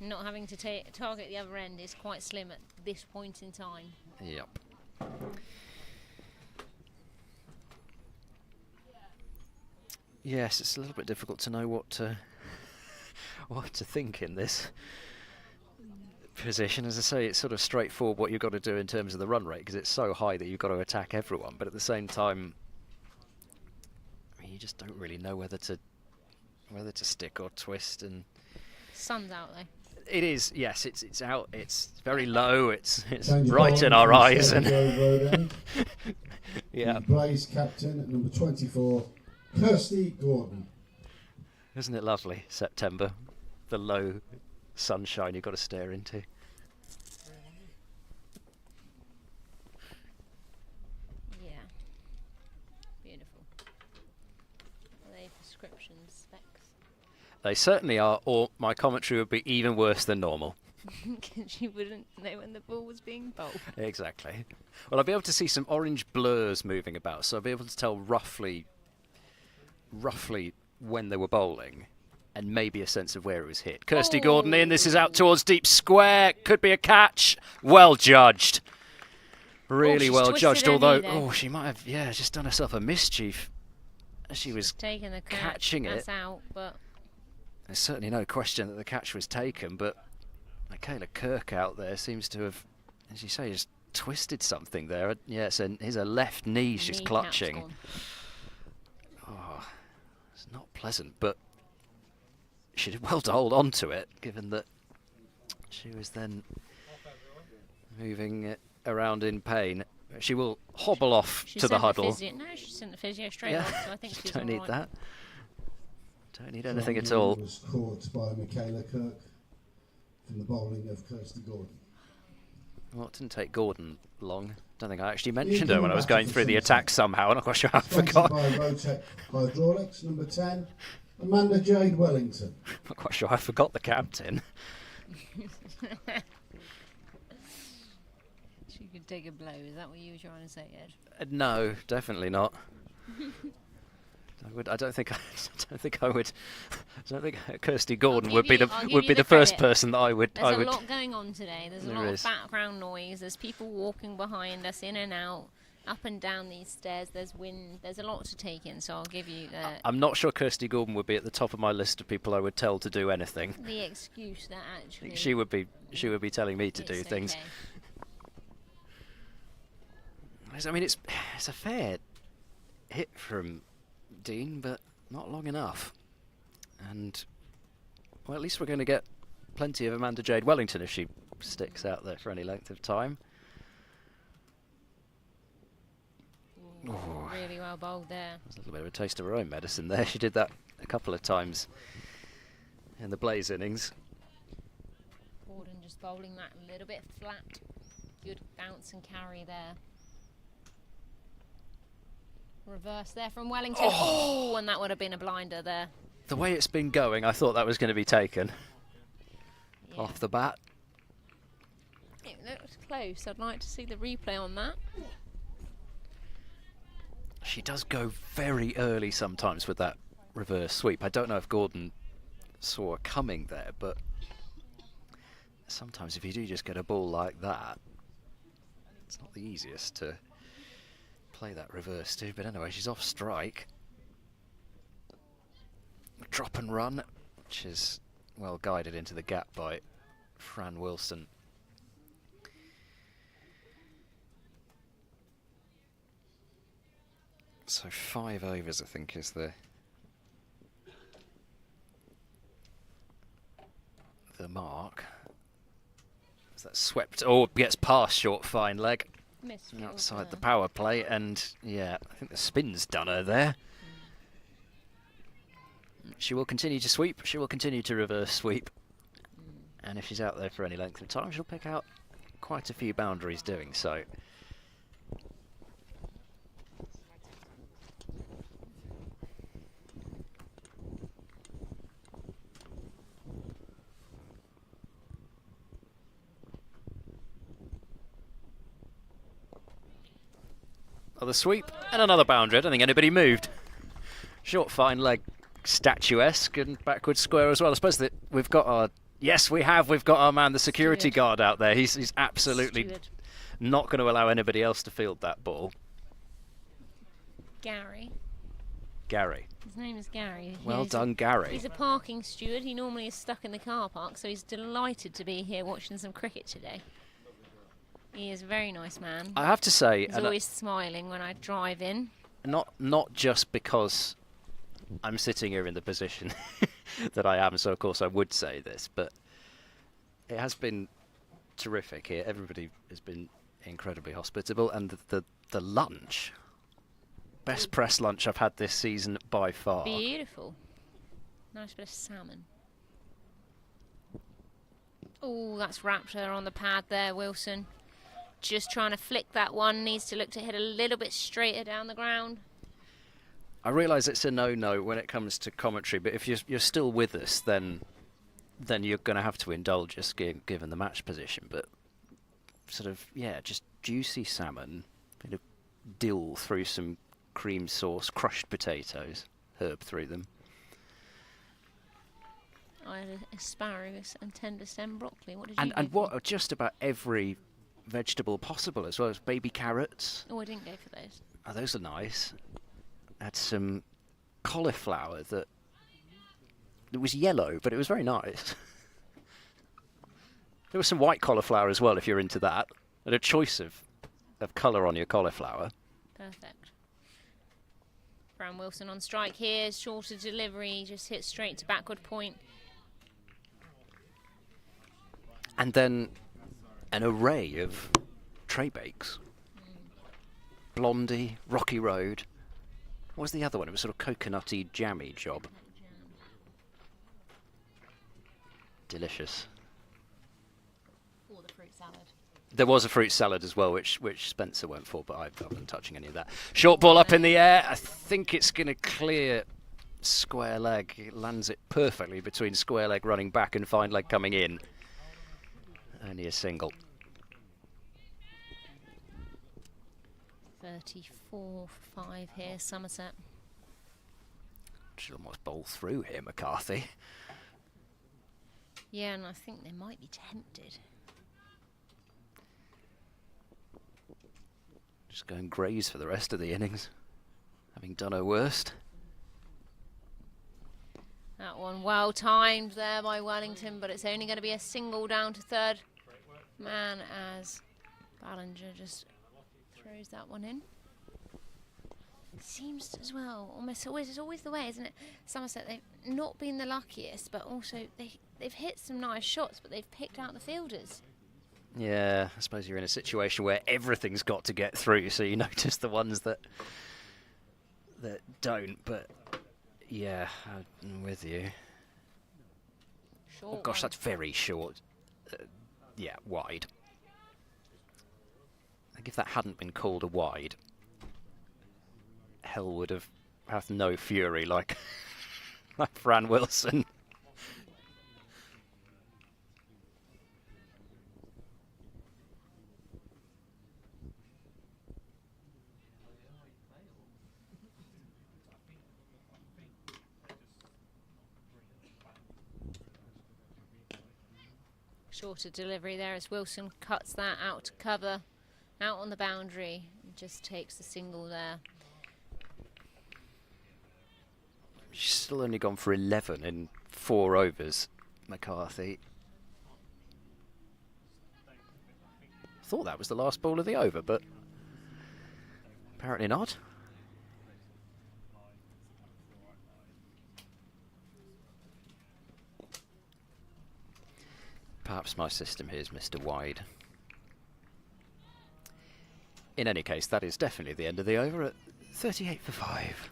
and not having to target the other end is quite slim at this point in time. Yep. Yes, it's a little bit difficult to know what to think in this position. As I say, it's sort of straightforward what you've got to do in terms of the run rate because it's so high that you've got to attack everyone. But at the same time, I mean, you just don't really know whether to stick or twist. And Sun's out though. it is, yes, it's out. It's very low. It's Change right ball in our from eyes. Stephen And Road End. yeah, The Blaze captain at number 24, Kirsty Gordon. isn't it lovely? September, the low sunshine you've got to stare into. Yeah. Beautiful. prescription specs. They certainly are, or my commentary would be even worse than normal. Because you wouldn't know when the ball was being bowled. Exactly. Well, I'll be able to see some orange blurs moving about, so I'll be able to tell roughly when they were bowling, and maybe a sense of where it was hit. Kirsty Gordon in. This is out towards deep square. Could be a catch. Well judged. Really well judged. Although, she might have, just done herself a mischief. She was taking the catching it. That's out, but there's certainly no question that the catch was taken. But Michaela Kirk out there seems to have, as you say, just twisted something there. Yeah, here's her left knee she's clutching. Oh, it's not pleasant, but she did well to hold on to it, given that she was then moving it around in pain. She will hobble off to the huddle. No, she sent the physio straight off, so I think she's don't need right. that. Don't need anything at all. Was caught by Michaela Kirk from the bowling of Kirsty Gordon. Well, it didn't take Gordon long. Don't think I actually mentioned her when I was going through the attack somehow. I'm not quite sure I forgot. By Rotec Hydraulics, number 10, Amanda Jade Wellington. Not quite sure I forgot the captain. She could take a blow. Is that what you were trying to say, Ed? No, definitely not. I don't think Kirsty Gordon would be the first person that I would. There's a lot going on today. There's a lot of background noise. There's people walking behind us, in and out, up and down these stairs. There's wind. There's a lot to take in. So I'll give you. I'm not sure Kirsty Gordon would be at the top of my list of people I would tell to do anything. The excuse that actually. She would be telling me to do things. I mean, it's a fair hit from Dean, but not long enough. And well, at least we're going to get plenty of Amanda Jade Wellington if she sticks out there for any length of time. Really well bowled there. There's a little bit of a taste of her own medicine there. She did that a couple of times in the Blaze innings. Gordon just bowling that a little bit flat. Good bounce and carry there. Reverse there from Wellington. Oh, and that would have been a blinder there. The way it's been going, I thought that was going to be taken off the bat. It looks close. I'd like to see the replay on that. She does go very early sometimes with that reverse sweep. I don't know if Gordon saw her coming there, but sometimes if you do just get a ball like that, it's not the easiest to play that reverse too. But anyway, she's off strike. Drop and run, which is well guided into the gap by Fran Wilson. So 5 overs, I think, is the mark. Is that swept? Oh, gets past short fine leg. Outside the power play, and yeah, I think the spin's done her there. She will continue to sweep, she will continue to reverse sweep, and if she's out there for any length of time, she'll pick out quite a few boundaries doing so. Another sweep and another boundary. I don't think anybody moved. Short fine leg, statuesque and backward square as well. I suppose that we've got our we've got our man, the security guard out there. He's absolutely not going to allow anybody else to field that ball. Gary. His name is Gary. Well done, Gary. He's a parking steward. He normally is stuck in the car park, so he's delighted to be here watching some cricket today. He is a very nice man. I have to say, he's always smiling when I drive in. Not just because I'm sitting here in the position that I am, so of course I would say this, but it has been terrific here. Everybody has been incredibly hospitable, and the lunch, best press lunch I've had this season by far. Beautiful. Nice bit of salmon. Oh, that's wrapped her on the pad there, Wilson. Just trying to flick that one. Needs to look to hit a little bit straighter down the ground. I realise it's a no-no when it comes to commentary, but if you're still with us, then you're going to have to indulge us given the match position. But sort of, yeah, just juicy salmon, bit of dill through some cream sauce, crushed potatoes, herb through them. I had asparagus and tender stem broccoli. What did you And go what for? just about every vegetable possible, as well as baby carrots. Oh, I didn't go for those. Oh, those are nice. Had some cauliflower that it was yellow, but it was very nice. There was some white cauliflower as well, if you're into that. And a choice of colour on your cauliflower. Perfect. Brown Wilson on strike here. Shorter delivery, just hit straight to backward point. And then an array of tray bakes. Blondie, Rocky Road. What was the other one? It was sort of coconutty, jammy job. Delicious. Or the fruit salad. There was a fruit salad as well, which Spencer went for, but I wasn't touching any of that. Short ball up in the air. I think it's going to clear square leg. It lands it perfectly between square leg running back and fine leg coming in. Only a single. 34-5 here, Somerset. Should almost bowl through here, McCarthy. Yeah, and I think they might be tempted. Just going graze for the rest of the innings, having done her worst. That one well timed there by Wellington, but it's only going to be a single down to third man as Ballinger just throws that one in. It seems as well, almost always, it's always the way, isn't it? Somerset, they've not been the luckiest, but also they've hit some nice shots, but they've picked out the fielders. Yeah, I suppose you're in a situation where everything's got to get through, so you notice the ones that don't, but yeah, I'm with you. Short Oh gosh, one. that's very short. Yeah, wide. I think if that hadn't been called a wide, Hell would have hath no fury like Fran Wilson. Shorter delivery there as Wilson cuts that out to cover, out on the boundary, and just takes the single there. She's still only gone for 11 in 4 overs, McCarthy. Thought that was the last ball of the over, but apparently not. Perhaps my system here is Mr. Wide. In any case, that is definitely the end of the over at 38 for 5.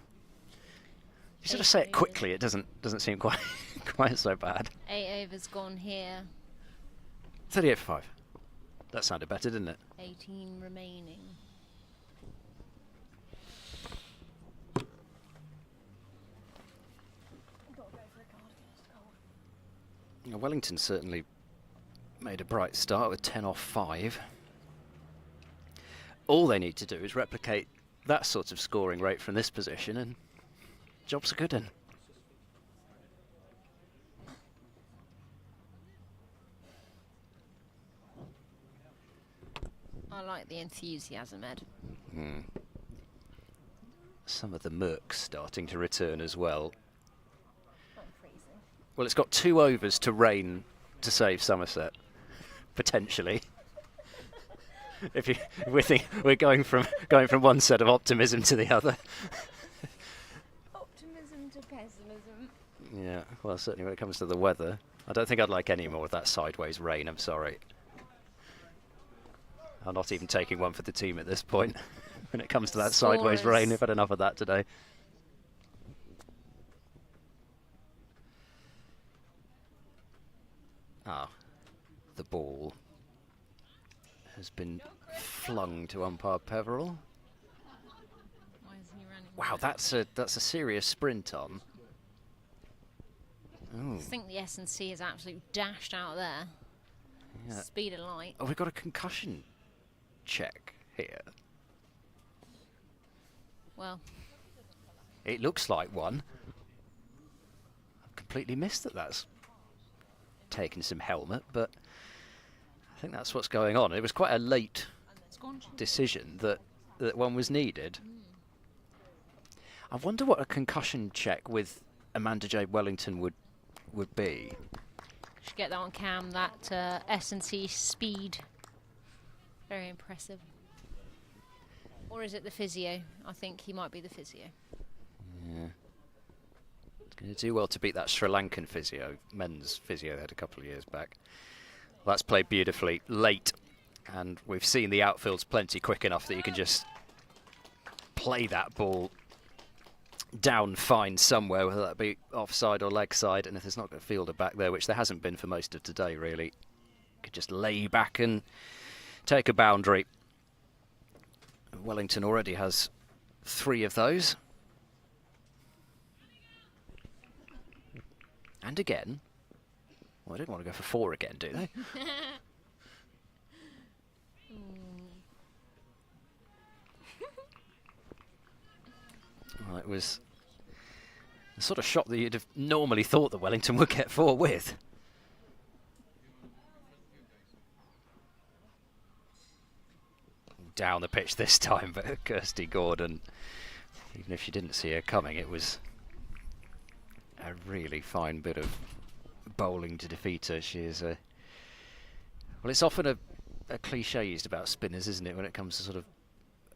You sort of say it quickly, it doesn't seem quite quite so bad. 8 overs gone here, 38 for 5. That sounded better, didn't it? 18 remaining. Wellington certainly made a bright start with 10 off 5. All they need to do is replicate that sort of scoring rate from this position and job's a good one. I like the enthusiasm, Ed. Some of the murk's starting to return as well. I'm freezing. Well, it's got 2 overs to rain to save Somerset, potentially. If we think we're going from one set of optimism to the other. Optimism to pessimism. Yeah, well, certainly when it comes to the weather, I don't think I'd like any more of that sideways rain. I'm sorry. I'm not even taking one for the team at this point. When it comes to that sideways rain, we've had enough of that today. Ah, the ball has been flung to umpire Peverell. Why is he running Wow, that's a serious sprint on. I Oh, think the S&C is absolutely dashed out there. yeah. Speed of light. Oh, we've got a concussion check here. Well, It looks like one. I've completely missed that that's taken some helmet, but I think that's what's going on. It was quite a late decision that one was needed. I wonder what a concussion check with Amanda J. Wellington would be. should get that on cam. That S&C speed, very impressive. Or is it the physio? I think he might be the physio. Yeah. It's going to do well to beat that Sri Lankan physio, men's physio they had a couple of years back. Well, that's played beautifully late, and we've seen the outfield's plenty quick enough that you can just play that ball down fine somewhere, whether that be offside or leg side, and if there's not a fielder back there, which there hasn't been for most of today really, you could just lay back and take a boundary. Wellington already has 3 of those. And again. Well, I didn't want to go for 4 again, do they? Well, it was the sort of shot that you'd have normally thought that Wellington would get 4 with. Down the pitch this time, but Kirsty Gordon, even if she didn't see her coming, it was a really fine bit of bowling to defeat her. She is a... Well, it's often a cliche used about spinners, isn't it, when it comes to sort of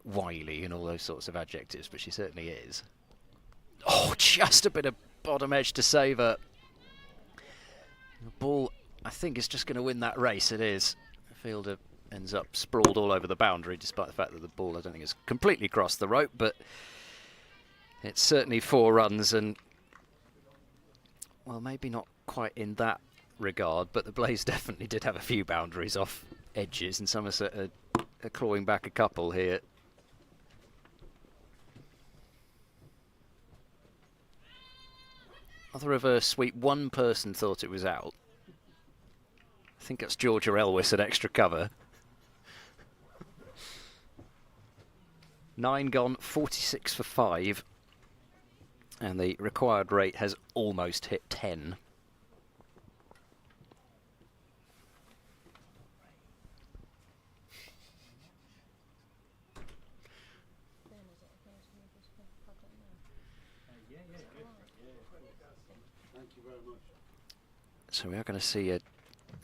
wily and all those sorts of adjectives, but she certainly is. Oh, just a bit of bottom edge to save her. The ball, I think, is just going to win that race. It is. The fielder ends up sprawled all over the boundary, despite the fact that the ball, I don't think, has completely crossed the rope, but it's certainly 4 runs, and, well, maybe not quite in that regard, but the Blaze definitely did have a few boundaries off edges, and Somerset are clawing back a couple here. Other reverse sweep, one person thought it was out. I think that's Georgia Elwis at extra cover. 9 gone, 46 for 5. And the required rate has almost hit 10. Thank you very much. So we are going to see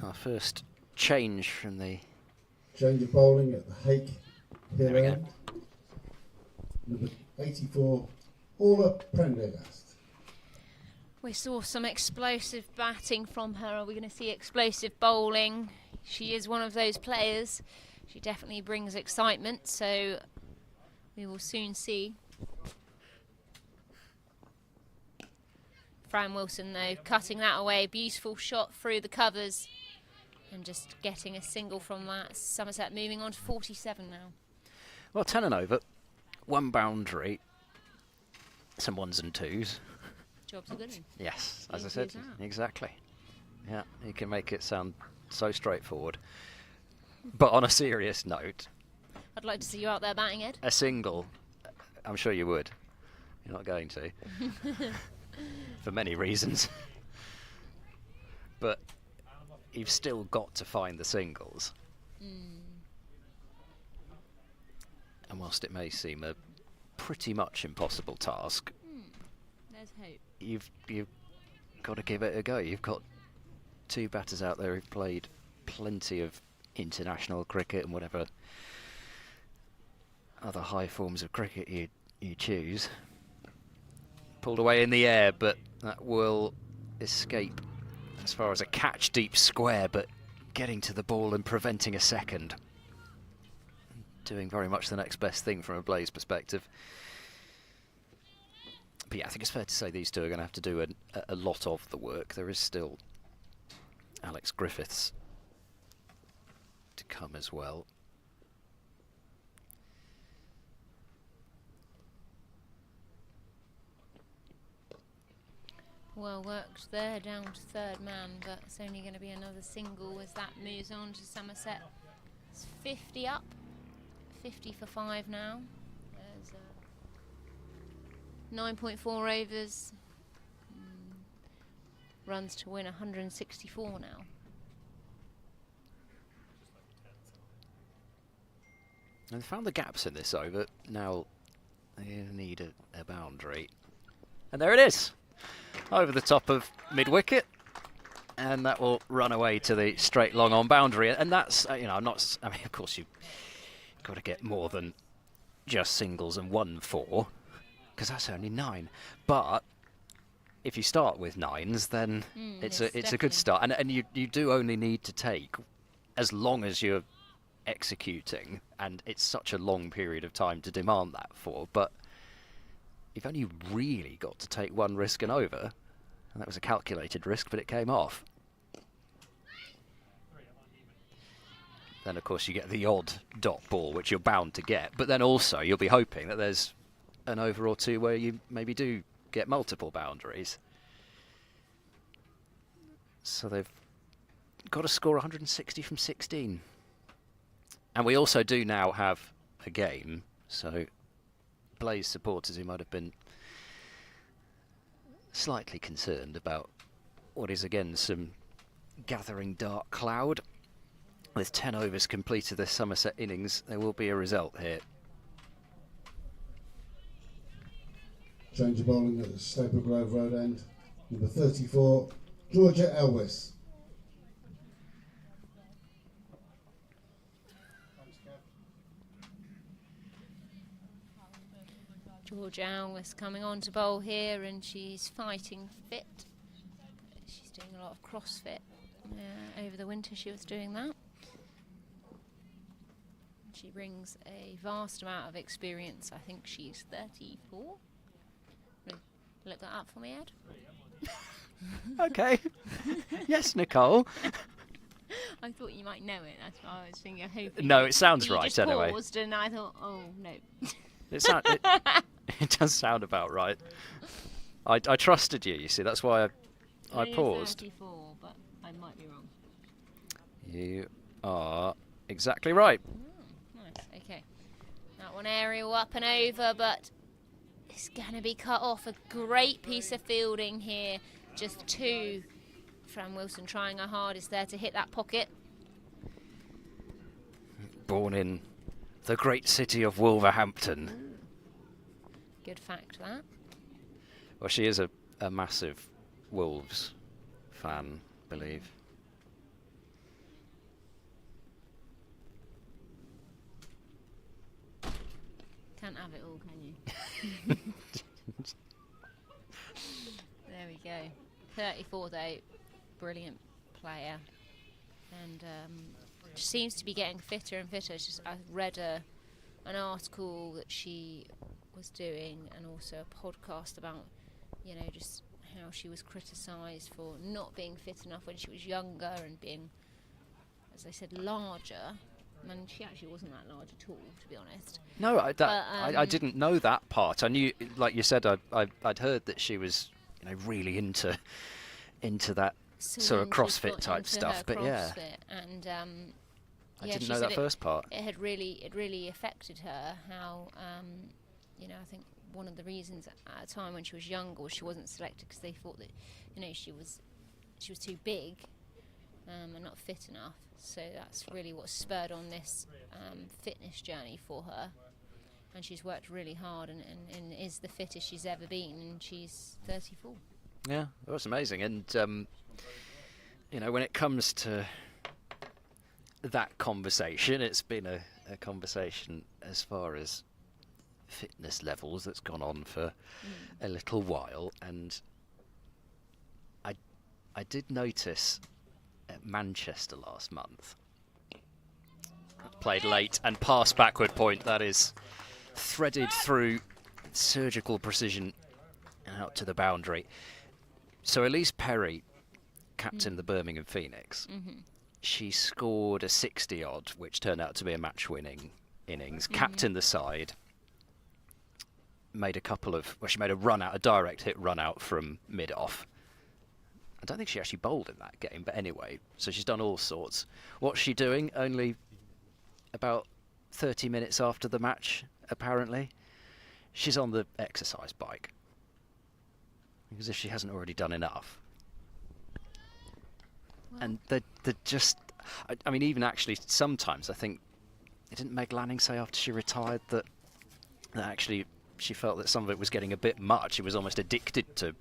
our first change from the... Change of bowling at the Hake There we Hill go. end. Number 84, Orla Prendergast. We saw some explosive batting from her. Are we going to see explosive bowling? She is one of those players. She definitely brings excitement, so we will soon see. Fran Wilson, though, cutting that away. Beautiful shot through the covers. And just getting a single from that. Somerset moving on to 47 now. Well, 10 and over. 1 boundary. Some 1s and 2s. Job's a good one. Yes, as I Easy said, as that. exactly. Yeah, you can make it sound so straightforward. But on a serious note, I'd like to see you out there batting, Ed. a single, I'm sure you would. You're not going to. For many reasons. But you've still got to find the singles. And whilst it may seem a pretty much impossible task, There's hope. you've got to give it a go. You've got 2 batters out there who've played plenty of international cricket and whatever other high forms of cricket you choose. Pulled away in the air, but that will escape as far as a catch deep square, but getting to the ball and preventing a second. Doing very much the next best thing from a Blaze perspective. But yeah, I think it's fair to say these two are going to have to do a lot of the work. There is still Alex Griffiths to come as well. Well worked there, down to third man, but it's only going to be another single as that moves on to Somerset. It's 50 up, 50 for 5 now. There's 9.4 overs. Runs to win 164 now. And they found the gaps in this over. Now they need a boundary. And there it is! Over the top of mid-wicket. And that will run away to the straight long on boundary. And that's, you know, I mean, of course, you've got to get more than just singles and 1-4, because that's only 9. But if you start with 9s, then it's a good start. And you do only need to take, as long as you're executing, and it's such a long period of time to demand that for, but you've only really got to take 1 risk and over, and that was a calculated risk, but it came off. Then of course you get the odd dot ball, which you're bound to get, but then also you'll be hoping that there's an over or 2 where you maybe do get multiple boundaries. So they've got to score 160 from 16. And we also do now have a game, so Blaze supporters who might have been slightly concerned about what is again some gathering dark cloud. With 10 overs completed this Somerset innings, there will be a result here. Change of bowling at the Staple Grove Road end. Number 34, Georgia Elwes. Georgia Elwes coming on to bowl here, and she's fighting fit. She's doing a lot of CrossFit. Over the winter she was doing that. She brings a vast amount of experience. I think she's 34. Look that up for me, Ed. Okay. Yes, Nicole. I thought you might know it. That's why I was thinking. Hoping No, it sounds you right just anyway. Paused and I thought, oh no. It does sound about right. I trusted you. You see, that's why I paused. 34, but I might be wrong. You are exactly right. Nice. Okay. That one aerial up and over, but it's going to be cut off. A great piece of fielding here. Just 2. Fran Wilson trying her hardest there to hit that pocket. Born in the great city of Wolverhampton. Good fact, that. Well, she is a massive Wolves fan, I believe. Can't have it all, can you? There we go. 34 though, brilliant player, and seems to be getting fitter and fitter. I read an article that she was doing, and also a podcast about, you know, just how she was criticised for not being fit enough when she was younger and being, as I said, larger. And she actually wasn't that large at all, to be honest. No, I didn't know that part. I knew, like you said, I'd heard that she was, you know, really into that sort of CrossFit type stuff. But yeah, and I didn't know that first part. It had really affected her. How you know, I think one of the reasons at a time when she was younger was she wasn't selected because they thought that, you know, she was too big and not fit enough. So that's really what spurred on this fitness journey for her. And she's worked really hard and is the fittest she's ever been, and she's 34. Yeah, that's amazing. And, you know, when it comes to that conversation, it's been a conversation as far as fitness levels that's gone on for a little while. And I did notice at Manchester last month, played late and passed backward point that is threaded through surgical precision out to the boundary. So Elise Perry captained the Birmingham Phoenix. She scored a 60 odd, which turned out to be a match winning innings, captained the side, made a couple of, well, she made a direct hit run out from mid off, I don't think she actually bowled in that game, but anyway, so she's done all sorts. What's she doing? Only about 30 minutes after the match, apparently. She's on the exercise bike. Because if she hasn't already done enough. Well. And they're just... I mean, even actually, sometimes I think... Didn't Meg Lanning say after she retired that actually she felt that some of it was getting a bit much? She was almost addicted to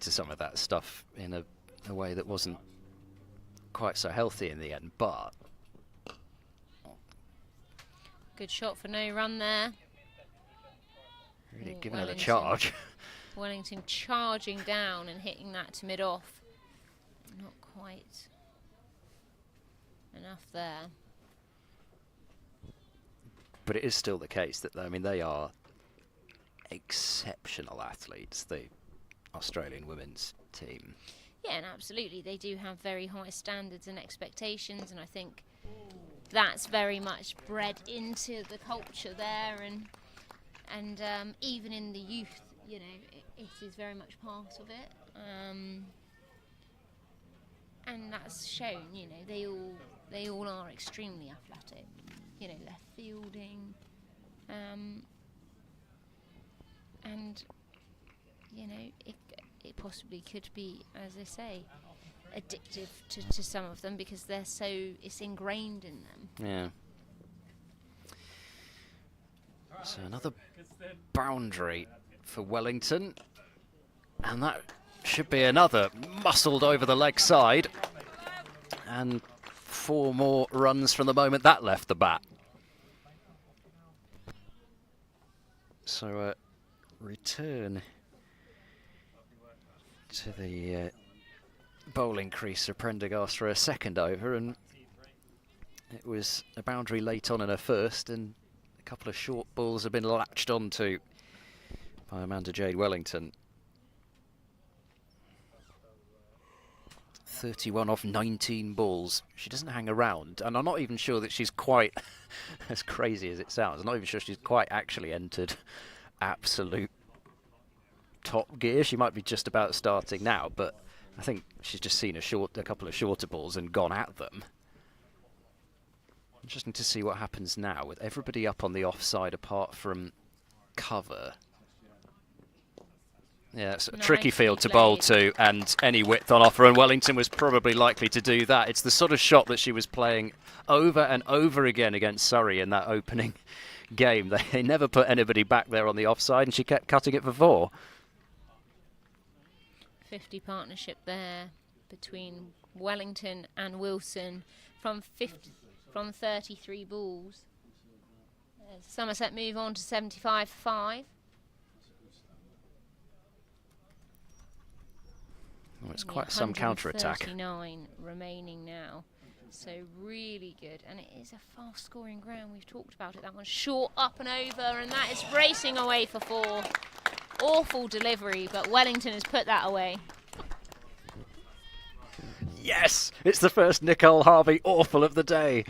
some of that stuff in a way that wasn't quite so healthy in the end, but... Good shot for no run there. Really giving her the charge. Wellington charging down and hitting that to mid-off. Not quite enough there. But it is still the case that, I mean, they are exceptional athletes, the Australian women's team. Yeah, and absolutely. They do have very high standards and expectations, and I think that's very much bred into the culture there, and even in the youth, you know, it is very much part of it. And that's shown, you know, they all are extremely athletic. You know, their fielding, and you know, it possibly could be, as I say, addictive to some of them because it's ingrained in them. Yeah. So another boundary for Wellington, and that should be another muscled over the leg side, and 4 more runs from the moment that left the bat. So return to the bowling crease for Prendergast for a second over, and it was a boundary late on in her first, and a couple of short balls have been latched onto by Amanda Jade Wellington. 31 off 19 balls. She doesn't hang around, and I'm not even sure that she's quite, as crazy as it sounds, I'm not even sure she's quite actually entered absolute top gear. She might be just about starting now, but I think she's just seen a couple of shorter balls and gone at them. Interesting to see what happens now with everybody up on the offside apart from cover. Yeah, it's a tricky field to bowl to, and any width on offer, and Wellington was probably likely to do that. It's the sort of shot that she was playing over and over again against Surrey in that opening game. They never put anybody back there on the offside, and she kept cutting it for 4. 50 partnership there between Wellington and Wilson from 33 balls. Somerset move on to 75 for 5. Well, it's quite some counter-attack. 39 remaining now, so really good, and it is a fast-scoring ground. We've talked about it. That one's short, up and over, and that is racing away for 4. Awful delivery, but Wellington has put that away. Yes, it's the first Nicole Harvey awful of the day.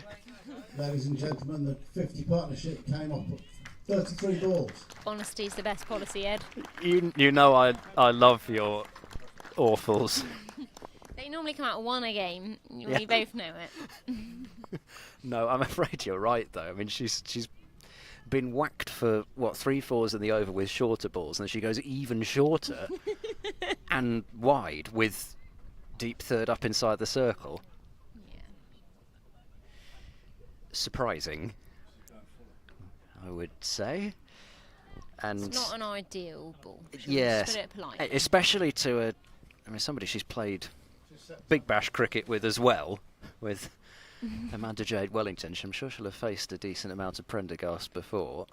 Ladies and gentlemen, the 50 partnership came up at 33 balls. Honesty is the best policy, Ed. You know I love your awfuls. They normally come out 1 a game. We Yeah. both know it. No, I'm afraid you're right, though. I mean, she's been whacked for, what, 3 fours in the over with shorter balls, and she goes even shorter and wide with deep third up inside the circle. Yeah. Surprising, I would say. And It's not an ideal ball. yes, Put it politely. especially to somebody she's played Big Bash cricket with as well, with Amanda Jade Wellington. I'm sure she'll have faced a decent amount of Prendergast before.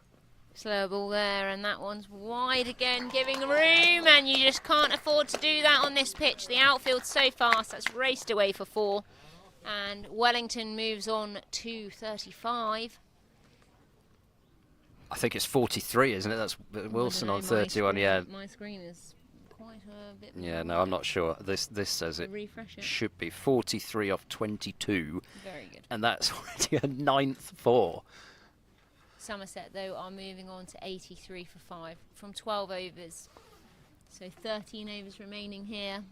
Slow ball there, and that one's wide again, giving room, and you just can't afford to do that on this pitch. The outfield's so fast, that's raced away for 4. And Wellington moves on to 35. I think it's 43, isn't it? That's Wilson on 31, yeah. My screen is quite a bit... Yeah, no, I'm not sure. This says it Refresh it. should be 43 off 22. Very good. And that's already a 9th 4. Somerset, though, are moving on to 83 for 5 from 12 overs. So 13 overs remaining here.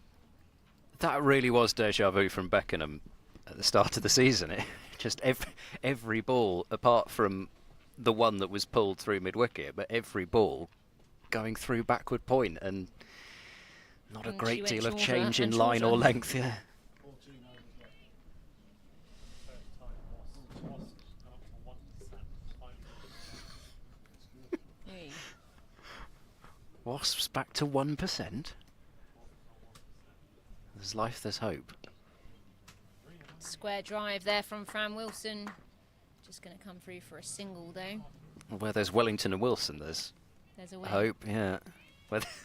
That really was deja vu from Beckenham at the start of the season. It just every ball, apart from the one that was pulled through mid-wicket, but every ball going through backward point, and not a And she great went deal of shorter change in and line or shorter. length. Yeah. Hey. Wasps back to 1%. There's life, there's hope. Square drive there from Fran Wilson. Just going to come through for a single though. Where there's Wellington and Wilson, there's There's a way. hope. Yeah.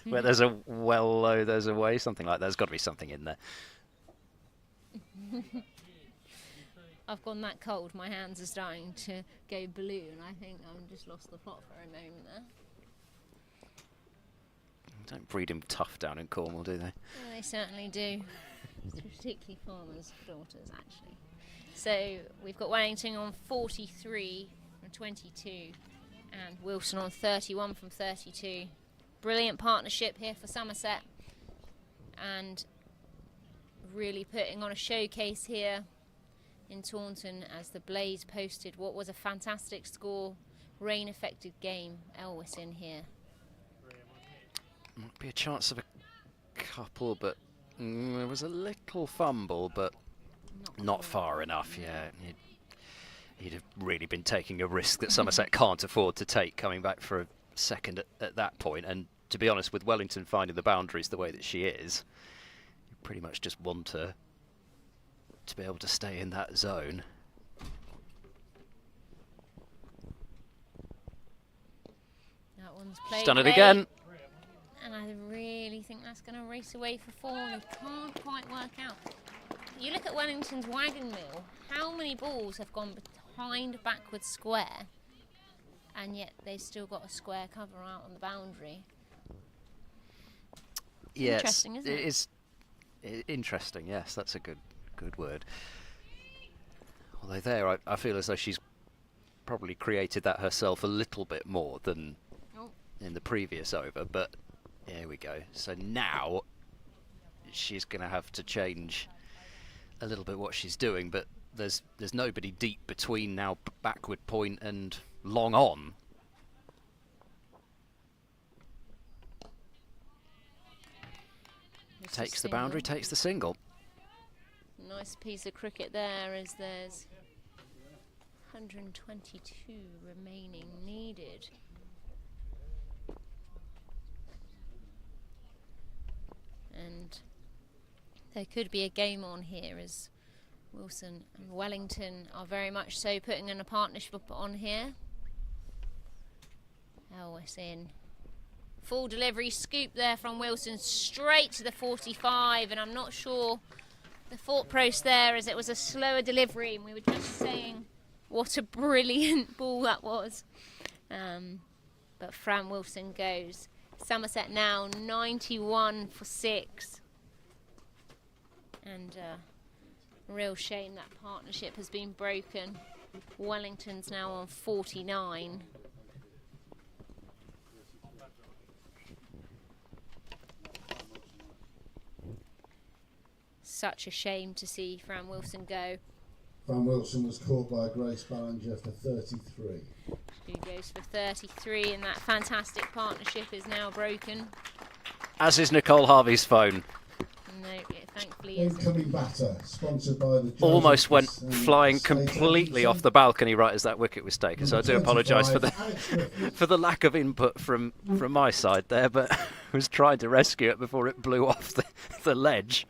Where there's a well low, there's a way. Something like that. There's got to be something in there. I've gone that cold. My hands are starting to go blue, and I think I've just lost the plot for a moment there. Don't breed him tough down in Cornwall, do they? Yeah, they certainly do. Particularly farmers' daughters, actually. So we've got Wellington on 43 from 22 and Wilson on 31 from 32. Brilliant partnership here for Somerset and really putting on a showcase here in Taunton as the Blaze posted what was a fantastic score, rain-affected game. Elwes in here. Might be a chance of a couple, but there was a little fumble, but not far enough. Yeah, he'd have really been taking a risk that Somerset can't afford to take, coming back for a second at that point. And to be honest, with Wellington finding the boundaries the way that she is, you pretty much just want her to be able to stay in that zone. That one's played. She's done it late. again. And I really think that's going to race away for 4. They can't quite work out. You look at Wellington's wagon wheel, how many balls have gone behind backward square, and yet they've still got a square cover out on the boundary. Yes, Interesting, isn't it? It is interesting, yes, that's a good word. Although there, I feel as though she's probably created that herself a little bit more than in the previous over, but here we go. So now she's going to have to change a little bit what she's doing, but there's nobody deep between now backward point and long on. Takes the boundary, takes the single. Nice piece of cricket there as there's 122 remaining needed. And there could be a game on here as Wilson and Wellington are very much so putting in a partnership on here. Elwes in. Full delivery scoop there from Wilson straight to the 45, and I'm not sure the thought process there as it was a slower delivery, and we were just saying what a brilliant ball that was. But Fran Wilson goes. Somerset now 91 for 6. And real shame that partnership has been broken. Wellington's now on 49. Such a shame to see Fran Wilson go. Fran Wilson was caught by Grace Ballinger for 33. Who goes for 33, and that fantastic partnership is now broken. As is Nicole Harvey's phone. No, it thankfully isn't. Incoming batter, sponsored by the Almost went Joseph flying State completely Agency. off the balcony right as that wicket was taken. So I do Number apologise for 25, Alex Griffith. for the lack of input from my side there, but I was trying to rescue it before it blew off the ledge.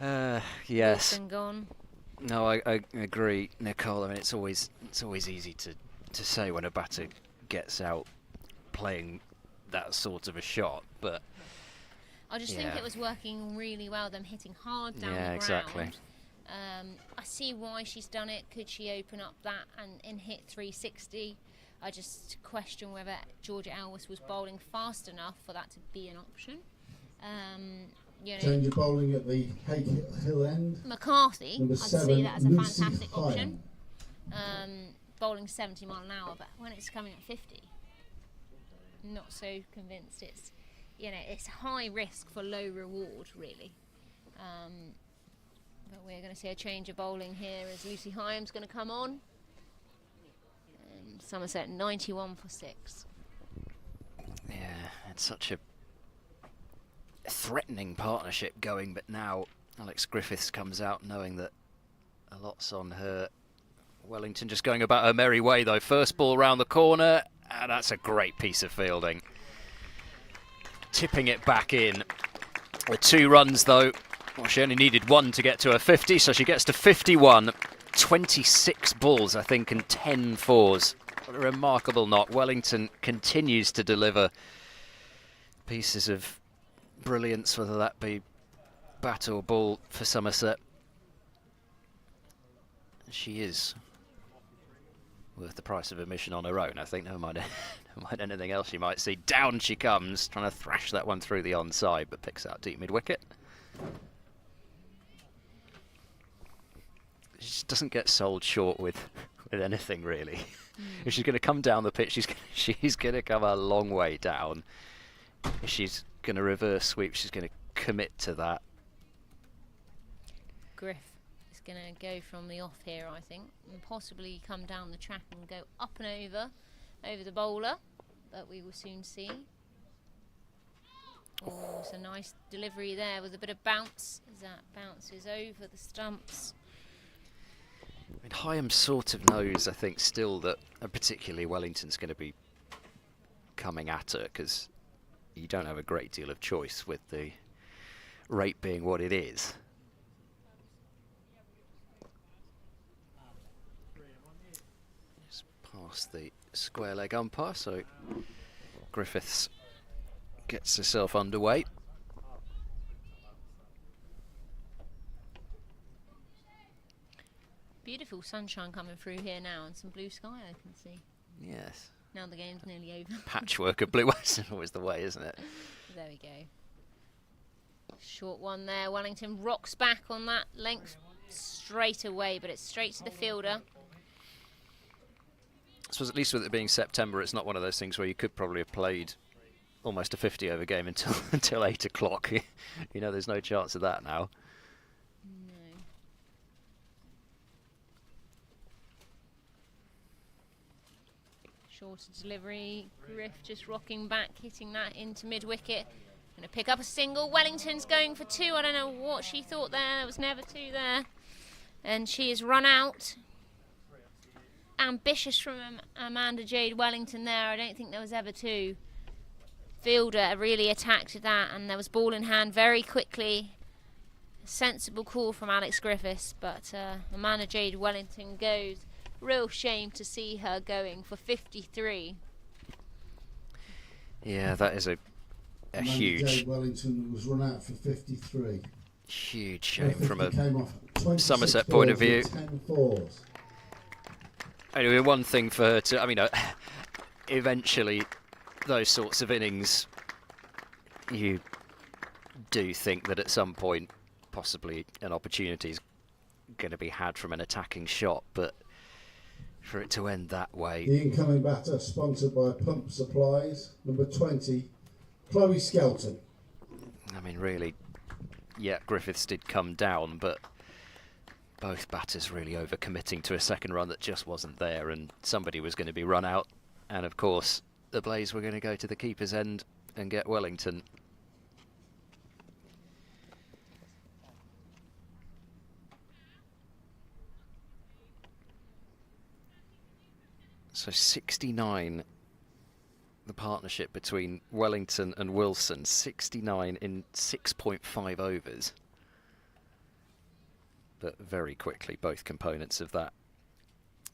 Yes. Wilson gone. No, I agree, Nicole. I mean, it's always easy to say when a batter gets out playing that sort of a shot, but I just think it was working really well, them hitting hard down the ground. Exactly. I see why she's done it. Could she open up that and hit 360? I just question whether Georgia Elwes was bowling fast enough for that to be an option. You know, Change of bowling at the Hake Hill end. McCarthy, Number I'd 7, see that as a Lucy fantastic Hine. option. Bowling 70 mile an hour, but when it's coming at 50, not so convinced. It's, you know, it's high risk for low reward, really. But we're going to see a change of bowling here as Lucy Hyam's going to come on. And Somerset 91 for 6. Yeah, it's such a threatening partnership going, but now Alex Griffiths comes out knowing that a lot's on her. Wellington just going about her merry way though. First ball round the corner, and that's a great piece of fielding. Tipping it back in. The 2 runs though, well, she only needed 1 to get to her 50, so she gets to 51. 26 balls, I think, and 10 fours. What a remarkable knock. Wellington continues to deliver pieces of brilliance, whether that be bat or ball for Somerset. She is worth the price of admission on her own, I think. Never mind, never mind anything else you might see. Down she comes, trying to thrash that one through the onside, but picks out deep mid-wicket. She just doesn't get sold short with anything, really. If she's going to come down the pitch, she's going to come a long way down. If she's going to reverse sweep, she's going to commit to that. Griff is going to go from the off here, I think, and possibly come down the track and go up and over the bowler, but we will soon see. Oh, it's a nice delivery there with a bit of bounce as that bounces over the stumps. I mean, Hyam sort of knows, I think, still that, particularly Wellington's going to be coming at her, because you don't have a great deal of choice with the rate being what it is. Just past the square leg umpire, so Griffiths gets herself underway. Beautiful sunshine coming through here now and some blue sky I can see. Yes. Now the game's nearly over. Patchwork of blue is always the way, isn't it? There we go. Short one there. Wellington rocks back on that length straight away, but it's straight to the fielder. I suppose at least with it being September, it's not one of those things where you could probably have played almost a 50 over game until 8 o'clock. You know, there's no chance of that now. Shorter delivery, Griff just rocking back, hitting that into mid-wicket. Going to pick up a single. Wellington's going for 2. I don't know what she thought there. There was never 2 there. And she has run out. Ambitious from Amanda Jade Wellington there. I don't think there was ever 2. Fielder really attacked that, and there was ball in hand very quickly. A sensible call from Alex Griffiths, but Amanda Jade Wellington goes. Real shame to see her going for 53. Yeah, that is a huge. Wellington was run out for 53. Huge shame from a Somerset point of view. 10 fours. Anyway, one thing for her to, I mean, eventually those sorts of innings, you do think that at some point possibly an opportunity is going to be had from an attacking shot, but for it to end that way. The incoming batter, sponsored by Pump Supplies, number 20, Chloe Skelton. I mean, really, yeah, Griffiths did come down, but both batters really overcommitting to a second run that just wasn't there, and somebody was going to be run out, and of course the Blaze were going to go to the keeper's end and get Wellington. So 69, the partnership between Wellington and Wilson, 69 in 6.5 overs. But very quickly, both components of that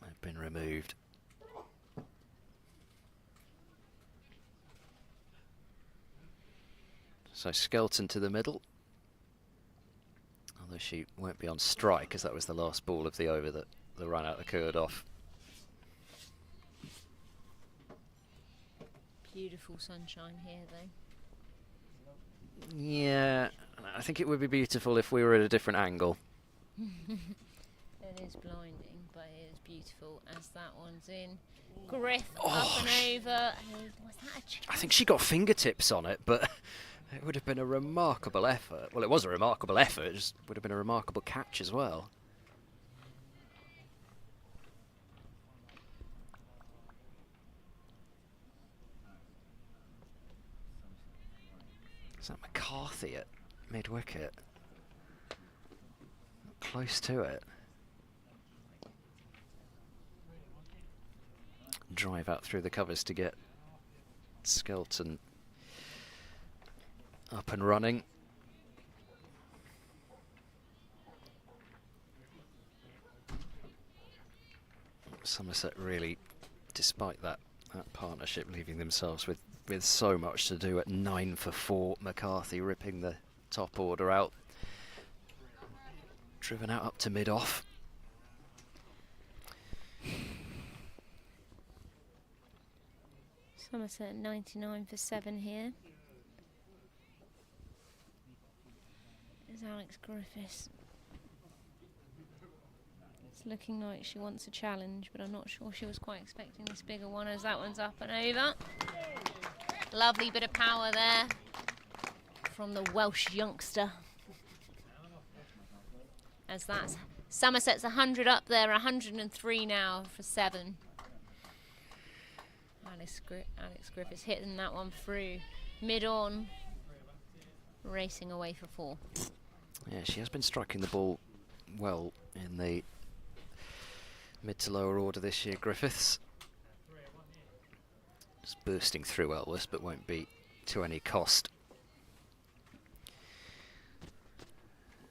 have been removed. So Skelton to the middle. Although she won't be on strike, as that was the last ball of the over that the run out occurred off. Beautiful sunshine here, though. Yeah, I think it would be beautiful if we were at a different angle. It is blinding, but it is beautiful as that one's in. Griff up and over. Was that a chip? I think she got fingertips on it, but It would have been a remarkable effort. Well, it was a remarkable effort. It just would have been a remarkable catch as well. Is that McCarthy at mid-wicket? Close to it. Drive out through the covers to get Skelton up and running. Somerset really, despite that partnership, leaving themselves with so much to do at 9 for 4. McCarthy ripping the top order out. Driven out up to mid-off. Somerset 99 for 7 here. Is Alex Griffiths. It's looking like she wants a challenge, but I'm not sure she was quite expecting this bigger one, as that one's up and over. Lovely bit of power there from the Welsh youngster. As that's Somerset's 100 up there, 103 now for 7. Alex Griffiths hitting that one through mid-on, racing away for 4. Yeah, she has been striking the ball well in the mid to lower order this year, Griffiths. Just bursting through Elvis, but won't be to any cost.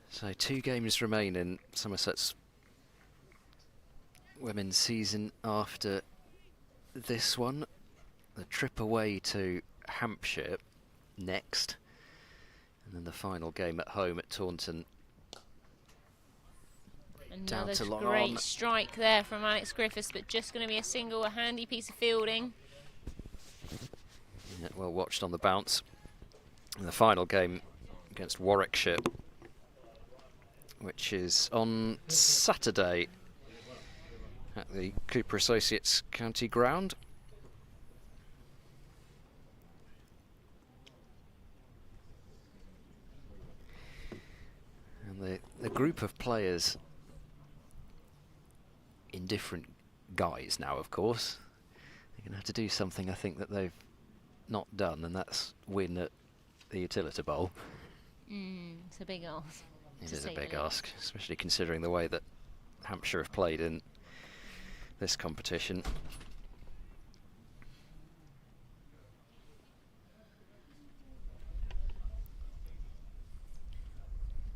So 2 games remain in Somerset's women's season after this one. The trip away to Hampshire next, and then the final game at home at Taunton. Another down to long great on. strike there from Alex Griffiths, but just going to be a single, a handy piece of fielding. Yeah, well watched on the bounce. And the final game against Warwickshire, which is on Saturday at the Cooper Associates County Ground. And the group of players in different guise now, of course. They're going to have to do something, I think, that they've not done, and that's win at the Utility Bowl. It's a big ask. It is a big ask, especially considering the way that Hampshire have played in this competition.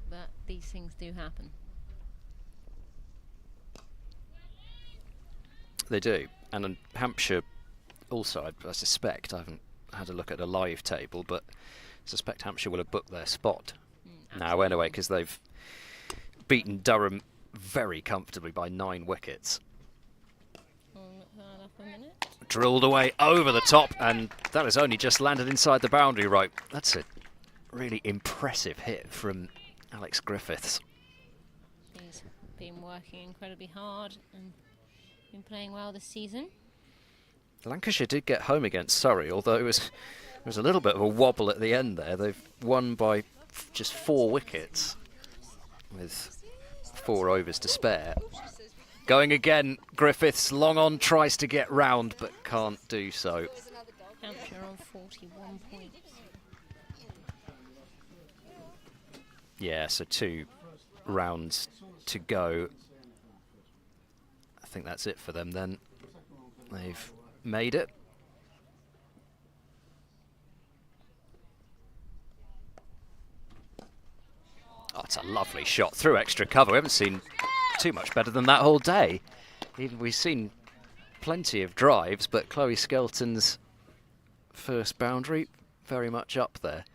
But these things do happen. They do, and in Hampshire also, I suspect, I haven't had a look at a live table, but I suspect Hampshire will have booked their spot now anyway, because they've beaten Durham very comfortably by 9 wickets. Drilled away over the top, and that has only just landed inside the boundary rope. That's a really impressive hit from Alex Griffiths. He's been working incredibly hard and been playing well this season. Lancashire did get home against Surrey, although it was a little bit of a wobble at the end there. They've won by just 4 wickets with 4 overs to spare. Going again, Griffiths long on, tries to get round but can't do so. Hampshire on 41 points. Yeah, so 2 rounds to go. I think that's it for them then. They've made it. Oh, it's a lovely shot through extra cover. We haven't seen too much better than that all day. Even we've seen plenty of drives, but Chloe Skelton's first boundary very much up there.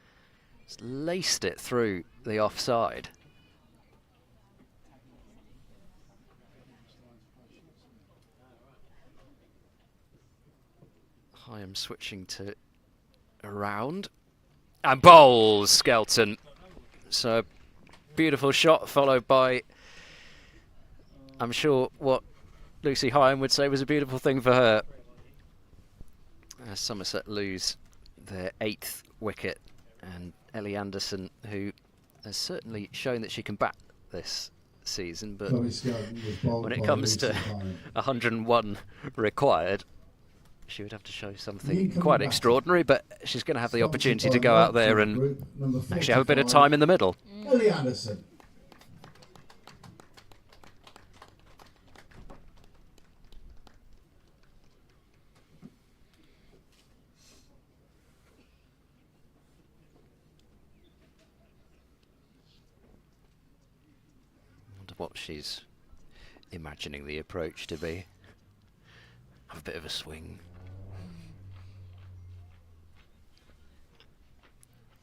Just laced it through the offside. I am switching to around and bowls Skelton. So beautiful shot followed by, I'm sure, what Lucy Hyam would say was a beautiful thing for her. As Somerset lose their 8th wicket And Ellie Anderson, who has certainly shown that she can bat this season, but Chloe Skelton was bowled when it by comes to Lucy Hine. 101 required, she would have to show The something incoming quite batter, extraordinary, but she's going to have the sponsored opportunity by to go out there White and Group, number actually have a bit of 45, time in the middle. Ellie Anderson. I wonder what she's imagining the approach to be. Have a bit of a swing.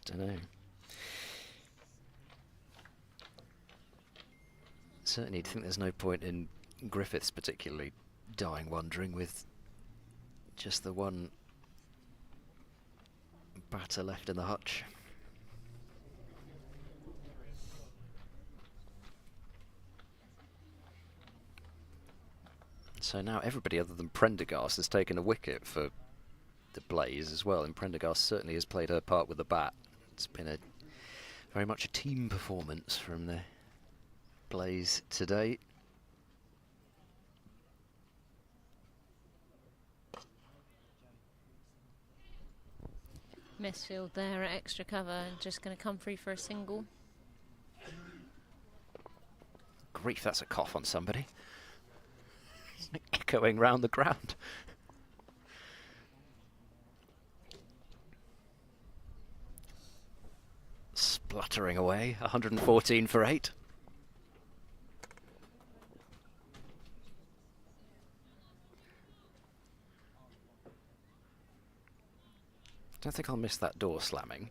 Don't know. Certainly think there's no point in Griffiths particularly dying wondering with just the one batter left in the hutch. So now everybody other than Prendergast has taken a wicket for the Blaze as well, and Prendergast certainly has played her part with the bat. It's been a very much a team performance from the Blaze today. Misfield there at extra cover, just going to come free for a single. Grief, that's a cough on somebody. Echoing round the ground. Spluttering away, 114 for 8. Don't think I'll miss that door slamming.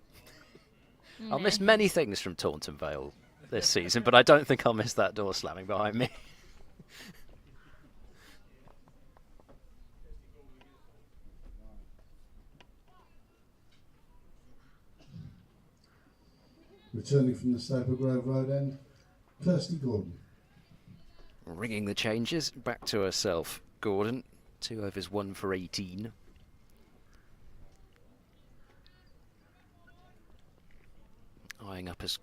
I'll miss many things from Taunton Vale this season, but I don't think I'll miss that door slamming behind me. Returning from the Staple Grove Road end, Kirsty Gordon. Ringing the changes, back to herself, Gordon. 2 overs, 1 for 18. Eyeing up as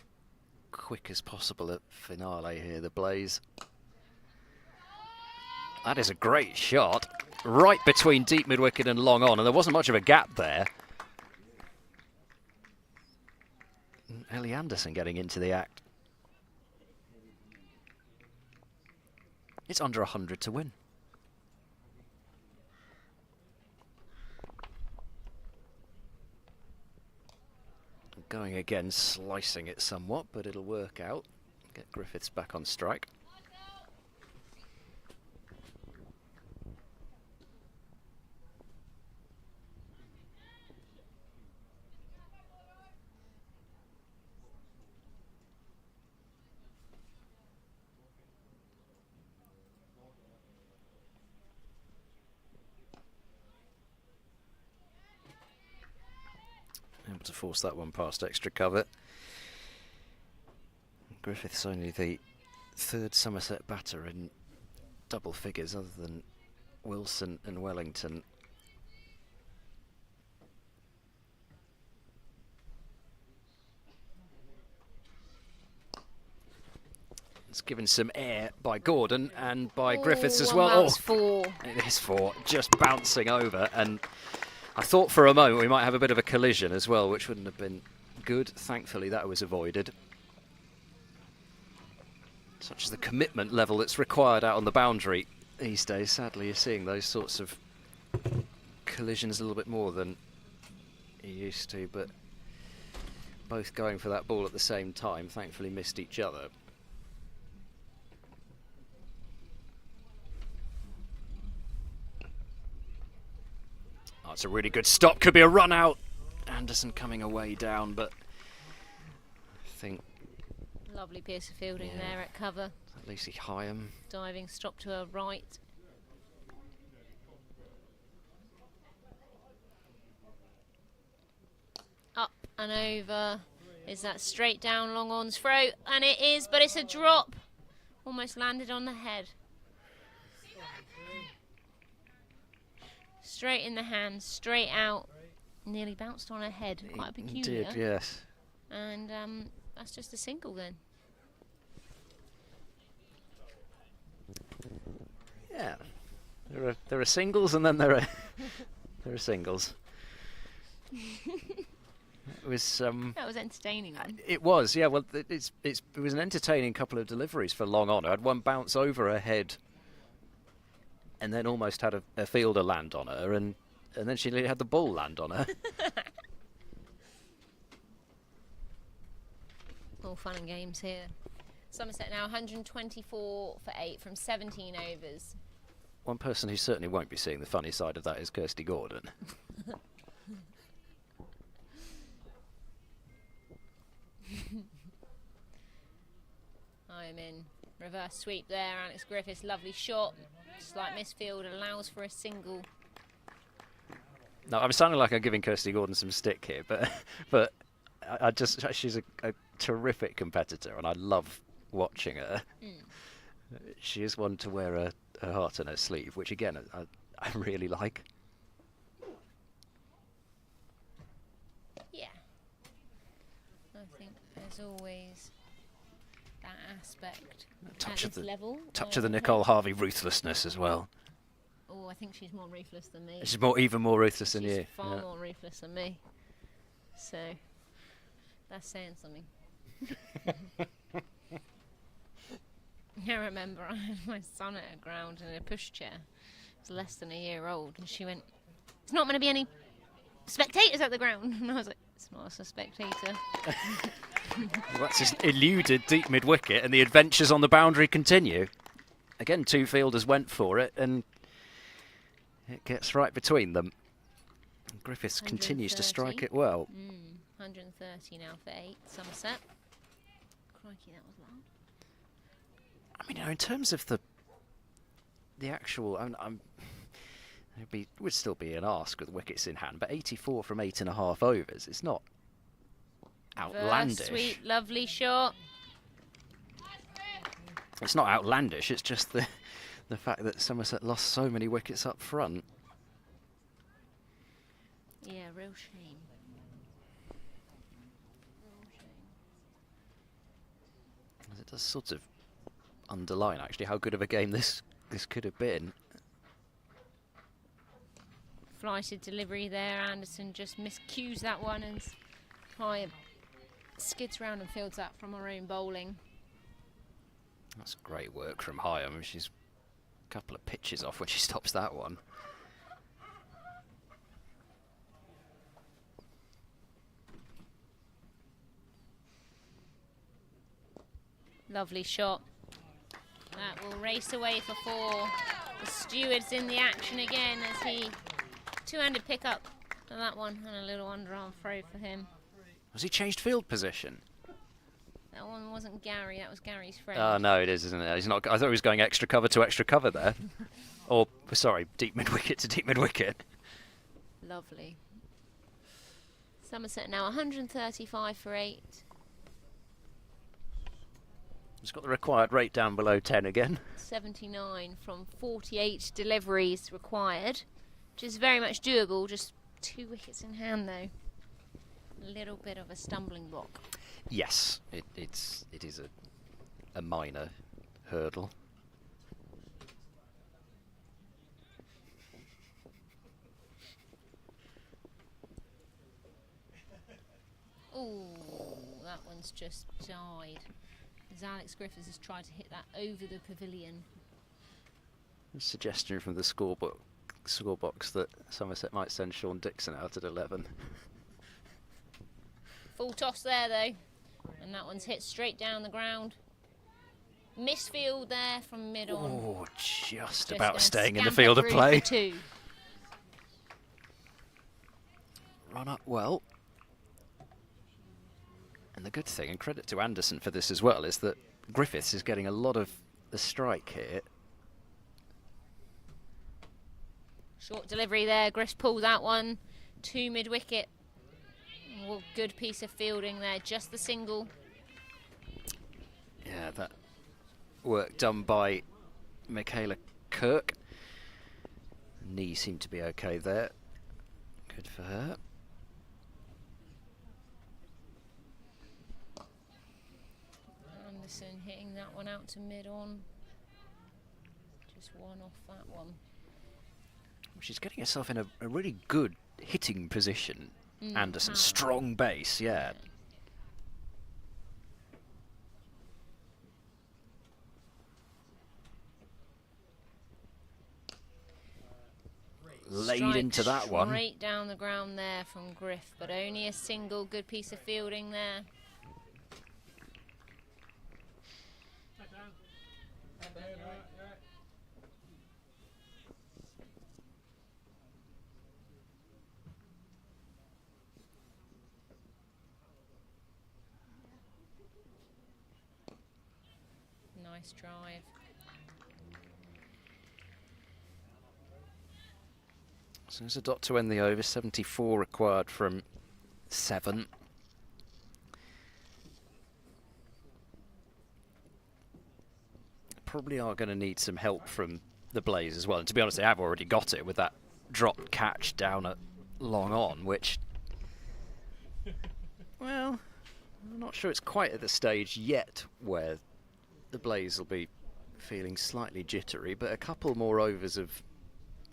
quick as possible at finale here, the Blaze. That is a great shot, right between deep mid-wicket and long on, and there wasn't much of a gap there. Ellie Anderson getting into the act. It's under 100 to win. Going again, slicing it somewhat, but it'll work out. Get Griffiths back on strike. Able to force that one past extra cover. Griffiths only the 3rd Somerset batter in double figures other than Wilson and Wellington. It's given some air by Gordon and by Griffiths as well. That's 4. It is 4, just bouncing over, and I thought for a moment we might have a bit of a collision as well, which wouldn't have been good. Thankfully that was avoided. Such as the commitment level that's required out on the boundary these days. Sadly you're seeing those sorts of collisions a little bit more than you used to, but both going for that ball at the same time thankfully missed each other. Oh, it's a really good stop, could be a run out. Anderson coming away down, but I think... Lovely piece of fielding there at cover. Lucy Hyam. Diving stop to her right. Up and over. Is that straight down long on's throat? And it is, but it's a drop. Almost landed on the head. Straight in the hands, straight out. nearly bounced on her head. Quite He peculiar. did, yes. And that's just a single then. Yeah. There are singles and then there are there are singles. It was That was entertaining then. it was, yeah. Well, it was an entertaining couple of deliveries for Long On. I had one bounce over her head, and then almost had a fielder land on her, and then she had the ball land on her. All fun and games here. Somerset now 124 for 8 from 17 overs. One person who certainly won't be seeing the funny side of that is Kirsty Gordon. I'm in. Reverse sweep there. Alex Griffiths, lovely shot. Slight misfield, allows for a single. No, I'm sounding like I'm giving Kirsty Gordon some stick here, but she's a terrific competitor, and I love watching her. She is one to wear her heart on her sleeve, which again I really like. Yeah. I think there's always that aspect Touch at of this the level. touch of the Nicole Harvey ruthlessness as well. Oh, I think she's more ruthless than me. She's even more ruthless than She's you. far Yeah. more ruthless than me. So that's saying something. I remember I had my son at a ground in a pushchair. He was less than a year old, and she went, "There's not going to be any spectators at the ground." And I was like, "It's not a spectator." Well, that's just eluded deep mid wicket, and the adventures on the boundary continue. Again, two fielders went for it, and it gets right between them. Griffiths continues to strike it well. 130 now for 8. Somerset. Crikey, that was loud. I mean, in terms of the actual, would still be an ask with wickets in hand, but 84 from 8.5 overs. It's not outlandish. Sweet, lovely shot. It's not outlandish. It's just the fact that Somerset lost so many wickets up front. Yeah, real shame. It does sort of underline actually how good of a game this could have been. Flighted delivery there. Anderson just miscues that one and high skids round and fields that from her own bowling. That's great work from high. I mean, she's a couple of pitches off when she stops that one. Lovely shot. That will race away for 4. The steward's in the action again as he two-handed pick up to that one and a little underarm throw for him. Has he changed field position? That one wasn't Gary, that was Gary's friend. Oh no, it is, isn't it? He's not. I thought he was going extra cover to extra cover there, or sorry, deep mid wicket to deep mid wicket. Lovely. Somerset now 135 for 8. He's got the required rate down below 10 again. 79 from 48 deliveries required, which is very much doable. Just 2 wickets in hand though. A little bit of a stumbling block. Yes, it is a minor hurdle. Ooh, that one's just died. As Alex Griffiths has tried to hit that over the pavilion. A suggestion from the scorebox that Somerset might send Sean Dixon out at 11. Full toss there though, and that one's hit straight down the ground. Misfield there from mid on. Oh, just about gonna staying in the scamper field of through play. for 2. Run up well. And the good thing, and credit to Anderson for this as well, is that Griffiths is getting a lot of the strike here. Short delivery there, Griffiths pulls that one. 2 mid wicket. Oh, good piece of fielding there, just the single. Yeah, that work done by Michaela Kirk. Knee seemed to be okay there. Good for her. Anderson hitting that one out to mid-on. Just one off that one. She's getting herself in a really good hitting position. Anderson, power. strong base, yeah. Laid Strike into that one. Straight down the ground there from Griff, but only a single good piece of fielding there. Nice drive. So there's a dot to end the over, 74 required from 7. Probably are going to need some help from the Blaze as well. And to be honest, they have already got it with that drop catch down at long on, which, well, I'm not sure it's quite at the stage yet where the Blaze will be feeling slightly jittery, but a couple more overs of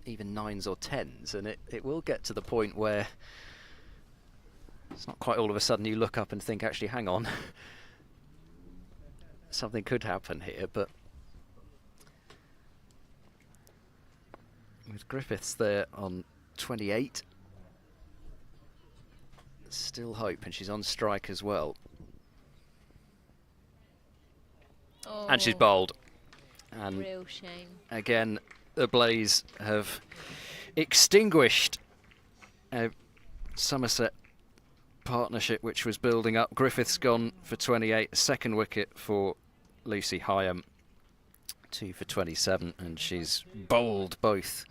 even 9s or 10s, and it will get to the point where it's not quite all of a sudden you look up and think, actually, hang on, something could happen here. But with Griffiths there on 28, still hope, and she's on strike as well. Oh, And she's bowled. And real shame. again, the Blaze have extinguished a Somerset partnership which was building up. Griffith's gone for 28, second wicket for Lucy Hyam, 2 for 27, and she's bowled both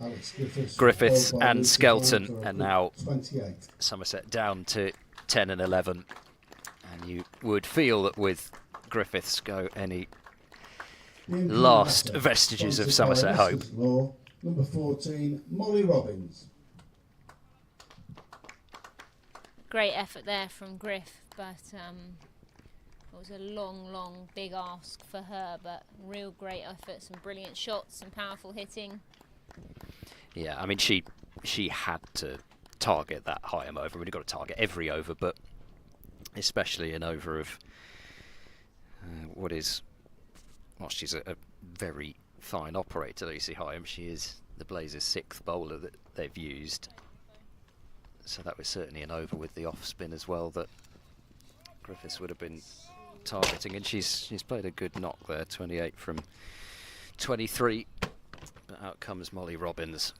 Griffiths and Skelton, and now 28. Somerset down to 10 and 11. And you would feel that with Griffiths go any last vestiges of Somerset hope. Law, number 14, Molly Robbins. Great effort there from Griff, but it was a long, big ask for her, but real great effort, some brilliant shots, some powerful hitting. Yeah, I mean, she had to target that Hyam over. We've got to target every over, but especially an over of what is, well, she's a very fine operator, Lucy Hyam. She is the Blazers' 6th bowler that they've used. So that was certainly an over with the off spin as well that Griffiths would have been targeting, and she's played a good knock there, 28 from 23. But out comes Molly Robbins.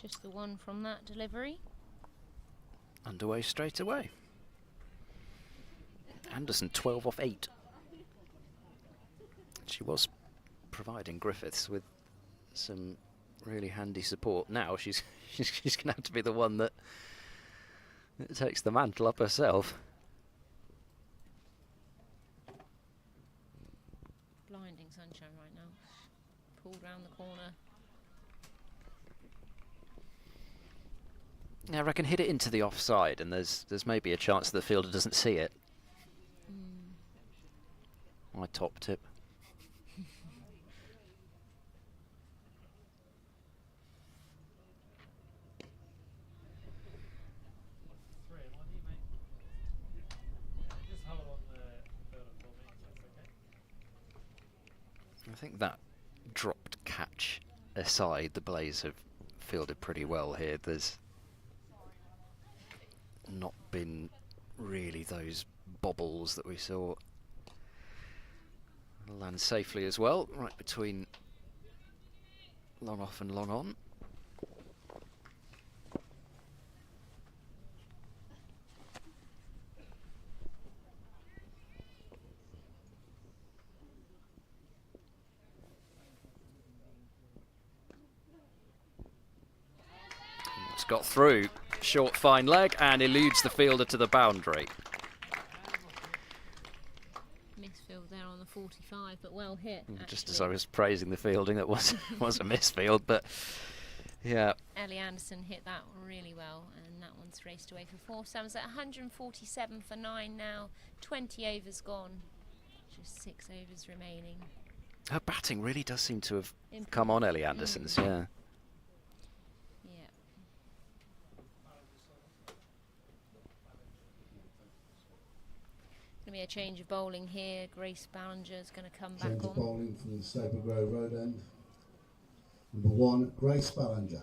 Just the one from that delivery. Underway straight away. Anderson 12 off 8. She was providing Griffiths with some really handy support. Now she's going to have to be the one that takes the mantle up herself. Blinding sunshine right now. Pulled round the corner. Yeah, I reckon hit it into the offside, and there's maybe a chance that the fielder doesn't see it. My top tip. I think that dropped catch aside, the Blaze have fielded pretty well here. There's not been really those bobbles that we saw. Land safely as well, right between long off and long on. It's got through, short fine leg, and eludes the fielder to the boundary. Misfield there on the 45, but well hit. Just actually. as I was praising the fielding, that was was a misfield, but yeah. Ellie Anderson hit that really well, and that one's raced away for 4. Somerset 147 for 9 now. 20 overs gone. Just 6 overs remaining. Her batting really does seem to have come on Ellie Anderson's, yeah. Yeah. Going to be a change of bowling here. Grace Ballinger's going to come back Change on. of bowling from the Staple Grove Road end. Number 1, Grace Ballinger.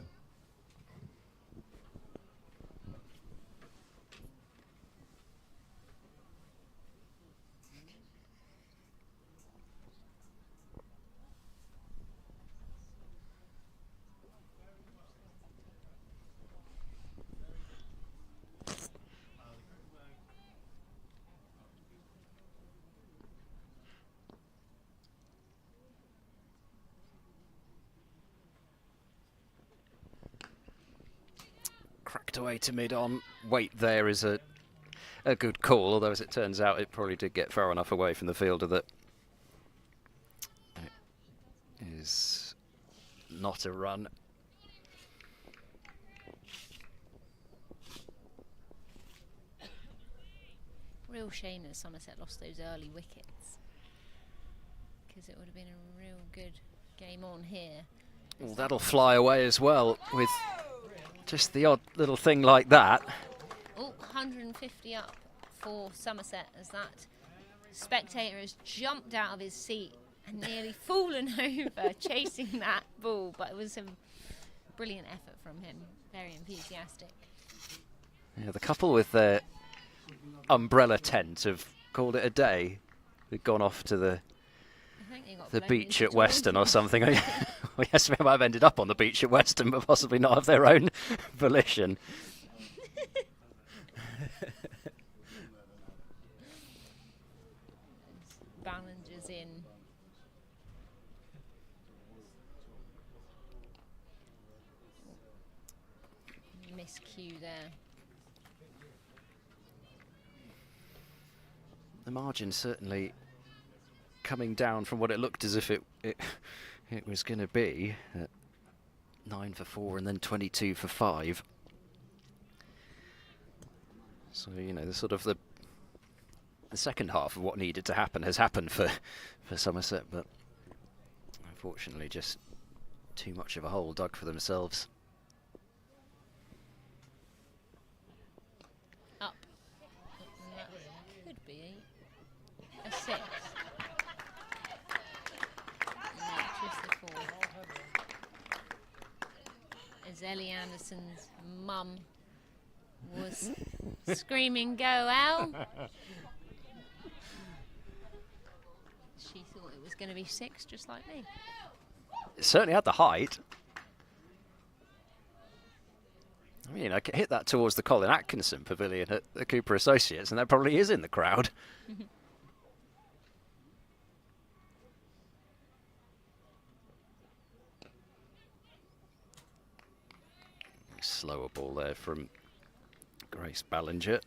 Cracked away to mid-on. Weight there is a good call, although as it turns out it probably did get far enough away from the fielder that it is not a run. Real shame that Somerset lost those early wickets, because it would have been a real good game on here. Well, that'll fly away as well with just the odd little thing like that. Oh, 150 up for Somerset as that spectator has jumped out of his seat and nearly fallen over chasing that ball, but it was a brilliant effort from him. Very enthusiastic. Yeah, the couple with their umbrella tent have called it a day. They've gone off to the beach at Weston or something. Well, yes, we might have ended up on the beach at Weston, but possibly not of their own volition. Ballinger's in. Miscue there. The margin certainly coming down from what it looked as if it was going to be at 9 for 4 and then 22 for 5. So, you know, the sort of the second half of what needed to happen has happened for Somerset, but unfortunately just too much of a hole dug for themselves. Up. And that could be a 6. No, just a 4. As Ellie Anderson's mum was screaming, "Go, Elle!" She thought it was going to be 6, just like me. It certainly had the height. I mean, I could hit that towards the Colin Atkinson pavilion at the Cooper Associates, and that probably is in the crowd. Slower ball there from Grace Ballinger.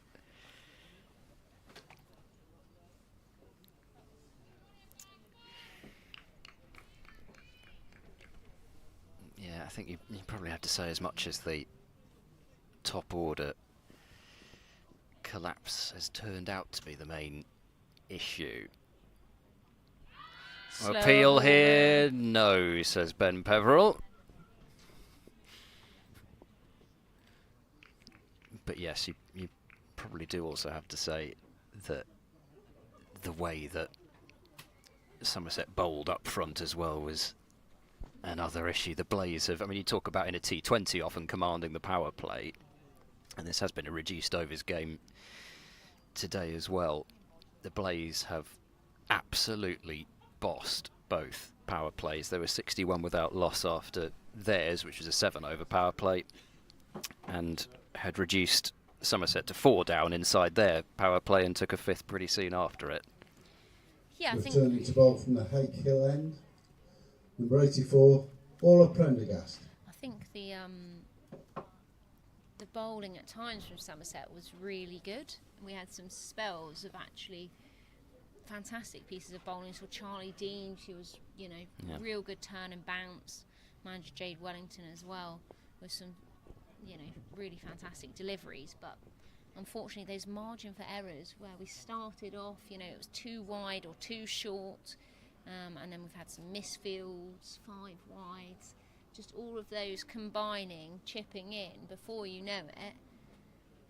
Yeah, I think you probably have to say as much as the top order collapse has turned out to be the main issue. Appeal here, no, says Ben Peverell. But yes, you probably do also have to say that the way that Somerset bowled up front as well was another issue. The Blaze have, I mean, you talk about in a T20 often commanding the power play, and this has been a reduced overs game today as well. The Blaze have absolutely bossed both power plays. There were 61 without loss after theirs, which was a 7-over power play, and had reduced Somerset to 4 down inside their power play and took a 5th pretty soon after it. Yeah, I think Returning to bowl from the Hake Hill end. Number 84, Orla Prendergast. I think the bowling at times from Somerset was really good. We had some spells of actually fantastic pieces of bowling. So Charlie Dean, she was, real good turn and bounce. Manager Jade Wellington as well, with some, really fantastic deliveries. But unfortunately, those margin for errors where we started off, it was too wide or too short, and then we've had some misfields, 5 wides, just all of those combining, chipping in, before you know it,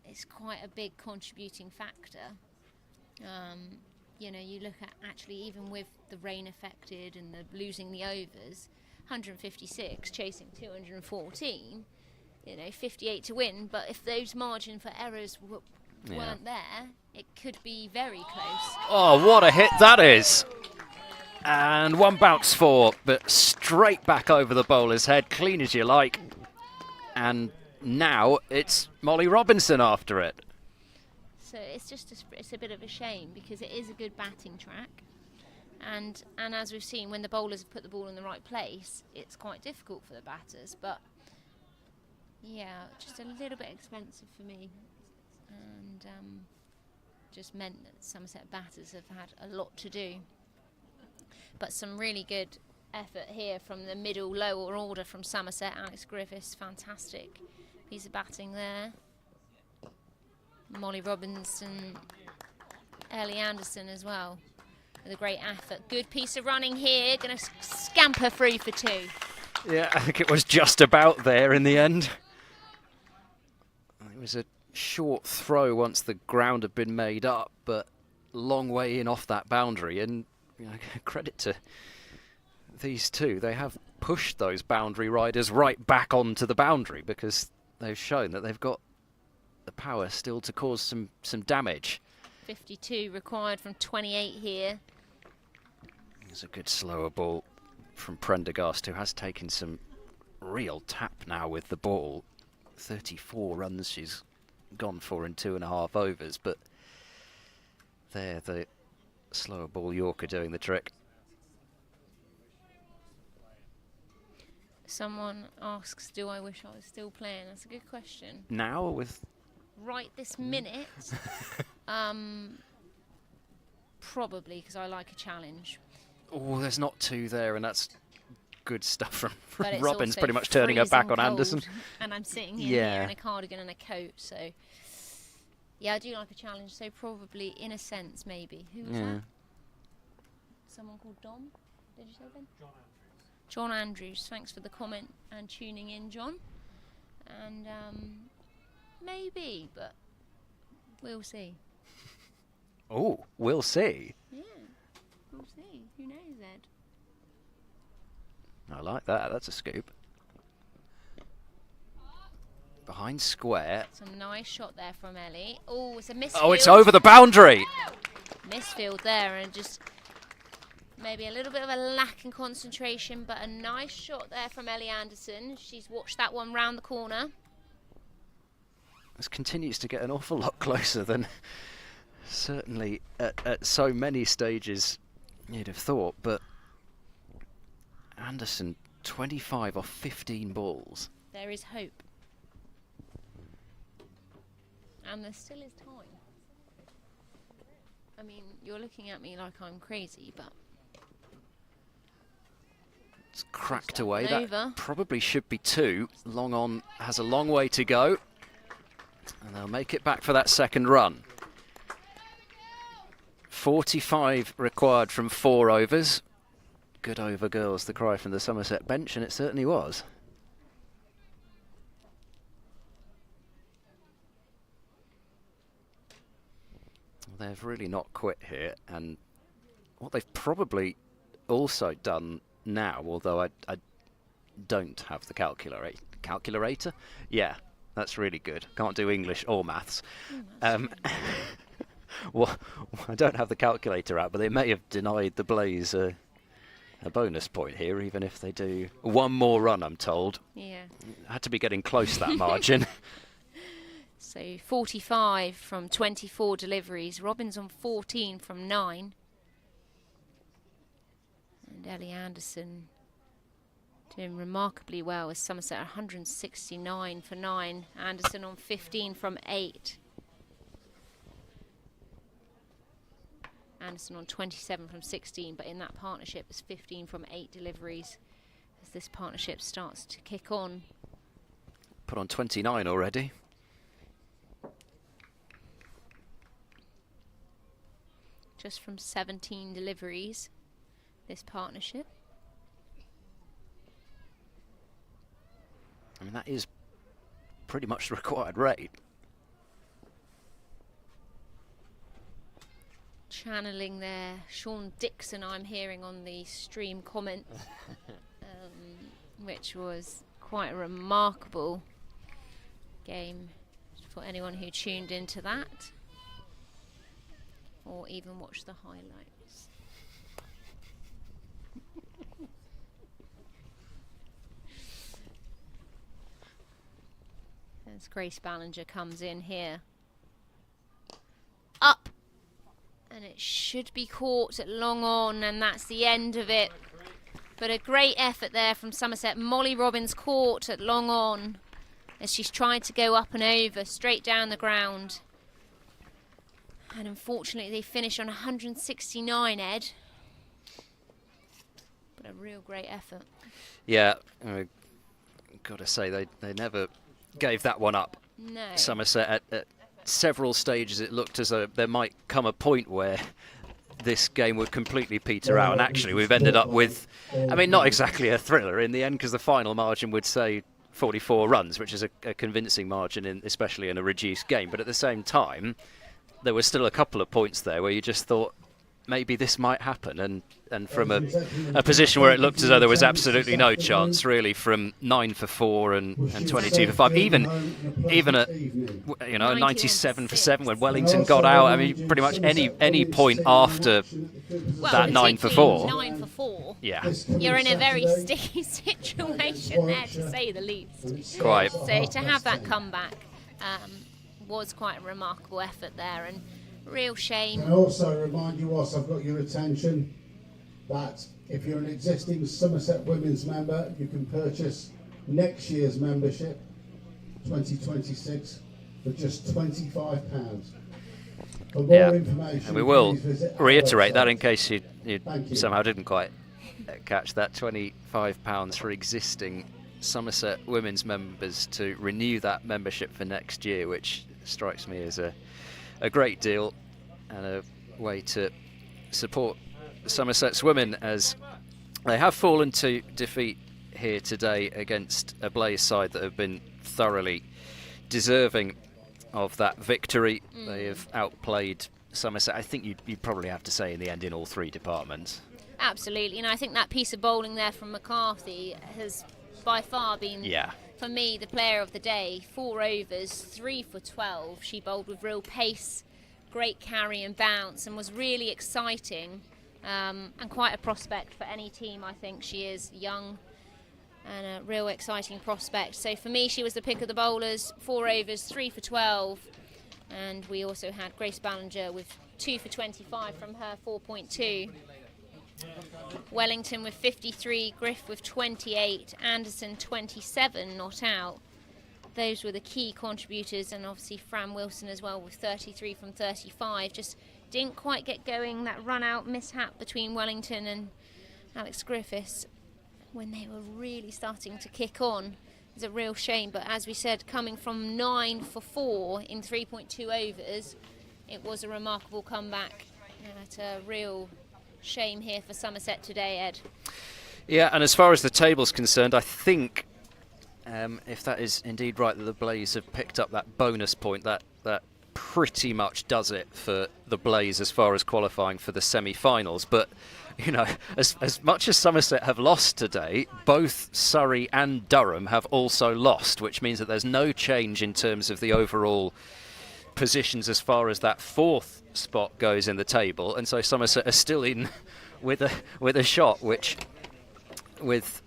it's quite a big contributing factor. You look at actually, even with the rain affected and the losing the overs, 156 chasing 214, 58 to win. But if those margin for errors weren't there, it could be very close. Oh, what a hit that is! And one bounce for, but straight back over the bowler's head, clean as you like. And now it's Molly Robinson after it. So it's it's a bit of a shame, because it is a good batting track, and as we've seen, when the bowlers have put the ball in the right place, it's quite difficult for the batters. But yeah, just a little bit expensive for me, and just meant that Somerset batters have had a lot to do. But some really good effort here from the middle lower order from Somerset. Alex Griffiths, fantastic piece of batting there. Molly Robinson, Ellie Anderson as well, with a great effort. Good piece of running here, going to scamper free for 2. Yeah, I think it was just about there in the end. It was a short throw once the ground had been made up, but long way in off that boundary. And credit to these two, they have pushed those boundary riders right back onto the boundary, because they've shown that they've got the power still to cause some damage. 52 required from 28 here. There's a good slower ball from Prendergast, who has taken some real tap now with the ball. 34 runs she's gone for in 2.5 overs, but there, the slower ball Yorker doing the trick. Someone asks, do I wish I was still playing? That's a good question. Now with... Right this minute, probably, because I like a challenge. Oh, there's not 2 there, and that's good stuff from But it's Robbins, also pretty much turning her back on freezing Anderson. cold, and I'm sitting here in a cardigan and a coat, so yeah, I do like a challenge. So probably, in a sense, maybe. Who was that? Someone called Dom? Did you say Ben? John Andrews. Thanks for the comment and tuning in, John. And maybe, but we'll see. Oh, we'll see. Yeah, we'll see. Who knows, Ed? I like that. That's a scoop. Behind square. It's a nice shot there from Ellie. Oh, it's a misfield. Oh, it's over the boundary. Misfield there, and just maybe a little bit of a lack in concentration, but a nice shot there from Ellie Anderson. She's watched that one round the corner. This continues to get an awful lot closer than certainly at so many stages you'd have thought, but Anderson 25 off 15 balls. There is hope. And there still is time. I mean, you're looking at me like I'm crazy, but it's cracked away. Over. That probably should be 2. Long on has a long way to go. And they'll make it back for that second run. 45 required from 4 overs. Good over, girls, the cry from the Somerset bench, and it certainly was. They've really not quit here, and what they've probably also done now, although I don't have the calculator? Yeah, that's really good. Can't do English or maths. Well, I don't have the calculator out, but they may have denied the Blaze a bonus point here, even if they do one more run, I'm told. yeah. Had to be getting close to that margin. So 45 from 24 deliveries. Robbins on 14 from 9. And Ellie Anderson doing remarkably well as Somerset 169 for 9. Anderson on 15 from 8. Anderson on 27 from 16, but in that partnership it's 15 from 8 deliveries as this partnership starts to kick on. Put on 29 already. Just from 17 deliveries, this partnership. I mean, that is pretty much the required rate. Channeling there Sean Dixon, I'm hearing on the stream comment, which was quite a remarkable game for anyone who tuned into that or even watched the highlights. As Grace Ballinger comes in here. Up! And it should be caught at long on, and that's the end of it. But a great effort there from Somerset. Molly Robbins caught at long on as she's tried to go up and over, straight down the ground. And unfortunately they finish on 169, Ed. But a real great effort. Yeah, got to say, they never gave that one up. No. Somerset at several stages it looked as though there might come a point where this game would completely peter out, and actually we've ended up with, I mean, not exactly a thriller in the end, because the final margin would say 44 runs, which is a convincing margin, especially in a reduced game. But at the same time, there was still a couple of points there where you just thought maybe this might happen, and from a position where it looked as though there was absolutely no chance, really, from 9 for 4 and 22 for 5, even at 97 for 7 when Wellington got out. I mean, pretty much any point after that 9 for 4. 9 for 4. Yeah. You're in a very sticky situation there, to say the least. Quite. So to have that comeback was quite a remarkable effort there, and real shame. And also remind you, whilst I've got your attention, that if you're an existing Somerset Women's member, you can purchase next year's membership, 2026, for just £25. For more information, and we will please visit our reiterate that website. in case you Thank you. somehow didn't quite catch that. £25 for existing Somerset Women's members to renew that membership for next year, which strikes me as a great deal and a way to support Somerset's women, as they have fallen to defeat here today against a Blaze side that have been thoroughly deserving of that victory. They have outplayed Somerset, I think you'd probably have to say, in the end, in all three departments. Absolutely, and I think that piece of bowling there from McCarthy has by far been, for me, the player of the day. 4 overs, 3 for 12. She bowled with real pace, great carry and bounce, and was really exciting, and quite a prospect for any team. I think she is young and a real exciting prospect. So for me, she was the pick of the bowlers. 4 overs, 3 for 12, and we also had Grace Ballinger with 2 for 25 from her 4.2. Wellington with 53, Griff with 28, Anderson 27 not out. Those were the key contributors, and obviously Fran Wilson as well with 33 from 35. Just didn't quite get going. That run out mishap between Wellington and Alex Griffiths when they were really starting to kick on is a real shame. But as we said, coming from 9 for 4 in 3.2 overs, it was a remarkable comeback. It's a real shame here for Somerset today, Ed. Yeah, and as far as the table's concerned, I think if that is indeed right, that the Blaze have picked up that bonus point, that pretty much does it for the Blaze as far as qualifying for the semi-finals. But, you know, as much as Somerset have lost today, both Surrey and Durham have also lost, which means that there's no change in terms of the overall positions as far as that 4th spot goes in the table, and so Somerset are still in with a shot, which, with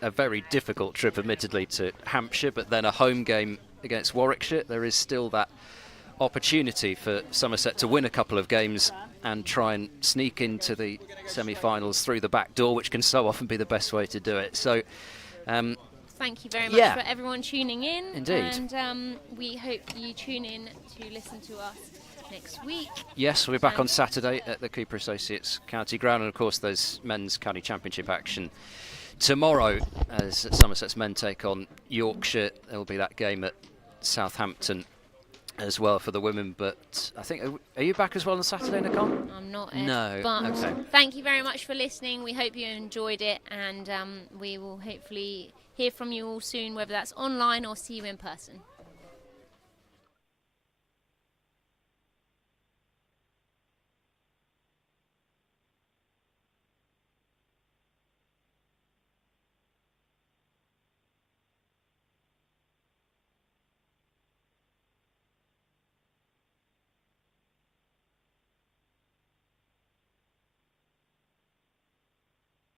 a very difficult trip admittedly to Hampshire, but then a home game against Warwickshire, there is still that opportunity for Somerset to win a couple of games and try and sneak into the semi-finals through the back door, which can so often be the best way to do it. So thank you very much Yeah. for everyone tuning in. Indeed. And we hope you tune in to listen to us next week. Yes, we'll be back on Saturday at the Cooper Associates County Ground, and of course there's men's county championship action tomorrow as Somerset's men take on Yorkshire. There will be that game at Southampton as well for the women, but I think, are you back as well on Saturday, Nicole? I'm not. No. But Okay. thank you very much for listening. We hope you enjoyed it, and we will hopefully hear from you all soon, whether that's online or see you in person.